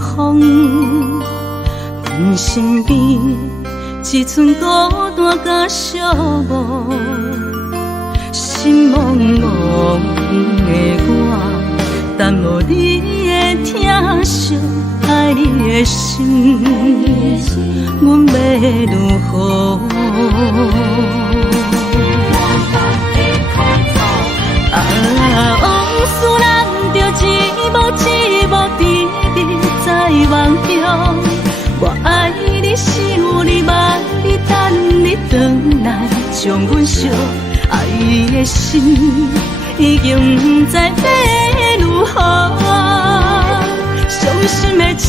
风，阮身边一寸孤单甲寂寞，心茫茫的我，等无你的疼惜，爱你的心，阮要如何？往事人着一幕一幕甜蜜在梦中。我爱你想你望你等你回来，将阮惜爱的心已经不知要如何。伤心的手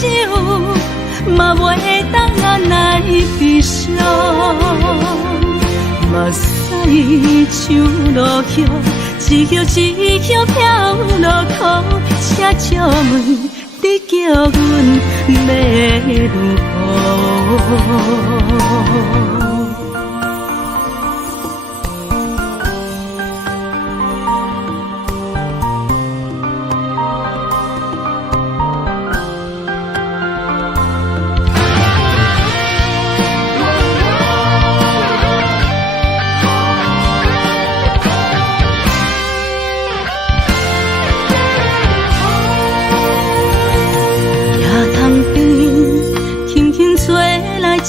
嘛袂当按来悲伤，目屎像落雨。一叶一叶飘落土，车借问你叫阮要如何？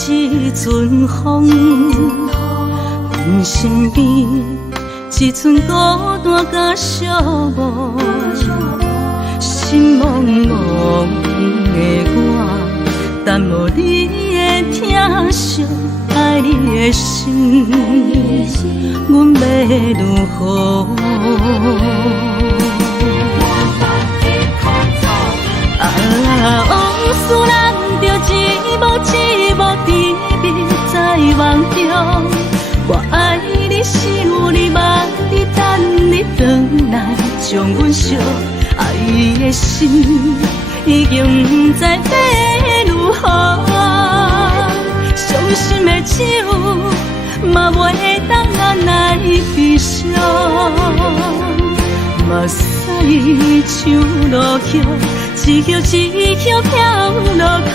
一阵风，阮身边一寸孤单甲寂寞，心茫茫的我，等无你的疼惜，爱你的心，阮要如何？往事人着一幕一幕甜蜜在梦中。我爱你想你望你等你回来，将阮惜爱的心已经不知要如何。伤心的手嘛袂当按来悲伤，目屎像落雨。一叶一叶飘落土，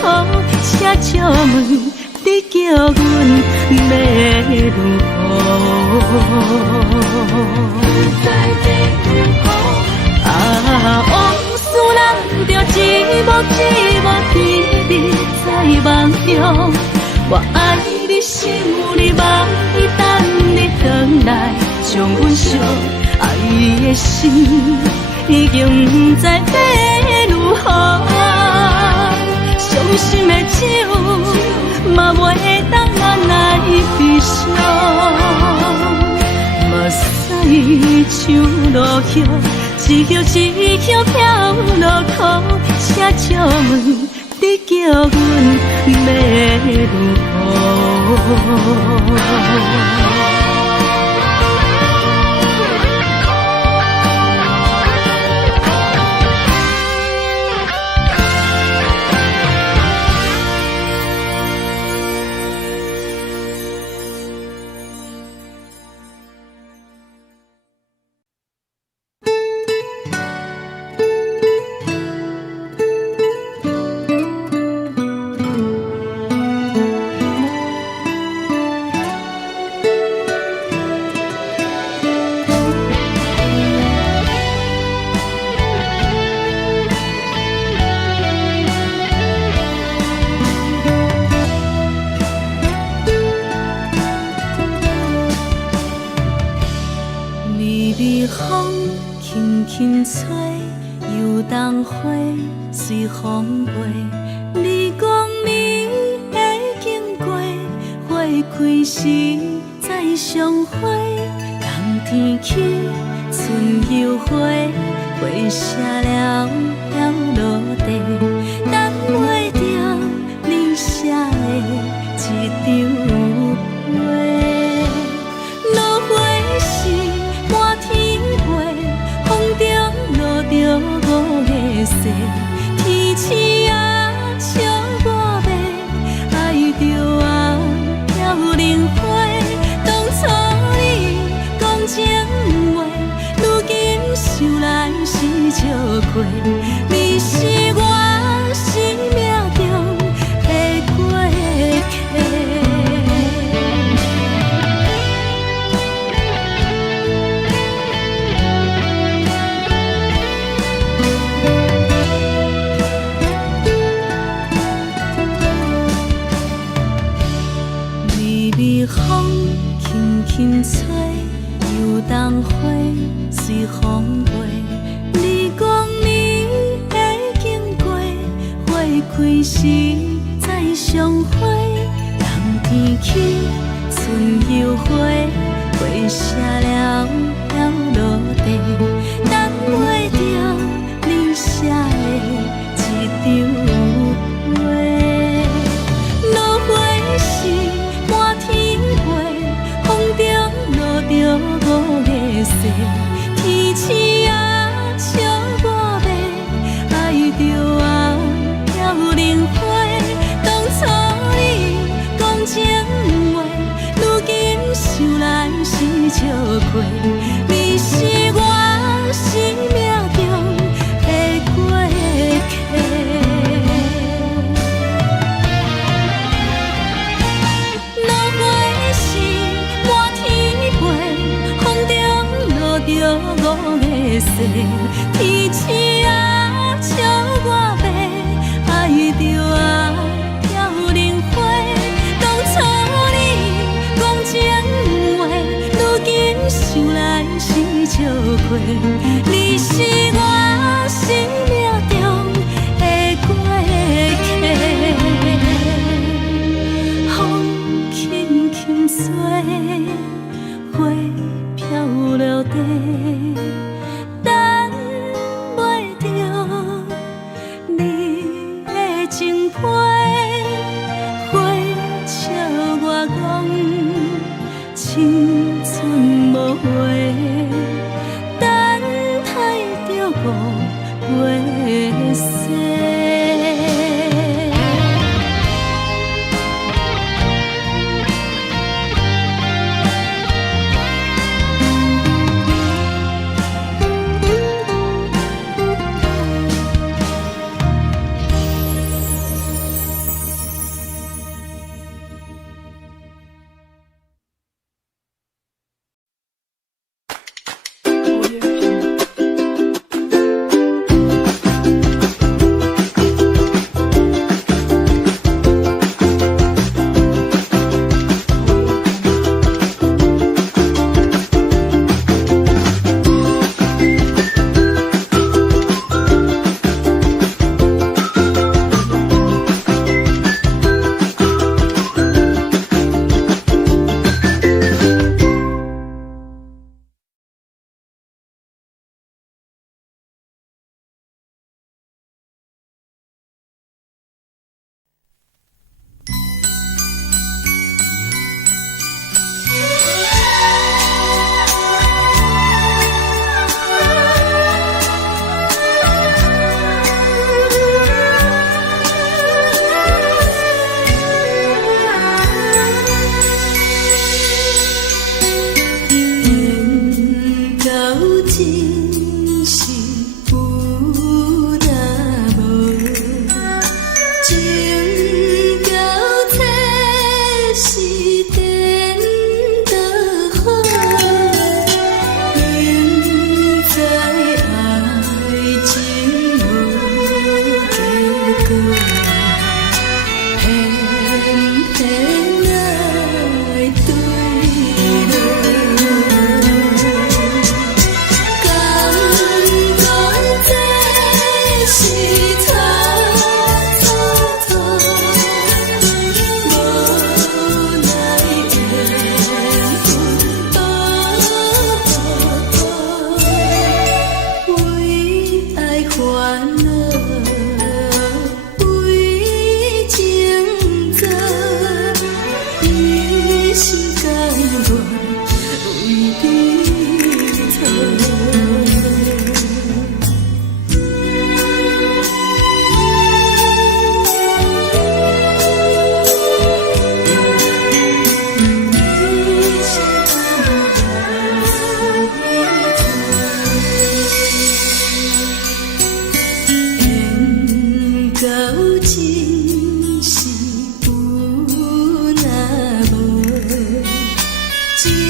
车借问你叫阮要如何？往事人着一幕一幕甜蜜在梦中。我爱你想你望你等你回来，将阮惜爱的心已经不知要如何。伤心的手嘛袂当按来悲伤，目屎像落雨，一叶一叶飘落土，车借问你叫阮要如何？随风飞，你讲你会经过，花开时再相会。冬天起，春又回，花谢了了落地，等袂着你写的一张画。落花是满天花，风中落着五个色。天星啊，笑我迷，爱着啊了灵花。当初你讲情话，如今想来是笑亏。你是我生命随风轻轻吹，游冬花随风飞。你讲你会经过，花开时再相会。人天起，春又花，花谢了了落地，等袂着你写的一张画。落花时满天飞，风中落着五个色，天星啊笑我迷，爱着啊飘零花。当初你讲情话，如今想来是笑亏。你是我生命中的过客。落花时满天飞，风中落着五个色，天星啊笑我迷，爱着啊飘零花。当初你讲情话，如今想来是笑亏。你是我生命中的过客，风轻轻吹，花飘落地，等袂着你的情批。花笑我讲青春无悔，等待着五月雪。情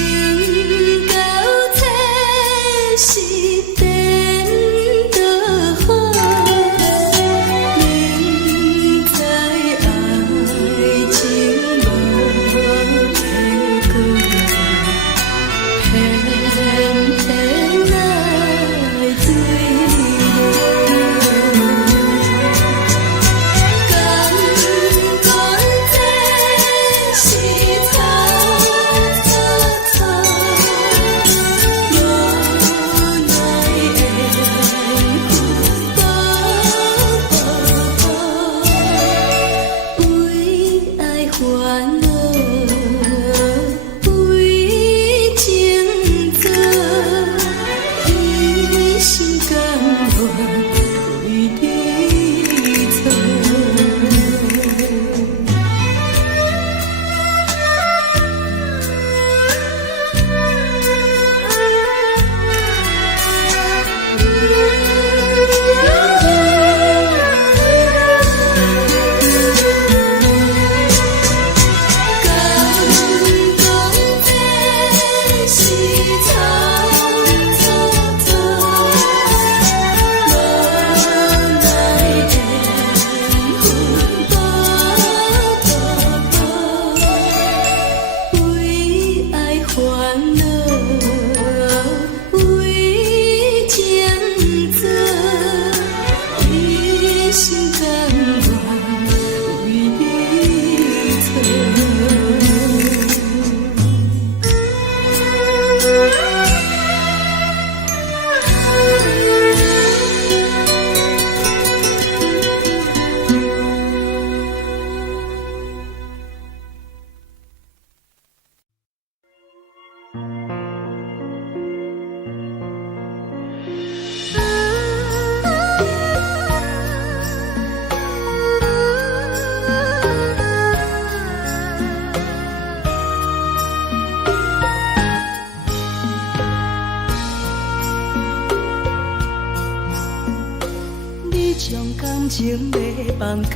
感情要放空，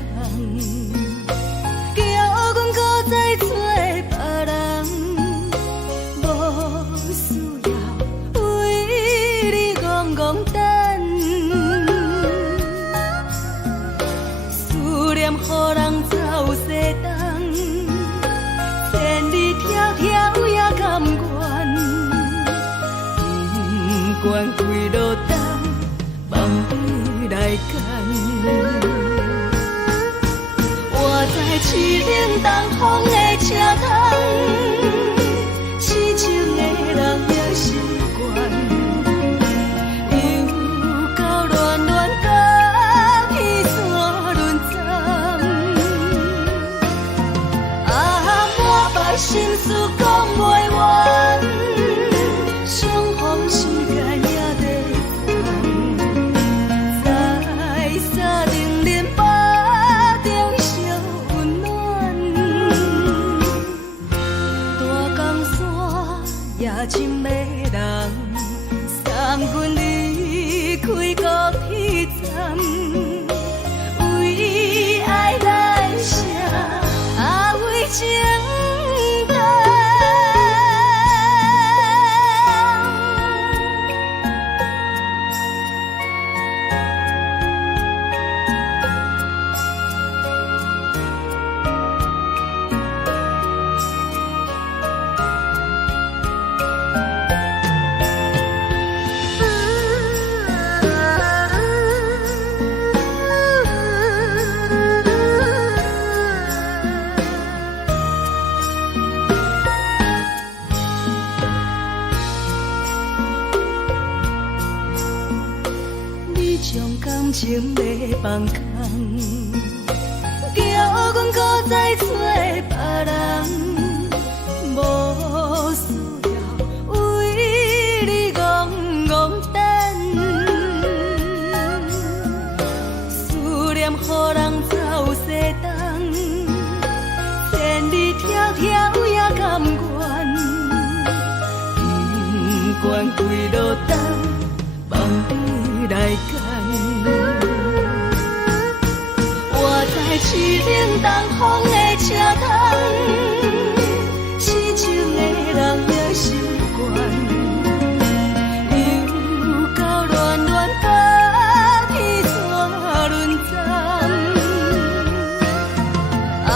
叫阮搁再做别人，无需要为你戆戆等，思念予人走西东，千里迢迢也甘愿，不管几路灯，梦里来赶。我在市顶东风的车窗，痴情的人也习惯，又到乱乱甲彼山论战。啊，满腹心事讲袂完，相逢时间也在等，在沙定林巴中烧温暖。大江山也真迷人，三军离开高铁站，为爱来写为情重。你将感情要放空，叫阮搁再做别人，无需要为你戆戆等，思念予人走西东，千里迢迢也甘愿，不管几路灯，梦里来赶。我在市顶东风的车窗，痴情的人也习惯，又到乱乱甲彼山论战。啊，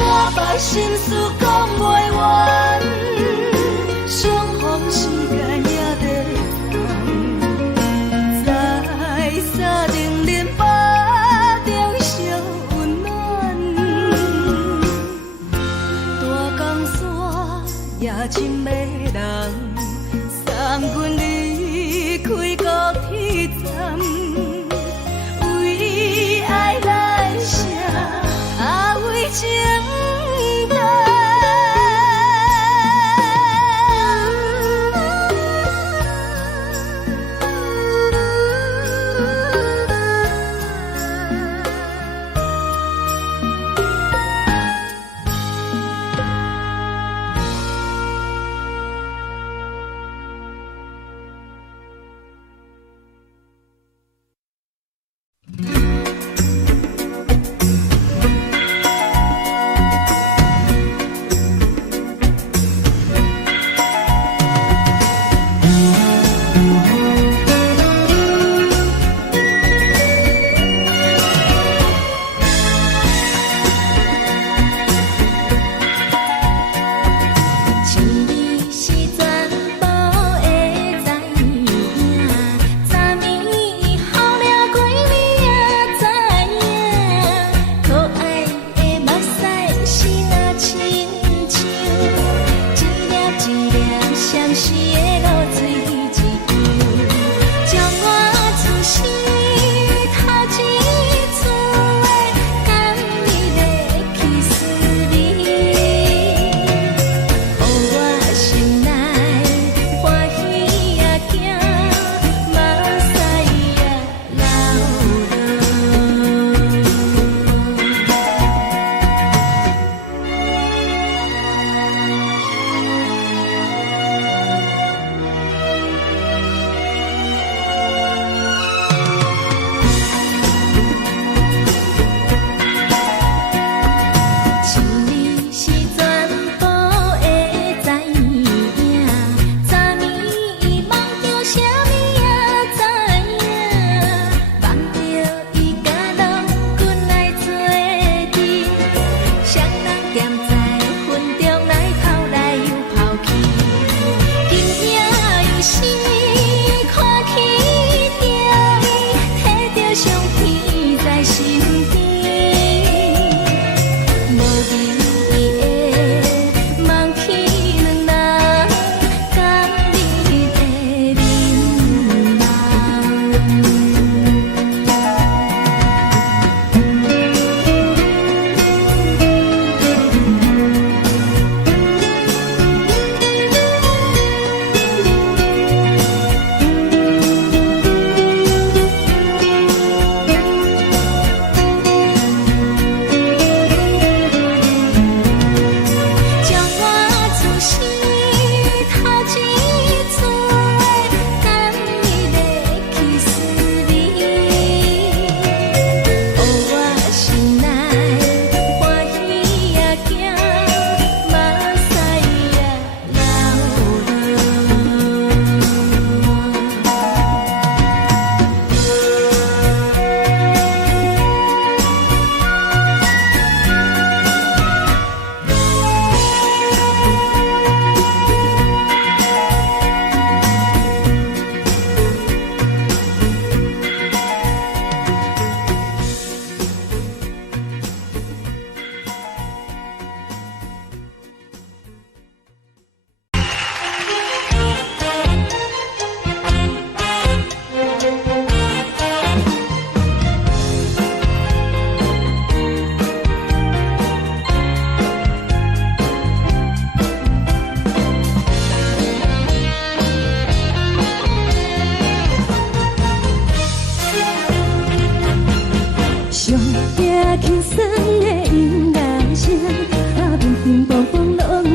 满腹心事讲袂完，相逢时间也在等，在沙定林巴中烧温暖。大江山也真迷人，三军离开高铁站，为爱来写为情重。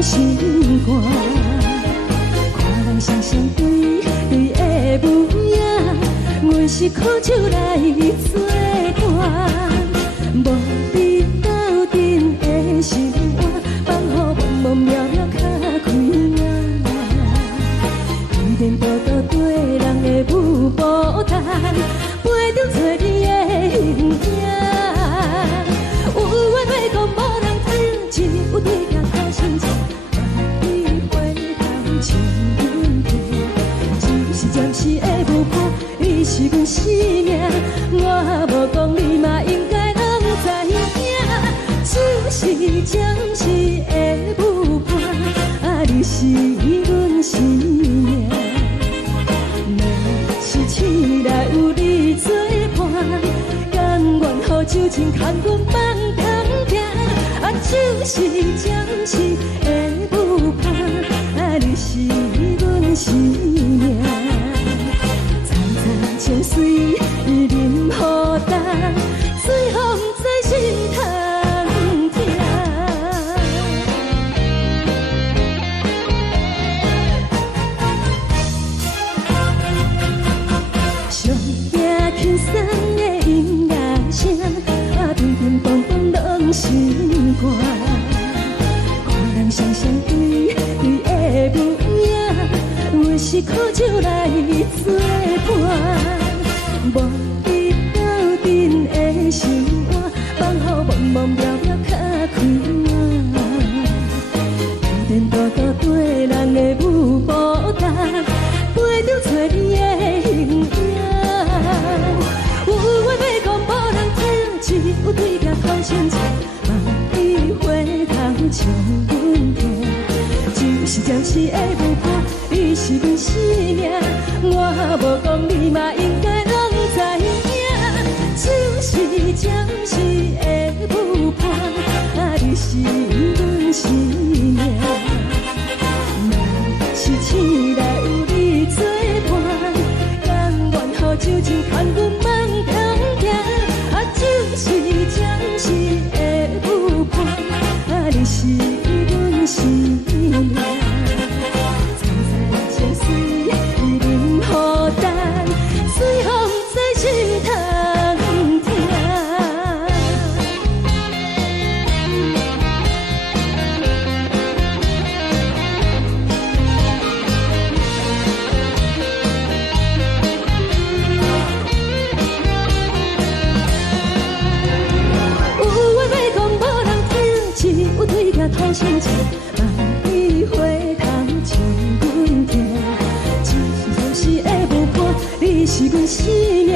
心肝。看人双双对对的模样，阮是苦酒来作伴。无伫斗阵的心肝，放予茫茫渺渺较开眼。一点多多对人的舞步弹，陪着做你的形影。有话要讲无人听，只有对家掏心肠，万里回头像阮家。只是暂时的舞伴，你是阮生命，我无讲你嘛应该拢知影。只是暂时的舞伴，啊，你是阮生命。若是醒来有你作伴，甘愿予酒精牵阮放通行。啊，就是暂时的舞伴，啊，你是阮生命。层层情水任予担，随风在心通听。上惊轻松的音乐声，啊，乒乒乓乓拢心肝。看人双双对对的模样，阮是苦酒来作伴。无伫斗阵的心肝，放予茫茫渺渺较开眼。一点多多对人的舞步弹，陪着做你的形影。有话要讲无人听，只有对家掏心肠，万里回头像阮家。就是暂时的舞伴，你是阮生命，我无讲你嘛应该拢知影。就是暂时的舞伴，啊，你是阮生命。若是醒来有你作伴，甘愿予酒精牵阮放通行。啊，就是暂时的舞伴，啊，你是阮生命。层层情水任予担，随风在心通听。有话要讲无人听，只有对家掏心肠，万里回头像阮家。只是暂时的舞伴，你是阮生命，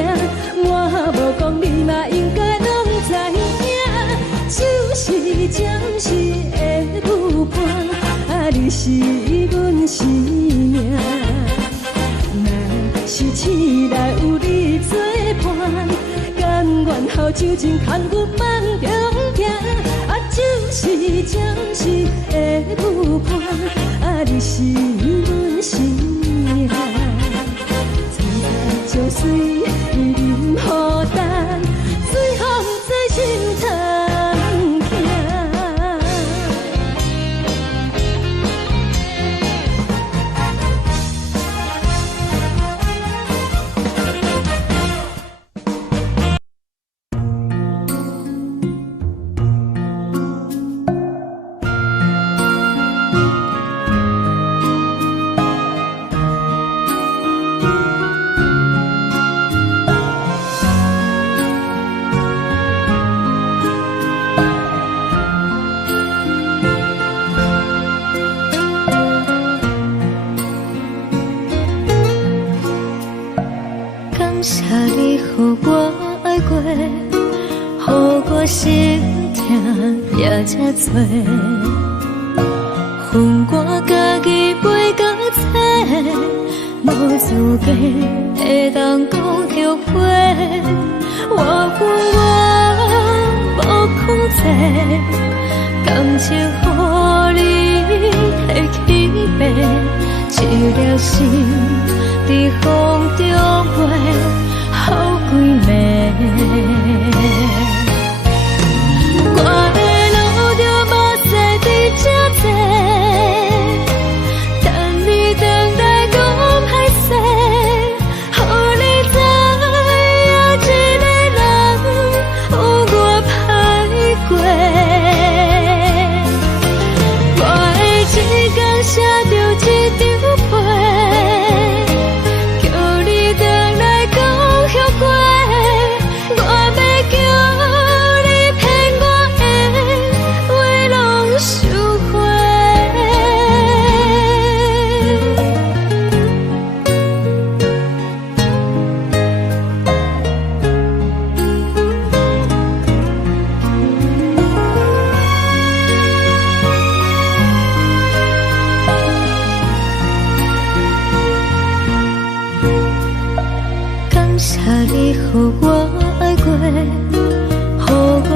我无讲你嘛应该拢知影。就是暂时的舞伴，啊，你是阮生命。若是醒来有你作伴，甘愿予酒精牵阮放中行。啊，就是暂时的舞伴，啊，你是阮生命。层层情水任予担，随风在心通听。谢你予我爱过，予我心痛也这多，分我家己袂到切，无资格会当讲后悔。我恨我无控制，感情予你会起飞，一粒心在风中飞，好几暝。我的路着目屎在这多，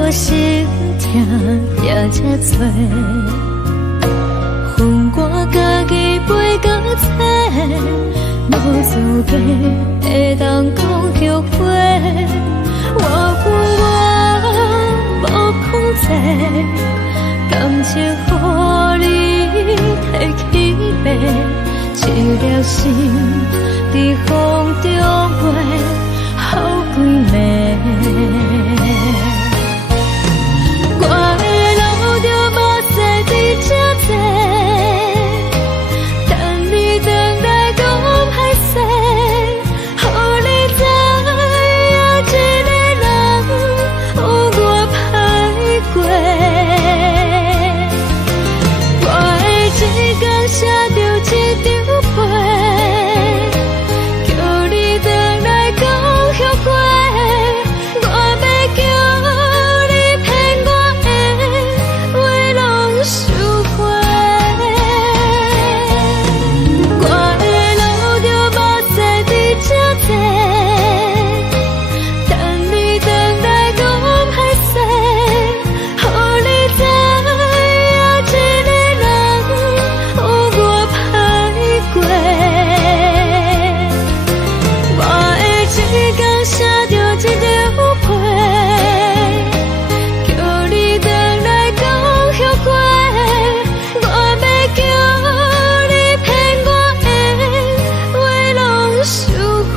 我心痛也这多，恨我家己飞到这，无资格会当讲后悔。我恨我无控制，感情予你提起白，一粒心在风中飞，好几暝。我的路就无西伫这多，等你回来讲歹势，予你知影一个人有我歹过。我会一天写着一张被，叫你回来讲后悔。我要叫你骗我的话拢收回。我的路就无西伫这多，等你回来讲歹势，予你知影一个人有我歹过。我会一天写着一张被，叫你回来讲后悔。我要叫你骗我的话拢收回。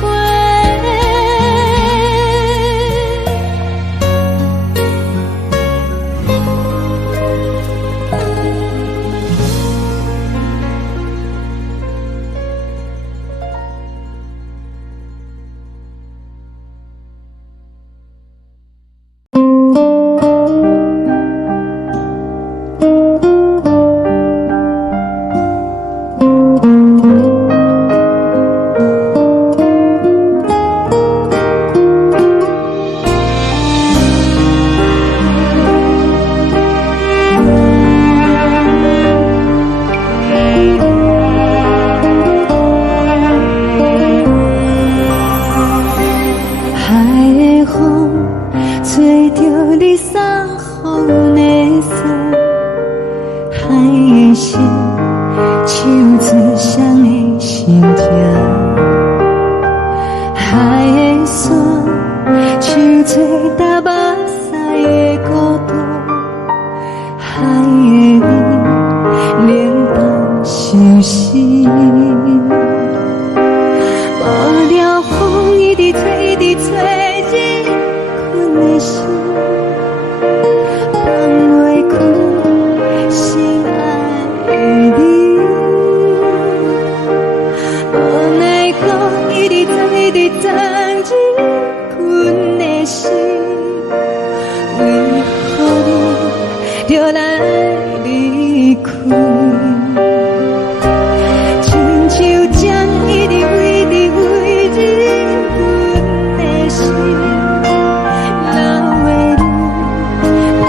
海的风吹着你送予的伞，海的心唱出双的心痛，海的山唱出搭目屎的孤独，海的你冷淡伤心。无聊风一直吹，一直吹，日困的心，放袂开心爱的你。无奈何一直藏，一直藏，日困的心，为何你就来离开？亲像将一直为你为日困的心，流的泪伴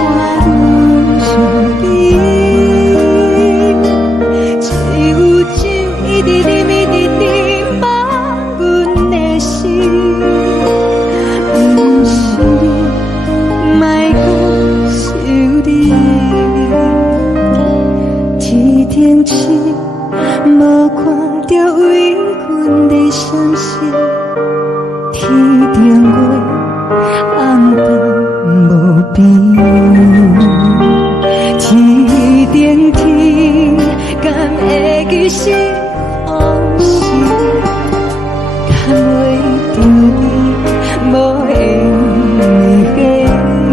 愈伤悲，只有酒一直啉，一直啉，把阮的心，不是你，莫讲想你。天顶星无看着为阮的伤心，天顶月暗淡无边，天顶天敢会记是往事，敢袂着你无缘的你。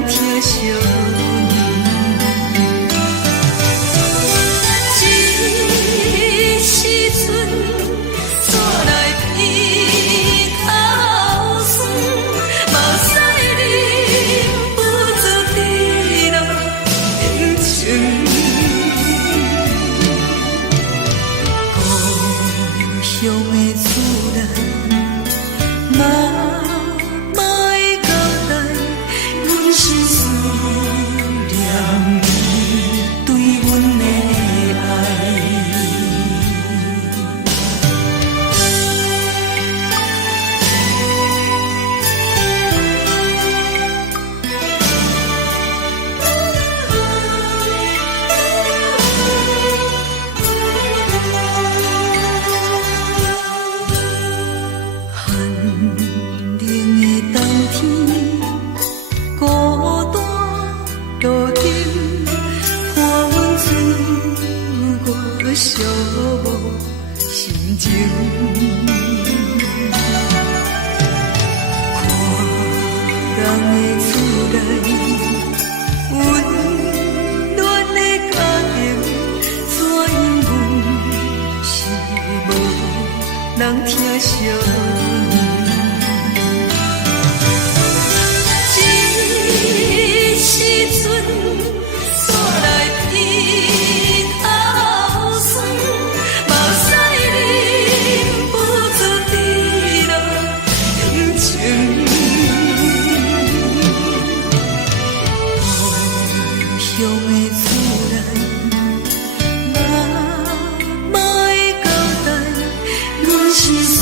人疼惜你。这时阵煞来鼻头酸，嘛使忍不住滴落眼睛。故乡的厝内，嘛嘛会交代，阮是思念你对阮的爱。寒冷的冬天，孤单路顶，看阮自我寂寞心情。看人的厝内，温暖的家庭，怎因阮是无人疼惜你？这时阵煞来鼻头酸，嘛使忍不住滴落眼睛。故乡的厝内，嘛嘛会交代，阮是思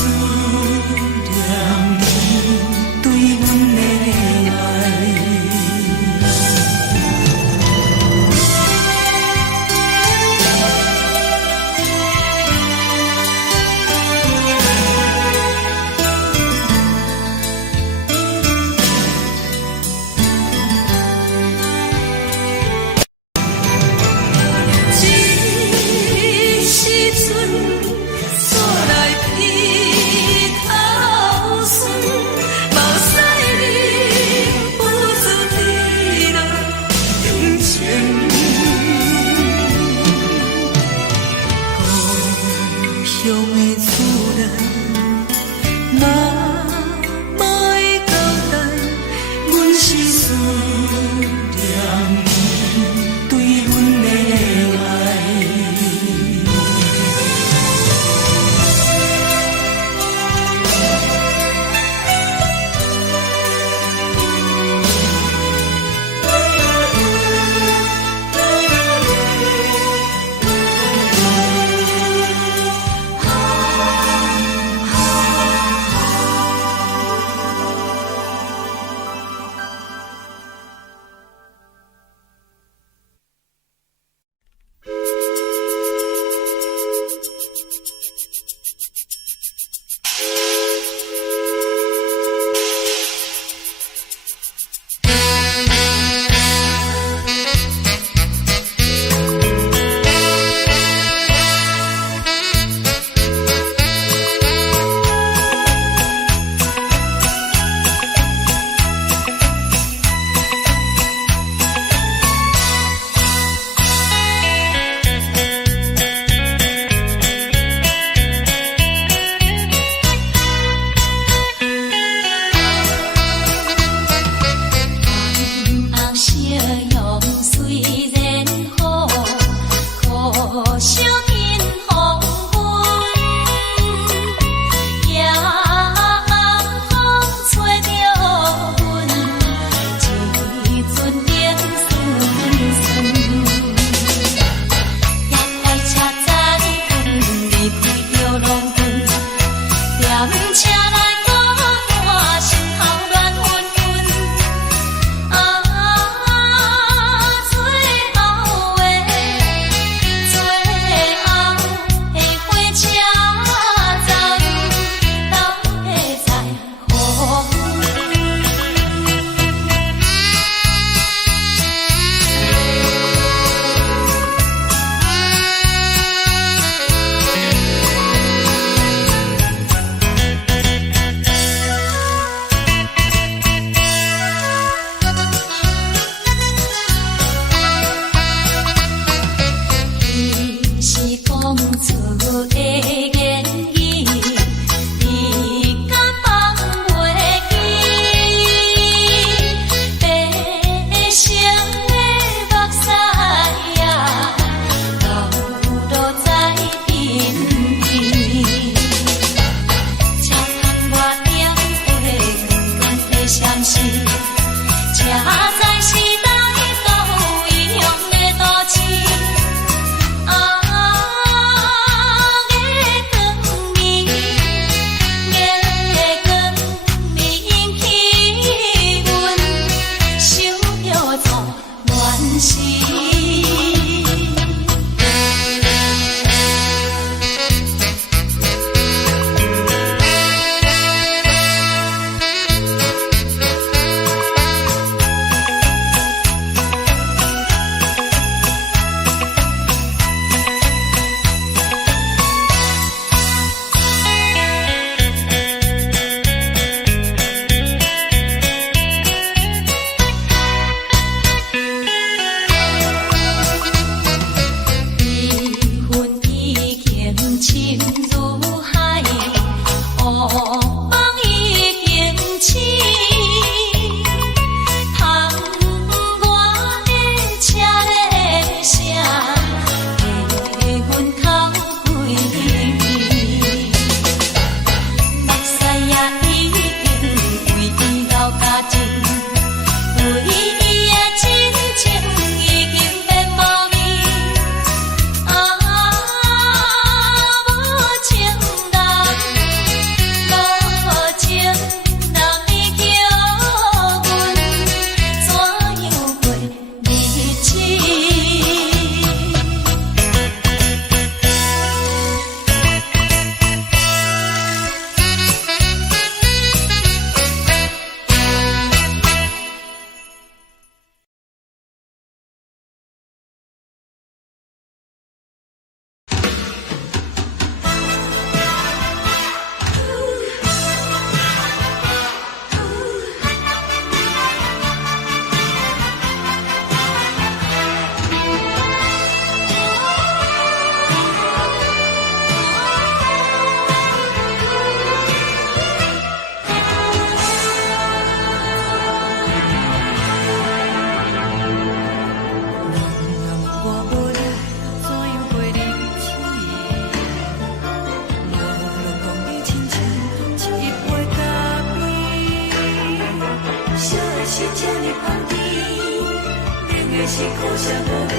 啥无味，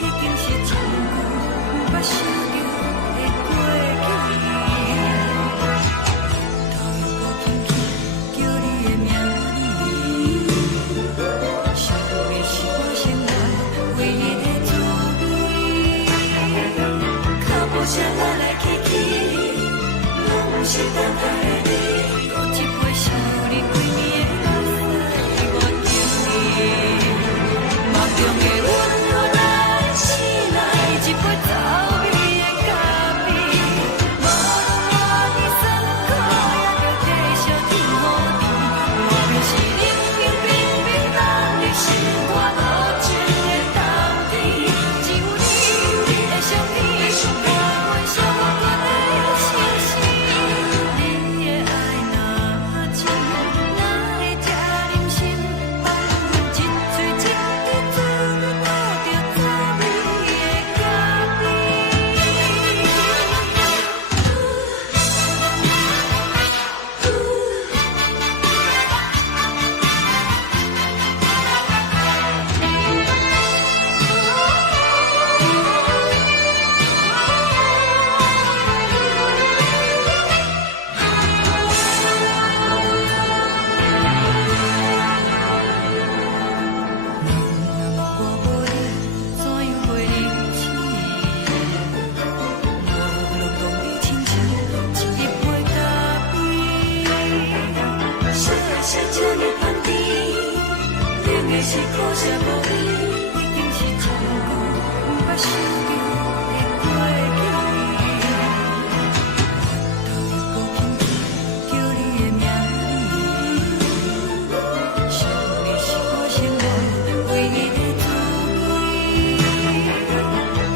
已经是一句捌想着的过去。头又搁轻轻叫你的名字，想的是我生来唯一的滋味。脚步声来来去去，拢是等待的你。搁一杯想你几年的目屎，我敬你。梦中的阮何来醒来，一杯走味的咖啡。无论我的酸苦，也着继续甜予你。我便是冷冷冰冰冷的心肝无情的冬天，只有你的相片，我阮寂寞过的心事。你的爱若真，哪会这忍心放阮一嘴一滴水，倒着滋味的咖啡。我无你，怎样过日子？无路当你亲像一杯咖啡，烧的是这呢香甜，冷的是苦涩无味，已经是一句捌想着的过去。头又搁轻轻叫你的名字，想的是我生来唯一的滋味。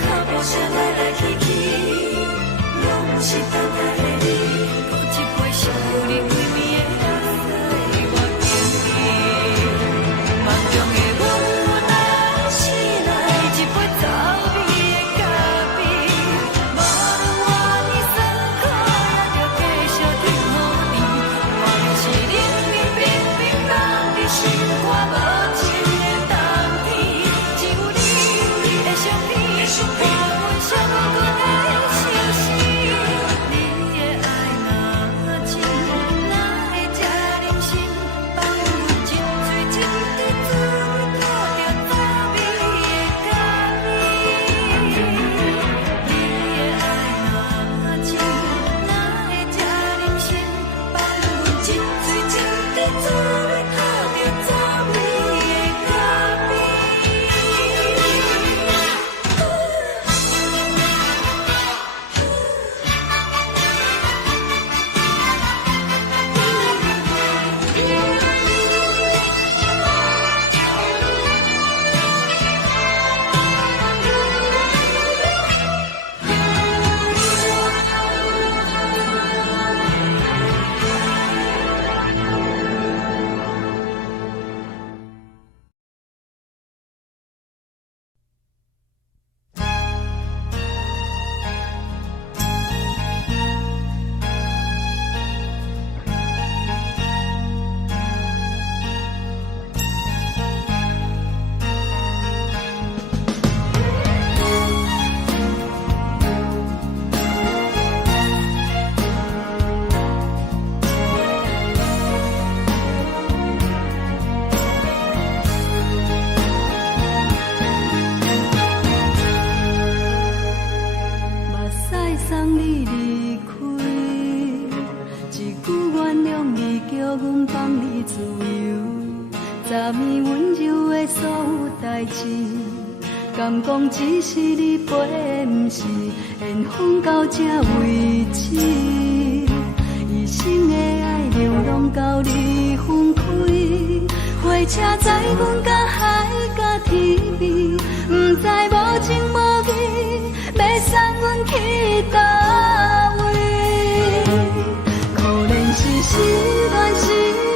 脚步声来来去去，拢是等待的你。搁一杯想你几暝的目屎，我敬你。梦中的阮何来醒来，一杯走味的咖啡。无论我的酸苦，也着继续甜予你。我便是冷冷冰冰冷的心肝无情的冬天，只有你的相片，我阮寂寞过的心事。你的爱若真，哪会这忍心放阮一嘴一滴水，倒着滋味的咖啡。你的爱若真，哪会这忍心放阮一嘴一滴水，倒着滋味的咖啡。目屎送你离开，一句原谅你，叫阮放你自由。昨暝温柔的所有代志，敢讲只是你陪，不是缘分到这为止。一生的爱流浪到你分开，火车载阮甲海甲天边，不知无情无义，要送阮去倒位？可能是失恋，失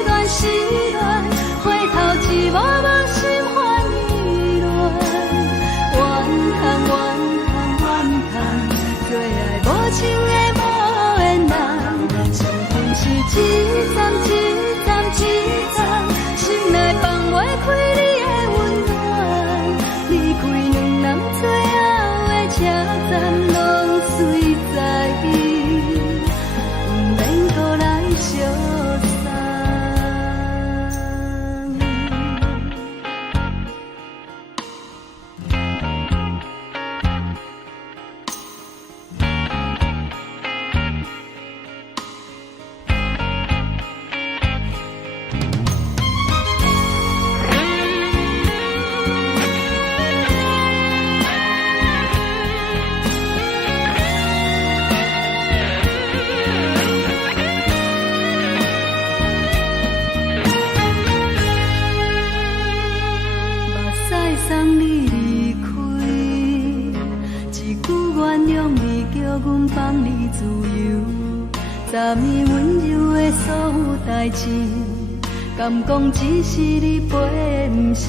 恋，失恋，回头一幕幕心烦意乱，怨叹，怨叹，怨叹，最爱无情的无缘人，相分是一站一站一站，心内放袂开你的温暖，离开站拢随在伊，不免搁来相送。送你离开，一句原谅你，叫阮放你自由。昨暝温柔的所有代志，敢讲只是你陪，不是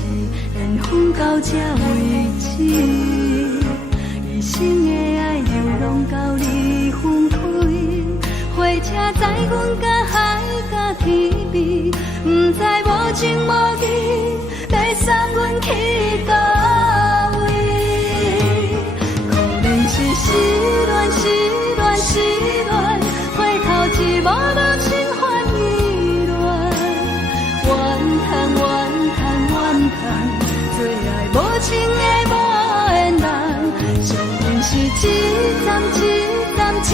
缘分到这为止。一生的爱流浪到你分开，火车载阮甲海甲天边，不知无情无义。要送阮去倒位？可能是失恋，失恋，失恋，回头一幕幕心烦意乱。怨叹，怨叹，怨叹，最爱无情的无缘人。上恨是一站，一站，一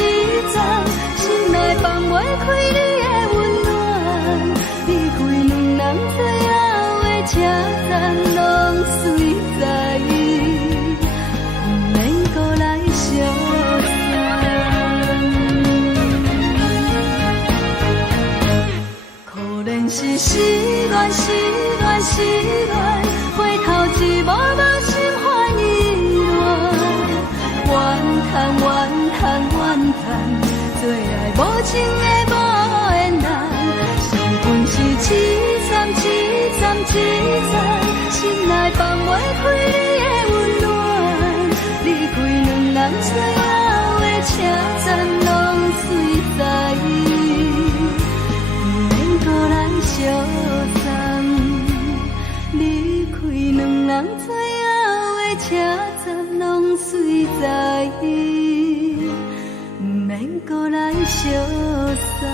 站，心内放袂开你的温暖。离开两人最后的车站拢随在伊，不免搁来相送。可能是失恋，失恋，失恋，回头一幕幕心烦意乱。怨叹，怨叹，怨叹，最爱无情的无缘人。上恨是一站，一站，一站，心内放袂开你的温暖。离开两人最后的车站拢随在伊，不免搁来相送。离开两人最后的车站拢随在伊，不免搁来相送。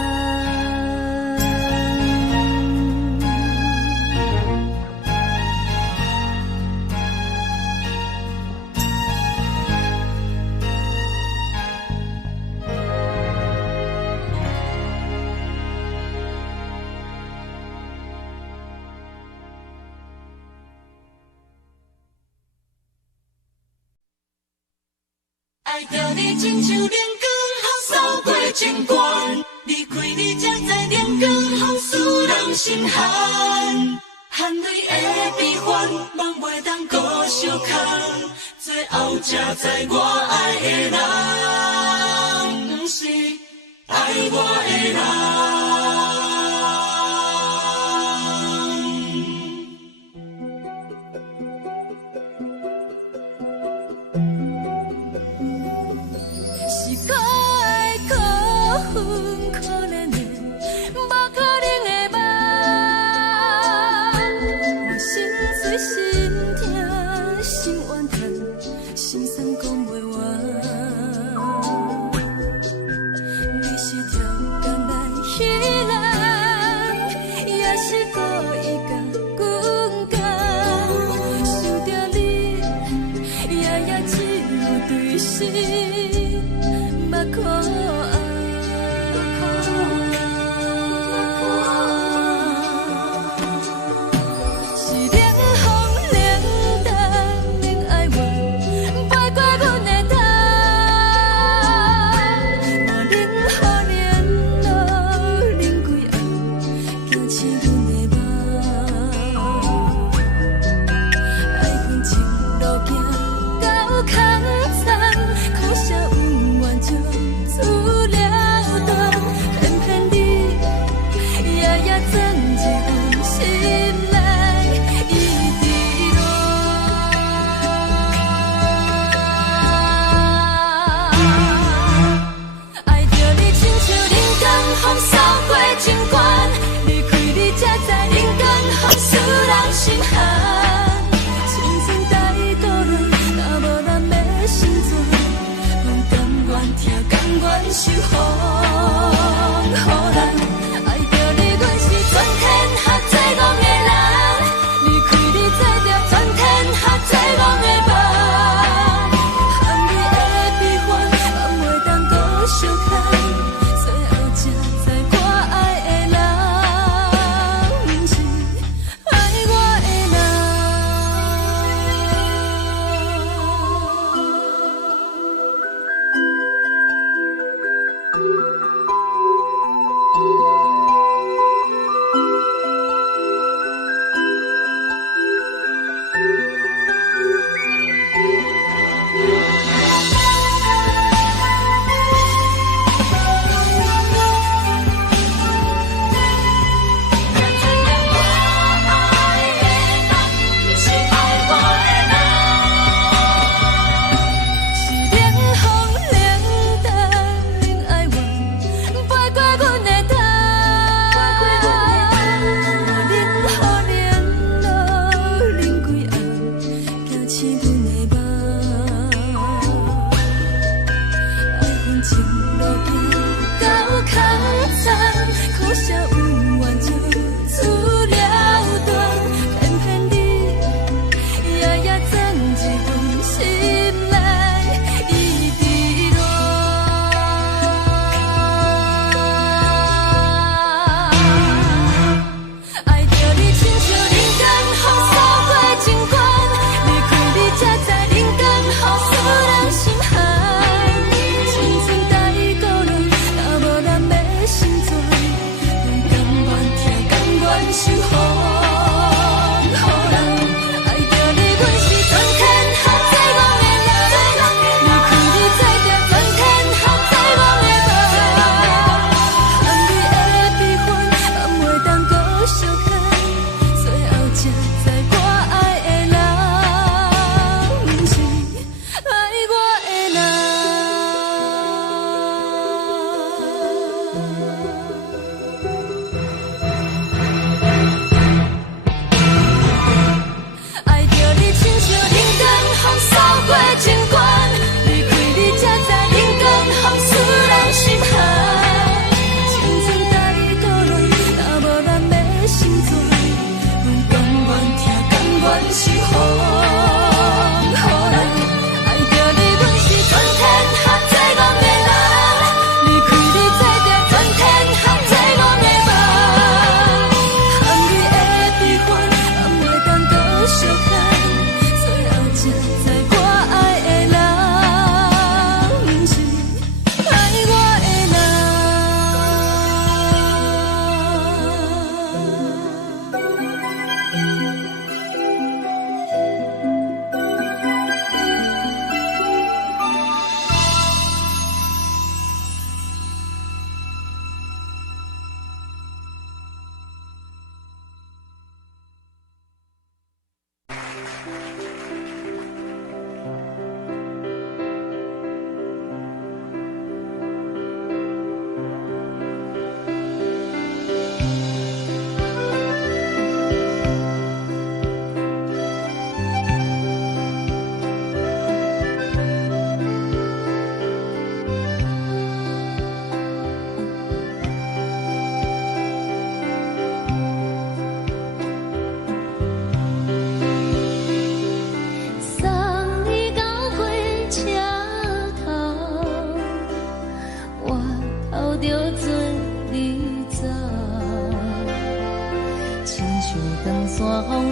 爱着你亲像连光风扫过情关，离开你才知连光风使人心寒。含泪的悲欢，望袂当搁相牵，最后才知我爱的人，不是爱我的人。空山，空下有缘就自然。愿守护，予人爱着你，阮是全天下最戆的人。离开你，做着全天下最戆的梦。含你的悲欢，嘛袂当搁相牵。最后才知我爱的人，不是爱我的人。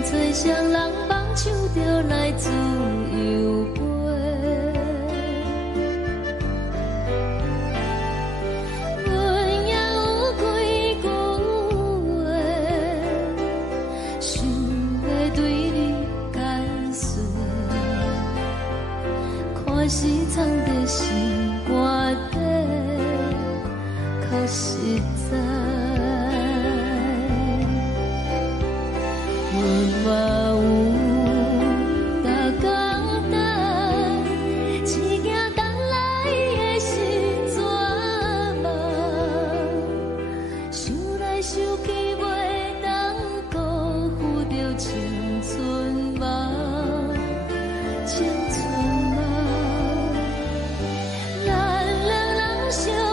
吹双人放手就来自由飞，阮也有几句话，想要对你解释，可是藏在心肝底，较实在。 嘛有逐工等，只惊等来的是绝望，想来想去袂当辜负着青春梦，青春梦，咱两人相。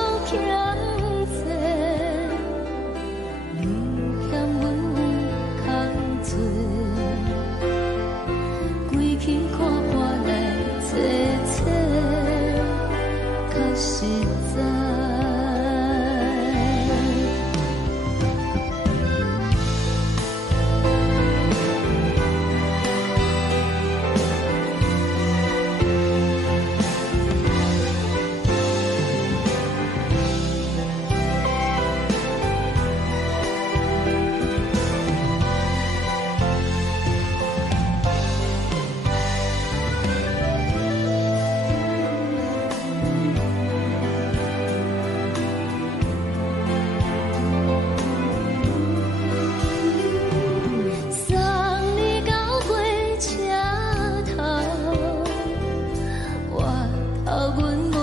后阮袂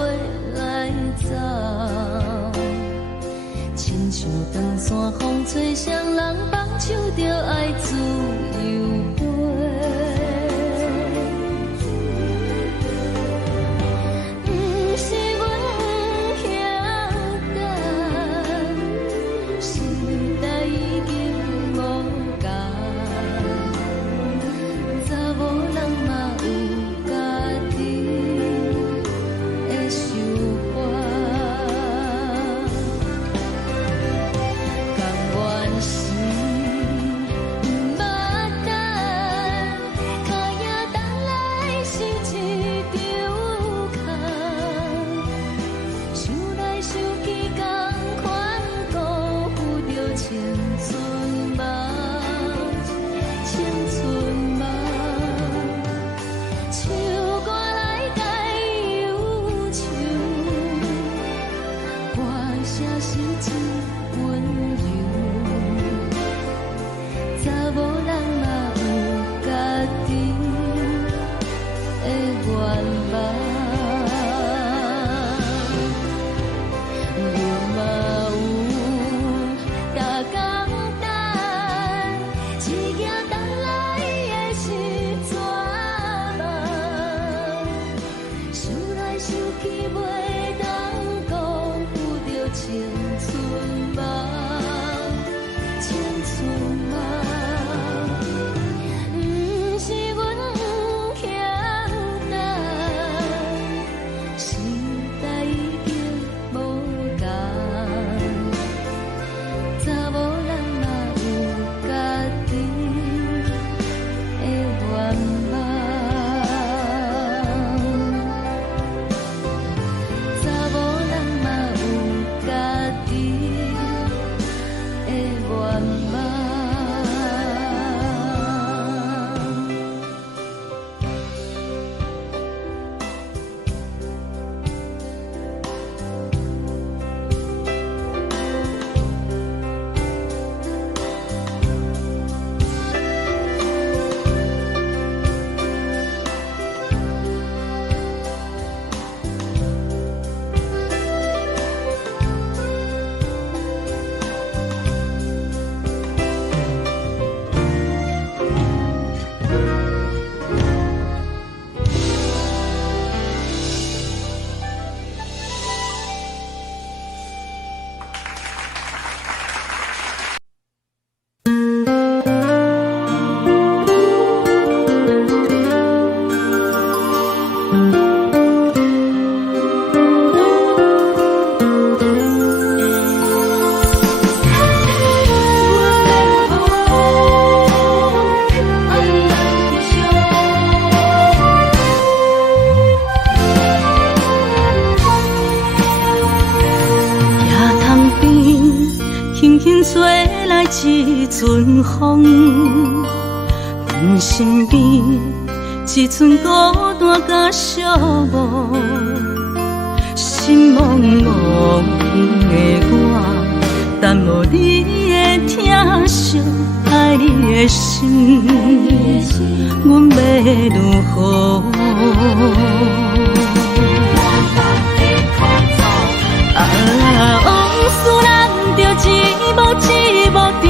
来走。亲像长线风吹双人放手着爱自由飞。不是阮不晓等，时代已经无同，查某人嘛有家己的想法。甘愿是不捌等，脚也等来受一场空。想来想去，同款辜负着青春梦，青春梦。唱歌来解忧愁，歌声是一温柔。查某人嘛有家己的愿望。阮嘛有逐工等，一件等来的是绝望。想来想去，袂当辜负着青春梦，青春梦。不是阮不晓等，时代已经无同，查某人嘛有家己的愿望。查某人嘛有家己的愿望。野塘边，轻轻吹来一阵风，阮身边一寸孤单甲寂寞，心茫茫的我，等无你的疼惜，爱你的心，阮要如何？往事人着一幕一幕甜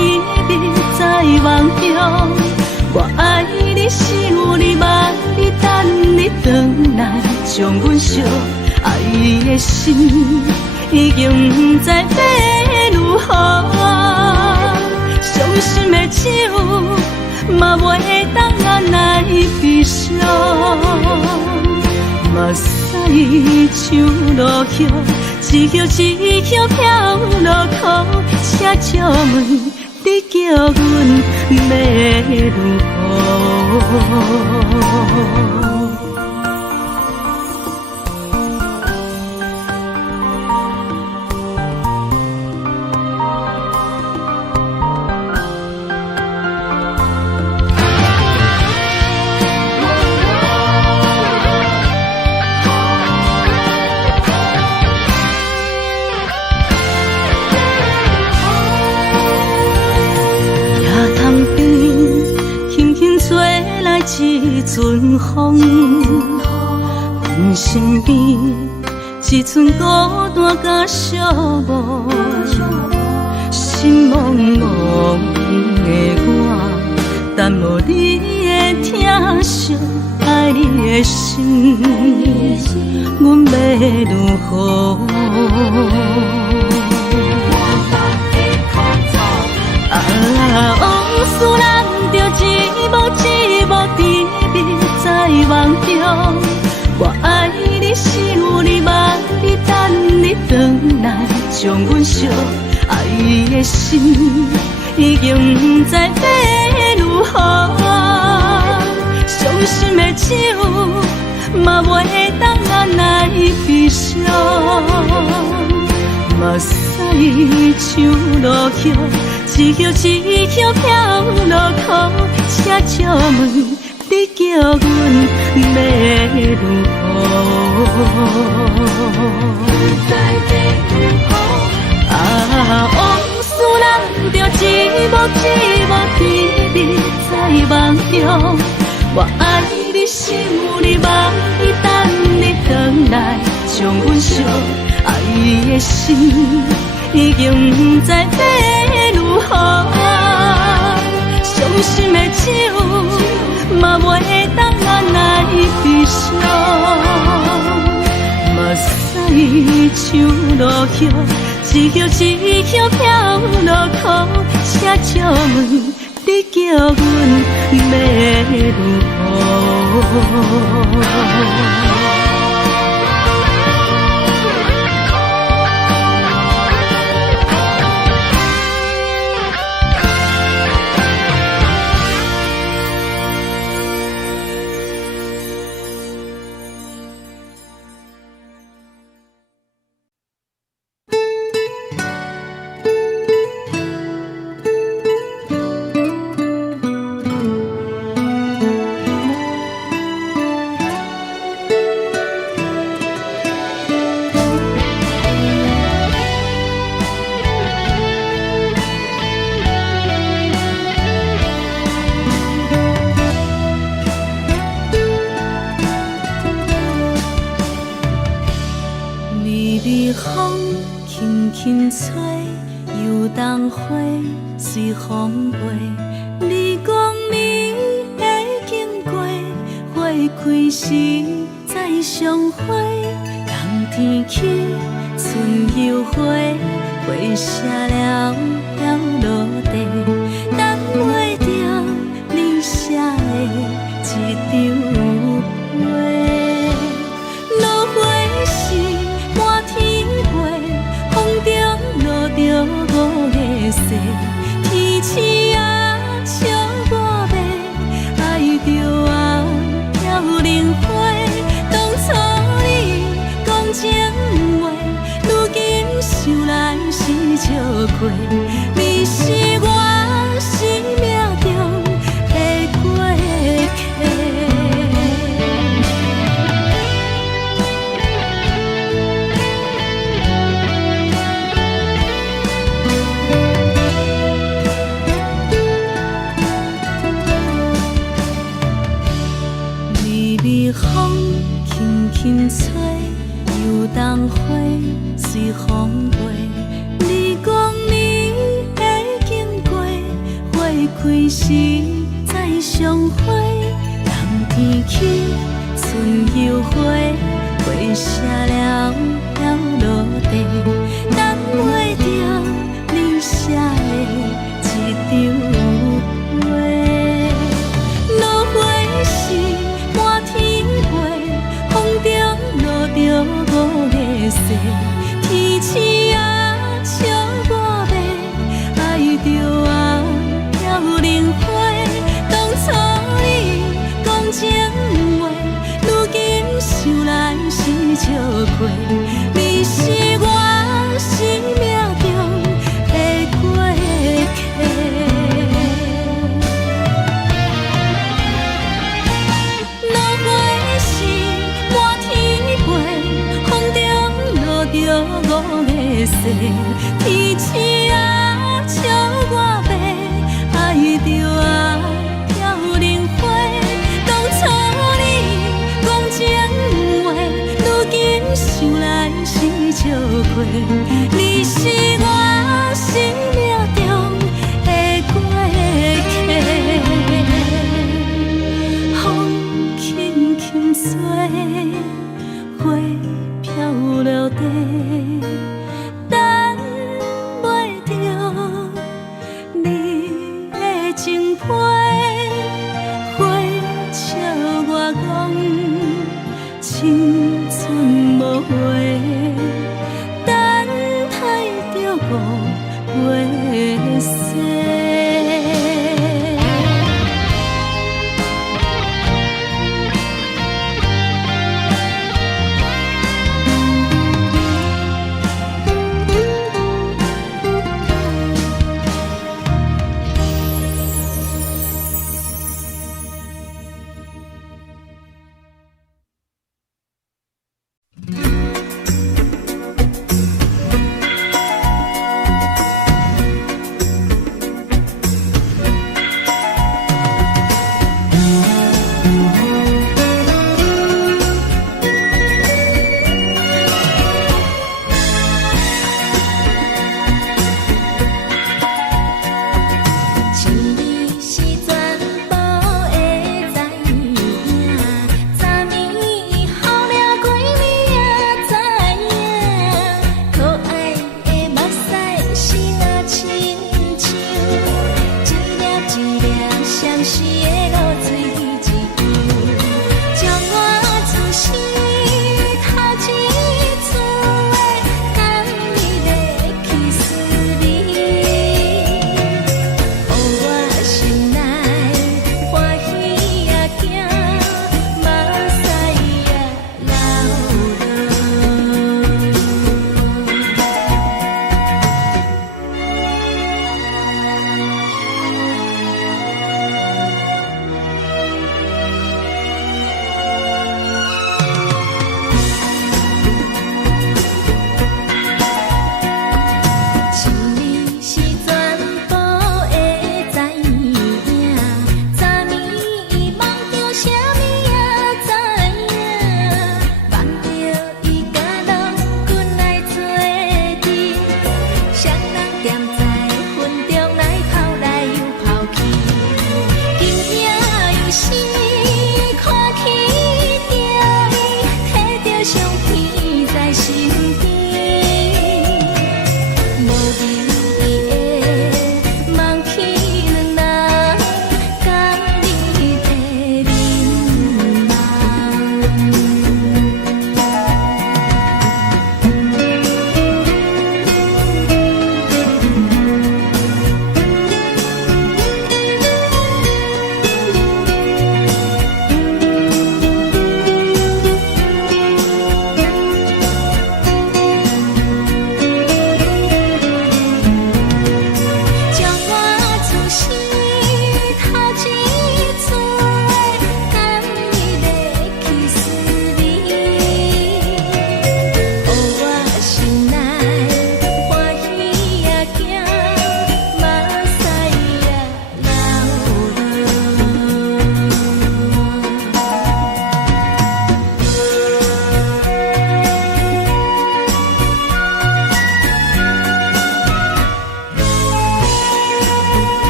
蜜在梦中。我爱你是有你望你等你回来，将阮惜爱的心已经不知要如何。伤心的手嘛袂当按来悲伤，目屎像落雨。一叶一叶飘落雨，请借问你叫阮要如何？一阵风，阮阮身边，只剩孤单甲寂寞，心茫茫的我，等无你的疼惜，爱你的心，阮要如何？往事难着一幕一幕甜蜜在梦中，我爱你想你望你等你回来，将阮惜爱的心已经不知要如何。伤心的手嘛袂当按来悲伤，目屎像落雨。一叶一叶飘落雨，请借问你叫阮要如何？往事难着一幕一幕甜蜜在梦中，我爱你想你望你等你回来，将阮惜爱的心已经不知要如何。伤心的手嘛袂当按来悲伤，目屎像落雨，一叶一叶飘落雨，请借问你叫阮要如何？风轻轻吹，游动花随风飞。你讲你会经过，花开时再相会。冬天起，春又回，花谢了要落地，等袂着你写的一张画。落花时满天飞，风中落着五个色，天星啊笑我迷，爱着啊飘零花。当初你讲情话，如今想来是笑亏。你是我生命中的过客。微微风轻轻吹，游动花随风飞。你讲你会经过，花开时再相会。冬天起，春又回，花谢了要落地，等袂着你写的一张画。落花时满天飞，风中落着五个色，天星啊笑我迷，爱着啊飘零花。当初你讲情话，如今想来是笑亏。你是我生命中的过客。落花时满天飞，风中落着五个色，天星啊笑我迷，爱着啊飘零花。当初你讲情话，想来是笑过，你是我生命中的过客。风轻轻吹，花飘落地，等袂着你的情批。花笑我讲青春无悔，等待着五月雪。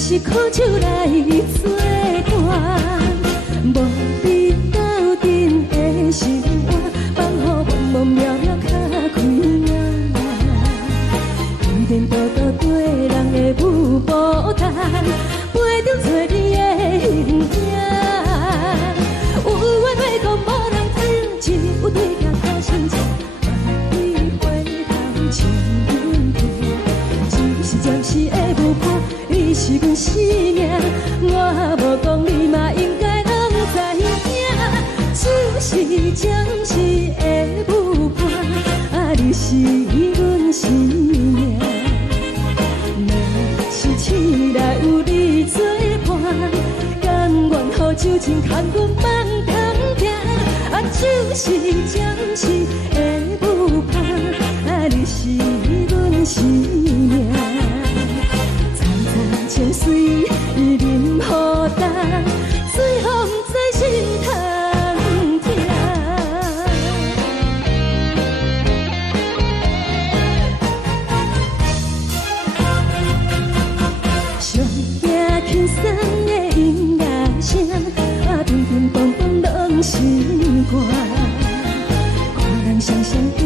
是苦酒来作伴，无你斗阵的生活，放予茫茫渺渺较快活。一颠倒倒对人的舞步弹，陪着做你的。酒精牵阮梦中行，啊，就是暂时的舞伴，啊，你是阮生命。层层情水任何担，随风在心通听。上听轻松的音乐声，啊，乒乒乓乓拢心肝。看人双双对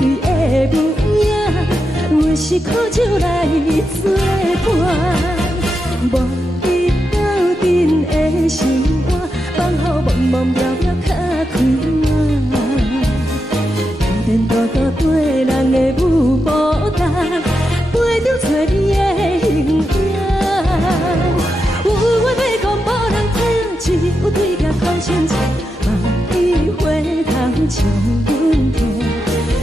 对的舞影，有的是苦酒来作伴。无伊斗阵的心肝，放予茫茫渺渺较开满。颠颠倒倒对人的舞步踏，陪着找你的形影。有话要讲无人听，只有对镜头前唱，梦里回头唱阮听。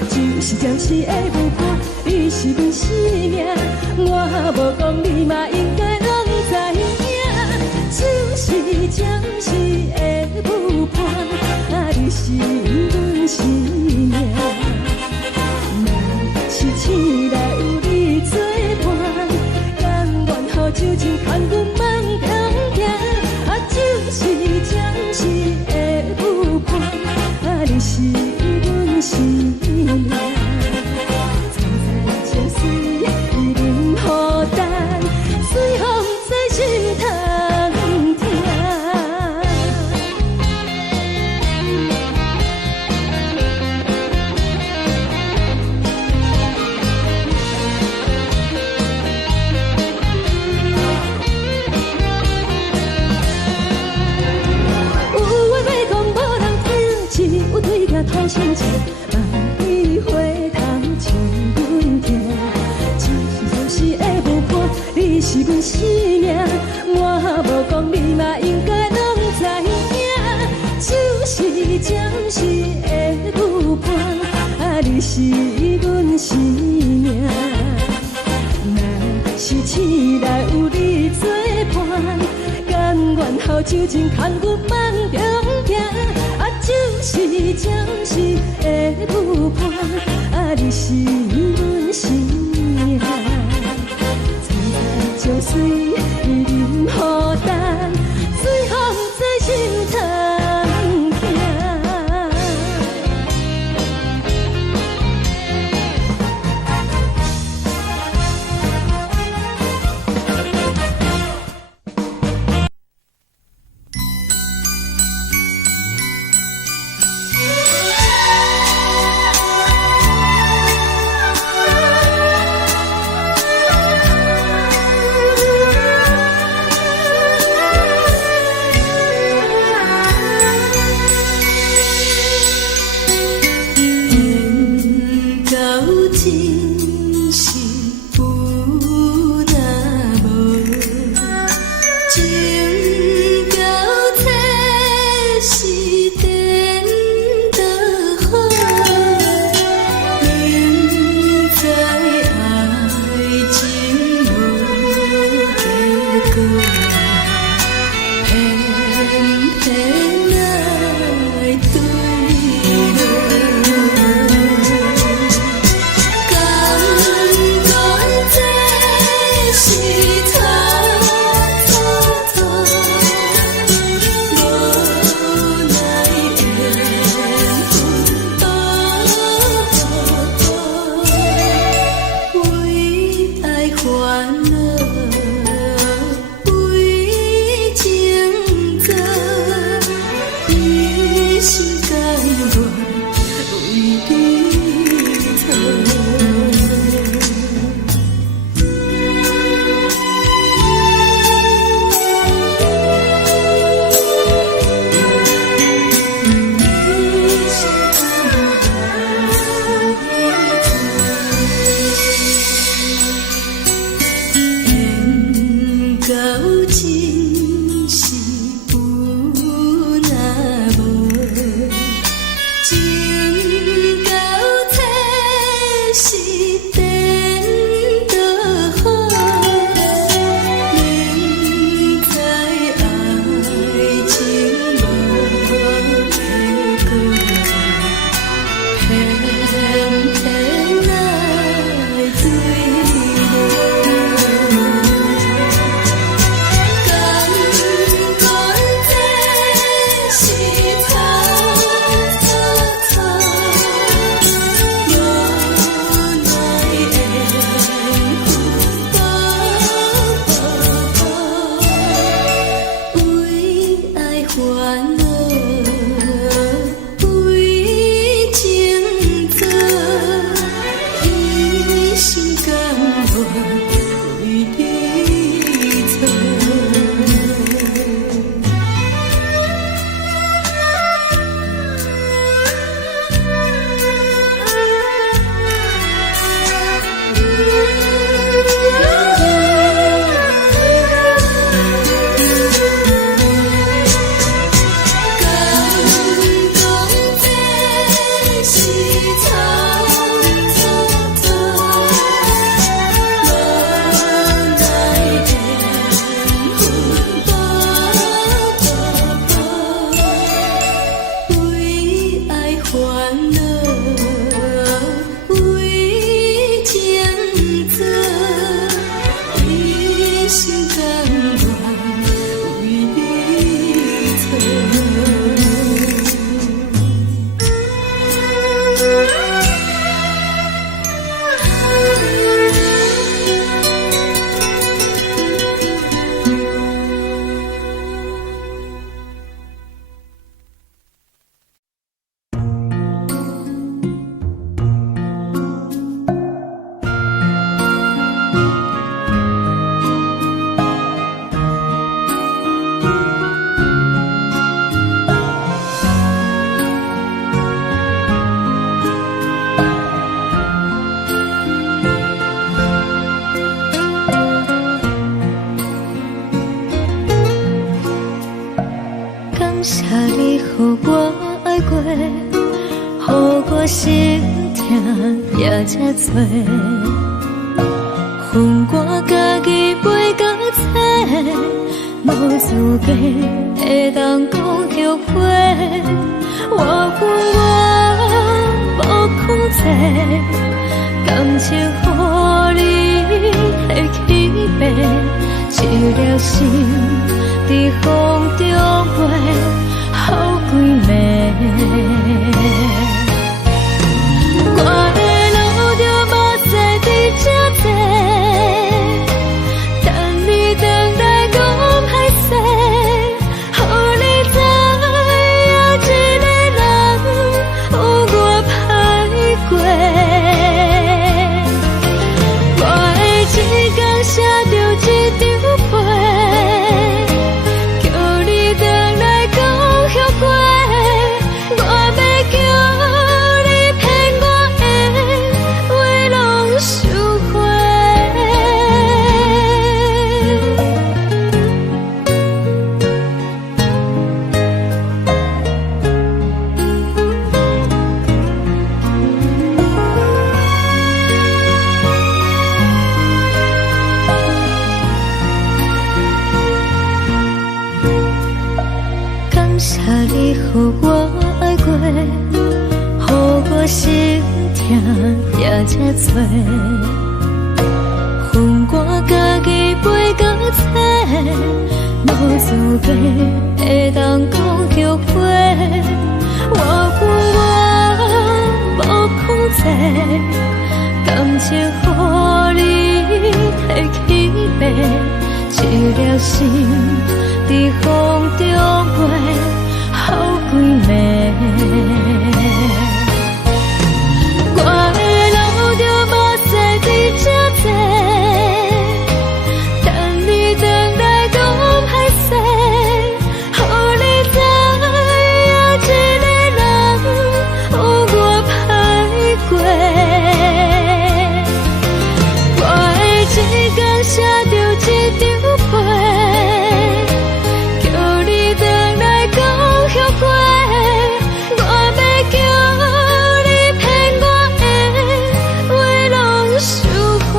就是暂时的舞伴，你是阮生命，我无讲你嘛应该拢知影。就是暂时的舞伴，啊，你是阮生命。若是醒来有你作伴，甘愿予酒精牵阮梦中行，啊，就是暂时的舞伴，啊，你是阮生命。层层情水任何担，随风在心通听。头前唱，梦里回头唱阮听。就是暂时的舞伴，你是阮生命，我无讲你嘛应该拢知影。就是暂时的舞伴，啊，你是阮生命。若是醒来有你作伴，甘愿予酒精牵阮梦中行，啊，就是暂时的舞伴，啊，你是阮生命。层层情水任何担，随风在心通听。情。感谢你，予我爱过，予我心痛也这多。恨我家己袂到切，无资格会当讲后悔。我无控制，感情予你会起飞，一粒心在风中飞，好几暝。我的路着目屎在这多，等你回来讲歹势，予你知影一个人有我歹过。我的一天写着一张被，叫你回来讲后悔。我要叫你骗我的话拢收回。感谢你，予我爱过，予我心痛也这多。恨我家己袂到切，无资格会当讲后悔。我无控制，感情予你摕起飞，一粒心在风中飞，好几暝。我的路着目屎在这多，等你回来讲歹势，予你知影一个人有我歹过。我的一天写着一张被，叫你回来讲后悔。我要叫你骗我的话拢收回。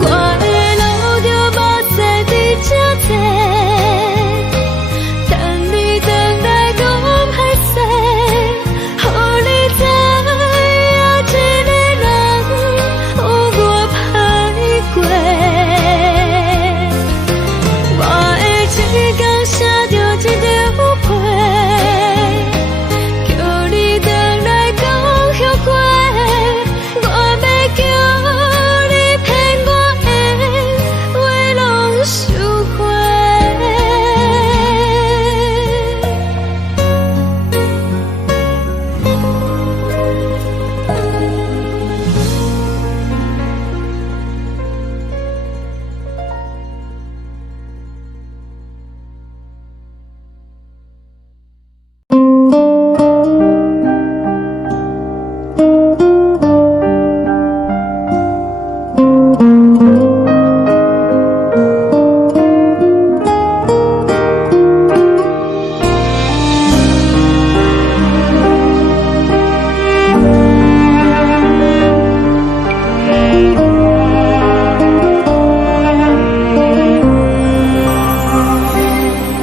我的路着目屎在这多，等你回来讲歹势，予你知影一个人有我歹过。我的一天写着一张被，叫你回来讲后悔。我要叫你骗我的话拢收回。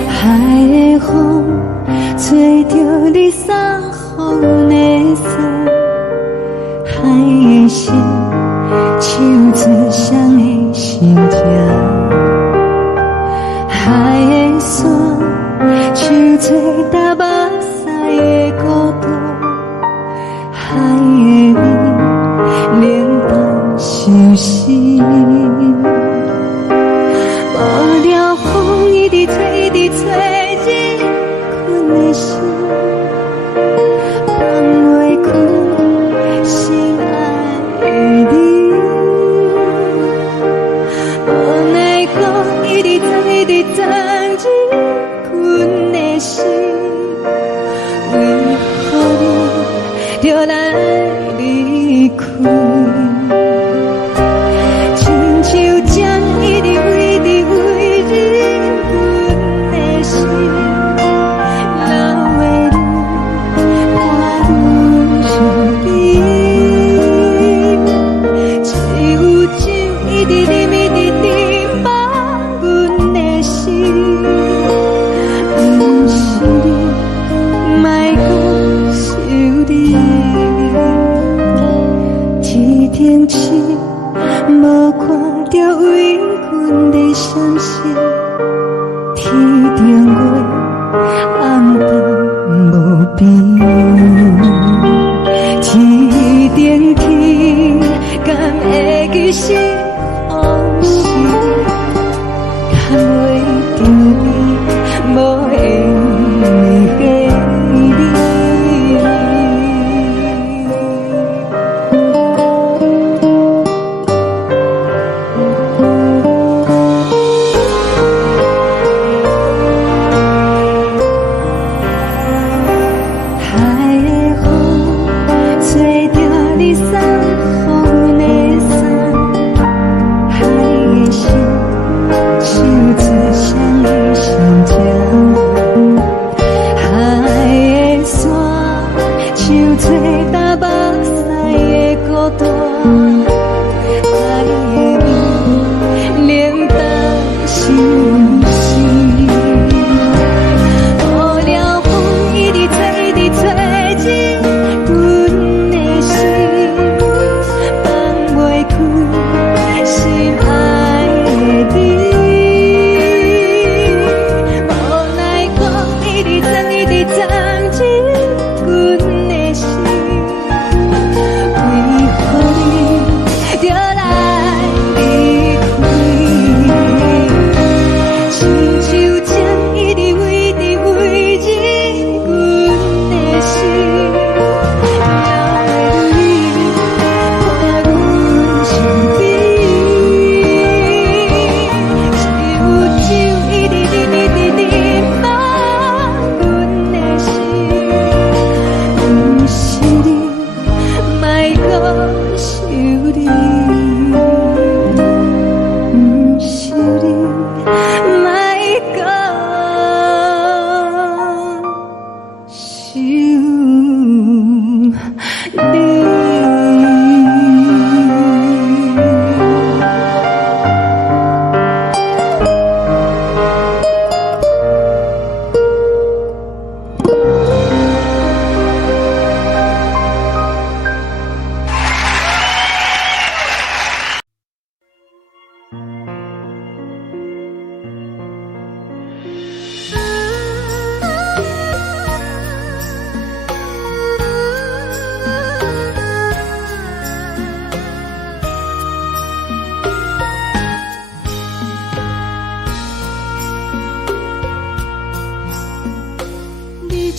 海的风吹着你撒风的伞，海的心手最双的心痛，海的山手最搭目屎的孤独，海的你冷淡伤心。无聊风一直吹，一直吹，日困的心，放袂开心爱的你。无奈何一直等，一直等，日困的心，为何你就来离开？亲像针一直为日困。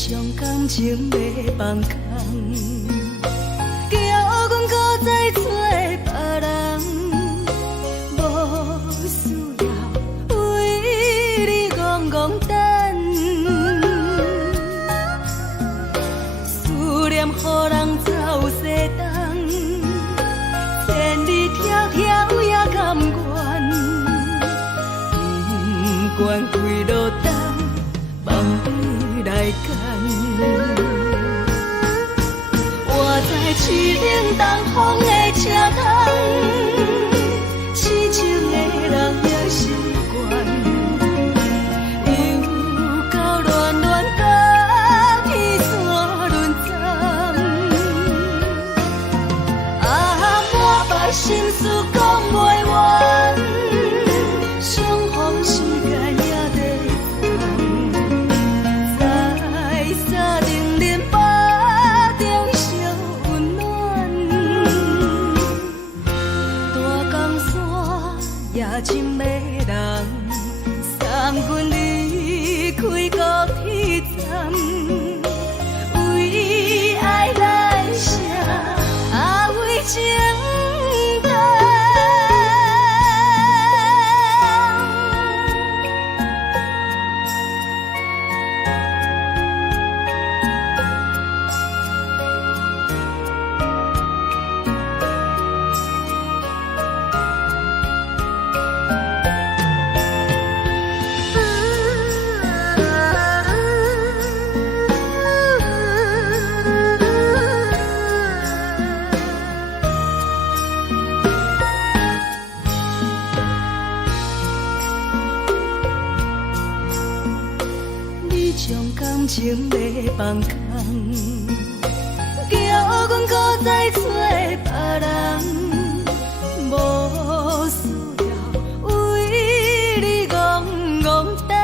将感情要放空，叫阮搁再找别人，无需要为你戆戆等，思念予人走西东，千里迢迢也甘愿，不管开路灯，梦比来赶。我在市顶东风的车窗，痴情的人也习惯，又到乱乱甲天山轮站。啊，满腹心事讲袂完，相逢时间也在长，在沙定林巴中烧温暖，大江山也真迷人，送阮离开高铁站，为爱来写，啊为情等。你将感情要放空，叫阮搁再找别人，无需要为你戆戆等，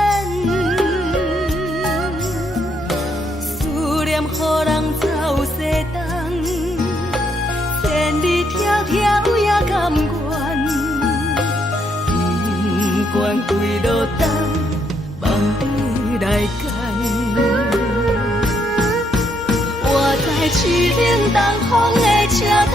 思念予人走西东，千里迢迢也甘愿，不管开路灯，梦比来赶。我在市顶东风的车窗。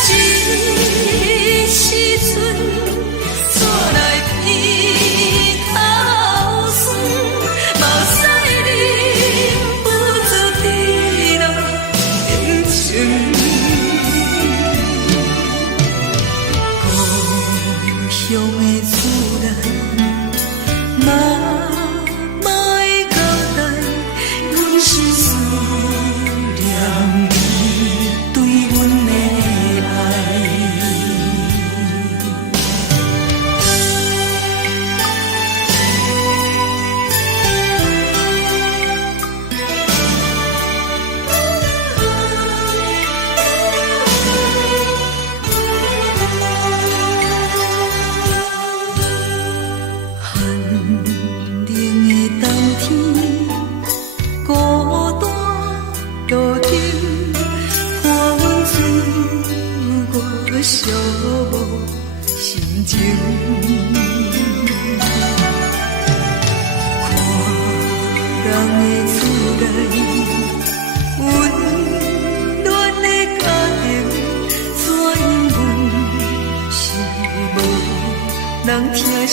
这时阵怎来鼻头酸，嘛使忍不住滴落眼睛。故乡的厝内，妈妈的交代，阮是思念你对阮的爱。寒冷的冬天，孤单路顶，看阮自我寂寞心情。看人的厝内，温暖的家庭，怎因阮是无人疼惜？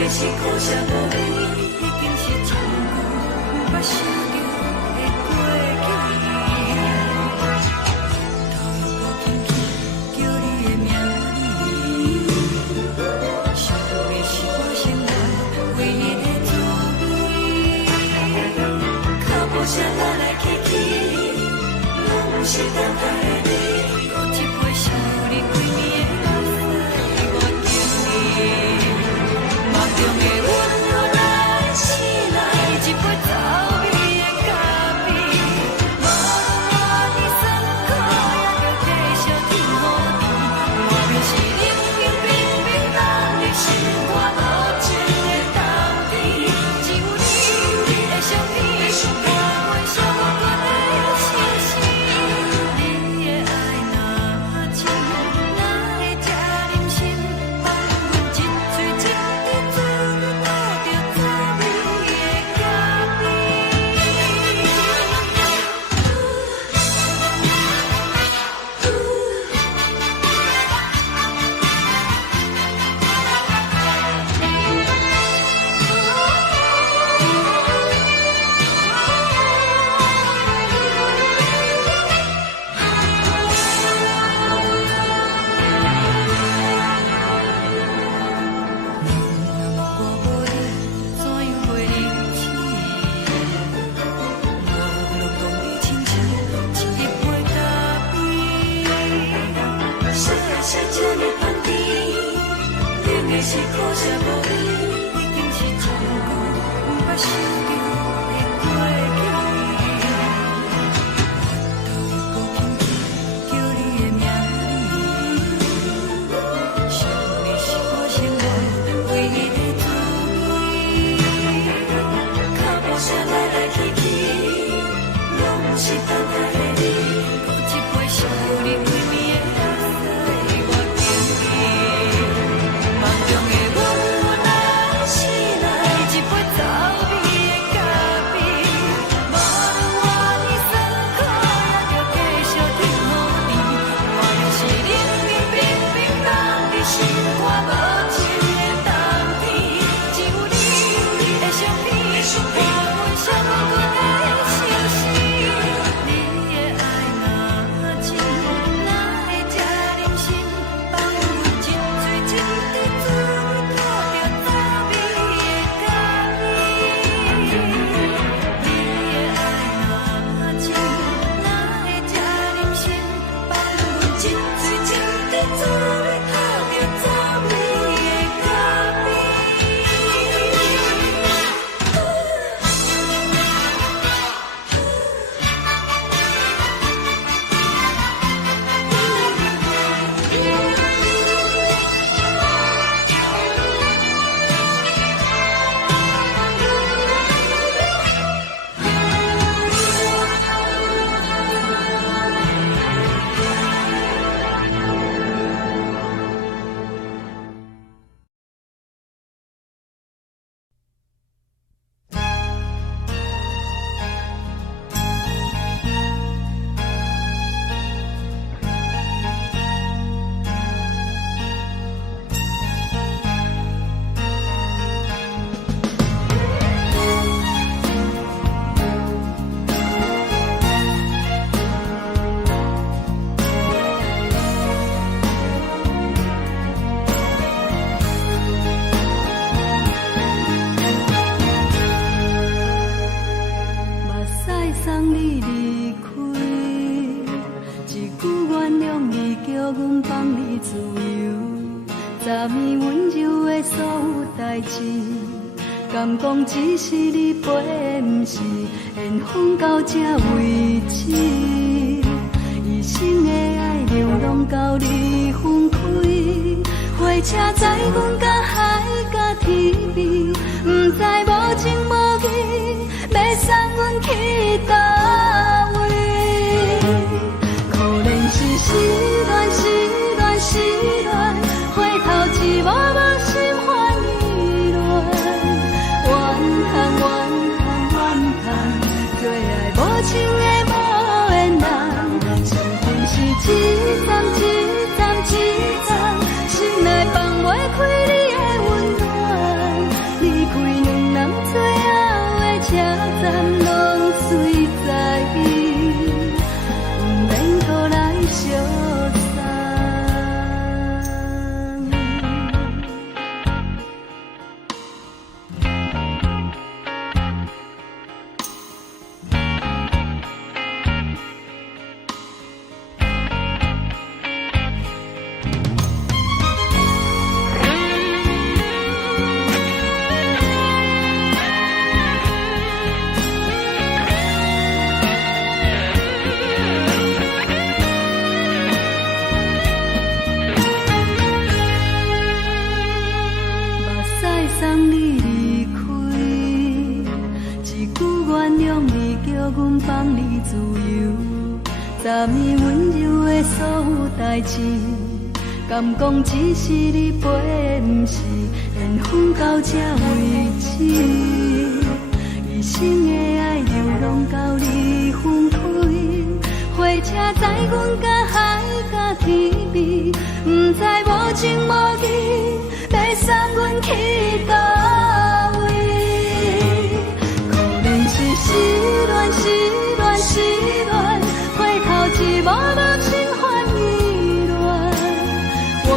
的是苦涩无味，已经是一句目睭的过去。头路无轻轻叫你的名字，想的是我生来唯一的滋味。脚步声来来去去，拢不是等待的你，有一杯想你几暝的目屎，我敬你。梦中的阮落来醒来，一杯走味的咖啡，无论我的酸苦，也着继续甜予你。我就是冷冷冰冰人的心肝，无情的冬天，只有你的相片，我阮寂寞的心事。你的爱若真，哪会这忍心放阮一嘴一滴水，倒着滋味的咖我无你，怎样会忍气？无论当你亲像一杯咖啡，说的是这么香甜，冷的是苦涩无味，已经是一句目杭的过去。头路无轻轻叫你的名字，想的是我生来唯一的滋味。脚步声来来去去，拢不是等待的你，有一杯想你几暝的目屎，我敬你。梦中的阮落来醒来，一杯走味的咖啡，无论我的酸苦，也着继续甜予你。我就是冷冷冰冰人的心肝，无情的冬天，只有你的相片，我阮寂寞的心事。你的爱若真，哪会这忍心放阮一嘴一滴水，倒着滋味的咖啡。你的爱若真，哪会这忍心放阮一嘴一滴水，倒着滋味的咖啡。目屎送你离开，一句原谅你，叫阮放你自由。昨暝温柔的所有代志，敢讲只是你陪，不是缘分到这为止。一生的爱流浪到你分开，火车载阮甲海甲天边，不知无情无义，要送阮去倒位？可能是失恋，失恋，失恋，回头一幕幕心欢意乱，怨叹，怨叹，怨叹，最爱无情的无缘人，情分是一站一站一站，心内放袂开你的温暖。送你离开，一句原谅你，叫阮放你自由。昨暝温柔的所有代志，敢讲只是你陪，不是缘分到这为止。一生的爱流浪到你分开，火车载阮甲海甲天边，不知无情无义，要送阮去倒位？可能是失恋，失恋，失恋，回头一幕幕心烦意乱，怨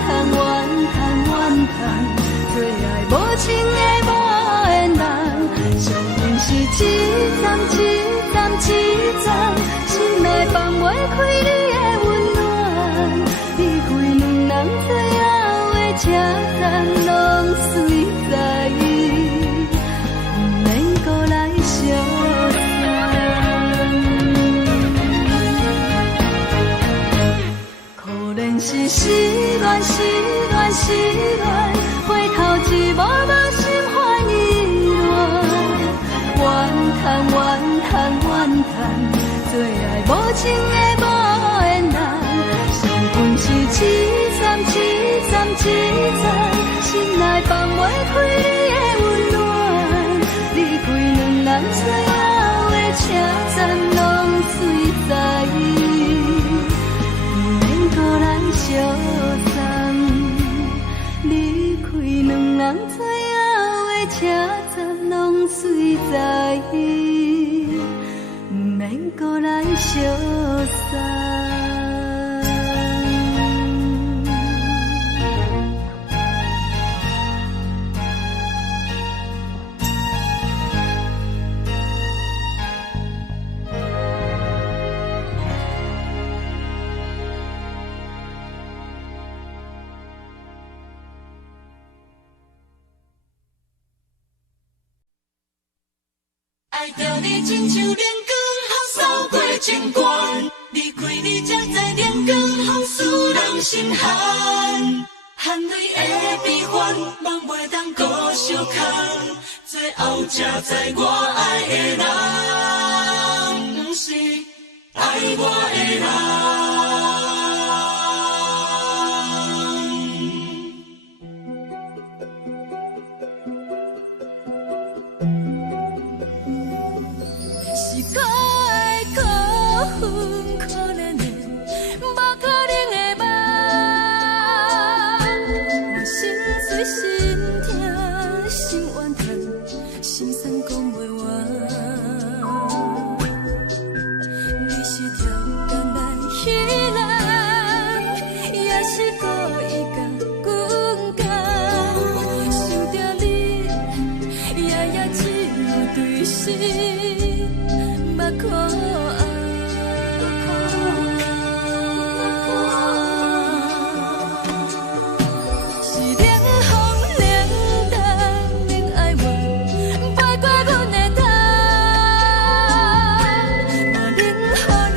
叹，怨叹，怨叹，最爱无情的无缘人，上阮是一站一站一站，心内放袂开你的温暖，离开两人最后的车站，拢随在意，不免搁来相送。可能是失恋，失恋，失恋，回头一幕幕心烦意乱，怨叹，怨叹，怨叹，最爱无情的无缘人，上阮是一站一站一站，心内放袂开你的温暖，离开两人最后的车站，拢随在意，不免搁来相送。离开两人最后的车站，拢随在意，不免搁来相送。爱着你亲像连光风扫过情关，离开你才知连光风使人心寒。含泪的悲欢，望袂当搁相牵，最后才知我爱的人，不是爱我的人。是可爱可恨可怜的，无可能的梦。我心碎心痛心怨叹，心酸讲袂完。你是挑工来彼人，也是故意甲阮讲，想着你夜夜只有对视。目眶红，是冷风冷淡冷爱我，飞过阮的头，嘛冷雨连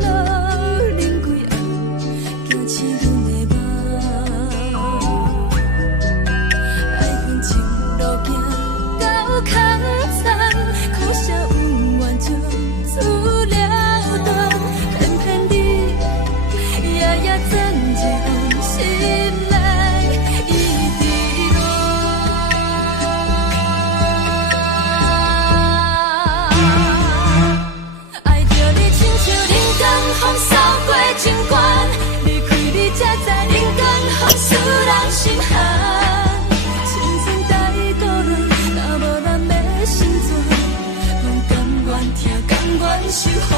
落冷几暗，惊醒阮的梦。爱恨情路行到空残，苦涩有怨就出了断，偏偏你夜夜钻入心内，一直乱。爱着你亲像冷光风扫过情关，离开你才知冷光风使人心寒。青春待故人，若无咱要心怎？甘愿听，甘愿受风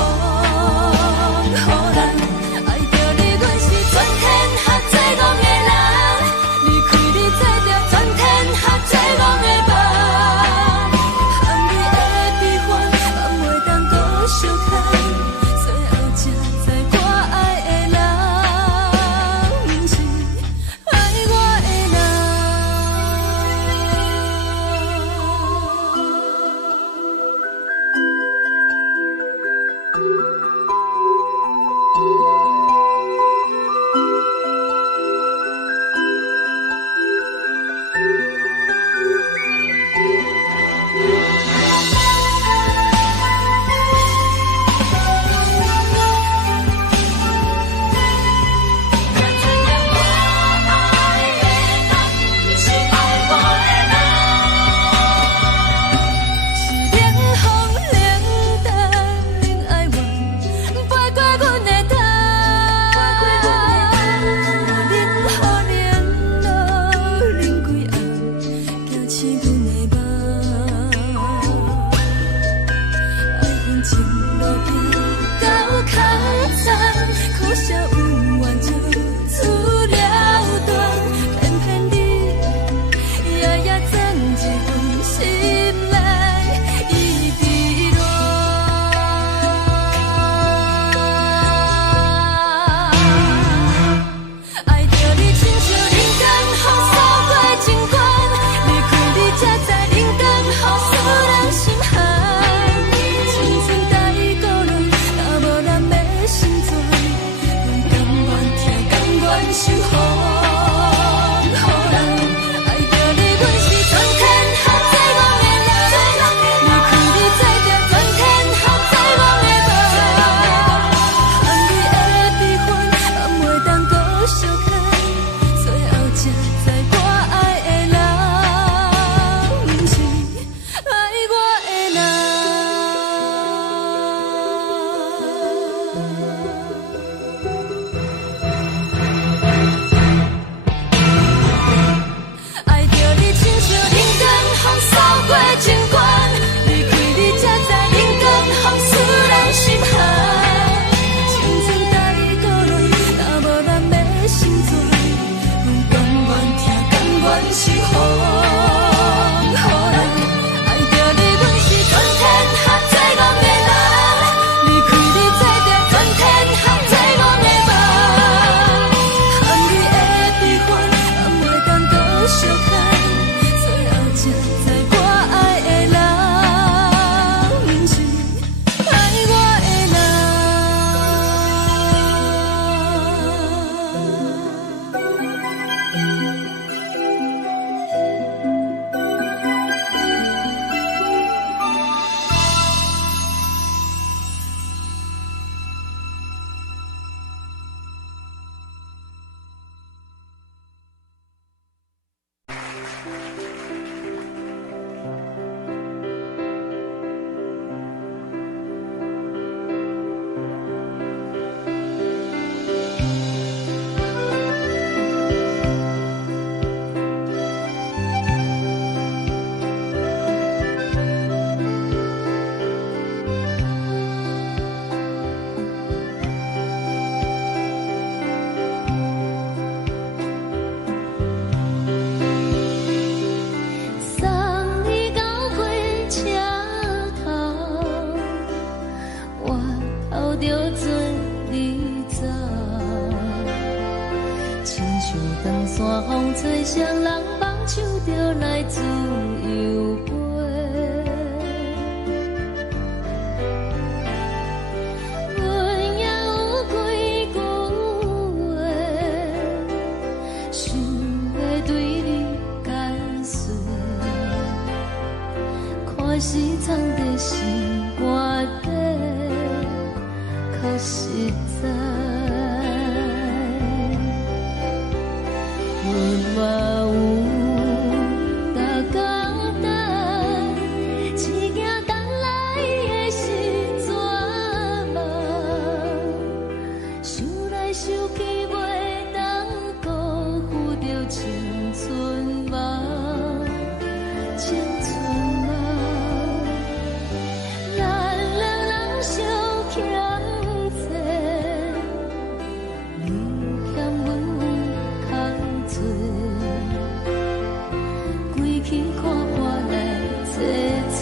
予人。爱着你，阮是全天下最戆的人，离开你才着全天下最戆的梦。含泪的悲欢，望袂当搁相牵，最后才知我爱的人，不是爱我的人。是阮的梦，爱恨情路行到较惨，苦涩有完就出了断，偏偏你夜夜藏一份心内伊伫乱。爱着你亲像人间风扫过情关，离开你才知人间好使人心寒。青春待过落，若无咱的心酸，阮甘愿听，甘愿受予人。爱着你，阮是全天下最戆的人，离开你才知全天下最戆的梦。含你的悲欢，也袂当搁相牵，最后才知我爱的人，毋是爱我的人。爱着你亲像人间风扫过情关，离开你才知人间风使人心寒。青春待过落，若无咱的心酸，阮甘愿听，甘愿受予人。爱着你，阮是全天下最戆的人，离开你才知全天下最戆的梦。含你的悲欢，也袂当搁相牵，最后才知我爱的人，毋是爱我的人。送你到火车头，我头着准你走，亲像长山风吹双人放手着来自由飞。阮也有几句话，想要对你解释，看是藏在心肝底，较实在。阮嘛有大简单，一件等来的时阵嘛，想来想去袂当辜负着青春梦，青春梦。咱两人相欠债，你欠阮空罪，归去看看来坐坐，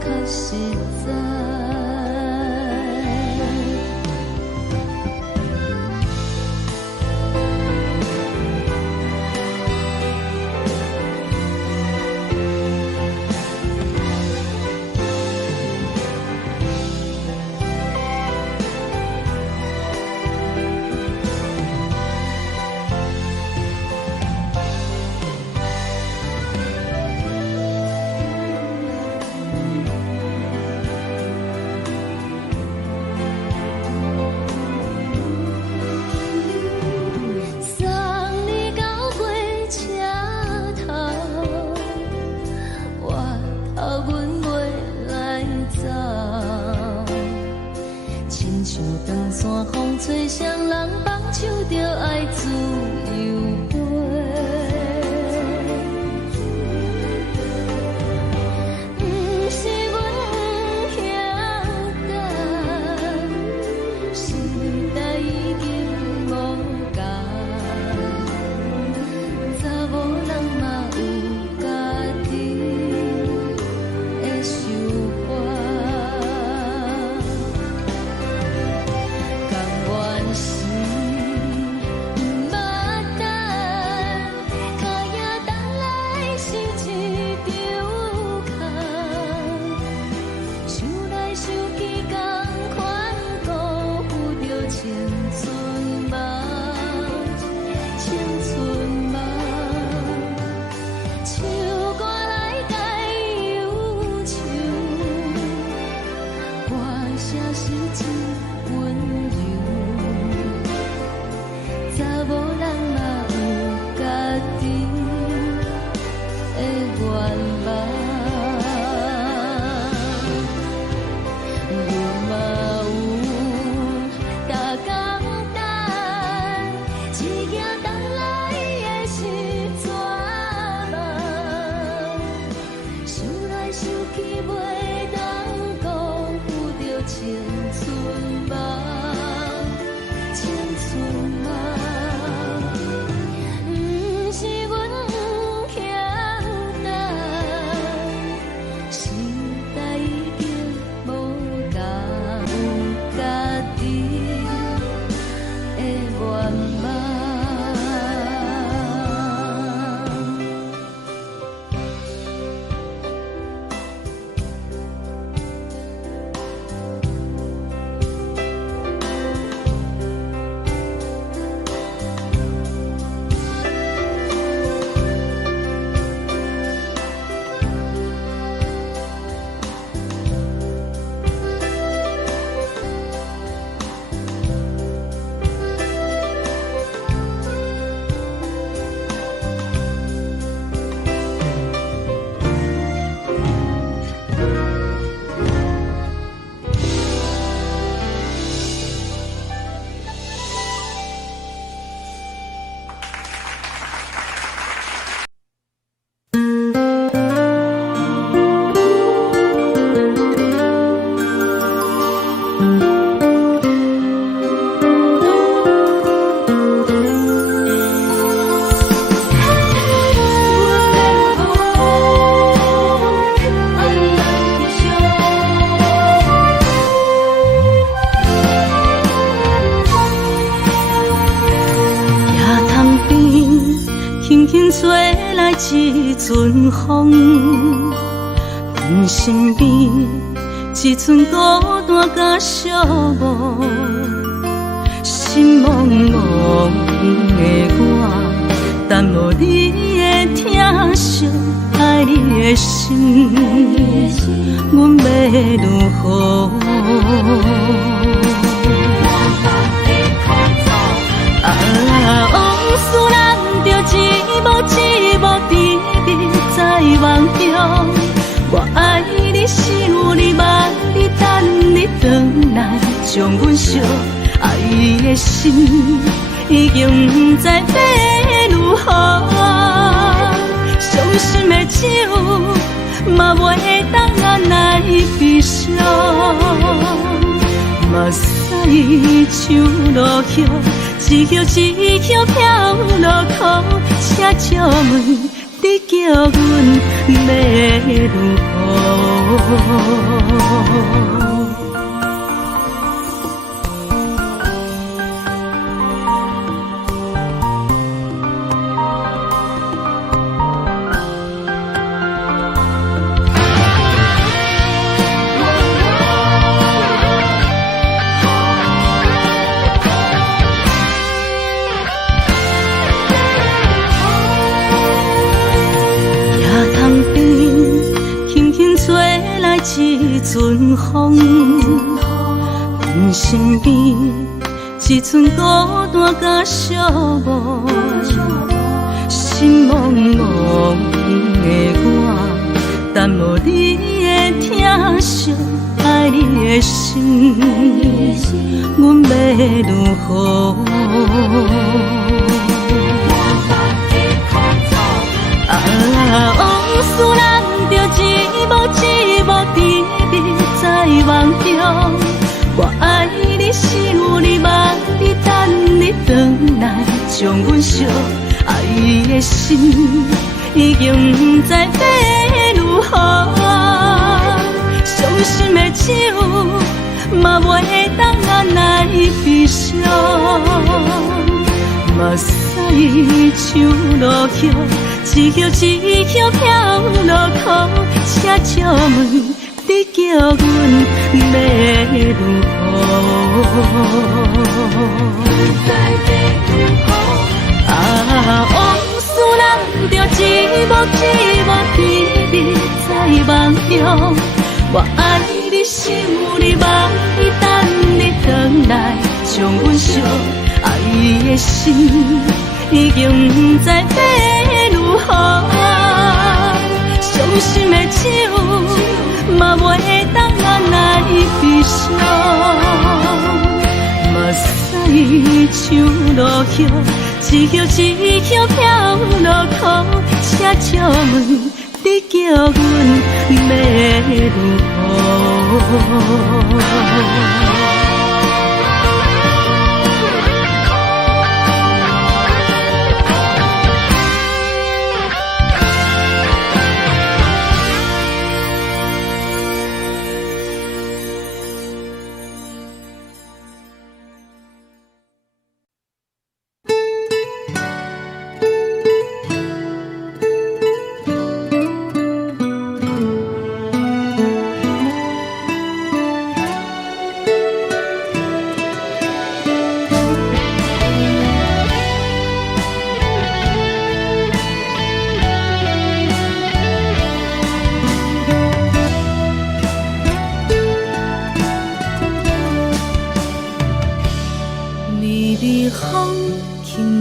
较实在。吹双人放手着爱自由飞，唱歌来解忧愁，歌声是真温柔，查某人嘛有家己的愿望。一阵风，阮身边一寸孤单甲寂寞，心茫茫的我，等无你的疼惜，爱你的心，阮要如何？往事难着一幕甜蜜在梦中。我爱你想你望你等你回来，将阮惜爱你的心已经不知要如何。伤心的酒嘛袂当按来悲伤。目屎像落雨，一曲一曲飘落雨，请借问你叫阮要如何？一阵风，阮身边一寸孤单甲寂寞，心茫茫的我，等无你的疼惜，爱你的心，阮要如何？往事难着一幕甜蜜在梦中。我爱你想你望你等你回来，将阮惜爱的心已经不知要如何。伤心的酒嘛袂当按来悲伤。目屎像落雨，一曲一曲飘落雨，请借问你叫阮要如何？往事思人着一幕一幕甜蜜在梦中。我爱你想你梦你等你回来将阮惜，爱你的心已经不知要如何。伤心的酒嘛袂当来悲伤，目屎像落雨，一曲一曲飘落雨，请借问你叫阮要如何？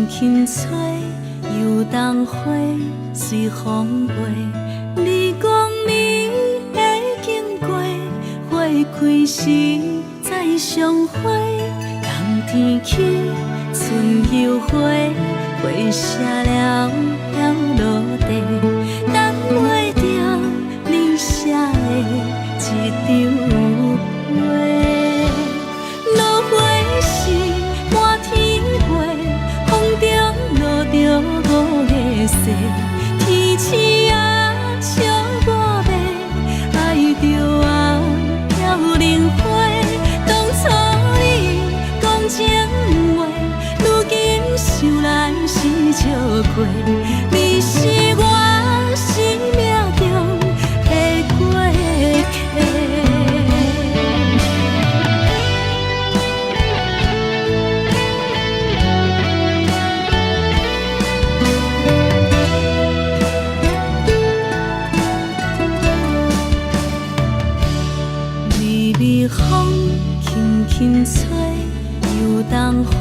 轻吹，游动花随风飞。你讲暝会经过，花开时再相会。冬天起，春又花，花谢了飘落地，等袂着你写的一张画。落花时满天飞，风中落着五个色，天星啊笑我迷，爱着啊飘零花。当初你讲情话，如今想来是笑过。你是我生命中的过客。风轻轻吹，游动花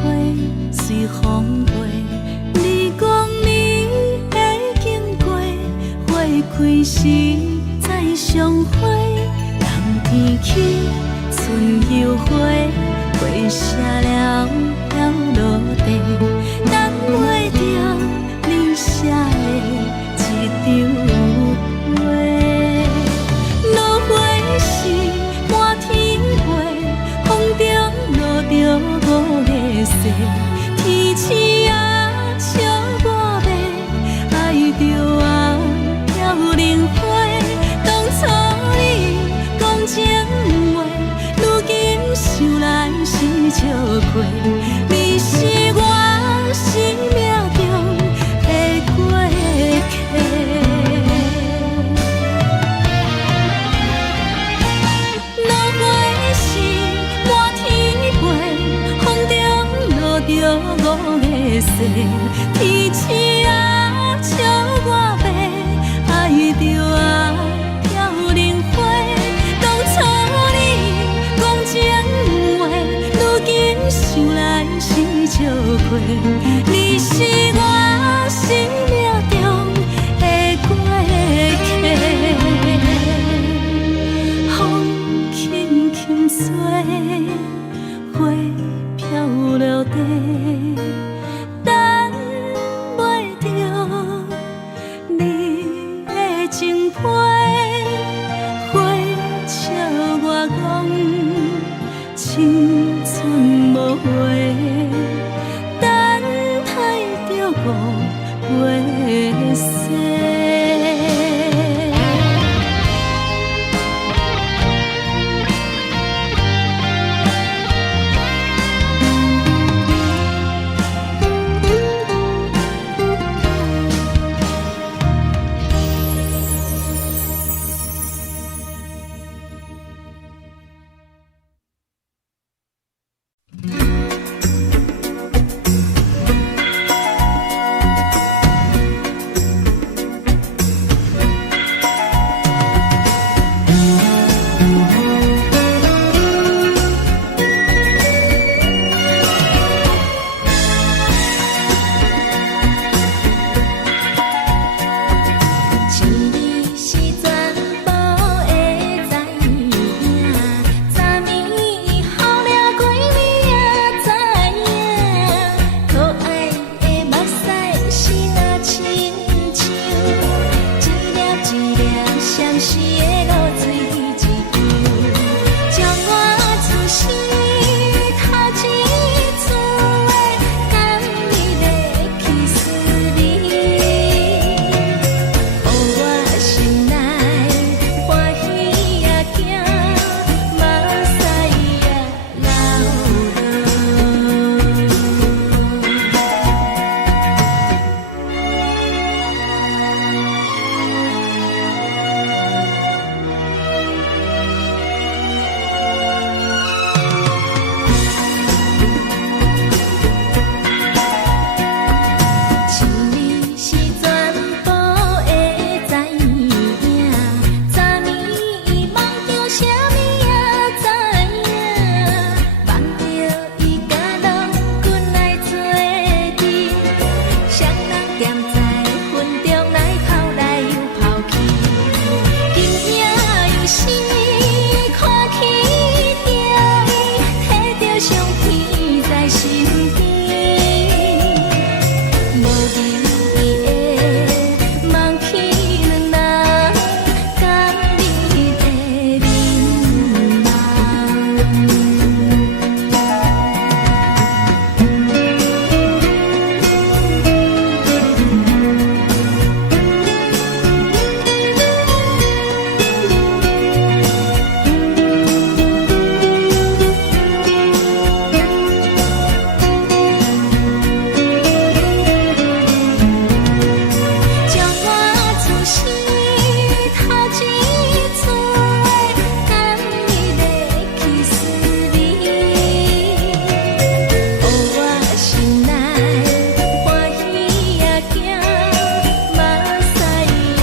随风飞。你讲暝会经过，花开时再相会。冬天起，春又花，花谢了飘落地，等袂着你写的一张画。落花时满天风中落着五个色，天星啊笑我迷，爱着啊飘零花。当初你讲情话，如今想来是笑过。你是我生命中的过客。着五个色，天星啊笑我迷，爱着啊飘零花。当初你讲情话，如今想来是笑过。你是我生命中的过客，风轻轻吹，花飘落地。青春无悔，等待着五月色。相思的露水一样，将我出世头一次的感你的气思你，予我心内欢喜也惊，目屎也流一年是全部会知影，昨年伊梦着啥物也知影，梦着伊甲郎君来做阵，双人踮在云中来跑来又跑去，今夜又是看起着伊，摕着上天在身边。无意的梦起两人，甘你的人将我出世头一次的感你的气思你，予我心内欢喜也惊，目屎也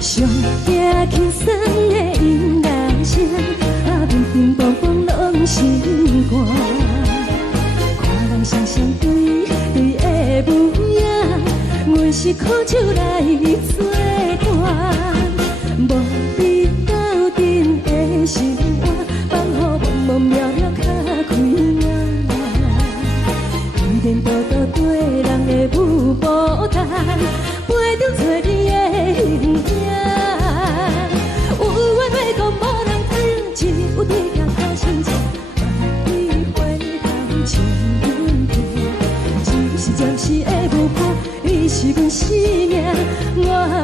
上惊轻松的音乐声，乒乒乓乓拢心肝。看人双双对对的舞影，阮是苦酒来作伴。无你斗阵的心肝，放予茫茫渺渺较开眼。颠颠倒倒对人的舞步弹，陪着做你的形影。有话要讲无人听，有对镜头相称，万里回头像阮听。一时暂时的舞伴，你是阮生命，我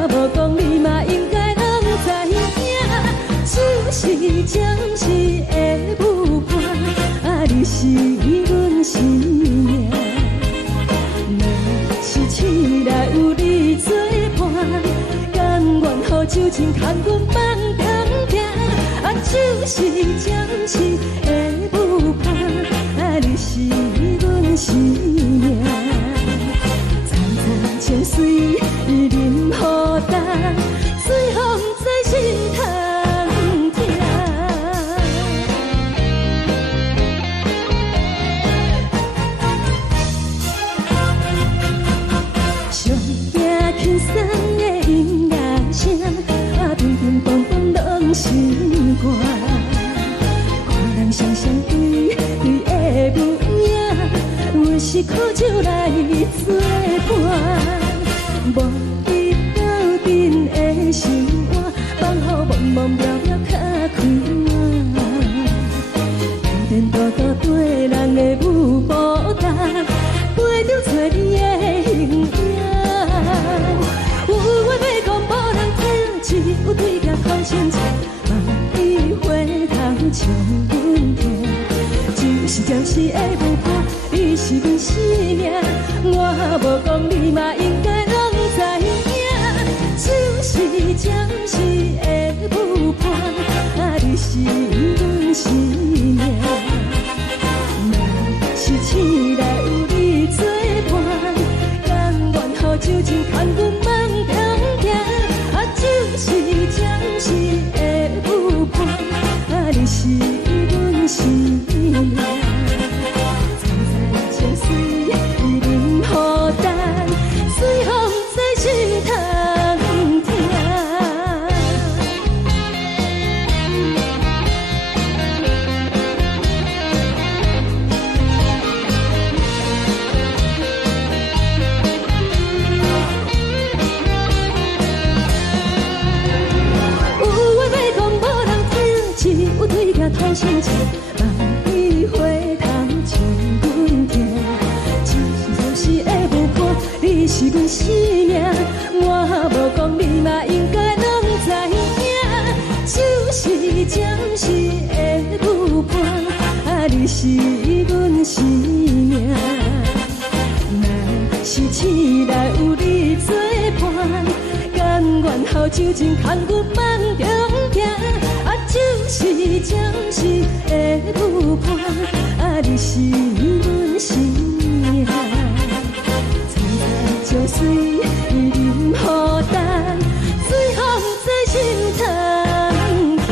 无讲你嘛应该拢知影。只是暂时的舞伴，你是阮生命。若是醒来有你作伴，甘愿予酒精牵阮放长行。就是暂时的舞伴，你是阮生命。惨惨情水任何担，随风在心通听。上惊轻松的音乐声，乒乒乓乓拢心肝。看人双双对对的舞影，阮是苦酒来作伴。无你斗阵的心肝，放予茫茫渺渺较开眼。颠颠倒倒对人的舞步弹，陪着做你的形影。有话要讲无人听，只有对镜头相称，万里回头像阮听。是暂时的无伴，你是阮生命，我无讲你嘛应该拢知影，就是暂时的无伴，你是阮生命。若是醒来有你作伴，甘愿予酒精牵阮梦中行，就是暂时的有伴，你是阮生命。藏在情水，伊任孤单，随风在心通听。有对镜叹心情，万里花香将阮听。就是暂时的无伴，你是阮生命，我无讲你嘛应该拢知影。就是暂时的有伴，你是阮生命。若是醒来有你作伴，甘愿予酒精牵阮梦中行。就是暂时的有伴，你是阮生命。藏在情水，伊任孤单，随风在心通行。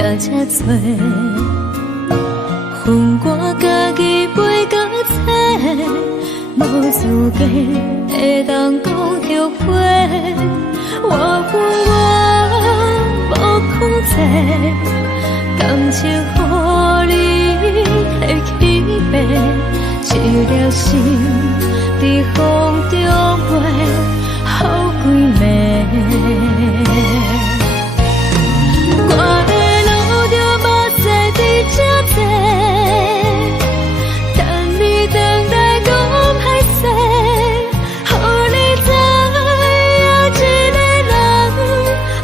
也才多，恨我家己袂够切，无资格会当讲后悔。我恨我无控制，感情予你的起飞，一粒心在风中飞，好几暝。我的路就无西伫这多，等你等待讲歹势，予你知影一个人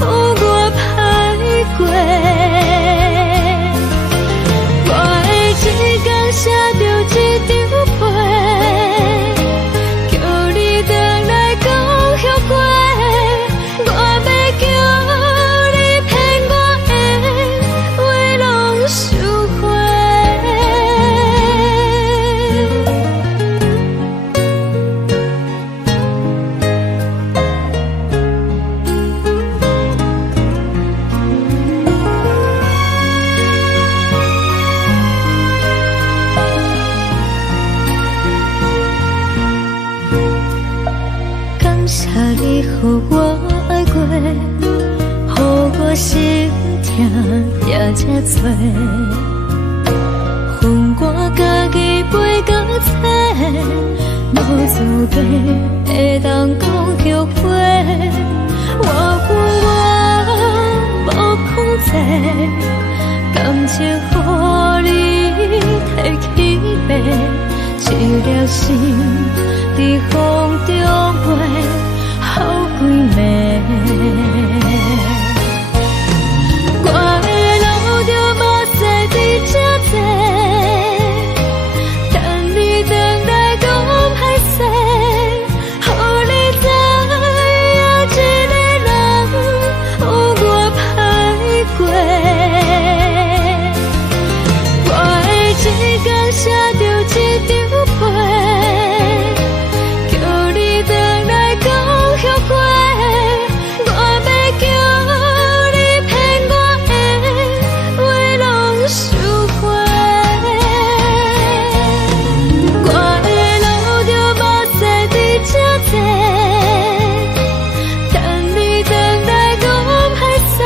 有我歹过。我的一天写着一张被，叫你回来讲后悔。我要叫你骗我的话拢收回。感谢你予我爱过，予我心痛也才多，恨我家己袂够切，无资格会当讲后悔。我恨我无控制，感情予你提起飞，一粒心在风中飞，好几暝。我的路就无西伫这多，等你等待讲歹势，予你知影一个人有我歹过。我的一天写着一张被，叫你回来讲后悔。我要叫你骗我的话拢收回。我的路就无西伫这多，等你等待讲歹势，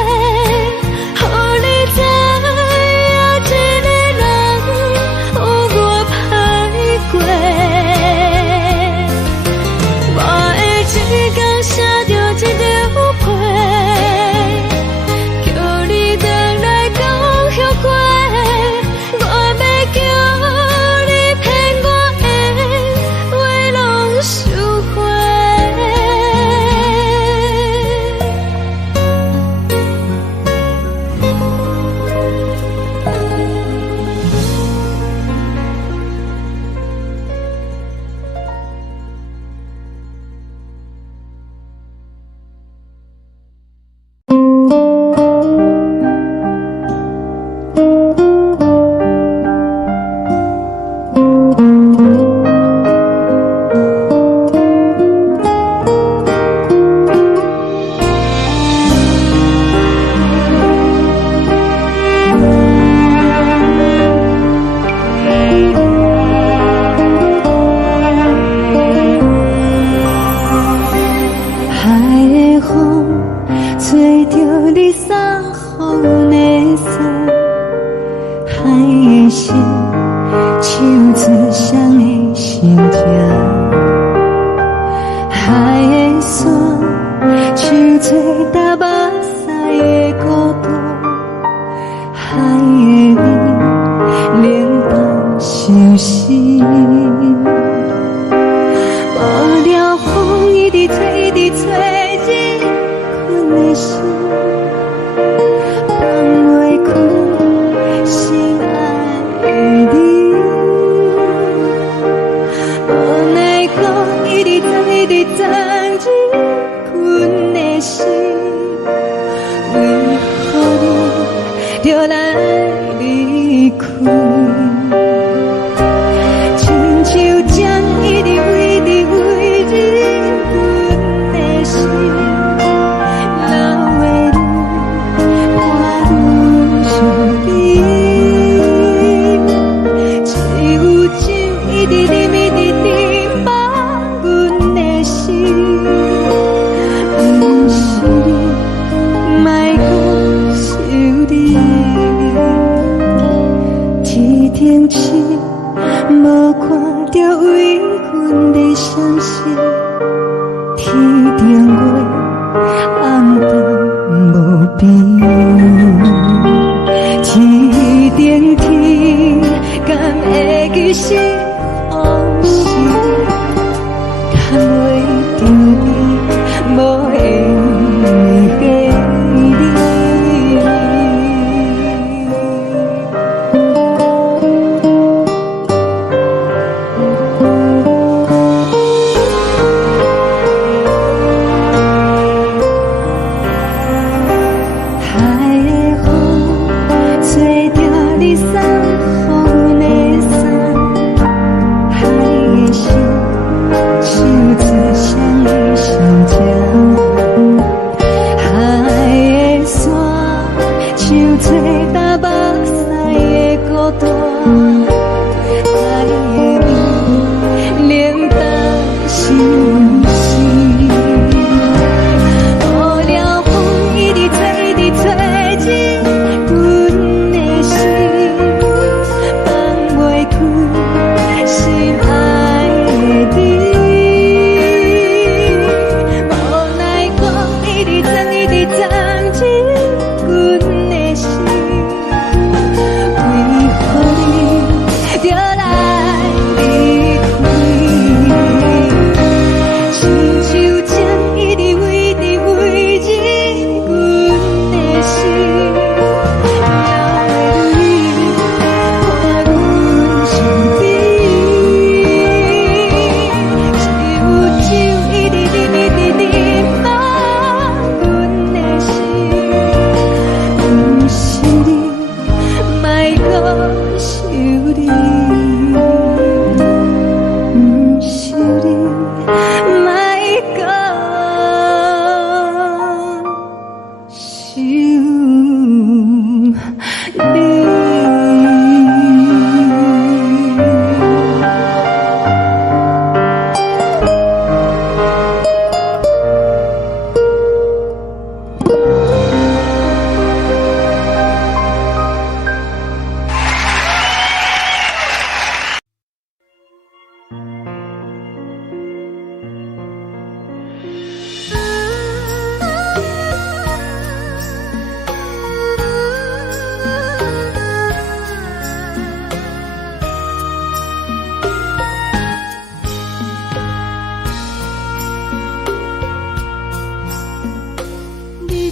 予你知影一个人有我歹过。我的一天写着一张被，叫你回来讲后悔。我要叫你骗我的话拢收回。海的风吹着你撒风的伞，海的心唱出双的心痛，海的山唱出打目屎的孤独，海的你冷淡伤心。无聊风一直吹，一直吹，日困的心放袂开，心爱的你。无奈讲一直等，一直等，日困的心，为何你就来离开？亲像将一直为你为日困的心，流的愈天顶月，暗淡无边。天顶天，敢会记是往事？叹话张边，无缘的你。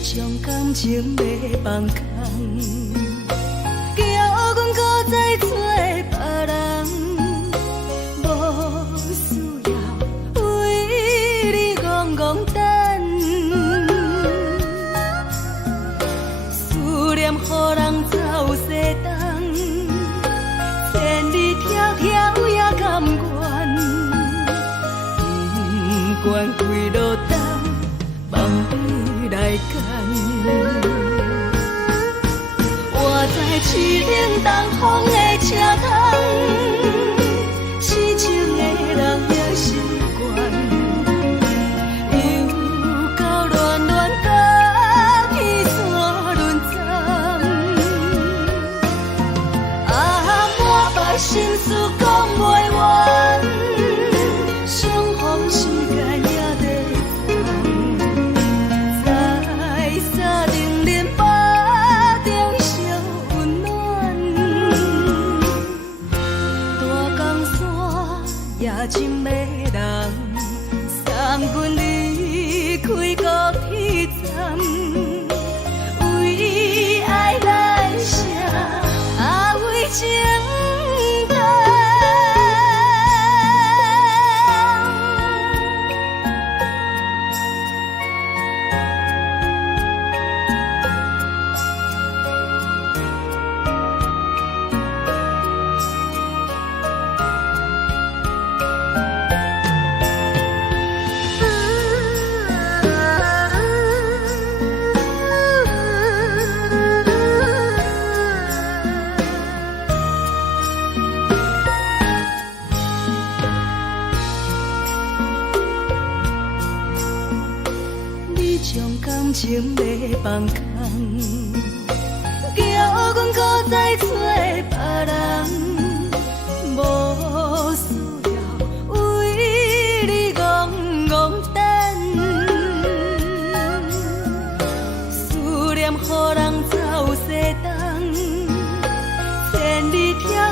将感情要放空，叫阮搁再找别人，无需要为你戆戆等。思念予人走西东，千里迢迢也甘愿，不管几落冬，望你来干。我在市顶东风的车窗，痴情的人也习惯，又到乱乱甲彼山论战。啊，满腹心事讲袂完，相逢时间也在放。沙定连巴中烧温暖，大江山夜深的人，送阮离开高铁站，为爱来写为情长。将感情要放空，叫阮搁再找别人，无需要为你戆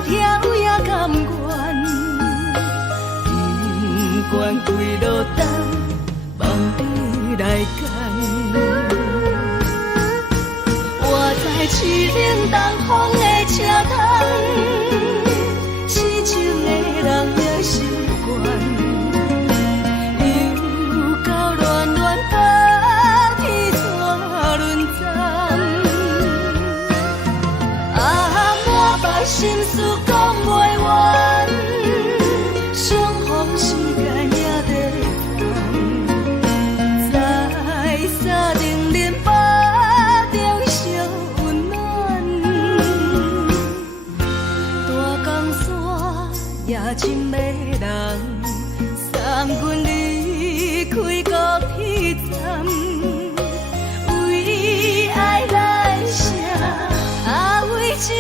条也甘愿，不管归落单，望你来干。我在凄冷东风的车窗，痴情的人也习惯。心事讲袂完，相逢时间也在等，在沙丁林巴中相温暖。大江山也真迷人，送阮离开高铁站，为爱来写，为情。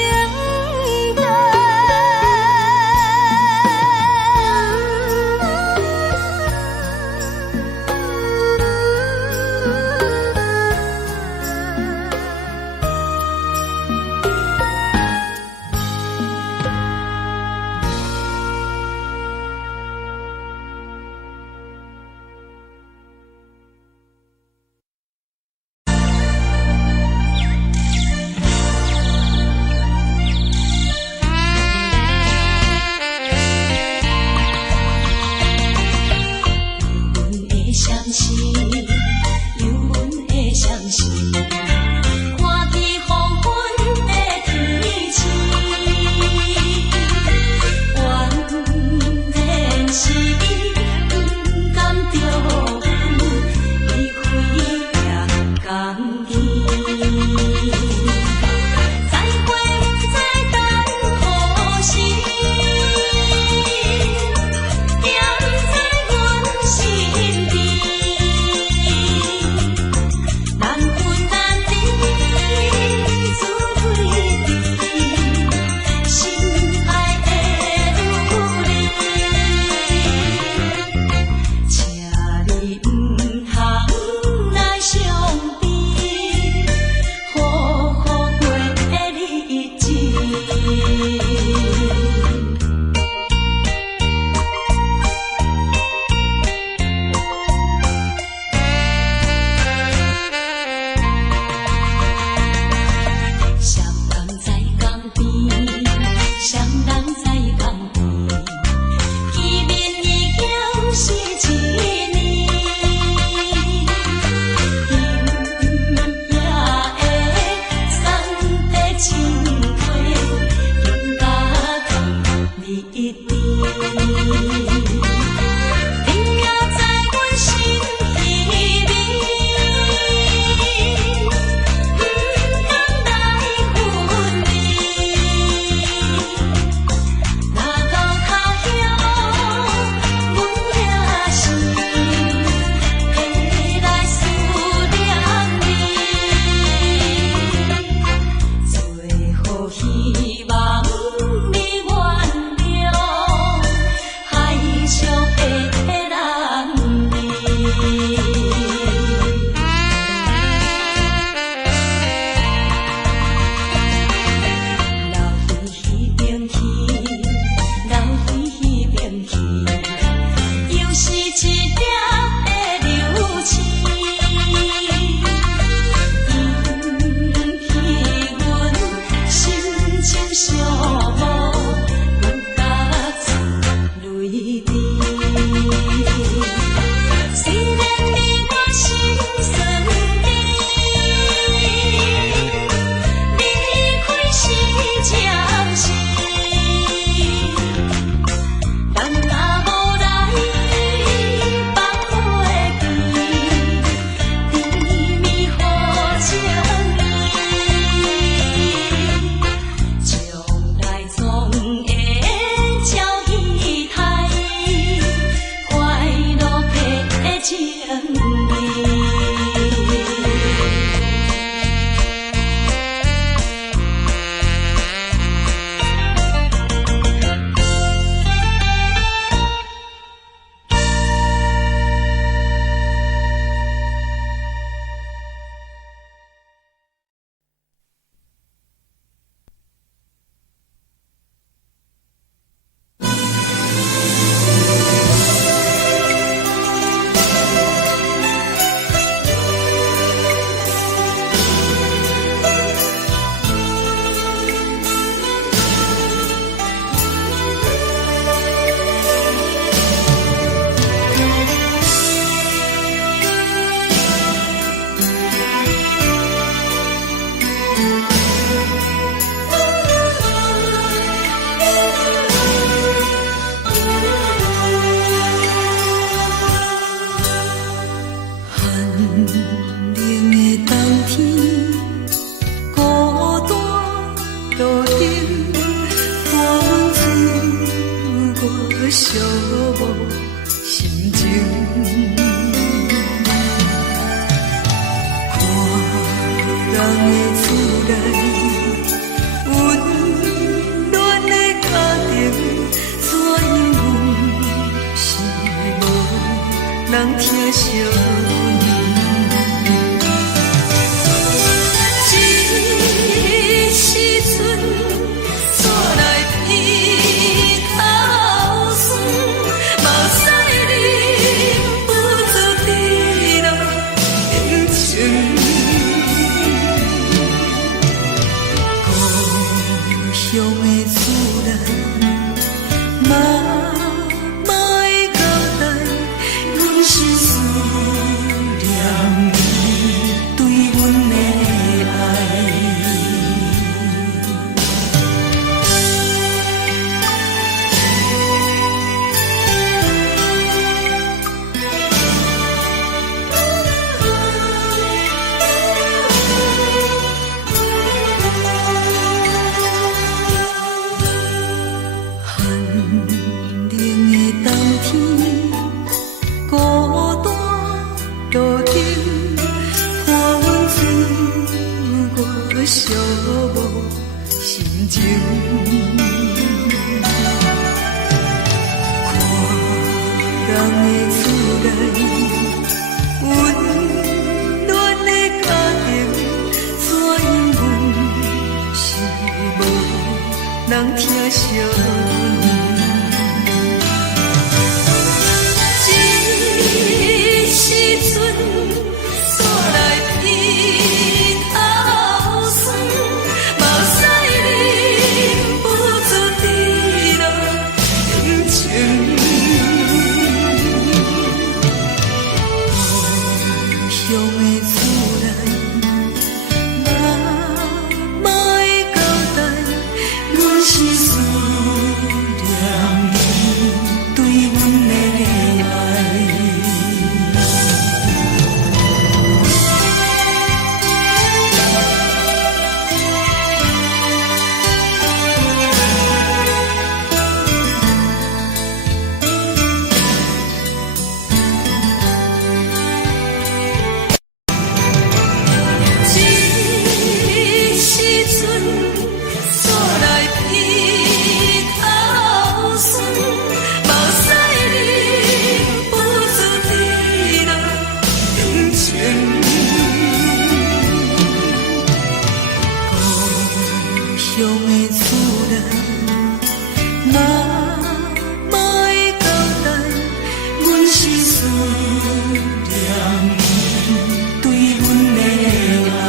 寂无心情。看人的厝内温暖的家庭，怎样是无人疼惜。寂无心情，看人的厝内温暖的家庭，怎样是无人疼惜。这时阵煞来鼻头酸，目屎忍不住滴落眼睛。故乡的厝内，妈妈的交代，阮是思念你对阮的爱。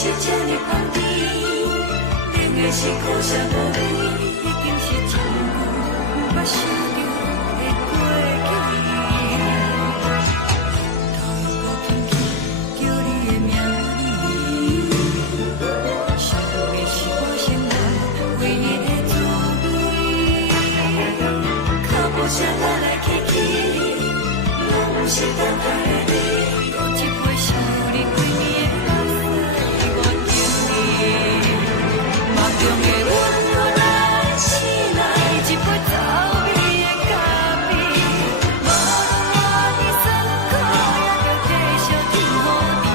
是这呢香甜，冷的是苦涩无味，已经是真久捌想着的过去。头又搁轻轻叫你的名字，想的是我生来唯一的滋味。脚步声来来去去，拢不是等待的你，搁一杯想你几暝的目屎，我敬你。梦中的阮落来醒来，一杯走味的咖啡，无论我的酸苦，也着继续甜予你。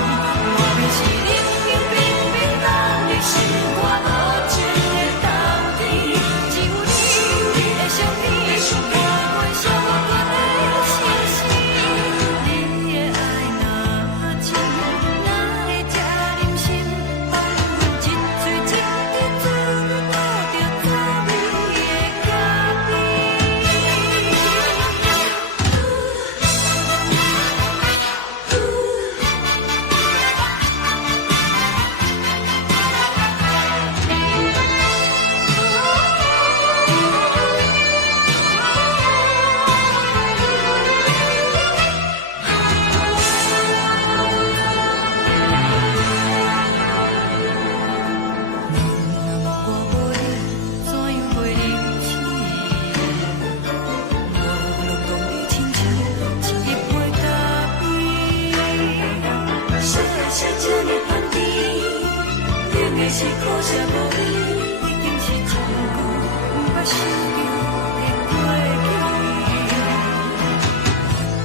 外面是冷冰冰冰冷的心，我无情的冬天，只有你的相片，伴阮相关的心事。你的爱若深，哪会这忍心放阮一嘴一滴滋味，讨着滋味的咖啡。我无你，怎样会忍气？我拢讲你亲像一杯咖啡，烧的是这呢香甜，冷的是苦涩无味，已经是真久捌想着的过去。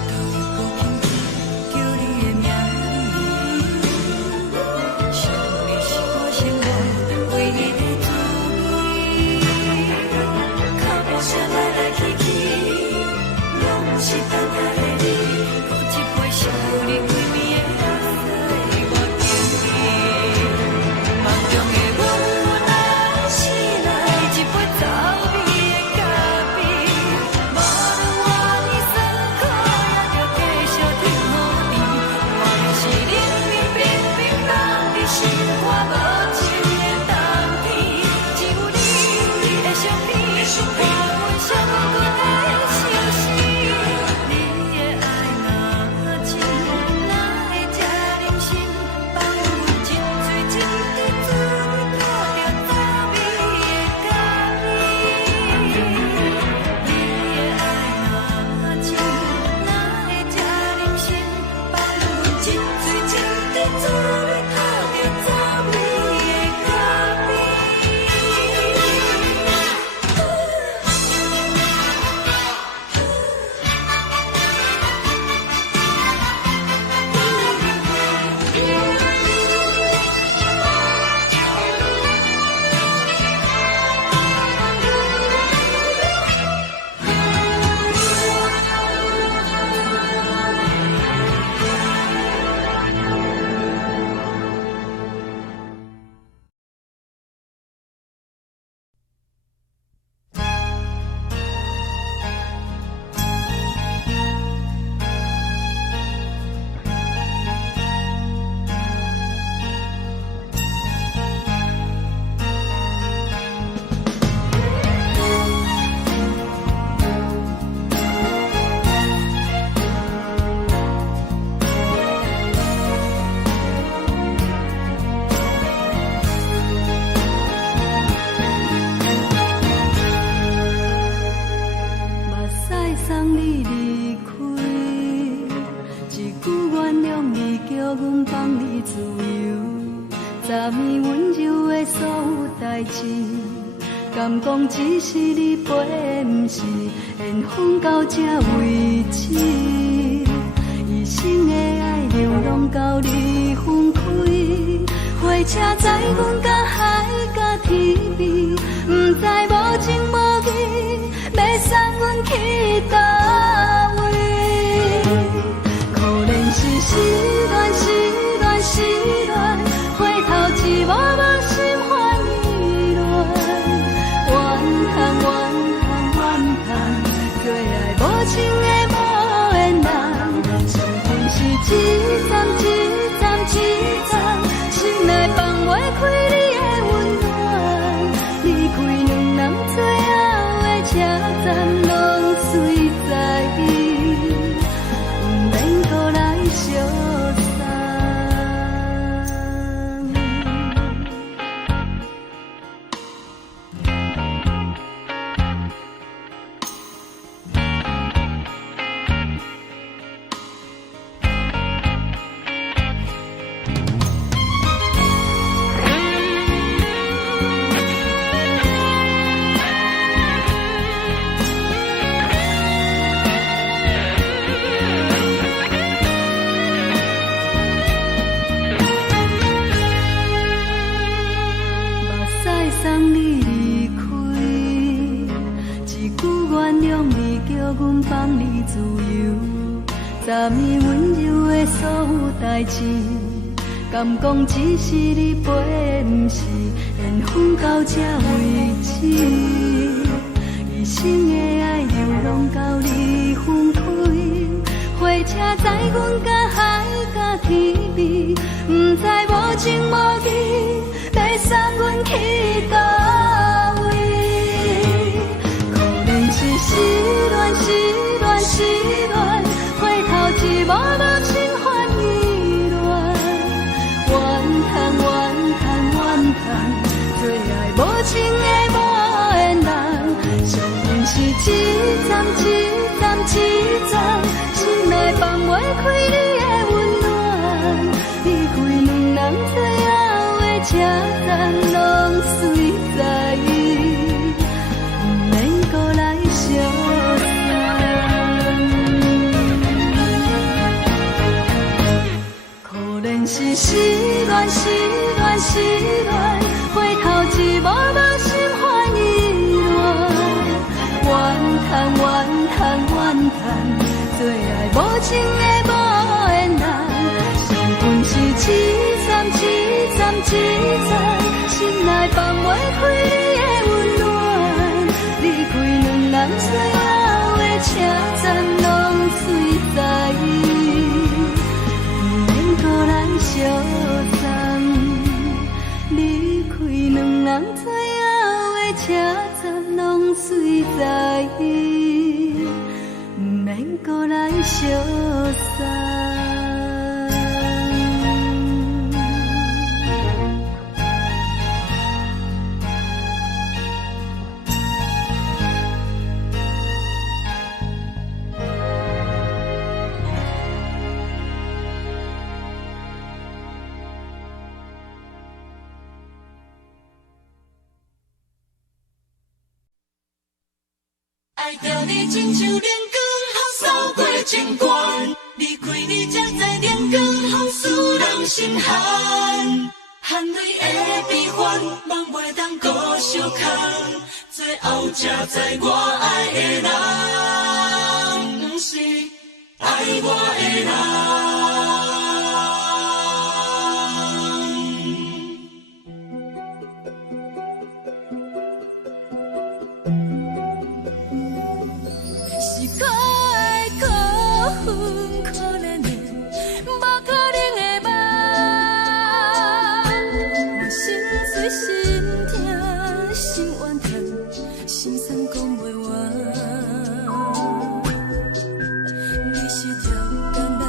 头又搁轻轻叫你的名字，想的是我生来唯一的滋味。脚步声来来去去，拢不是等待的你，搁一杯想你几暝的目屎，我敬你。梦中的阮落来醒来，一杯走味的咖啡，无论我的酸苦，也着继续甜予你。外面是冷冰冰冰冷的心，我无情的冬天，只有你的相片，伴阮相关的心事。你的爱若深，哪会这忍心放阮一嘴一滴滋味，讨着滋味的咖啡。你的爱若深，哪会这忍心放阮一嘴一滴滋味，讨着滋味的咖啡。目屎送你离开，一句原谅你，叫阮放你自由。昨暝温柔的所有代志，敢讲只是你陪，不是缘分到这为止。一生的爱流浪到你分开，火车载阮到海角天边，不知无情无义，要送阮去倒位？可能是失恋，失恋，失恋，回头一幕幕心烦意乱，怨恨，怨恨，怨恨，对爱无情的无缘人，缘分是一站一站一站，心内放。三年温柔的所有代志，敢讲只是你陪，不是缘分到这为止。一生的爱流浪到你分开，火车载阮甲海甲天边，不知无情无义，要送阮去倒位？可能是失恋，失恋，失恋，回头一幕幕心烦意乱，怨叹，怨叹，怨叹，最爱无情的无缘人，上阮是一站，一站，一站，心内放袂开你的温暖，离开两人最后的车站，拢随在意，不免搁来相送。可能是失恋，失恋，失恋，回头一幕幕心烦意乱，怨叹，怨叹，怨叹，最爱无情的无缘人，上阮是一站，一站，一站，心内放袂开你的温暖，离开两人最后的车站，拢随在意，不免搁来相送。离开两人最后的车站，拢随在意，不免搁来相送。爱着你亲像阳光，扫过情关，离开你才知阳光风使人心寒。含泪的悲欢，望袂当搁相牵，最后才知我爱的人，不是爱我的人。是可爱可恨可怜的，无可能的梦。我心碎心痛心怨叹，心酸讲袂完。你是条甘来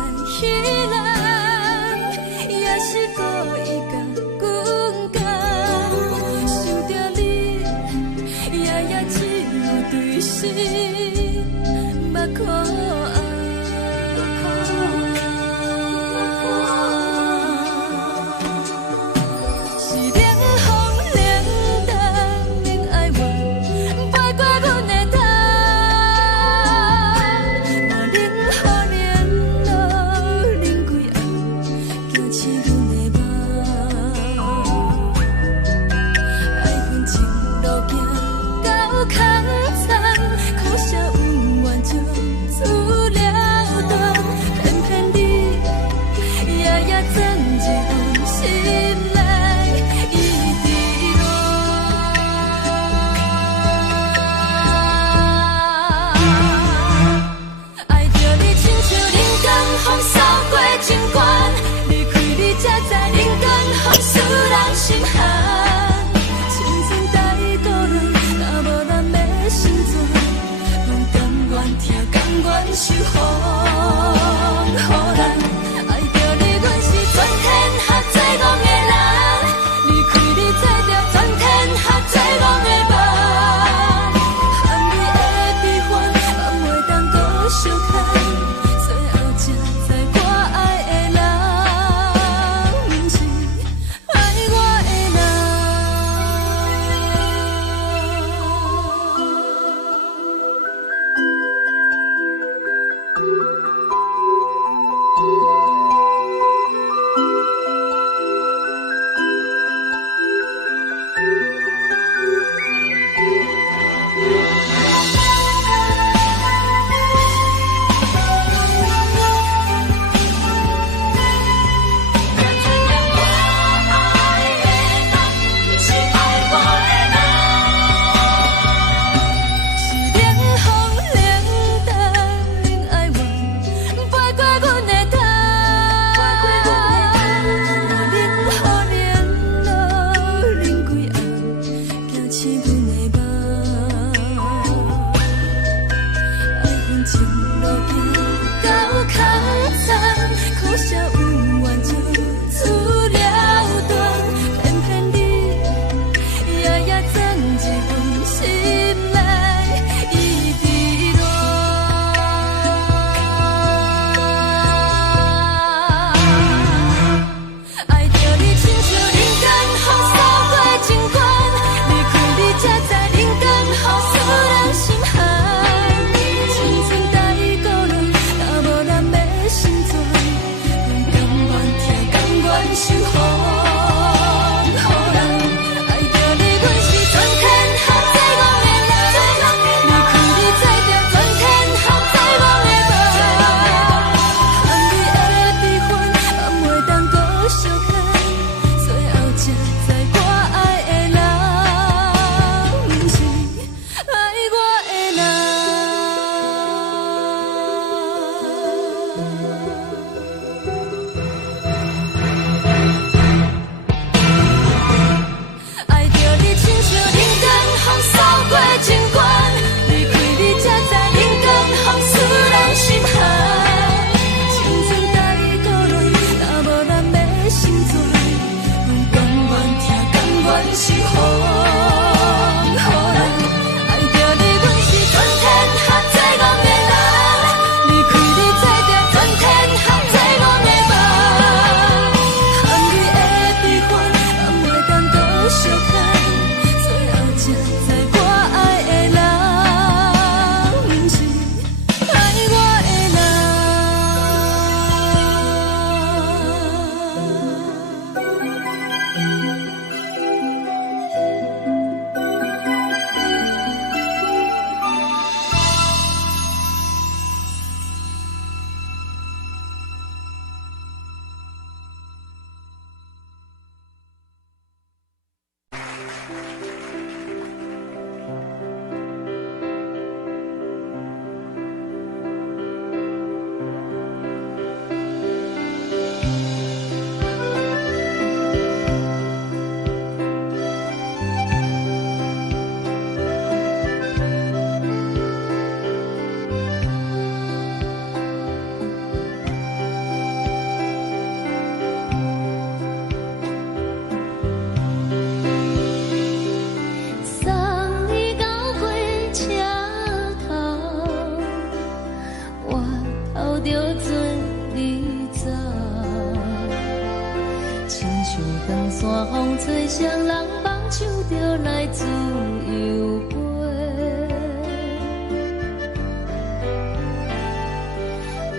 长线风吹双人放手就来自由飞。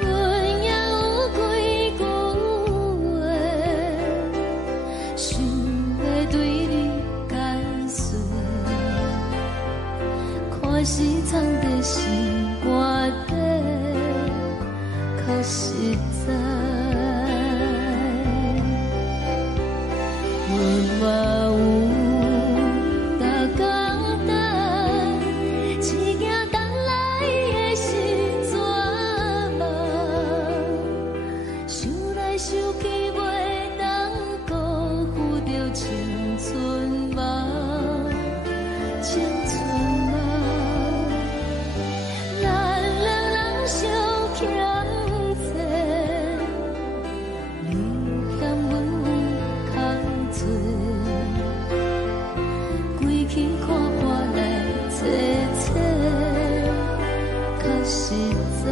阮也有几句话，想要对你解释，看是藏在心肝底，较实在。阮嘛有逐工等，只惊等来的时阵嘛，想来想去袂当辜负着青春嘛，青春嘛，咱两人相欠债，你欠阮有空做。归去看花来坐坐，较实在。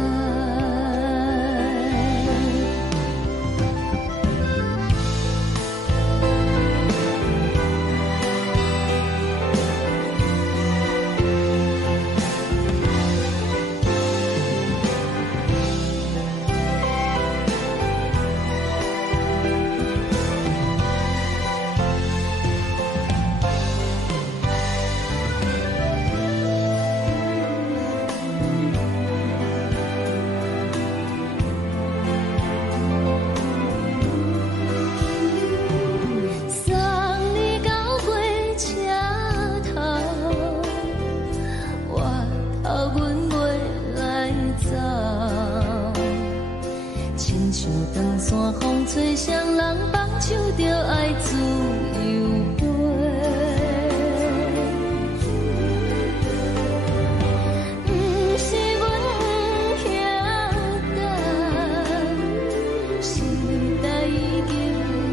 长线风吹双人放手就爱自由飞。不是阮不晓等，时代已经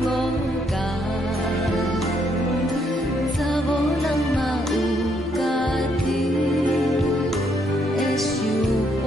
无同，查某人嘛有家己的想法。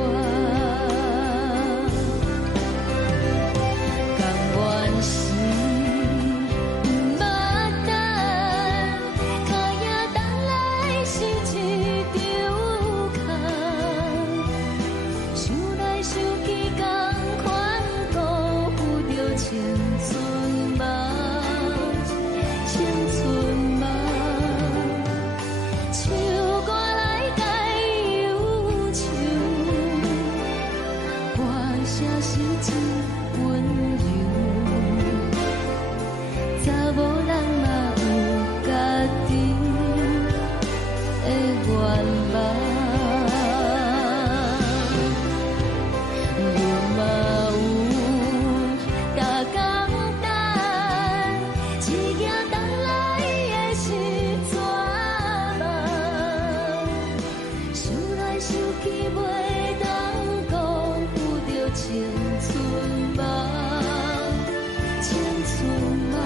青春嘛，青春嘛。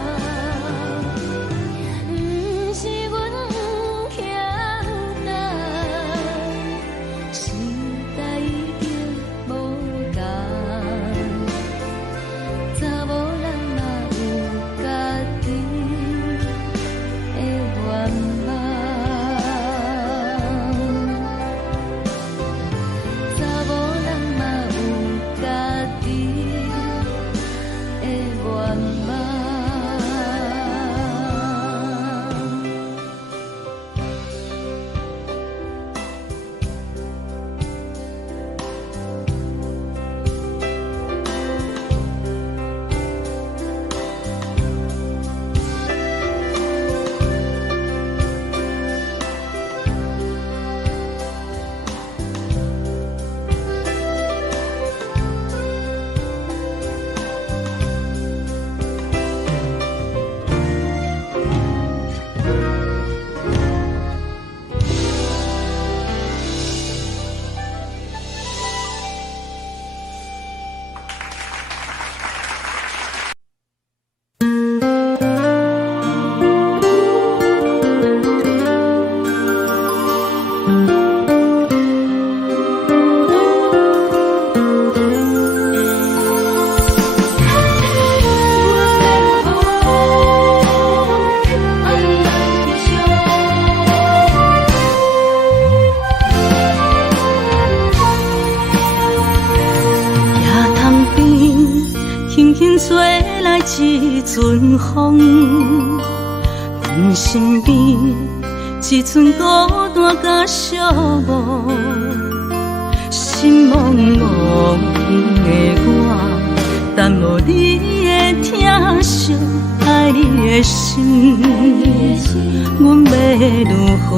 轻吹来一阵风，阮身边一寸孤单甲寂寞，心茫茫的我，等无你的疼惜，爱你的心，阮要如何？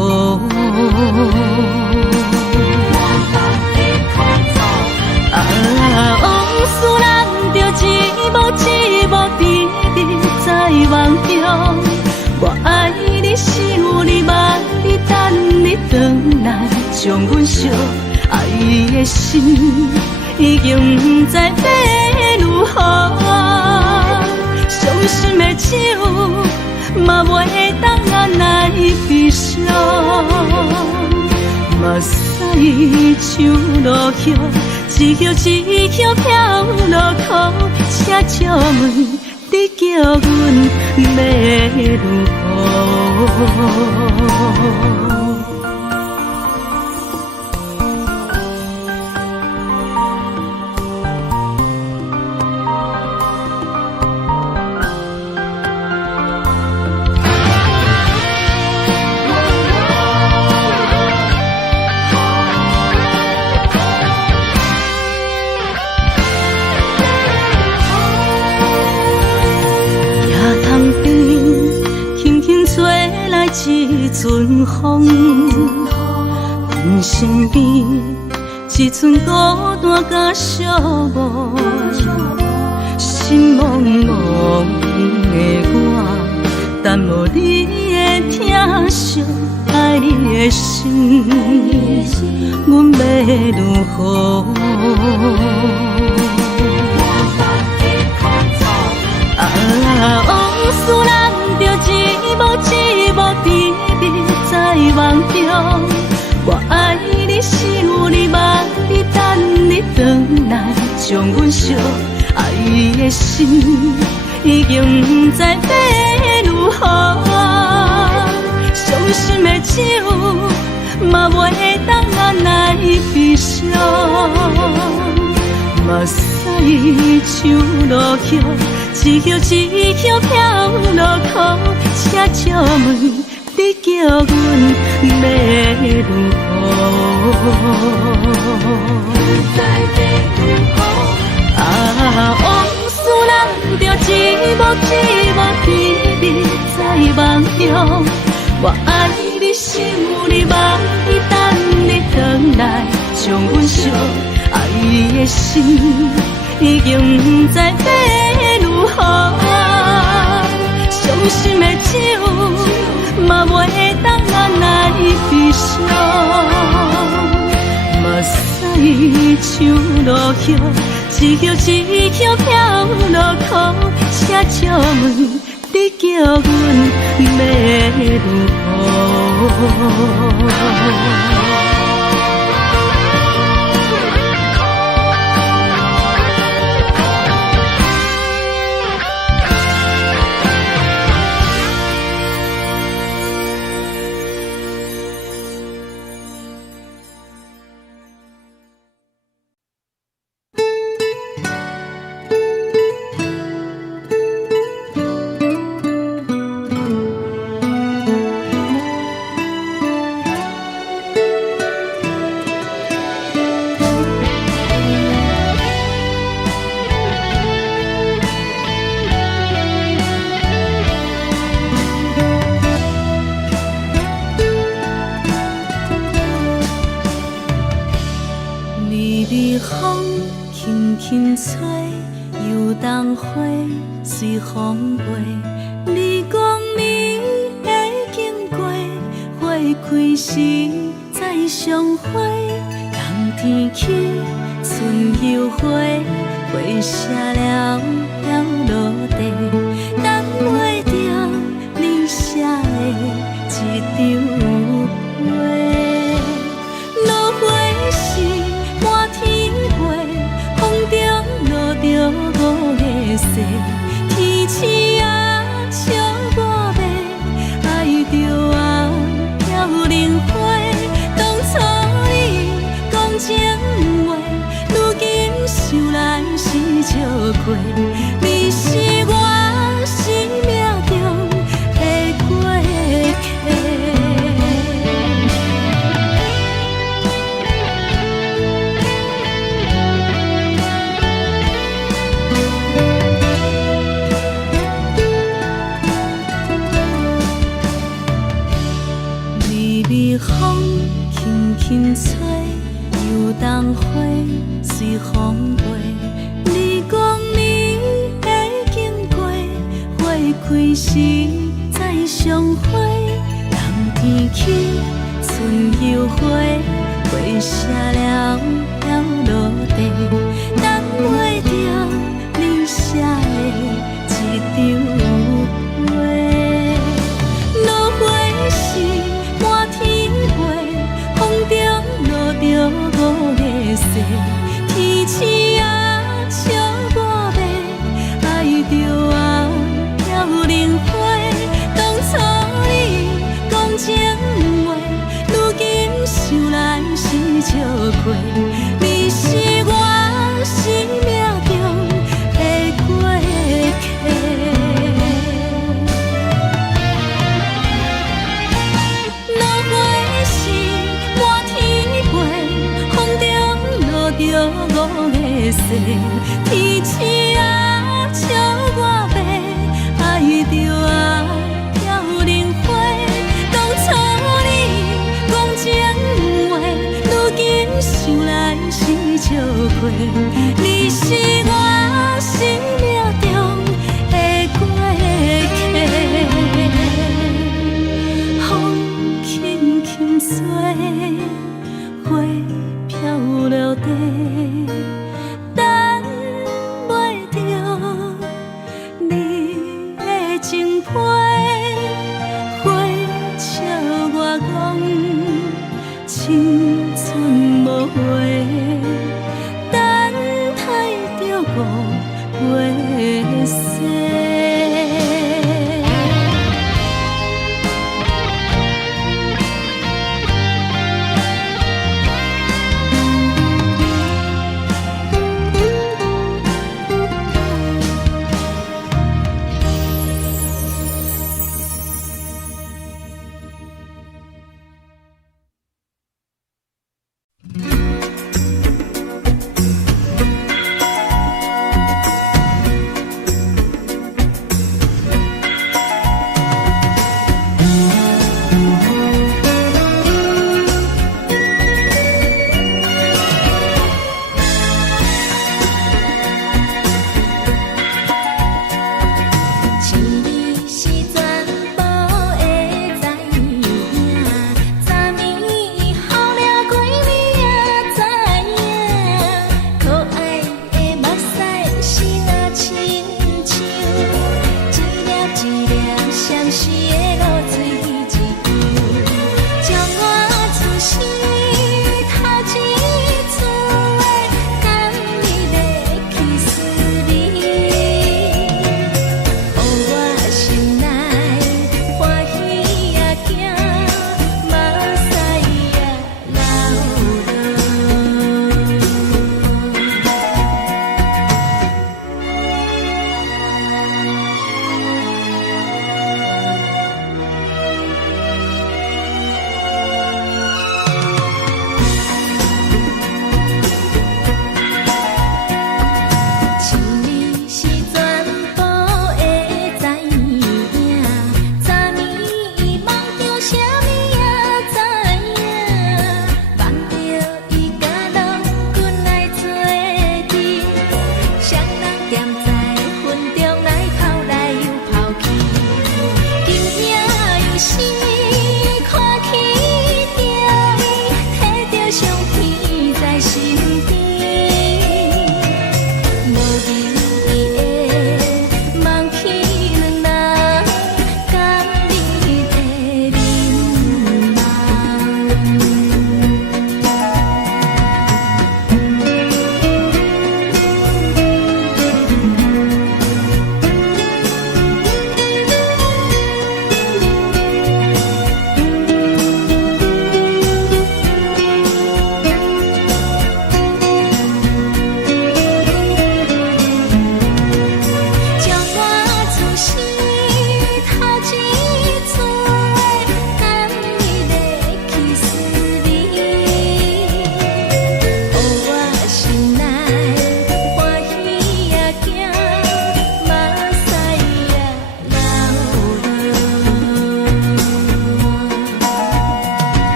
往事人着一幕一幕甜蜜在梦中，我爱你想你望你等你回来，将阮惜爱的心已经不知要如何，伤心的手嘛袂当按来悲伤。目屎像落雨，一曲一曲飘落雨，请借问你叫阮要如何？一阵风，阮身边一寸孤单甲寂寞，心茫茫的我，等无你的疼惜，爱你的心，阮要如何？往事人着一幕一幕甜蜜在梦中，我爱你想你望你等你回来，将阮惜爱的心已经不知要如何，伤心的手嘛袂当按来悲伤，目屎像落雨，一曲一曲飘落雨，请借问你叫阮要如何？往事人着一幕一幕甜蜜在梦中，我爱你想你望你等你回来，将阮惜爱的心已经不知要如何，伤心的手嘛袂当按来悲伤，目屎像落雨，一曲一曲飘落雨，请借问你叫阮要如何？随风飞，你讲你会经过，花开时再相会。冬天起，春又花，花谢了飘落地，等袂着你写的一张画。落花时满天飞，风中落着五个色。天星啊，笑我袂爱着啊，飘零花。当初你讲情话，如今想来是笑过。时再相会，人天起春又花，花谢了了落地，等袂着你写的一张画。落花时满天飞，风中落着五个色，天星啊笑我迷，爱着啊飘零花。当初你讲情话，如今想来是笑亏。你是我生命中的过客。落花时满天飞，风中落着五个色，天星啊笑我迷，爱着啊飘零花。当初你讲情话，如今想来是笑亏。你是我生命中的过客，风轻轻吹，花飘落地，等袂着你的情批。花笑我讲青春无回，等待着五月色。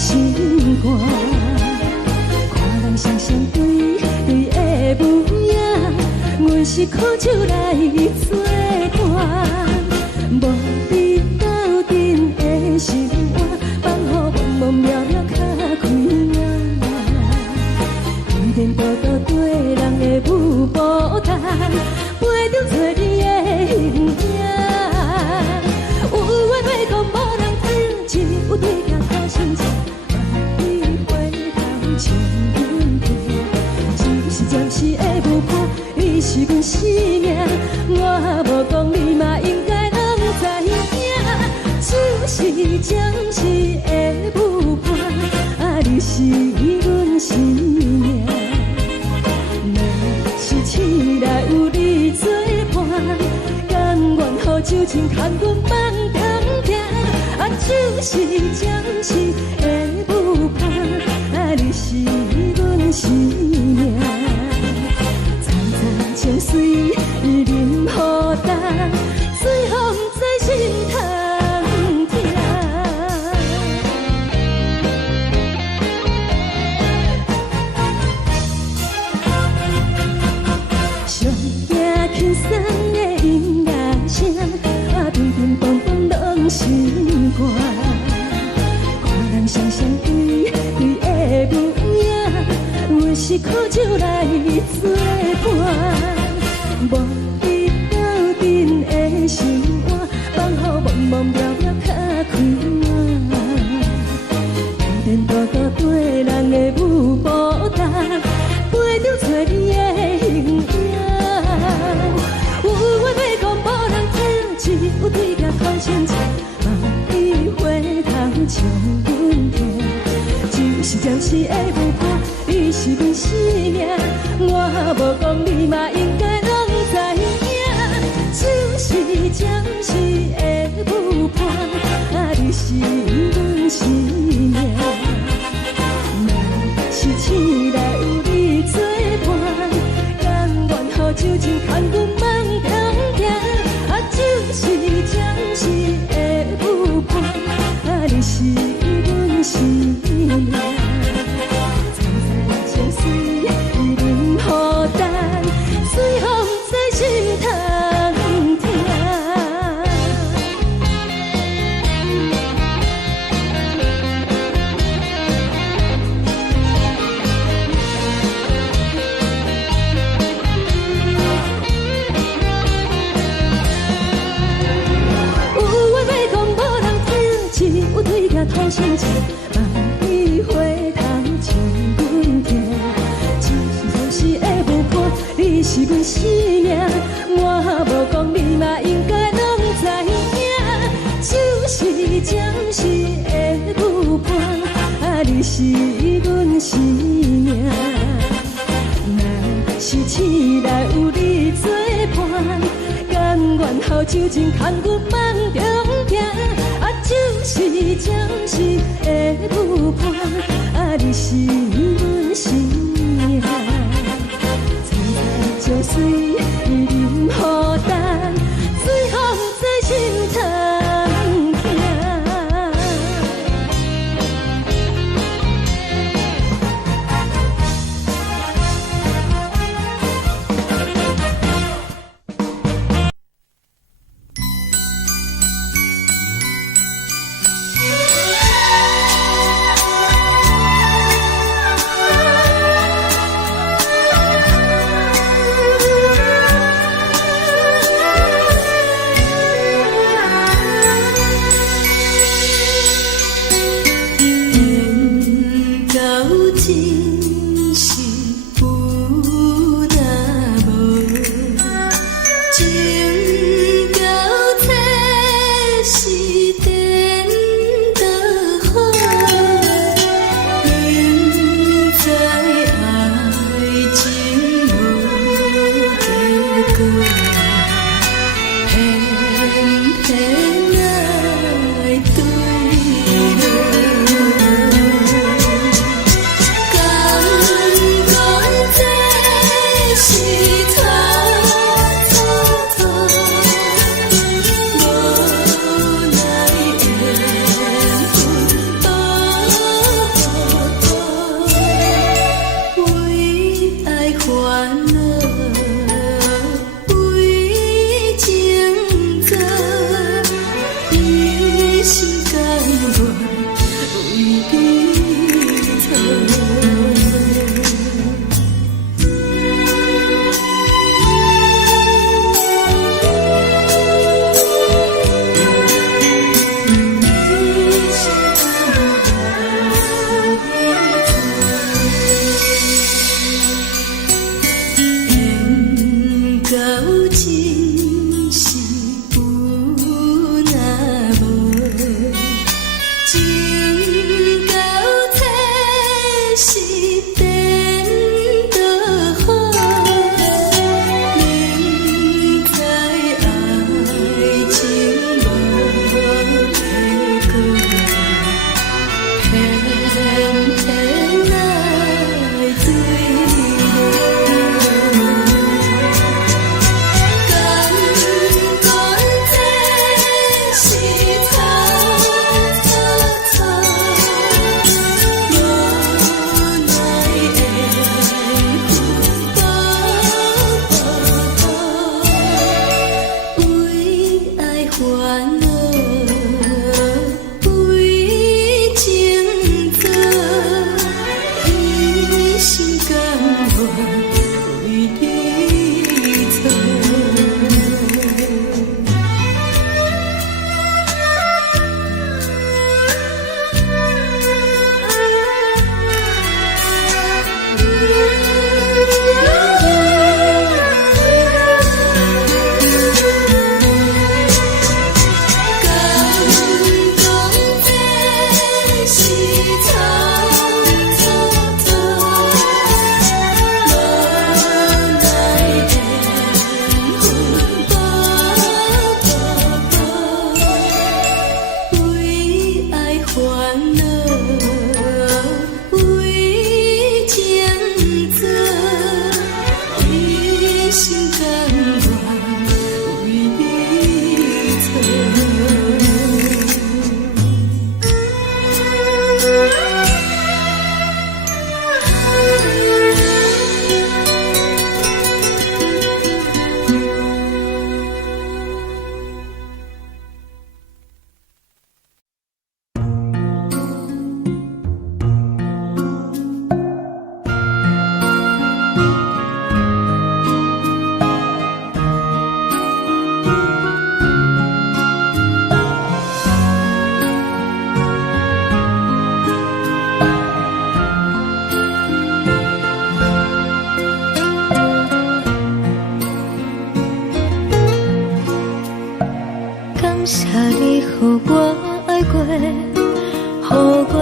心肝。看人双双对对的模样，阮是苦酒来作伴。无你斗阵的生活，放予茫茫渺渺较开眼。一颠倒倒对人的舞步弹，陪着做你的形影。有话要讲无人知，有对镜头心情，万里回头将阮听。只是暂时的舞伴，你是阮生命，我无讲你嘛应该拢知影。只是暂时的舞伴，你是阮生命。若是醒来有你作伴，甘愿予酒精牵阮放通行。就是暂时的舞伴，你是阮生命。残残情水任何担，随风在心头。轻松的音乐声，乒乒乓乓拢心肝。看人双双对对的模样，阮是苦酒来作伴。无你斗阵的生活，放予茫茫渺渺较开眼。一颠倒倒对人的舞步弹，陪着做你的形影。有话要讲无人知，有对镜头心情，万里回头将阮听。只是暂时的舞伴，你是阮生命，我无讲你嘛应该拢知影。就是暂时的舞伴，你是阮生命。若是醒来有你作伴，甘愿予酒精牵阮放通行。就是暂时的舞伴，你是阮生命。残残情水任何担，随风在心头听。有对镜头心情，万里回头将阮听。只是暂时的舞伴，你是阮生命，我无讲你嘛应该拢知影。就是暂时的舞伴，你是阮生命。若是醒来有你作伴，甘愿予酒精牵阮放中行。就是暂时的舞伴，你是阮生命。残残情水任何担，随风在心头听。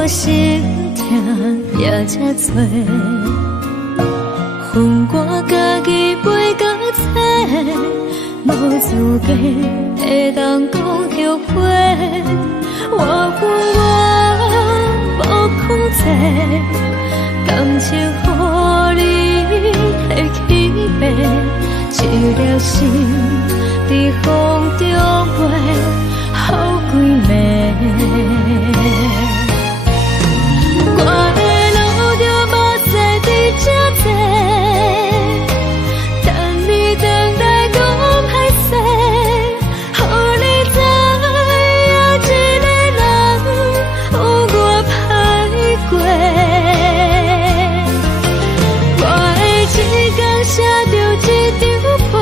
心痛也这多，恨我家己袂到切，无资格会当讲后悔。我无控制，感情予你的起飞，一粒心在风中飞，好几暝。我的路着目屎在这多，等你等待讲歹势，予你知影一个人有我歹过。我的一天写着一张被，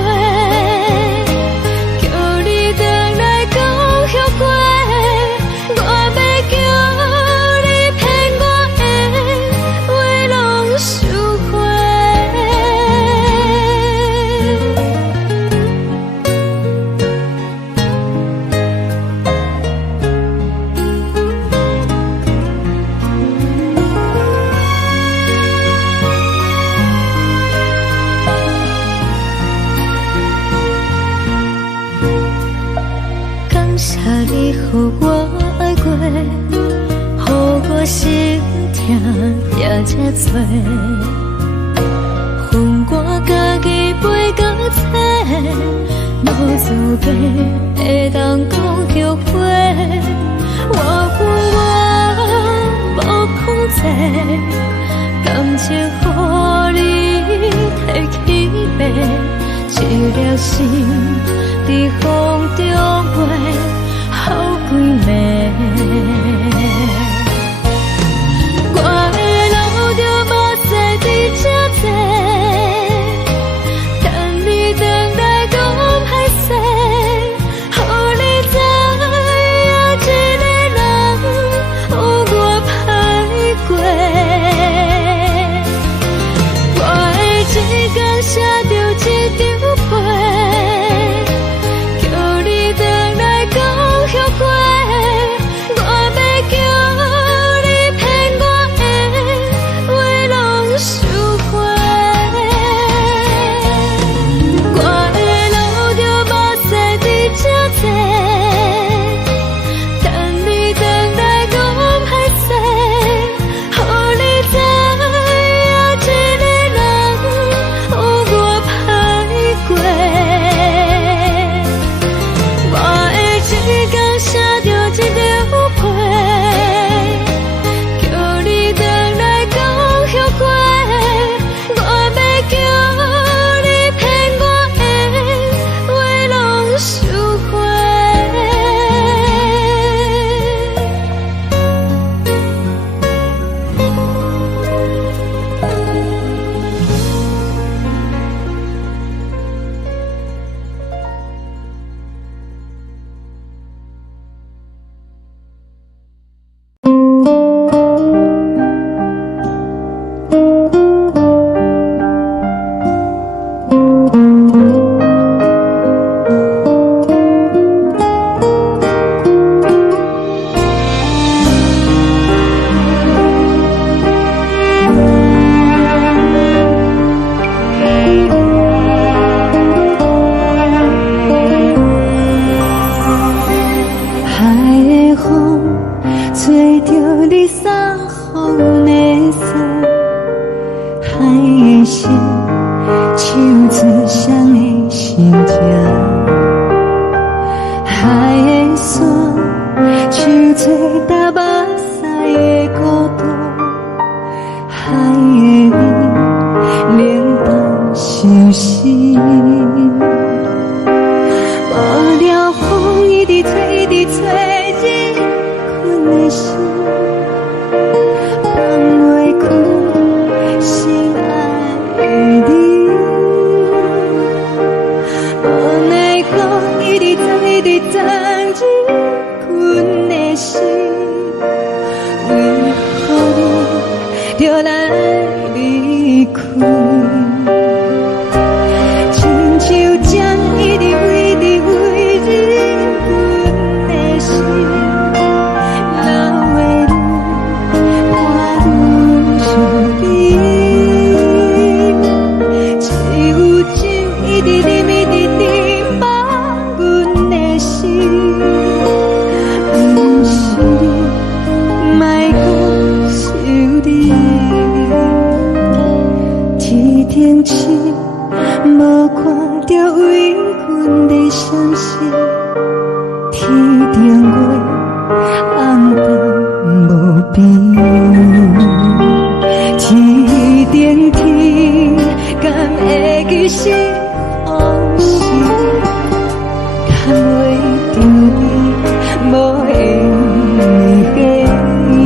叫你回来讲后悔。我要叫你骗我的话拢收回。感谢你予我爱过，予我心痛也这多，恨我家己袂到切，无资格会当讲后悔。我无控制，感情予你提起飞，一粒心在风中飞，好几暝。我的路着目屎在这多，等你等待讲歹势，予你知影一个人有我歹过。我的一天写着一张被，叫你回来讲后悔。我要叫你骗我的话拢收回。我的路着目屎在这多，等你等待讲歹势，予你知影一个人有我歹过。我的一天写着一张被，叫你回来讲后悔。我要叫你骗我的话拢收回。海的风吹着你送风的伞，海的心唱出双的心情，海的山唱出打目屎的孤独，海的你冷淡伤心。无聊风一直吹，一直吹，日困的心放袂开，心爱的你。无奈何一直等，一直等，日困的心，为何你就来离开？亲像针一直为你为日阮的心，流的泪边，天顶天，敢会记是往事？敢袂着你，无缘的你。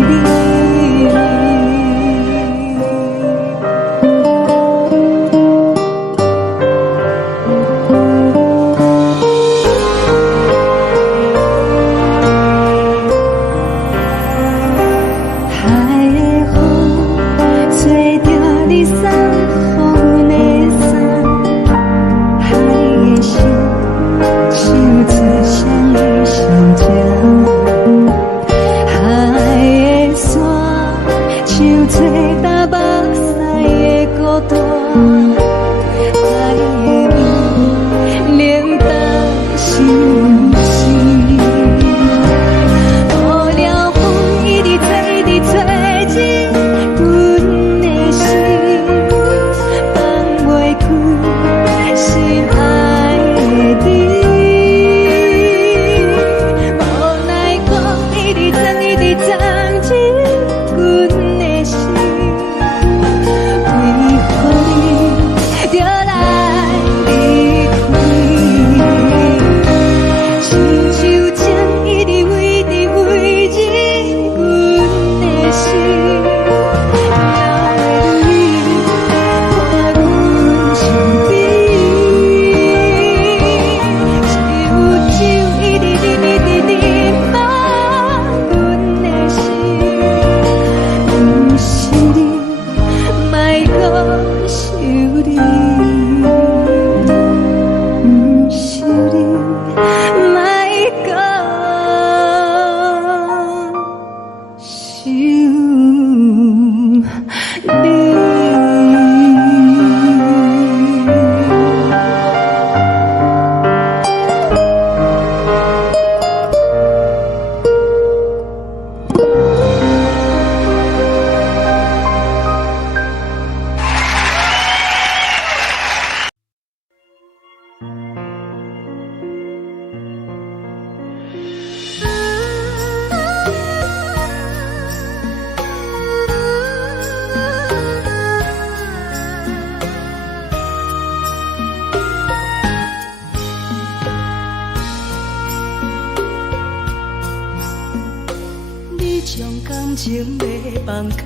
感情要放空，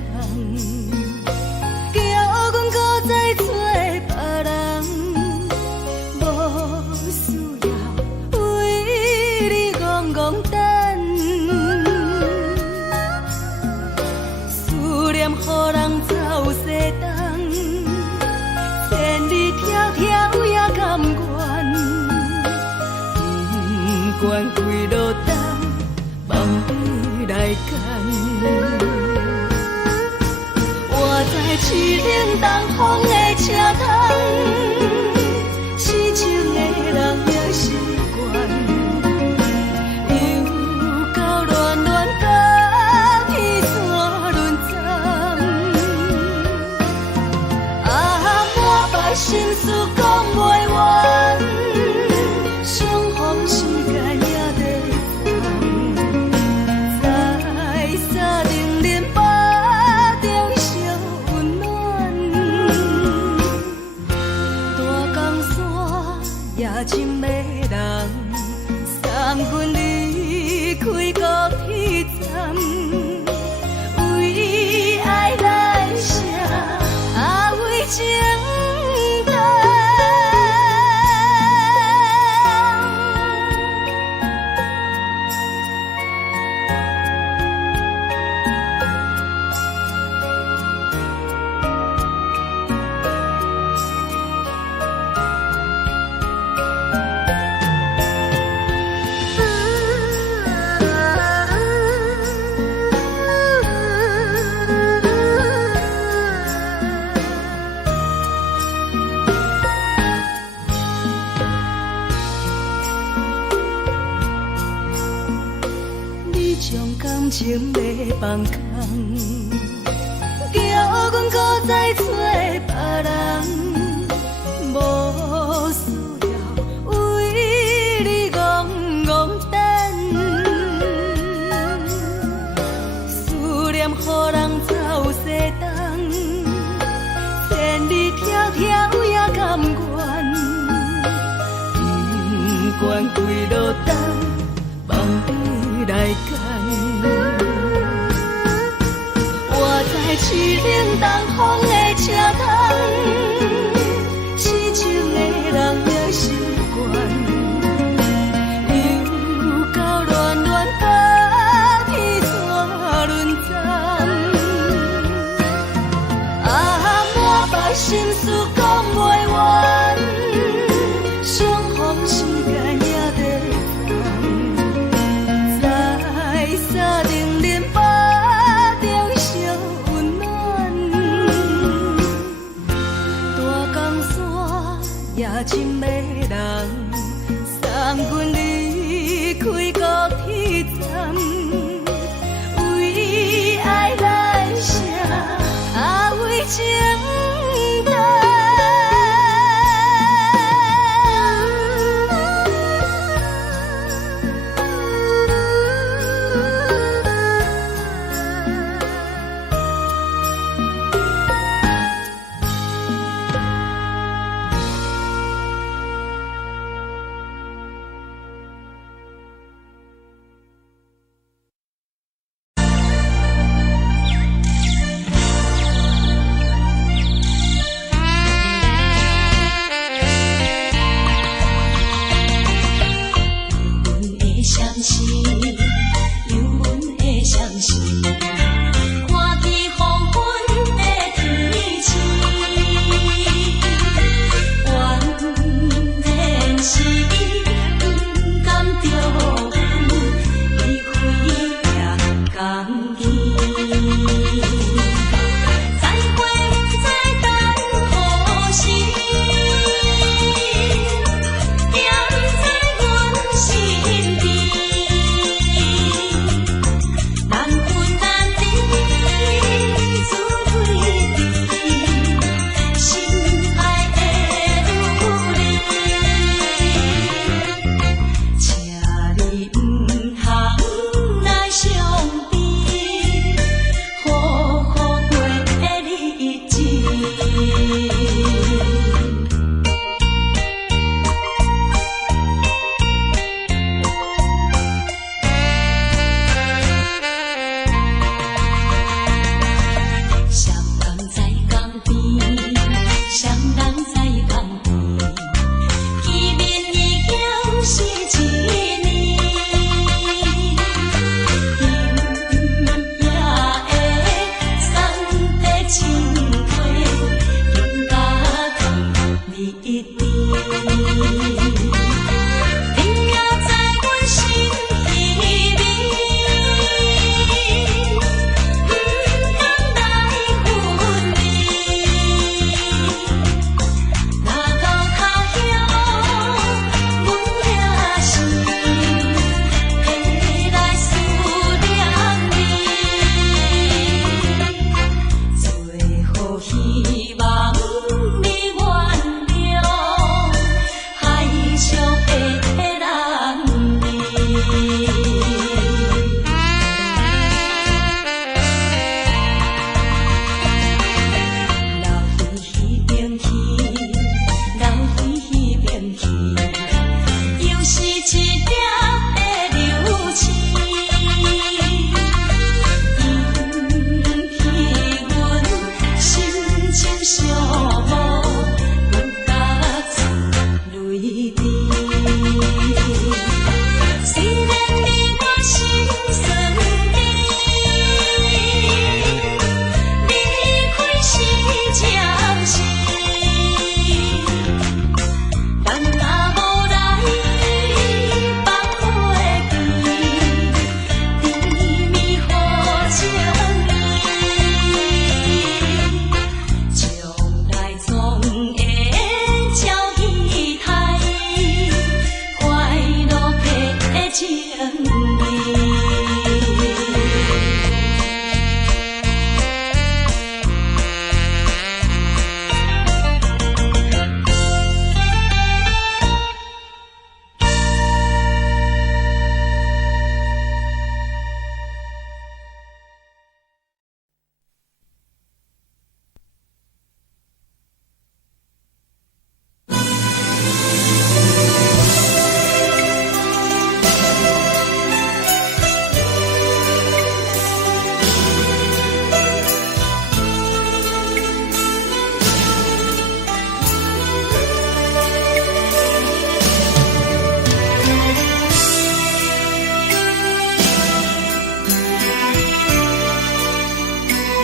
叫阮搁再找别人，无需要为你戆戆等，思念予人走西东，千里迢迢也甘愿，不管几路灯，望你来干。我在市顶东风的车窗，痴情的人也习惯，又到乱乱甲彼山论站。啊，满腹心事讲袂完，相逢时间也在烦。在沙定连巴中烧温暖，大江山夜深的人，送阮离开高铁站，为爱来写，为情长。感情要放空，叫阮搁再找别人，无需要为你戆戆等，思念念，予人走西东，千里迢迢也甘愿，不管归路东，望你来赶。我在凄冷东风的车头，痴情的人也习惯。心事讲袂完，相逢时间也在等，在沙冷冷巴中相温暖。大江山也真迷人，送阮离开高铁站，为爱来写，为情。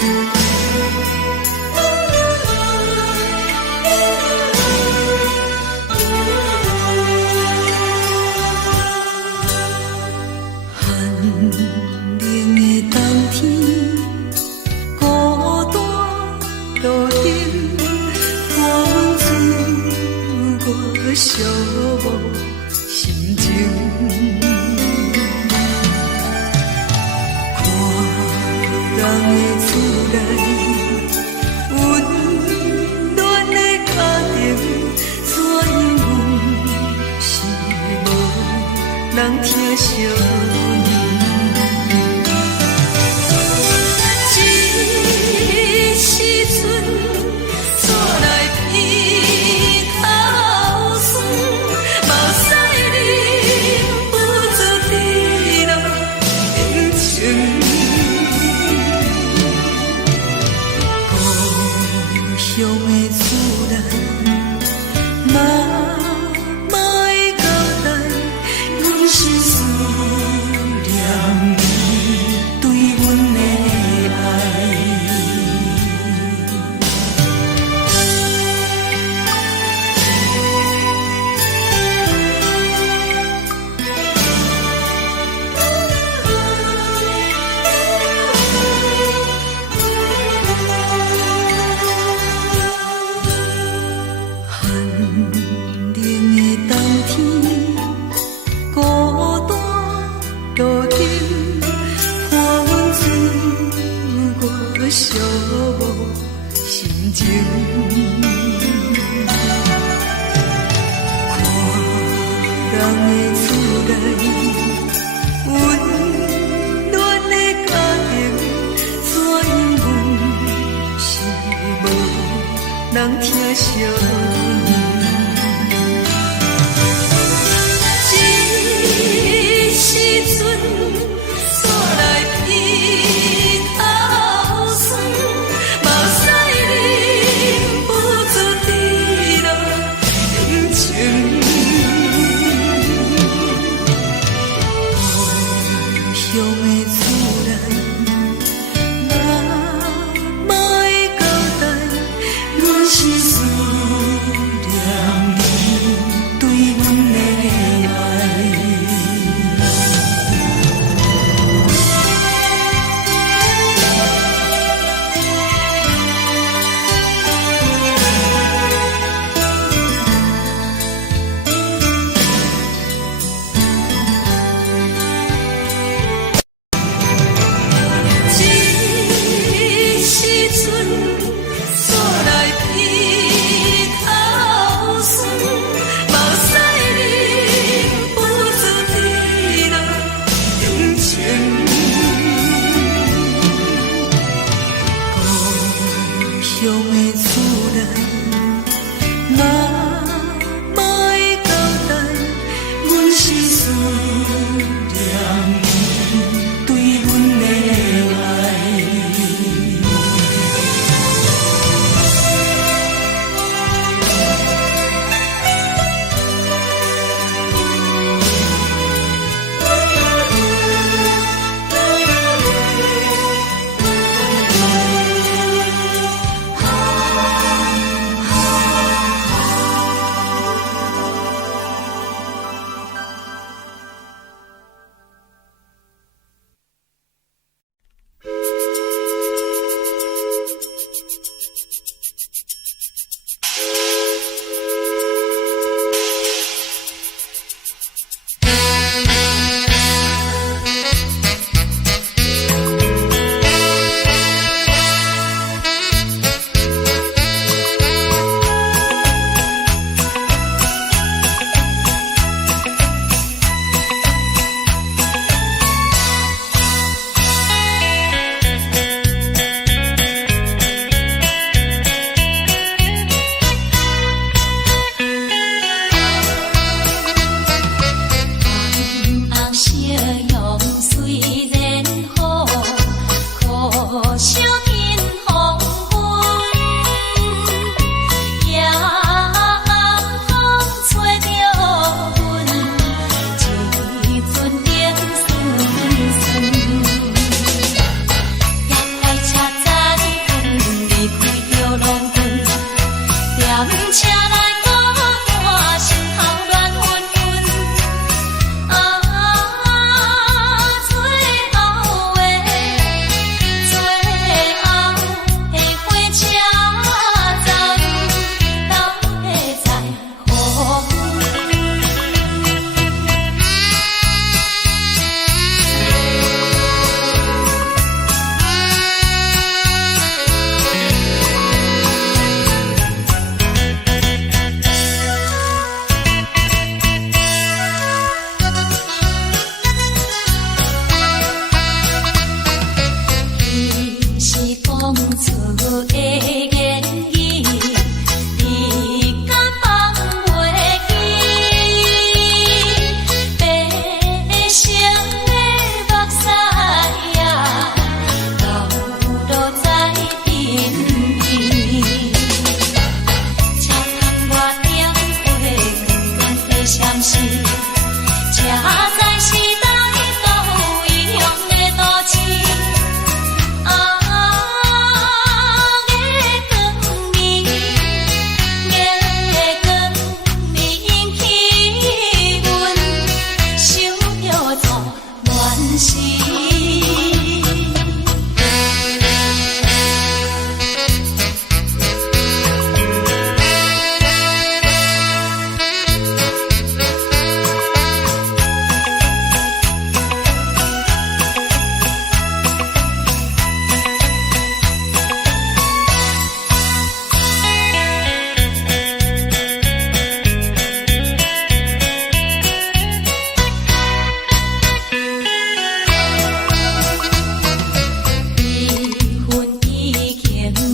寂寞心情，看人的厝内温暖的家庭，怎因阮是无人疼惜你？这时阵厝内鼻头酸，目屎忍不住滴落眼睛。故乡的厝内，妈的交代，阮是思念你对阮的爱。寂寞心情，看人的厝内温暖的家庭，怎因阮是无人疼惜你？这时阵厝内鼻头酸，目屎忍不住滴落眼睛。故乡的厝内，妈的交代，阮是思念你对阮的爱。讲出的言语，你敢放袂记？白色的目屎呀，流落在身边。车窗外点火，光光的闪烁，车载时代都遗忘的都市。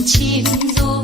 情如